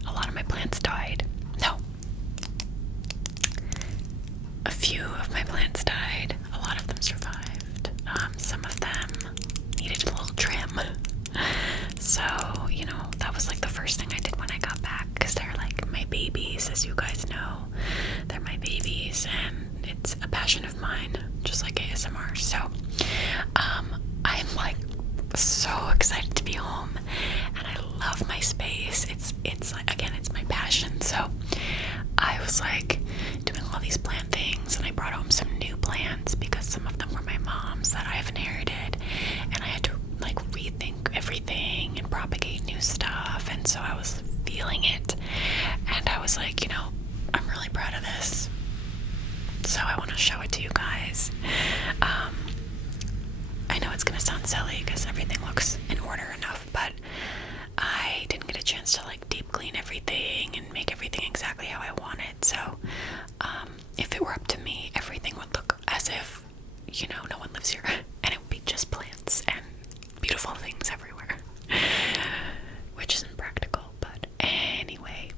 a lot of my plants died. No. A few of my plants died. A lot of them survived. Some of them needed a little trim. So, that was like the first thing I did when I got back, because they're like my babies, as you guys know. They're my babies, and it's a passion of mine, just like ASMR. So, I'm like so excited to be home, and I love my space. It's like, again, it's my passion. So I was like doing all these plant things, and I brought home some new plants because some of them were my mom's that I've inherited, and I had to like rethink everything and propagate new stuff. And so I was feeling it, and I was like, I'm really proud of this, so I want to show it to you guys. I know it's gonna sound silly because everything looks in order enough, but I didn't get a chance to like deep clean everything and make everything exactly how I wanted. So if it were up to me, everything would look as if no one lives here, and it would be just plants and beautiful things everywhere, which isn't practical. But anyway,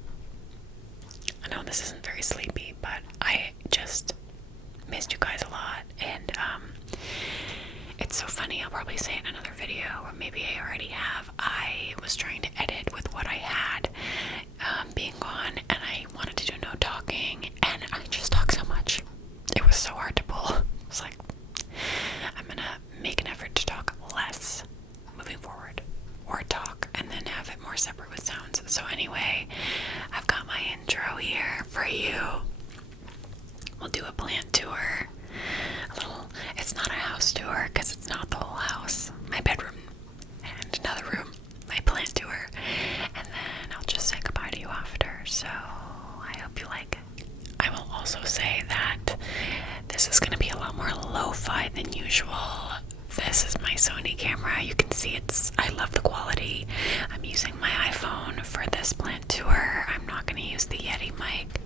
I know this isn't very sleepy, but I just missed you guys a lot. And it's so funny how I'll probably say it in another video, or maybe I already have. I was trying to edit with what I had being gone, and I wanted to do no talking, and I just talk so much. It was so hard to pull. I was like, I'm gonna make an effort to talk less moving forward, or talk and then have it more separate with sounds. So anyway, I've got my intro here for you. We'll do a plant tour. It's not a house tour because it's not the whole house. My bedroom and another room. My plant tour. And then I'll just say goodbye to you after. So I hope you like it. I will also say that this is going to be a lot more lo-fi than usual. This is my Sony camera. You can see I love the quality. I'm using my iPhone for this plant tour. I'm not going to use the Yeti mic.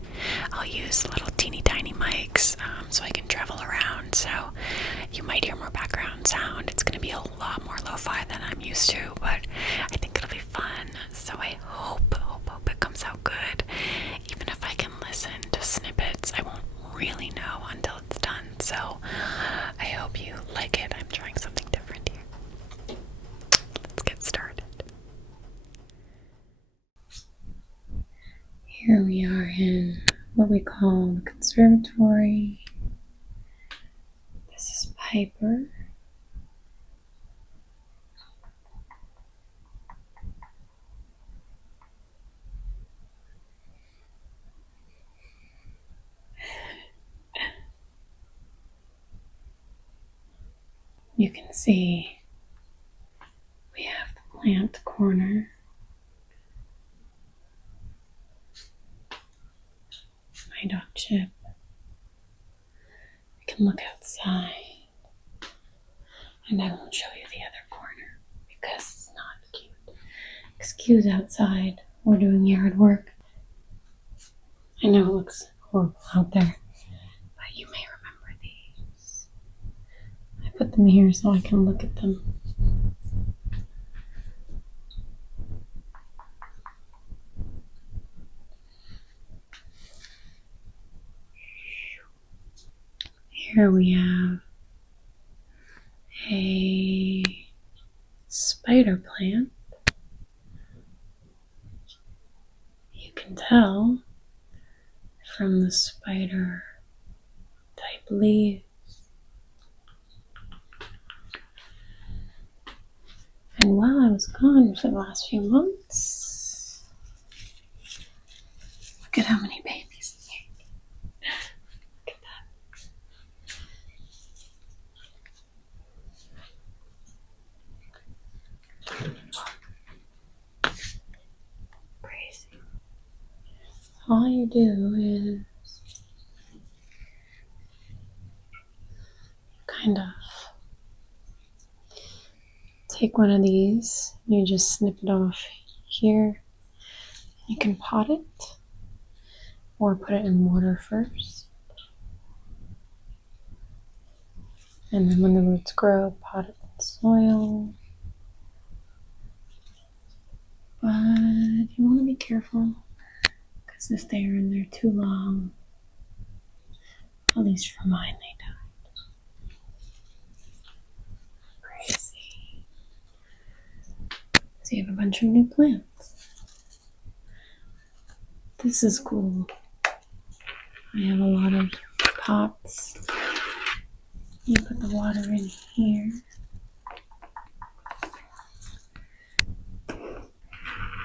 I'll use little teeny tiny mics so I can travel around. So you might hear more background sound. It's going to be a lot more lo-fi than I'm used to, but I think it'll be fun. So I hope it comes out good. Even if I can listen to snippets, I won't really know until it's done. So I hope you like it. I'm trying something different here. Let's get started. Here we are in what we call the conservatory. This is Piper. You can see we have the plant corner. My dog Chip. We can look outside. And I won't show you the other corner because it's not cute. Excuse outside. We're doing yard work. I know it looks horrible out there, but you may remember these. I put them here so I can look at them. Here we have a spider plant. You can tell from the spider type leaves. And while I was gone for the last few months, look at how many babies in here. Look at that. Crazy. All you do is kind of take one of these, you just snip it off here. You can pot it or put it in water first. And then when the roots grow, pot it in soil. But you want to be careful because if they are in there too long, at least for mine, they died. Crazy. So you have a bunch of new plants. This is cool. I have a lot of pots. You put the water in here.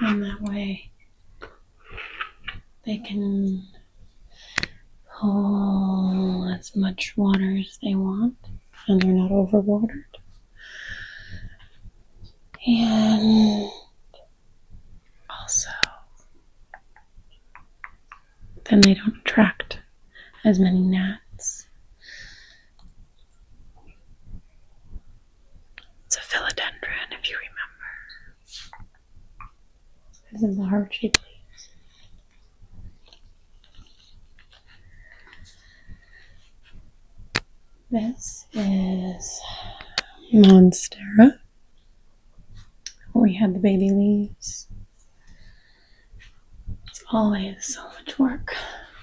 And that way they can pull as much water as they want and they're not overwatered. And also, then they don't attract as many gnats. It's a philodendron, if you remember. This is the heart-shaped leaves. This is Monstera. We had the baby leaves. It's always so much work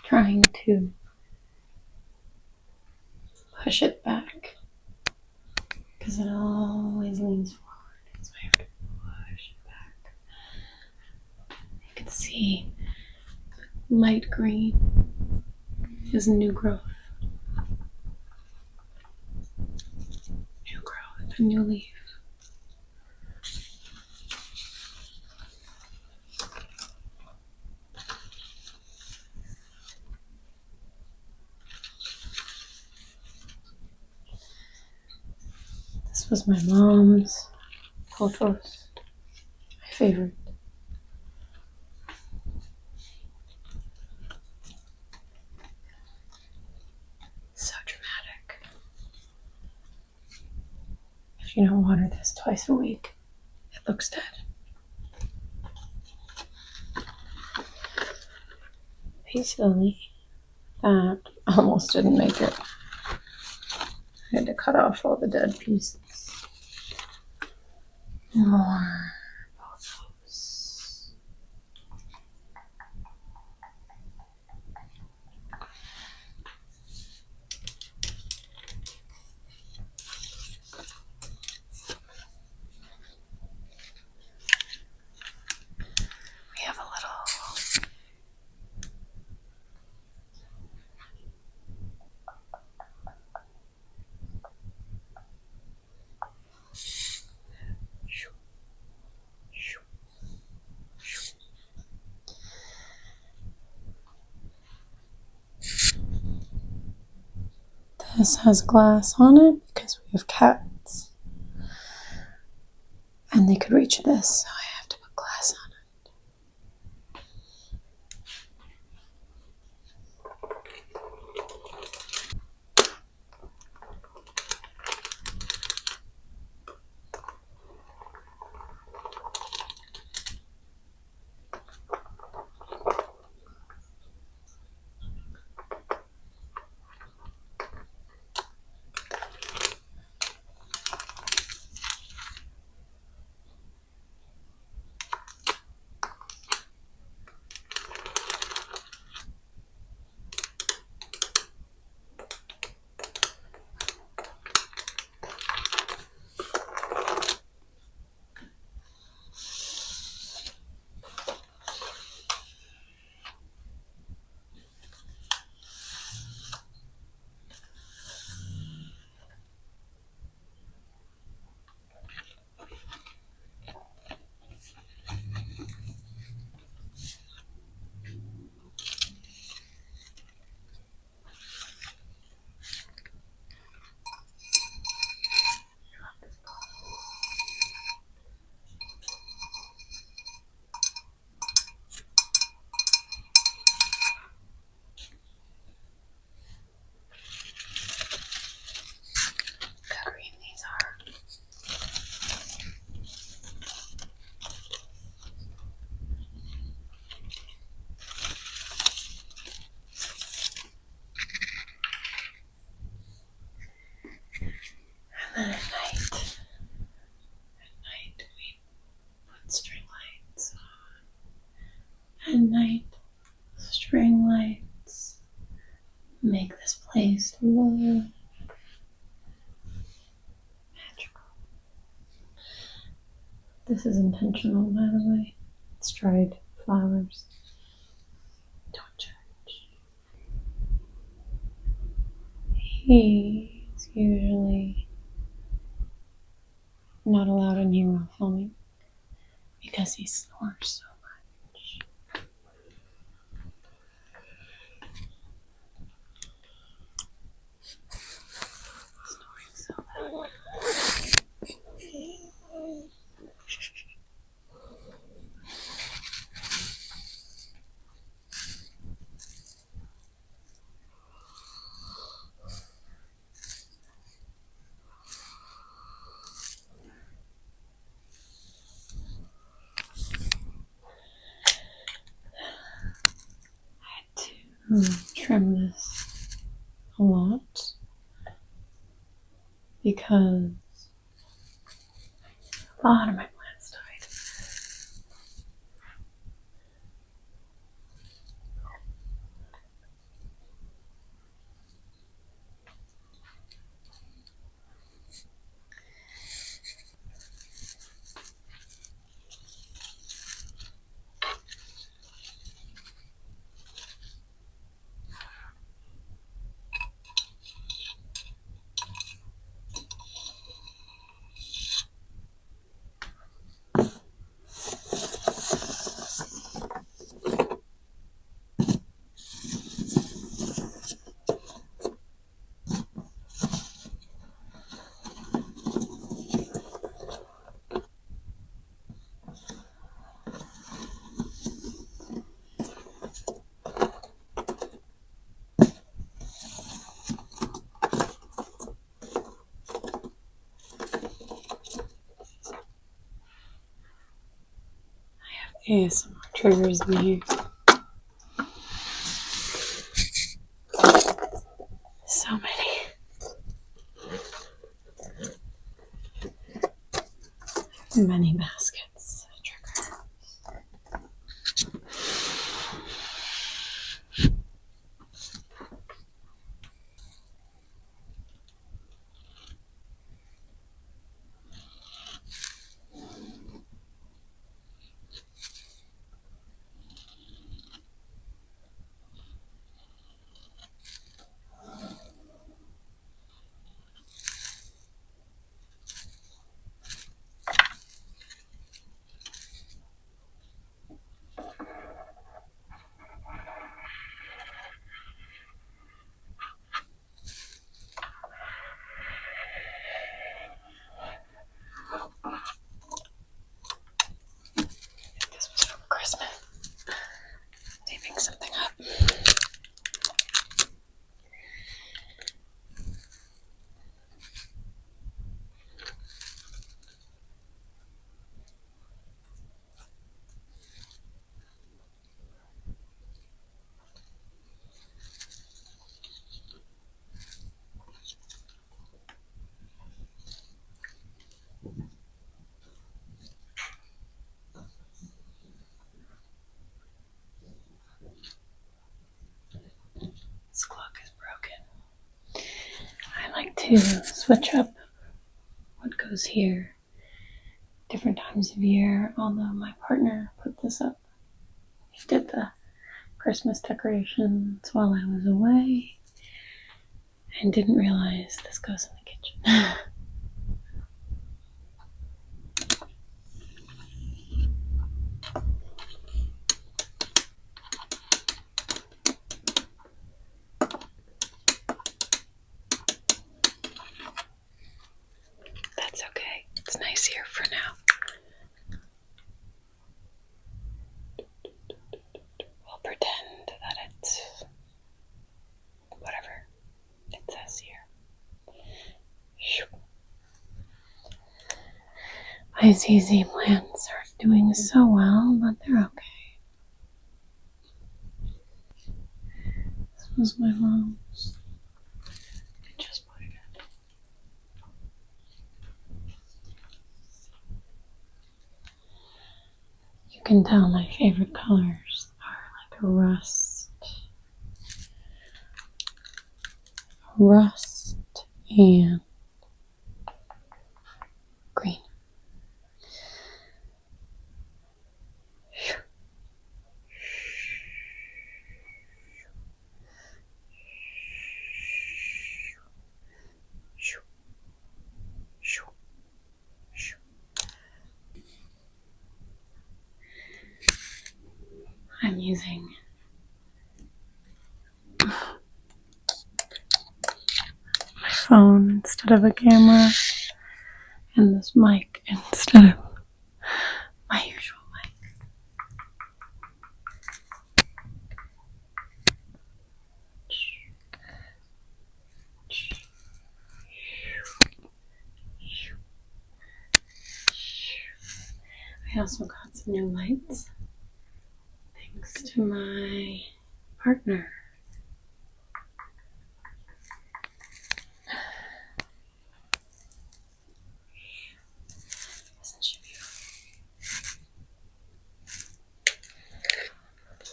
trying to push it back because it always leans forward. So I have to push it back. You can see light green is new growth. New growth, a new leaf. This was my mom's photos. My favorite. So dramatic. If you don't water this twice a week, it looks dead. Peace lily that almost didn't make it. I had to cut off all the dead pieces. More photos. We have a little this has glass on it because we have cats and they could reach this, so I have to put glass on it. Look how green these are. And then at night we put string lights on. At night, string lights make this place look magical. This is intentional, by the way. It's dried flowers. Don't judge. He's usually not allowed in here while filming because he snores so much. Snoring so loud. Trim this a lot because a lot of my plants died. ASMR triggers in here. So many baskets of triggers. This was from Christmas. Saving something up. This clock is broken. I like to switch up what goes here different times of year, although my partner put this up. He did the Christmas decorations while I was away and didn't realize this goes in the kitchen. That's okay. It's nice here for now. We'll pretend that it's whatever it says here. My ZZ plants aren't doing so well, but they're okay. This was my mom's. I just put it in. You can tell my favorite colors are like a rust and green. I'm using my phone instead of a camera and this mic instead of my usual mic. I also got some new lights thanks to my partner. Isn't she beautiful?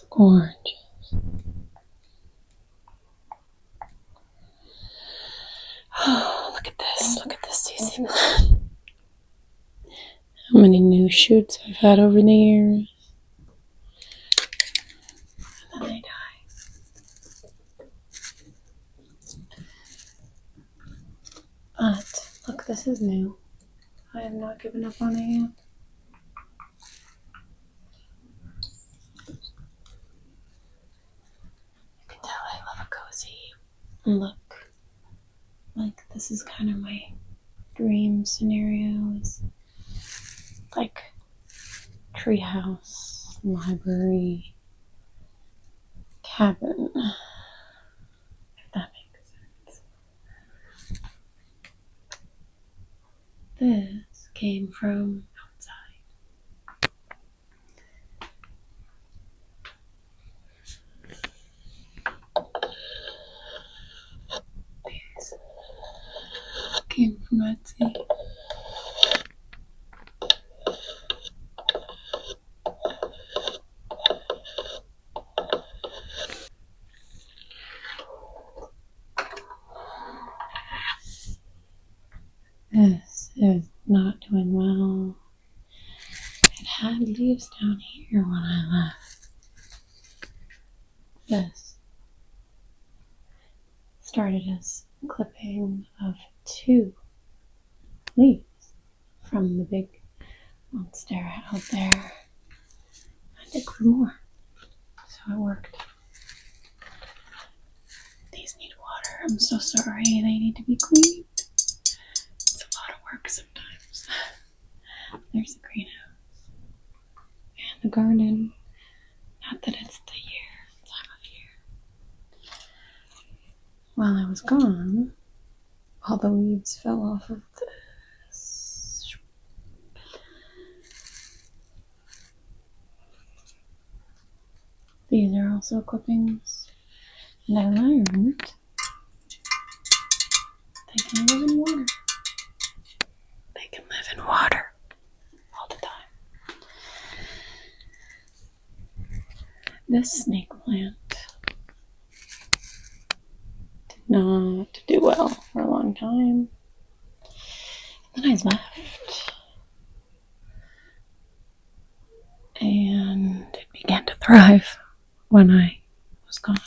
Gorgeous. Oh, look at this. Look at this season. How many new shoots I've had over the years. And then they die. But, look, this is new. I have not given up on it yet. You can tell I love a cozy look. Like, this is kind of my dream scenario. Is like treehouse, library, cabin. If that makes sense. This came from outside. had leaves down here when I left. This started as a clipping of 2 leaves from the big monstera out there. And it grew more. So it worked. These need water. I'm so sorry. They need to be cleaned. It's a lot of work sometimes. There's the greenhouse. And the garden. Not that it's the time of year. While I was gone, all the leaves fell off of this. These are also clippings. And I learned they can live in water. They can live in water all the time. This snake plant did not do well for a long time. Then I left. And it began to thrive when I was gone.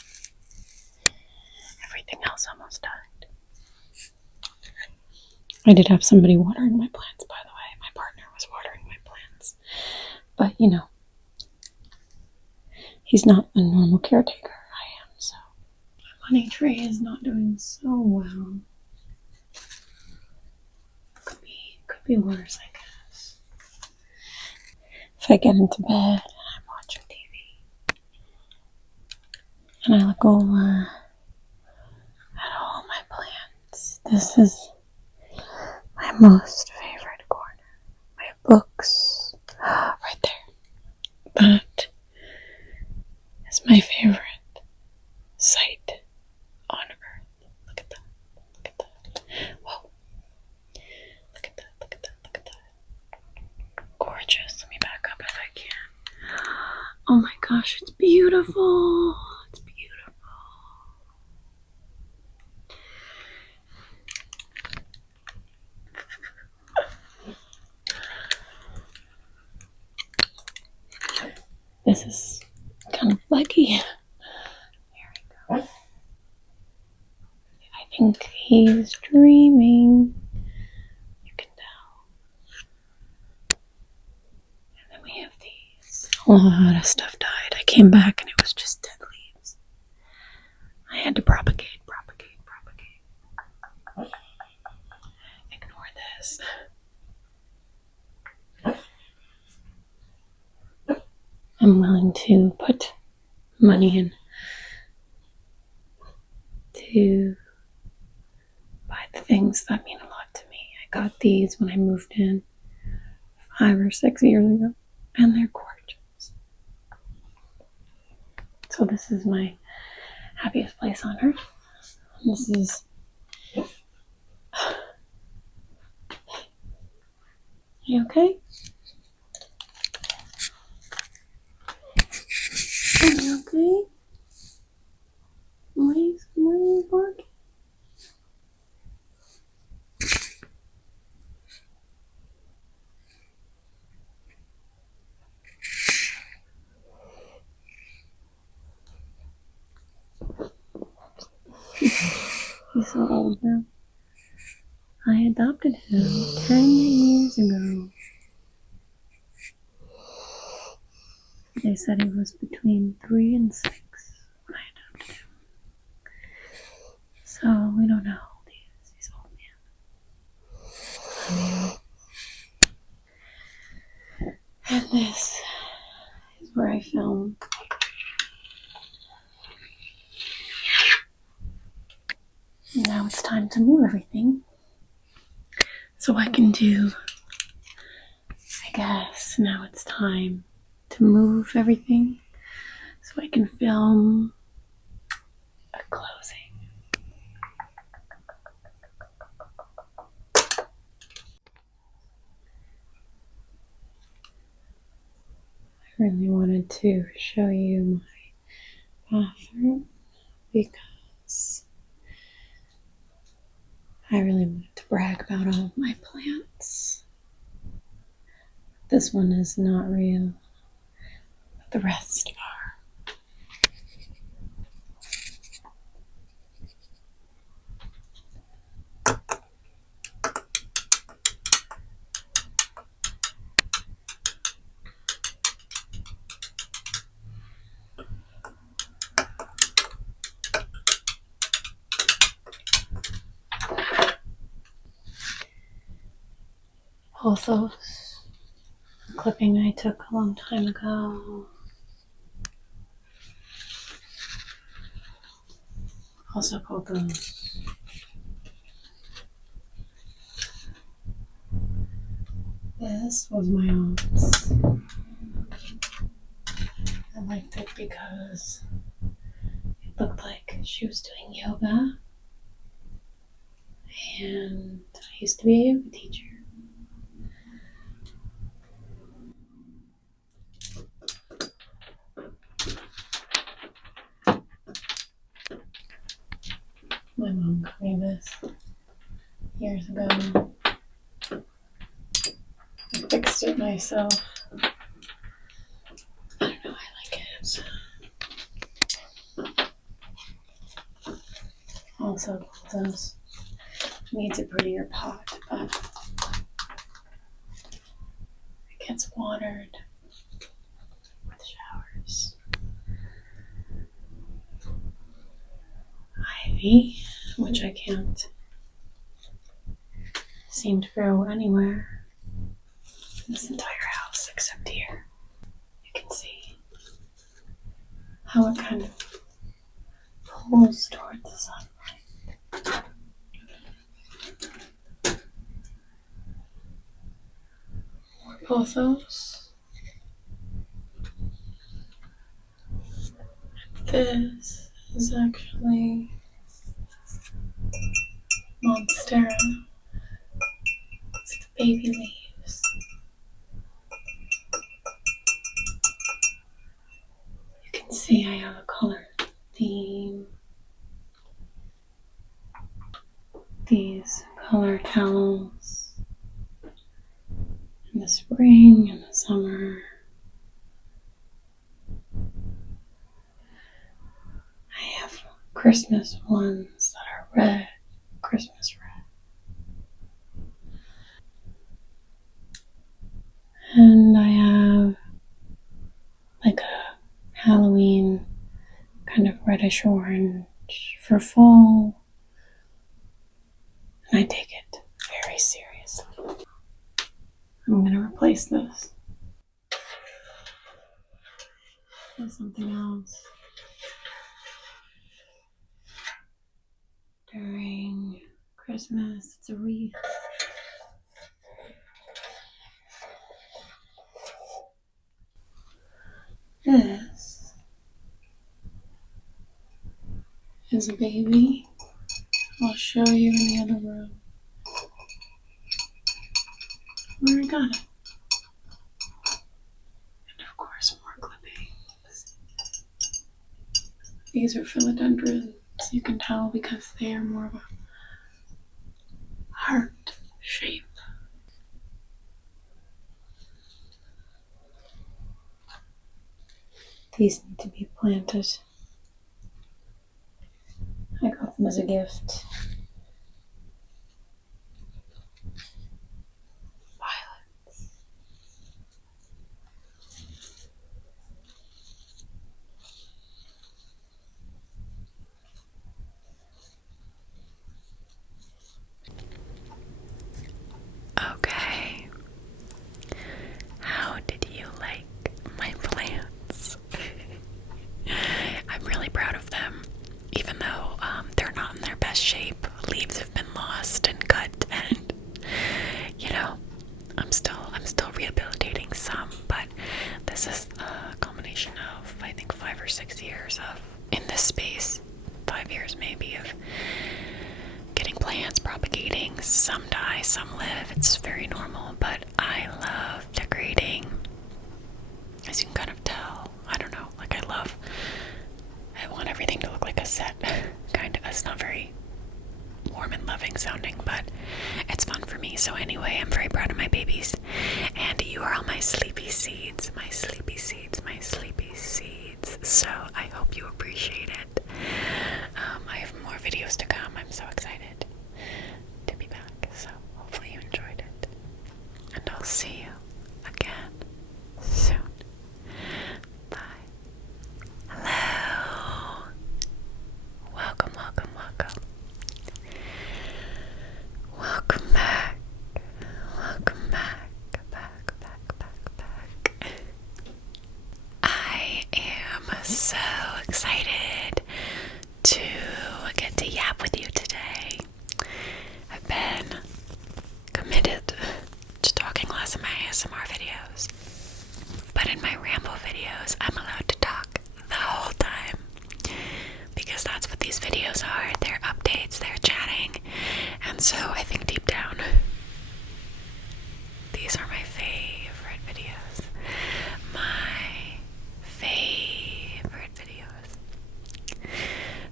Everything else almost died. I did have somebody watering my plants, by the way. My partner was watering my plants. But, he's not the normal caretaker I am, so my money tree is not doing so well. Could be worse, I guess. If I get into bed and I'm watching TV and I look over at all my plants, this is my most favorite corner. My books, right there. That is my favorite sight on earth. Look at that. Look at that. Whoa. Look at that. Look at that. Look at that. Gorgeous. Let me back up if I can. Oh my gosh, it's beautiful. It's beautiful. This is kind of leggy. Here we go. I think he's dreaming. You can tell. And then we have these. A lot of stuff died. I came back and it was just dead leaves. I had to propagate. Ignore this. I'm willing to put money in to buy the things that mean a lot to me. I got these when I moved in 5 or 6 years ago, and they're gorgeous. So this is my happiest place on earth. This is you okay? Are you okay? Why are you barking? He's so old now. I adopted him 10 years ago. They said he was between 3 and 6 when I adopted him. So we don't know how old he is. He's old man. And this is where I film. Now it's time to move everything. So I can do, I guess, now it's time to move everything so I can film a closing. I really wanted to show you my bathroom because I really wanted to brag about all of my plants. This one is not real, but the rest are. Pothos, a clipping I took a long time ago. Also pothos. This was my aunt's. I liked it because it looked like she was doing yoga. And I used to be a yoga teacher. My mom got me this years ago. I fixed it myself. I don't know, I like it. Also, this needs a prettier pot, but it gets watered with showers. Ivy, which I can't seem to grow anywhere in this entire house except here. You can see how it kind of pulls toward the sunlight. More pothos. This is actually Monstera. It's the baby leaves. You can see I have a color theme. These color towels in the spring and the summer. I have Christmas ones that are red, Christmas red. And I have like a Halloween kind of reddish orange for fall. And I take it very seriously. I'm going to replace this with something else. During Christmas, it's a wreath. This is a baby. I'll show you in the other room where I got it. And of course, more clippings. These are philodendrons. You can tell because they are more of a heart shape. These need to be planted. I got them as a gift. Violets. Okay. How did you like my plants? I'm really proud of them, even though they're not in their best shape. Leaves have been lost and cut, and I'm still rehabilitating some. But this is a combination of, I think, 5 or 6 years of in this space, 5 years maybe, of getting plants, propagating. Some die, some live. It's very normal, but I love decorating. As you can kind of tell, I don't know, like I want everything to look like a set. Kind of. It's not very warm and loving sounding, but it's fun for me. So anyway, I'm very proud of my babies, and you are all my will see you again soon. Bye. Hello. Welcome, welcome, welcome. Welcome back. Welcome back. Back. I am so excited to get to yap with you today. I've been committed to talking less in my ASMR videos, but in my Ramble videos, I'm allowed to talk the whole time because that's what these videos are. They're updates, they're chatting, and so I think deep down, these are my favorite videos. My favorite videos.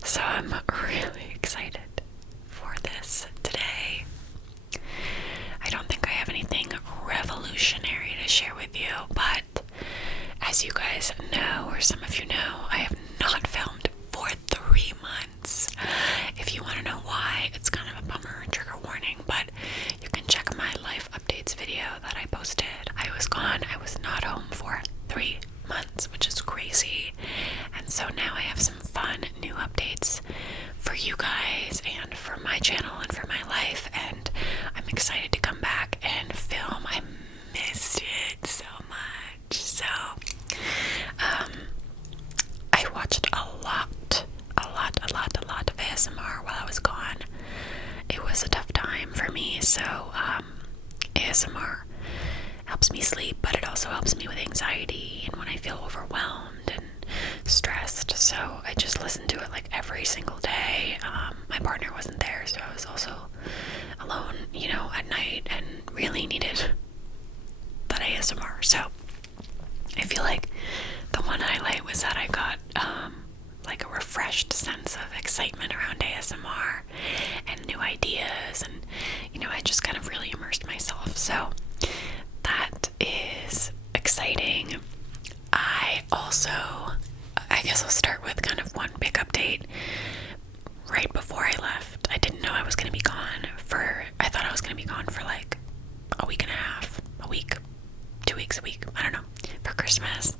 So I'm really excited for this today. I don't think I have anything revolutionary to share with you, but as you guys know, or some of you know, I have not filmed for 3 months. If you want to know why, it's kind of a bummer, trigger warning, but you can check my life updates video that I posted. I was gone. I was not home for 3 months, which is crazy. And so now I have some fun new updates for you guys and for my channel and for my life, and I'm excited to come back and film. I missed it so much. So I watched a lot of ASMR while I was gone. It was a tough time for me, so ASMR helps me sleep, but it also helps me with anxiety and when I feel overwhelmed and stressed. So I just listened to it like every single day. My partner wasn't there, so I was also alone, at night, and really needed that ASMR. So I feel like the one highlight was that I got like a refreshed sense of excitement around ASMR and new ideas, and I just kind of really immersed myself. So that is exciting. I guess I'll start with kind of one big update. Right before I left, I didn't know I was going to be gone I thought I was going to be gone for like a week and a half, a week, 2 weeks, a week, I don't know, for Christmas.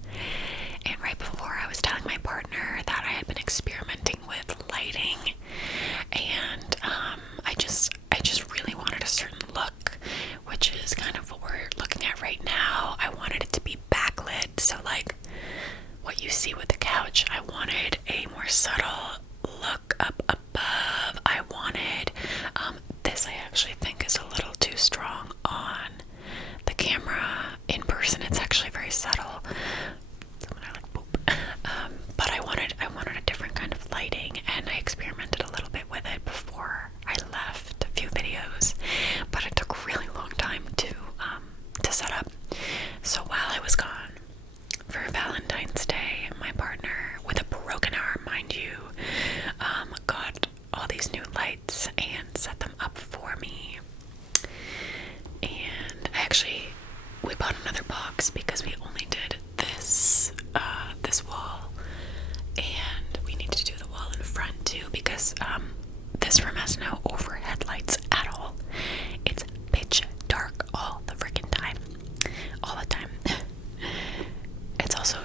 And right before, I was telling my partner that I had been experimenting with lighting, and I just really wanted a certain look, which is kind of what we're looking at right now. I wanted it to be backlit, so like what you see with the couch, I wanted a more subtle look up above. I wanted this, I actually think is a little too strong on the camera. In person, it's actually very subtle. When I like boop. But I wanted a different kind of lighting, and I experimented a little bit with it before I left, a few videos, but it took a really long time to set up. So while I was gone for Valentine's Day, my partner, with a broken arm, mind you, got all these new lights and set them up for me. And we bought another box because we only did this wall, and we need to do the wall in front too, because this room has no overhead lights at all. It's pitch dark all the freaking time, all the time. It's also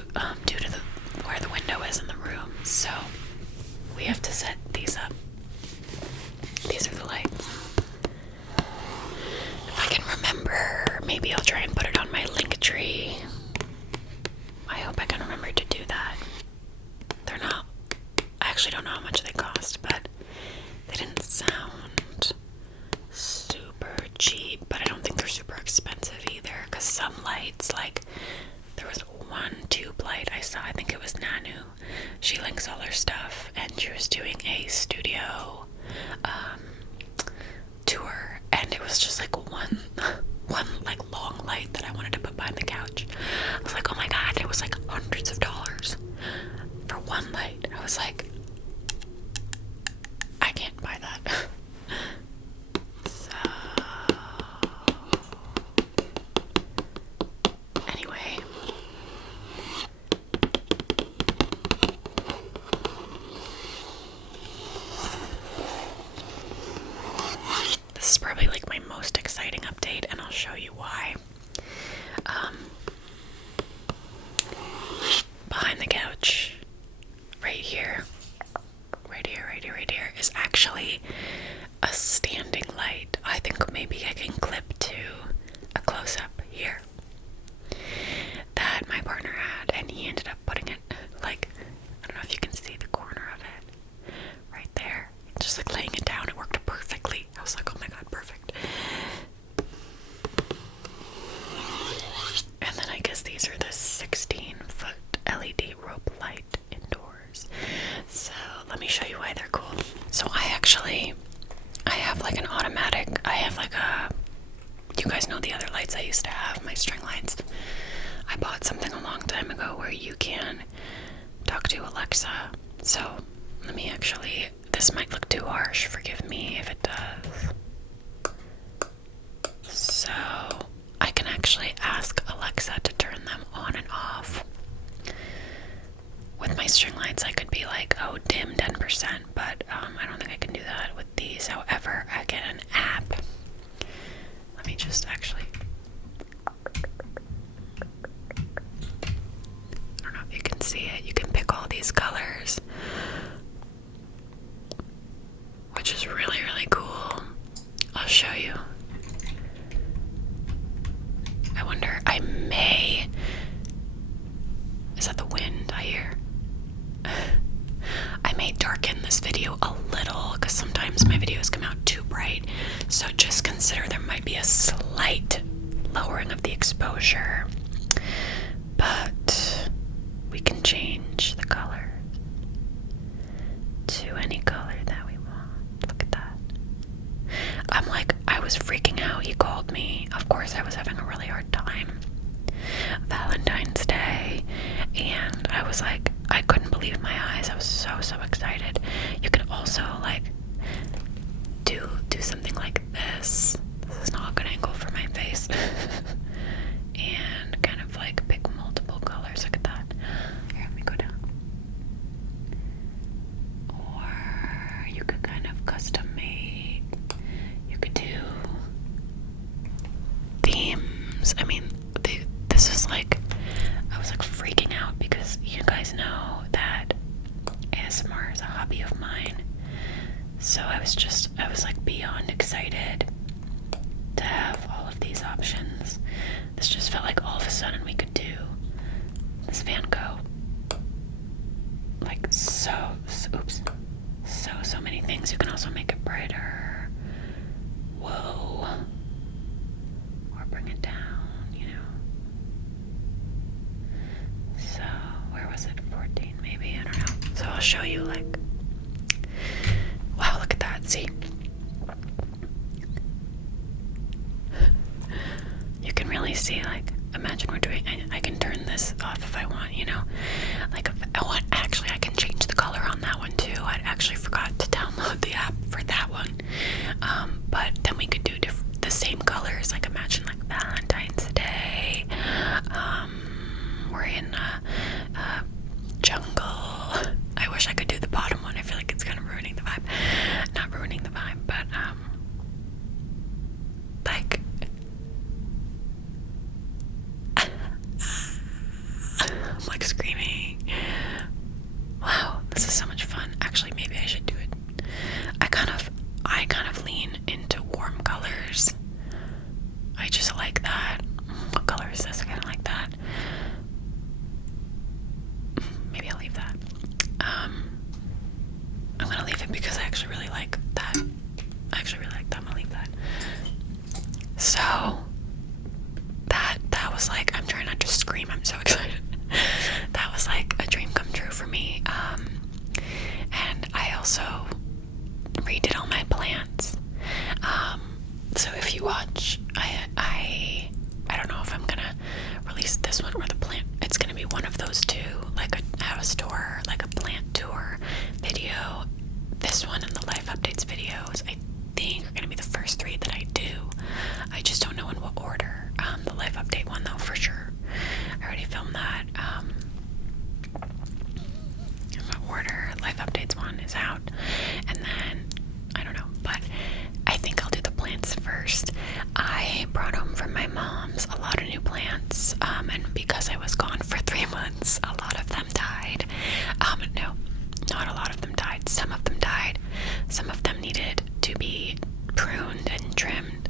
due to where the window is in the room, so we have to set these up. These are the lights. If I can remember, maybe I'll try and put it on my link tree. I hope I can remember to do that. I actually don't know how much they cost, but they didn't sound super cheap, but I don't think they're super expensive either, because some lights, like there was one tube light I saw, I think it was Nanu. She links all her stuff, and she was doing a studio tour, and it was just like one like long light that I wanted to put behind the couch. I was like, oh my god, it was like hundreds of dollars for one light. I was like, I can't buy that. So anyway, this is probably like my most exciting update, and I'll show you why. which right here, is actually a standing light. I think maybe I can clip to a close-up here that my partner had, and he ended up putting it, like, I don't know if you can see the corner of it right there, just like laying it down. It worked perfectly. I was like, oh my god, perfect. And then I guess these are the 16-foot LED rope light indoors. So let me show you why they're cool. So I have like an automatic, you guys know the other lights I used to have, my string lights. I bought something a long time ago where you can talk to Alexa. So let me actually, this might look too harsh, forgive me if it does. So I can actually ask Alexa to turn them on and off. With my string lights, I could be like, oh, dim 10%, but I don't think I can do that with these. However, I get an app. Let me just actually, I don't know if you can see it. You can pick all these colors, which is really, really cool. I'll show you. I wonder, is that the wind I hear? I may darken this video a little because sometimes my videos come out too bright, so just consider there might be a slight lowering of the exposure, but we can change the color to any color that we want. Look at that. I was freaking out. He called me. Of course, I was having a really hard time. Valentine's Day, and I was like, I couldn't believe my eyes. I was so excited. You can also like do something like this. This is not a good angle for my face. And kind of like pick multiple colors. Look at that. Here, let me go down. Or you could kind of custom make. You could do themes. I mean, this is like, I was like freaking out because you guys know that ASMR is a hobby of mine. So I was like beyond excited to have all of these options. This just felt like all of a sudden we could do this Van Gogh. Like so many things. You can also make it brighter. Whoa. Or bring it down, you know. So, where was it? 14 maybe? I don't know. So I'll show you like, wow, look at that. See? You can really see, like, imagine we're doing, I can turn this off if I want, you know? Like, if I want, actually, I can change the color on that one too. I actually forgot to download the app for that one. But then we could do the same colors. Like, imagine, like, Valentine's Day. We're in a jungle. I wish I could do the bottom one. I feel like it's kind of ruining the vibe. Not ruining the vibe, but, like, I'm like screaming. Wow, this is so much fun. Actually, maybe I should do it. I kind of lean into warm colors. I just like that. What color is this? I kind of like that. Maybe I'll leave that. I'm gonna leave it because I actually really like that. I'm gonna leave that. So that was like, I'm trying not to scream. I'm so excited. That was like a dream come true for me. And I also redid all my plants. So if you watch, I don't know if I'm gonna release this one or the plant. It's gonna be one of those two, like a house tour, like a plant tour video. This one and the life updates videos, I think, are gonna be the first three that I do. I just don't know in what order. The life update one, though, for sure. I already filmed that. In what order life updates one is out, and then I don't know, but I think I'll do the plants first. I brought home from my mom's a lot of new plants, and because I was gone for 3 months, a lot of them died. some of them died, some of them needed to be pruned and trimmed,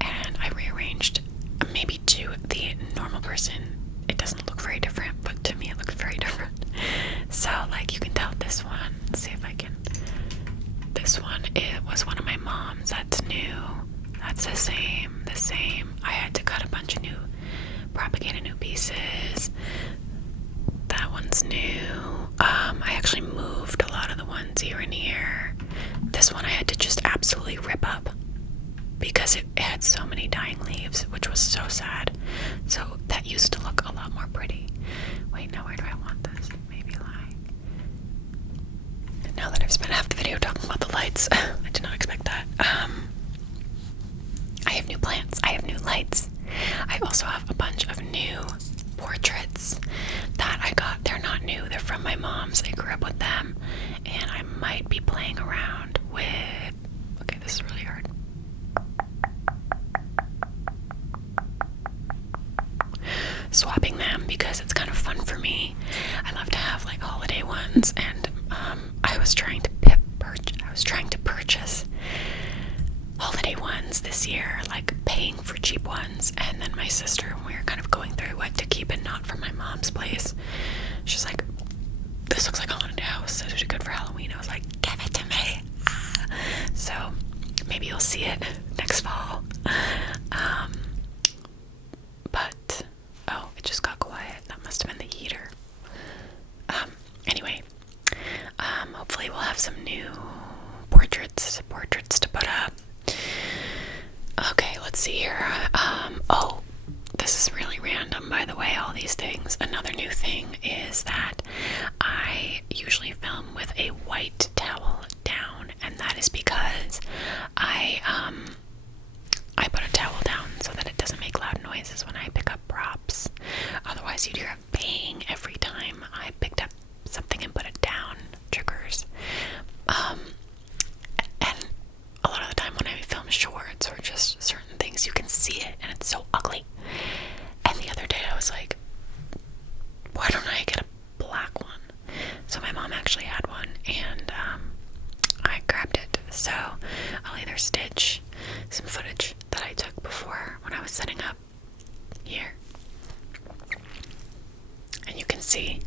and I rearranged. Maybe to the normal person it doesn't look very different, but to me it looks very different. So like you can tell this one, let's see if I can, this one, it was one of my mom's, that's new, that's the same. I had to cut a bunch of propagate new pieces. That one's new. I actually moved a lot of the ones here and here. This one I had to just absolutely rip up because it had so many dying leaves, which was so sad. So that used to look a lot more pretty. Wait, now where do I want this? Maybe like, now that I've spent half the video talking about the lights, I did not expect that. I have new plants, I have new lights. I also have a bunch of new portraits that I got. They're not new, they're from my mom's. I grew up with them, and I might be playing around with, okay, this is really hard, swapping them because it's kind of fun for me. I love to have like holiday ones, and I was trying to purchase holiday ones this year, like paying for cheap ones, and then my sister, when we were kind of going through what to keep and not from my mom's place, she's like, this looks like a haunted house, it would be good for Halloween. I was like, give it to me. So maybe you'll see it next fall. But oh, it just got quiet. That must have been the heater. Anyway, hopefully we'll have some new portraits to put up. Okay, let's see here. Oh, this is really random, by the way, all these things. Another new thing is that I usually film with a white towel down, and that is because I put a towel down so that it doesn't make loud noises when I pick up props. Otherwise, you'd hear a bang every time I picked up something and put it down. Triggers. And a lot of the time when I film shorts or just certain things, you can see it and it's so ugly. And the other day I was like, why don't I get a black one? So my mom actually had one, and I grabbed it. So I'll either stitch some footage that I took before when I was setting up here, and you can see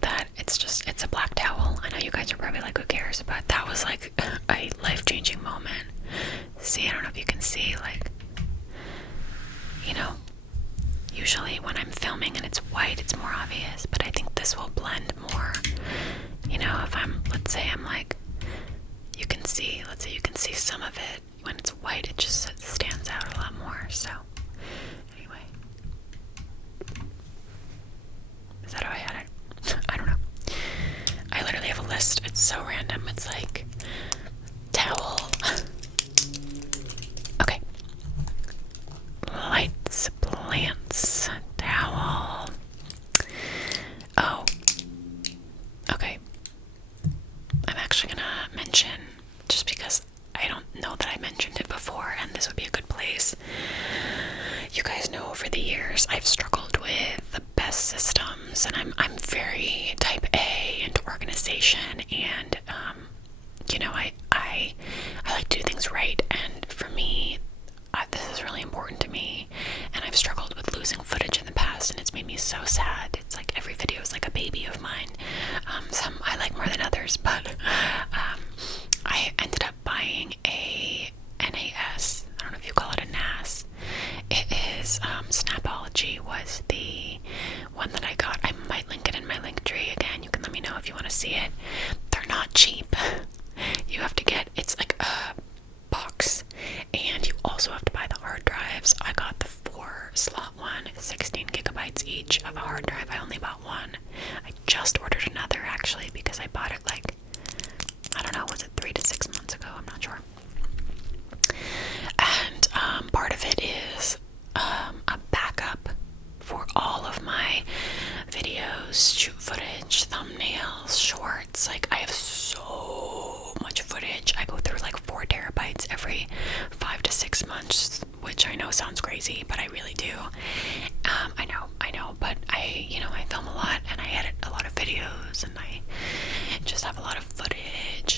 that it's a black towel. I know you guys are probably like, who cares? But that was like a life-changing moment. See, I don't know if you can see, like, you know, usually when I'm filming and it's white, it's more obvious, but I think this will blend more. You know, if let's say I'm like, let's say you can see some of it. When it's white, it just stands out a lot more. So anyway, is that how I had it? I don't know. I literally have a list. It's so random. It's like towel. Okay. Lights, plants, towel. Oh. Okay. I'm actually gonna mention, just because I don't know that I mentioned it before, and this would be a good place. You guys know over the years I've struggled with the best systems, and I'm very type A into organization, and you know, I like to do things right, and for me, this is really important to me, and I've struggled with losing footage in the past, and it's made me so sad. It's like every video is like a baby of mine. Some I like more than others, but I ended up buying a NAS. I don't know if you call it a NAS. It is Snapology was the one that I got. I might link it in my link tree. Again, you can let me know if you want to see it. They're not cheap. You have to get, it's like a box, and you also have to buy the hard drives. I got the 4-slot one, 16 gigabytes each of a hard drive. I only bought one. I just ordered another actually because I bought it like, I don't know, was it 3 to 6 months ago? I'm not sure. And part of it is a backup for all of my videos, shoot footage, thumbnails, shorts. Like, I have so much footage. I go through like 4 terabytes every 5 to 6 months, which I know sounds crazy, but I really do. I know, but I film a lot, and I edit a lot of videos, and I just have a lot of footage,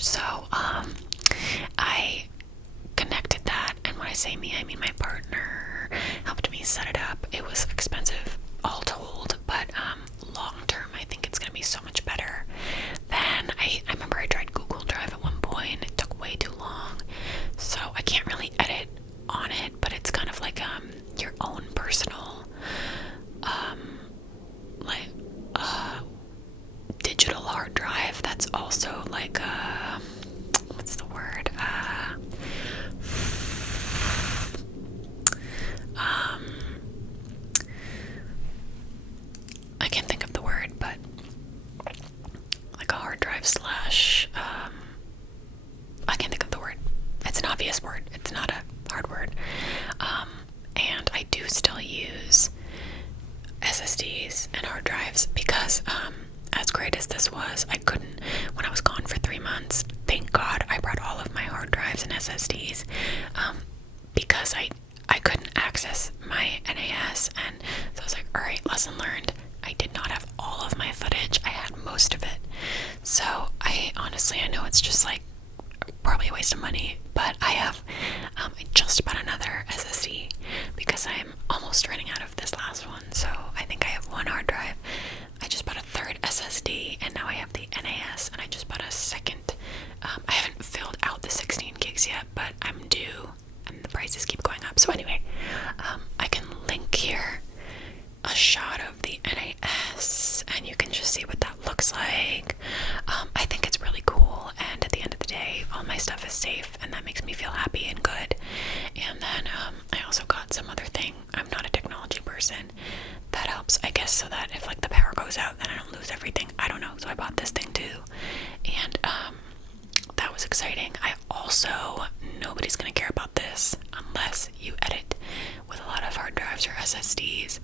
say me, I mean my partner helped me set it up. It was expensive all told, but long term I think it's gonna be so much better. Then I remember I tried Google Drive at one point. It took way too long, so I can't really edit on it, but it's kind of like your own personal like digital hard drive that's also like what's the word, I can't think of the word, but like a hard drive slash I can't think of the word. It's an obvious word. It's not a hard word. And I do still use SSDs and hard drives because as great as this was, I couldn't, when I was gone for 3 months, thank God I brought all of my hard drives and SSDs because I couldn't access my NAS, and so I was like, alright, lesson learned. I did not have all of my footage. I had most of it. So I know it's just like probably a waste of money, but I have I just bought another SSD because I'm almost running out of this last one. So I think I have one hard drive. I just bought a third SSD, and now I have the NAS, and I just bought a second. I haven't filled out the 16 gigs yet, but I'm due, and the prices keep going up. So anyway, I can link here a shot of the NAS, and you can just see what that looks like. I think it's really cool, and at the end of the day, all my stuff is safe, and that makes me feel happy and good. And then I also got some other thing. I'm not a technology person. That helps, I guess, so that if like the power goes out, then I don't lose everything. I don't know. So I bought this thing too, and that was exciting. I also, nobody's gonna care about this unless you edit with a lot of hard drives or SSDs.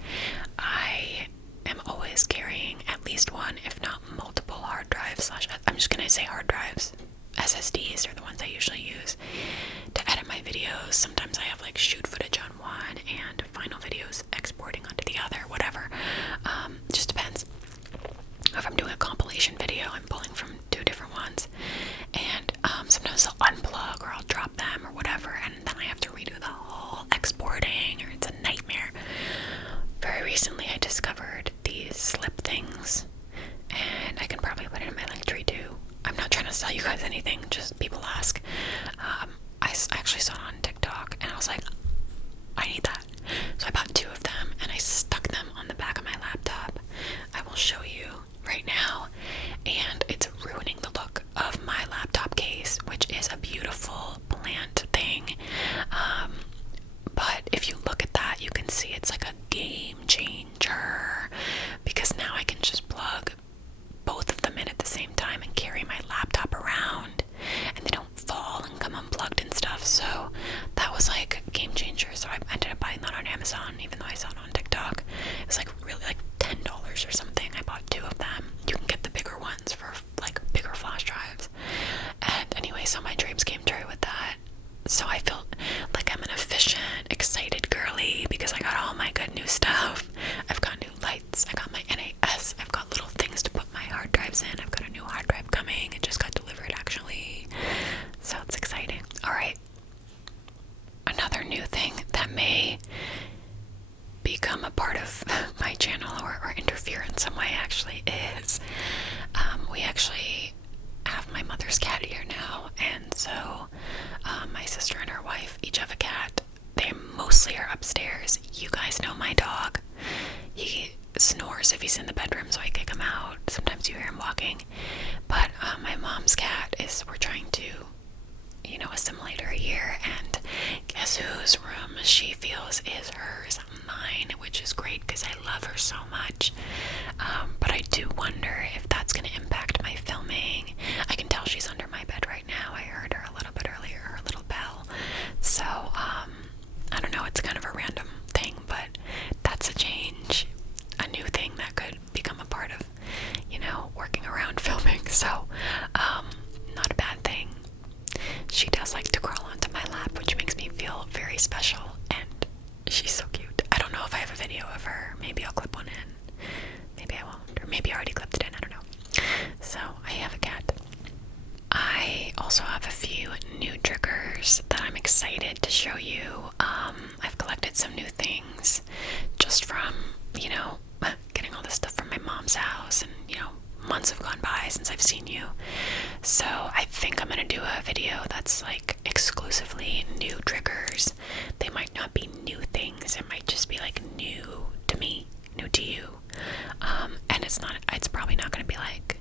I am always carrying at least one, if not multiple hard drives slash, I'm just gonna say hard drives. SSDs are the ones I usually use to edit my videos. Sometimes I have like shoot footage on one and final videos exporting onto the other, whatever. Just depends. If I'm doing a compilation video, I'm pulling from 2 different ones, and sometimes I'll unplug or I'll drop them or whatever, and then I have to redo the whole exporting, or it's a nightmare. Very recently I discovered these slip things, and I can probably put it in my link tree too. I'm not trying to sell you guys anything, just people ask. I actually saw it on TikTok, and I was like, I need that. So I bought 2 of them, and I stuck them on the back of my laptop. I will show you right now, and it's ruining the look of my laptop case, which is a beautiful plant thing. But if you look at that, you can see it's like a game changer, because now I can just plug both of them in at the same time and carry my laptop around, and they don't fall and come unplugged and stuff. So that was like a game changer. So I ended up buying that on Amazon, even though I saw it on TikTok. It was like really like $10 or something. I bought 2 of them. You can get the bigger ones for like bigger flash drives. And anyway, so my dreams came true with that. So I felt like I'm an efficient, excited girly because I got all my good new stuff. I've got new lights, I got my NAS, I've got little things to put my hard drives in. I've got a new hard drive coming. It just got delivered actually. So it's exciting. Alright. Another new thing that may become a part of my channel or interfere in some way actually is we actually have my mother's cat here now, and so my sister and her wife each have a cat. They mostly are upstairs. You guys know my dog. He snores if he's in the bedroom, so I kick him out. Sometimes you hear him walking. But my mom's cat is, we're trying to, assimilate her here, and guess whose room she feels is hers, mine, which is great because I love her so much. But I do wonder if that's going to impact my filming. I can tell she's under my bed right now. I heard her a little bit earlier, her little bell. So, I don't know, it's kind of a random thing, but that's a change, a new thing that could become a part of, working around filming. So, not a bad thing. She does like to crawl onto my lap, which makes me feel very special, and she's so cute. I don't know if I have a video of her. Maybe I'll clip one in. Maybe I won't, or maybe I already clipped it in. I don't know. getting all this stuff from my mom's house, and, months have gone by since I've seen you. So I think I'm gonna do a video that's like exclusively new triggers. They might not be new things, it might just be like new to me, new to you. And it's probably not gonna be like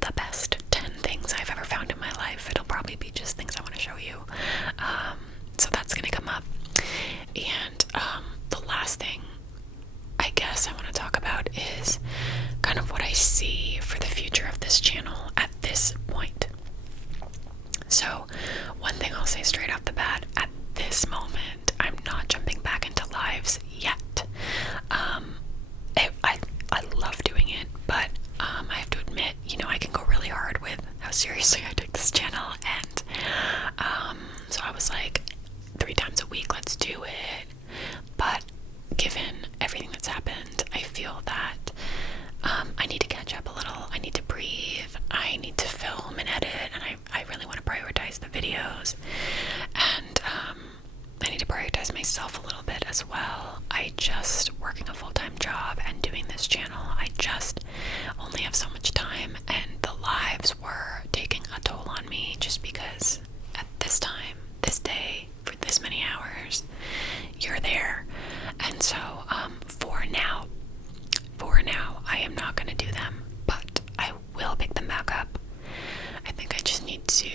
the best 10 things I've ever found in my life. It'll probably be just things I want to show you. So that's gonna come up. And the last thing I guess I want to talk about is kind of what I see for the future of this channel at this point. So, one thing I'll say straight off the bat, at this moment, I'm not jumping back into lives yet. I love doing it, but I have to admit, I can go really hard with how seriously I take this channel, and so I was like, 3 times a week, let's do it. But given everything that's happened, I feel that I need to catch up a little. I need to breathe. I need to film and edit, and I really want to prioritize the videos. And I need to prioritize myself a little bit as well. Working a full-time job and doing this channel, I just only have so much time, and the lives were taking a toll on me just because at this time, this day, for this many hours, you're there. And so for now, I am not going to do them, but I will pick them back up. I think I just need to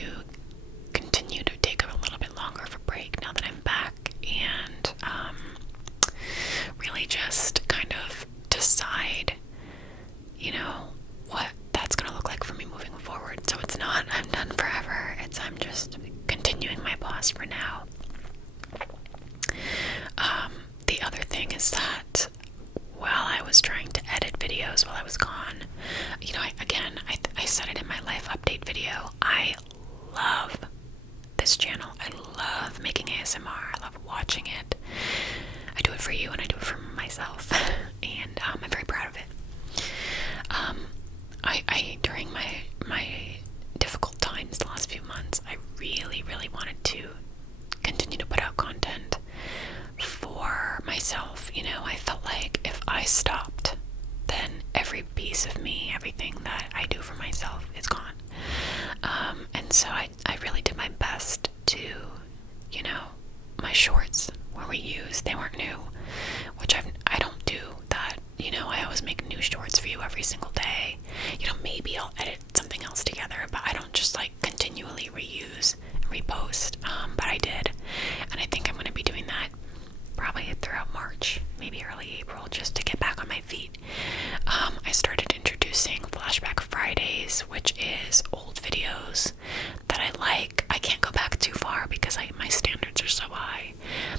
continue to take a little bit longer of a break now that I'm back, and really just kind of decide, what that's going to look like for me moving forward. So it's not I'm done forever, I'm just continuing my pause for now. The other thing is that while I was trying to edit videos while I was gone, I said it in my life update video, I love this channel. I love making ASMR. I love watching it. I do it for you and I do it for myself, and I'm very proud of it. During my difficult times the last few months, I really, really wanted to continue to put out content for myself. I felt like if I stopped, then every piece of me, everything that I do for myself is gone. And so I really did my best to, my shorts were reused, they weren't new, which I don't do that. I always make new shorts for you every single day. Maybe I'll edit something else together, but I don't just like continually reuse and repost. But I did, and I think I'm going to be doing that probably throughout March, maybe early April, just to get back on my feet. I started introducing Flashback Fridays, which is old videos that I like. I can't go back too far because my standards are so high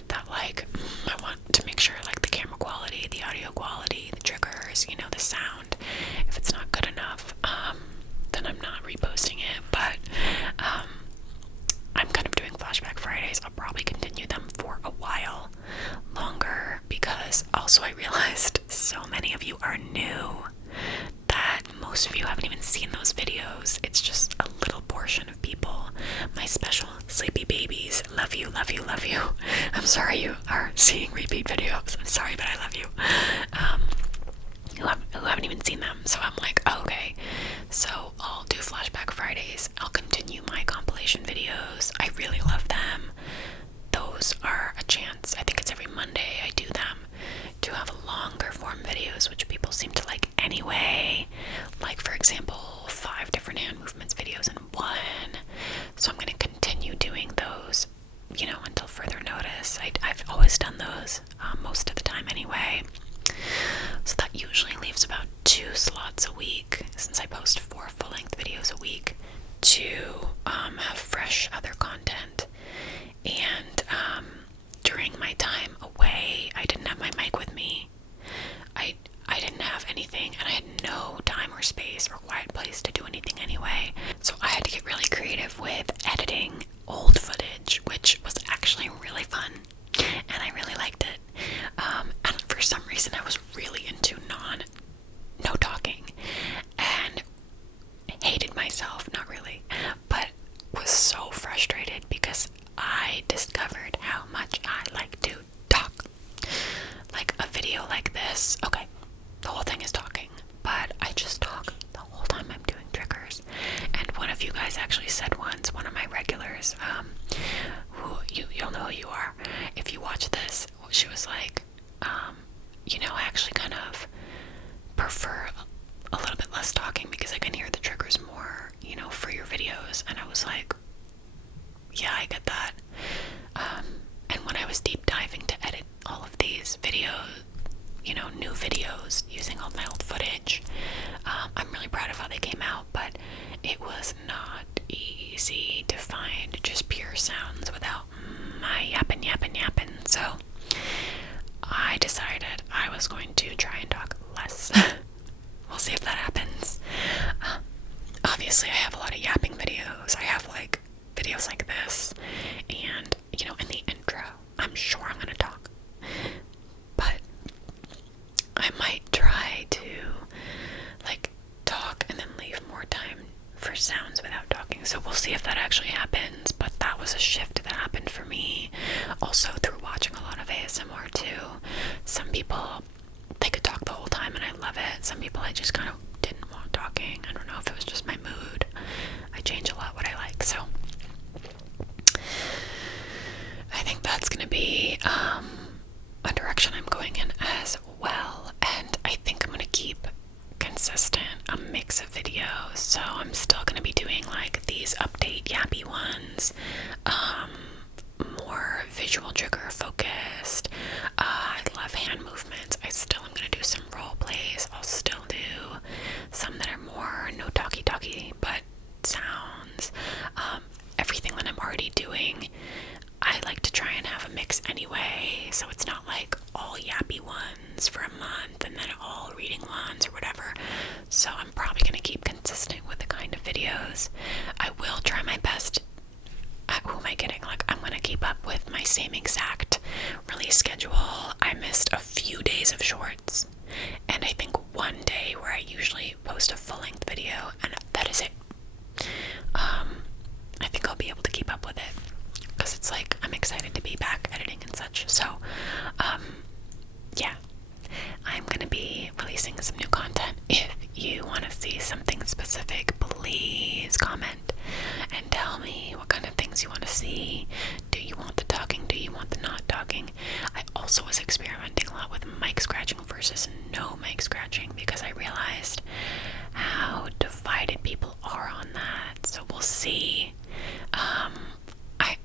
that I want to make sure the camera quality, the audio quality, the triggers, the sound, if it's not good enough, then I'm not reposting it. But I'm kind of doing Flashback Fridays. I'll probably continue them for a while longer, because also I realized so many of you are new that most of you haven't even seen those videos. It's just a little portion of people, my special sleepy babies. Love you, love you, love you. I'm sorry you are seeing repeat videos. I'm sorry, but I love you. Who haven't even seen them. So I'm like, oh, okay, so I'll do Flashback Fridays. I'll continue my compilation videos. I really love them. Those are a chance. I think it's every Monday I do them, to have longer form videos, which people seem to like anyway. Like, for example, 5 different hand movements videos in one. So I'm going to continue doing those, until further notice. I've always done those most of the time anyway. So that usually leaves about 2 slots a week, since I post 4 full-length videos a week, to have fresh other content. And during my time away, I didn't have my mic with me. I didn't have anything, and I had no time or space or quiet place to do anything anyway. So I had to get really creative with editing old footage, which was actually really fun, and I really liked it. And for some reason, I was really into no talking, and hated myself, not really, but was so frustrated because I discovered how much I like to talk. Like a video like this, okay, was not easy to find just pure sounds without my yapping. So I decided I was going to try and talk less. We'll see if that happens. Obviously, I have a lot of yapping videos. I have like videos like this, and in the intro, I'm sure I'm gonna talk, but I might try to like talk and then leave more time for sounds without talking. So we'll see if that actually happens. But that was a shift that happened for me, also through watching a lot of ASMR too. Some people, they could talk the whole time and I love it. Some people I just kind of didn't want talking. I don't know if it was just my mood. I change a lot what I like, so I think that's gonna be a direction I'm going in as well. And I think I'm gonna keep consistent a mix of videos. So I'm still gonna be doing like these update yappy ones, more visual trigger focused. I love hand movements. I still am gonna do some role plays. I'll still do some that are more no talky but sounds. Everything that I'm already doing, I like to try and have a mix anyway, so it's not like all yappy ones for a month and then all reading ones or whatever. So I'm probably going to keep consistent with the kind of videos. I will try my best. Who am I kidding? Like, I'm going to keep up with my same exact release schedule. I missed a few days of shorts, and I think one day where I usually post a full-length video, and that is it. I think I'll be able to keep up with it, because it's like I'm excited to be back editing and such. So yeah, I'm gonna be releasing some new content. If you want to see something specific, please comment and tell me what kind of things you want to see. Do you want the talking? Do you want the not talking? I also was experimenting a lot with mic scratching versus no mic scratching, because I realized how divided people are on that. So we'll see.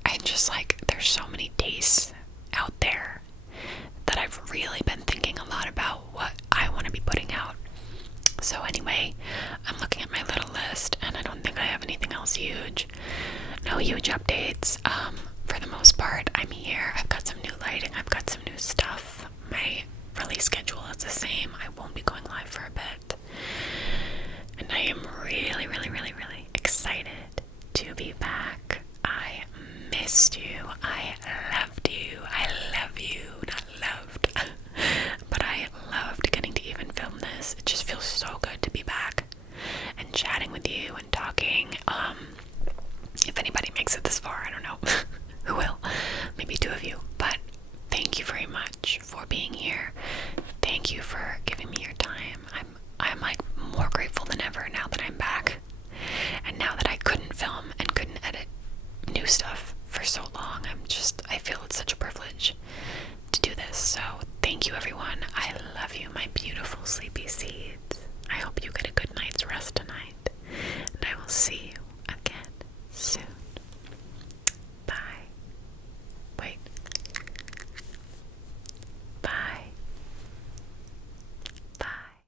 I just like, there's so many tastes out there that I've really been thinking a lot about what I want to be putting out. So anyway, I'm looking at my little list and I don't think I have anything else huge. No huge updates. For the most part, I'm here. I've got some new lighting. I've got some new stuff. My release schedule is the same. I won't be going live for a bit. And I am really excited to be back. I missed you. I loved you. I love you. Not loved. But I loved getting to even film this. It just feels so good to be back and chatting with you and talking. If anybody makes it this far, I don't know. Who will? Maybe two of you. But thank you very much for being here. Thank you for giving me your time. I'm like more grateful than ever now that I'm back. And now that I couldn't film and couldn't edit new stuff for so long, I feel it's such a privilege to do this. So thank you, everyone. I love you, my beautiful sleepy seeds. I hope you get a good night's rest tonight. And I will see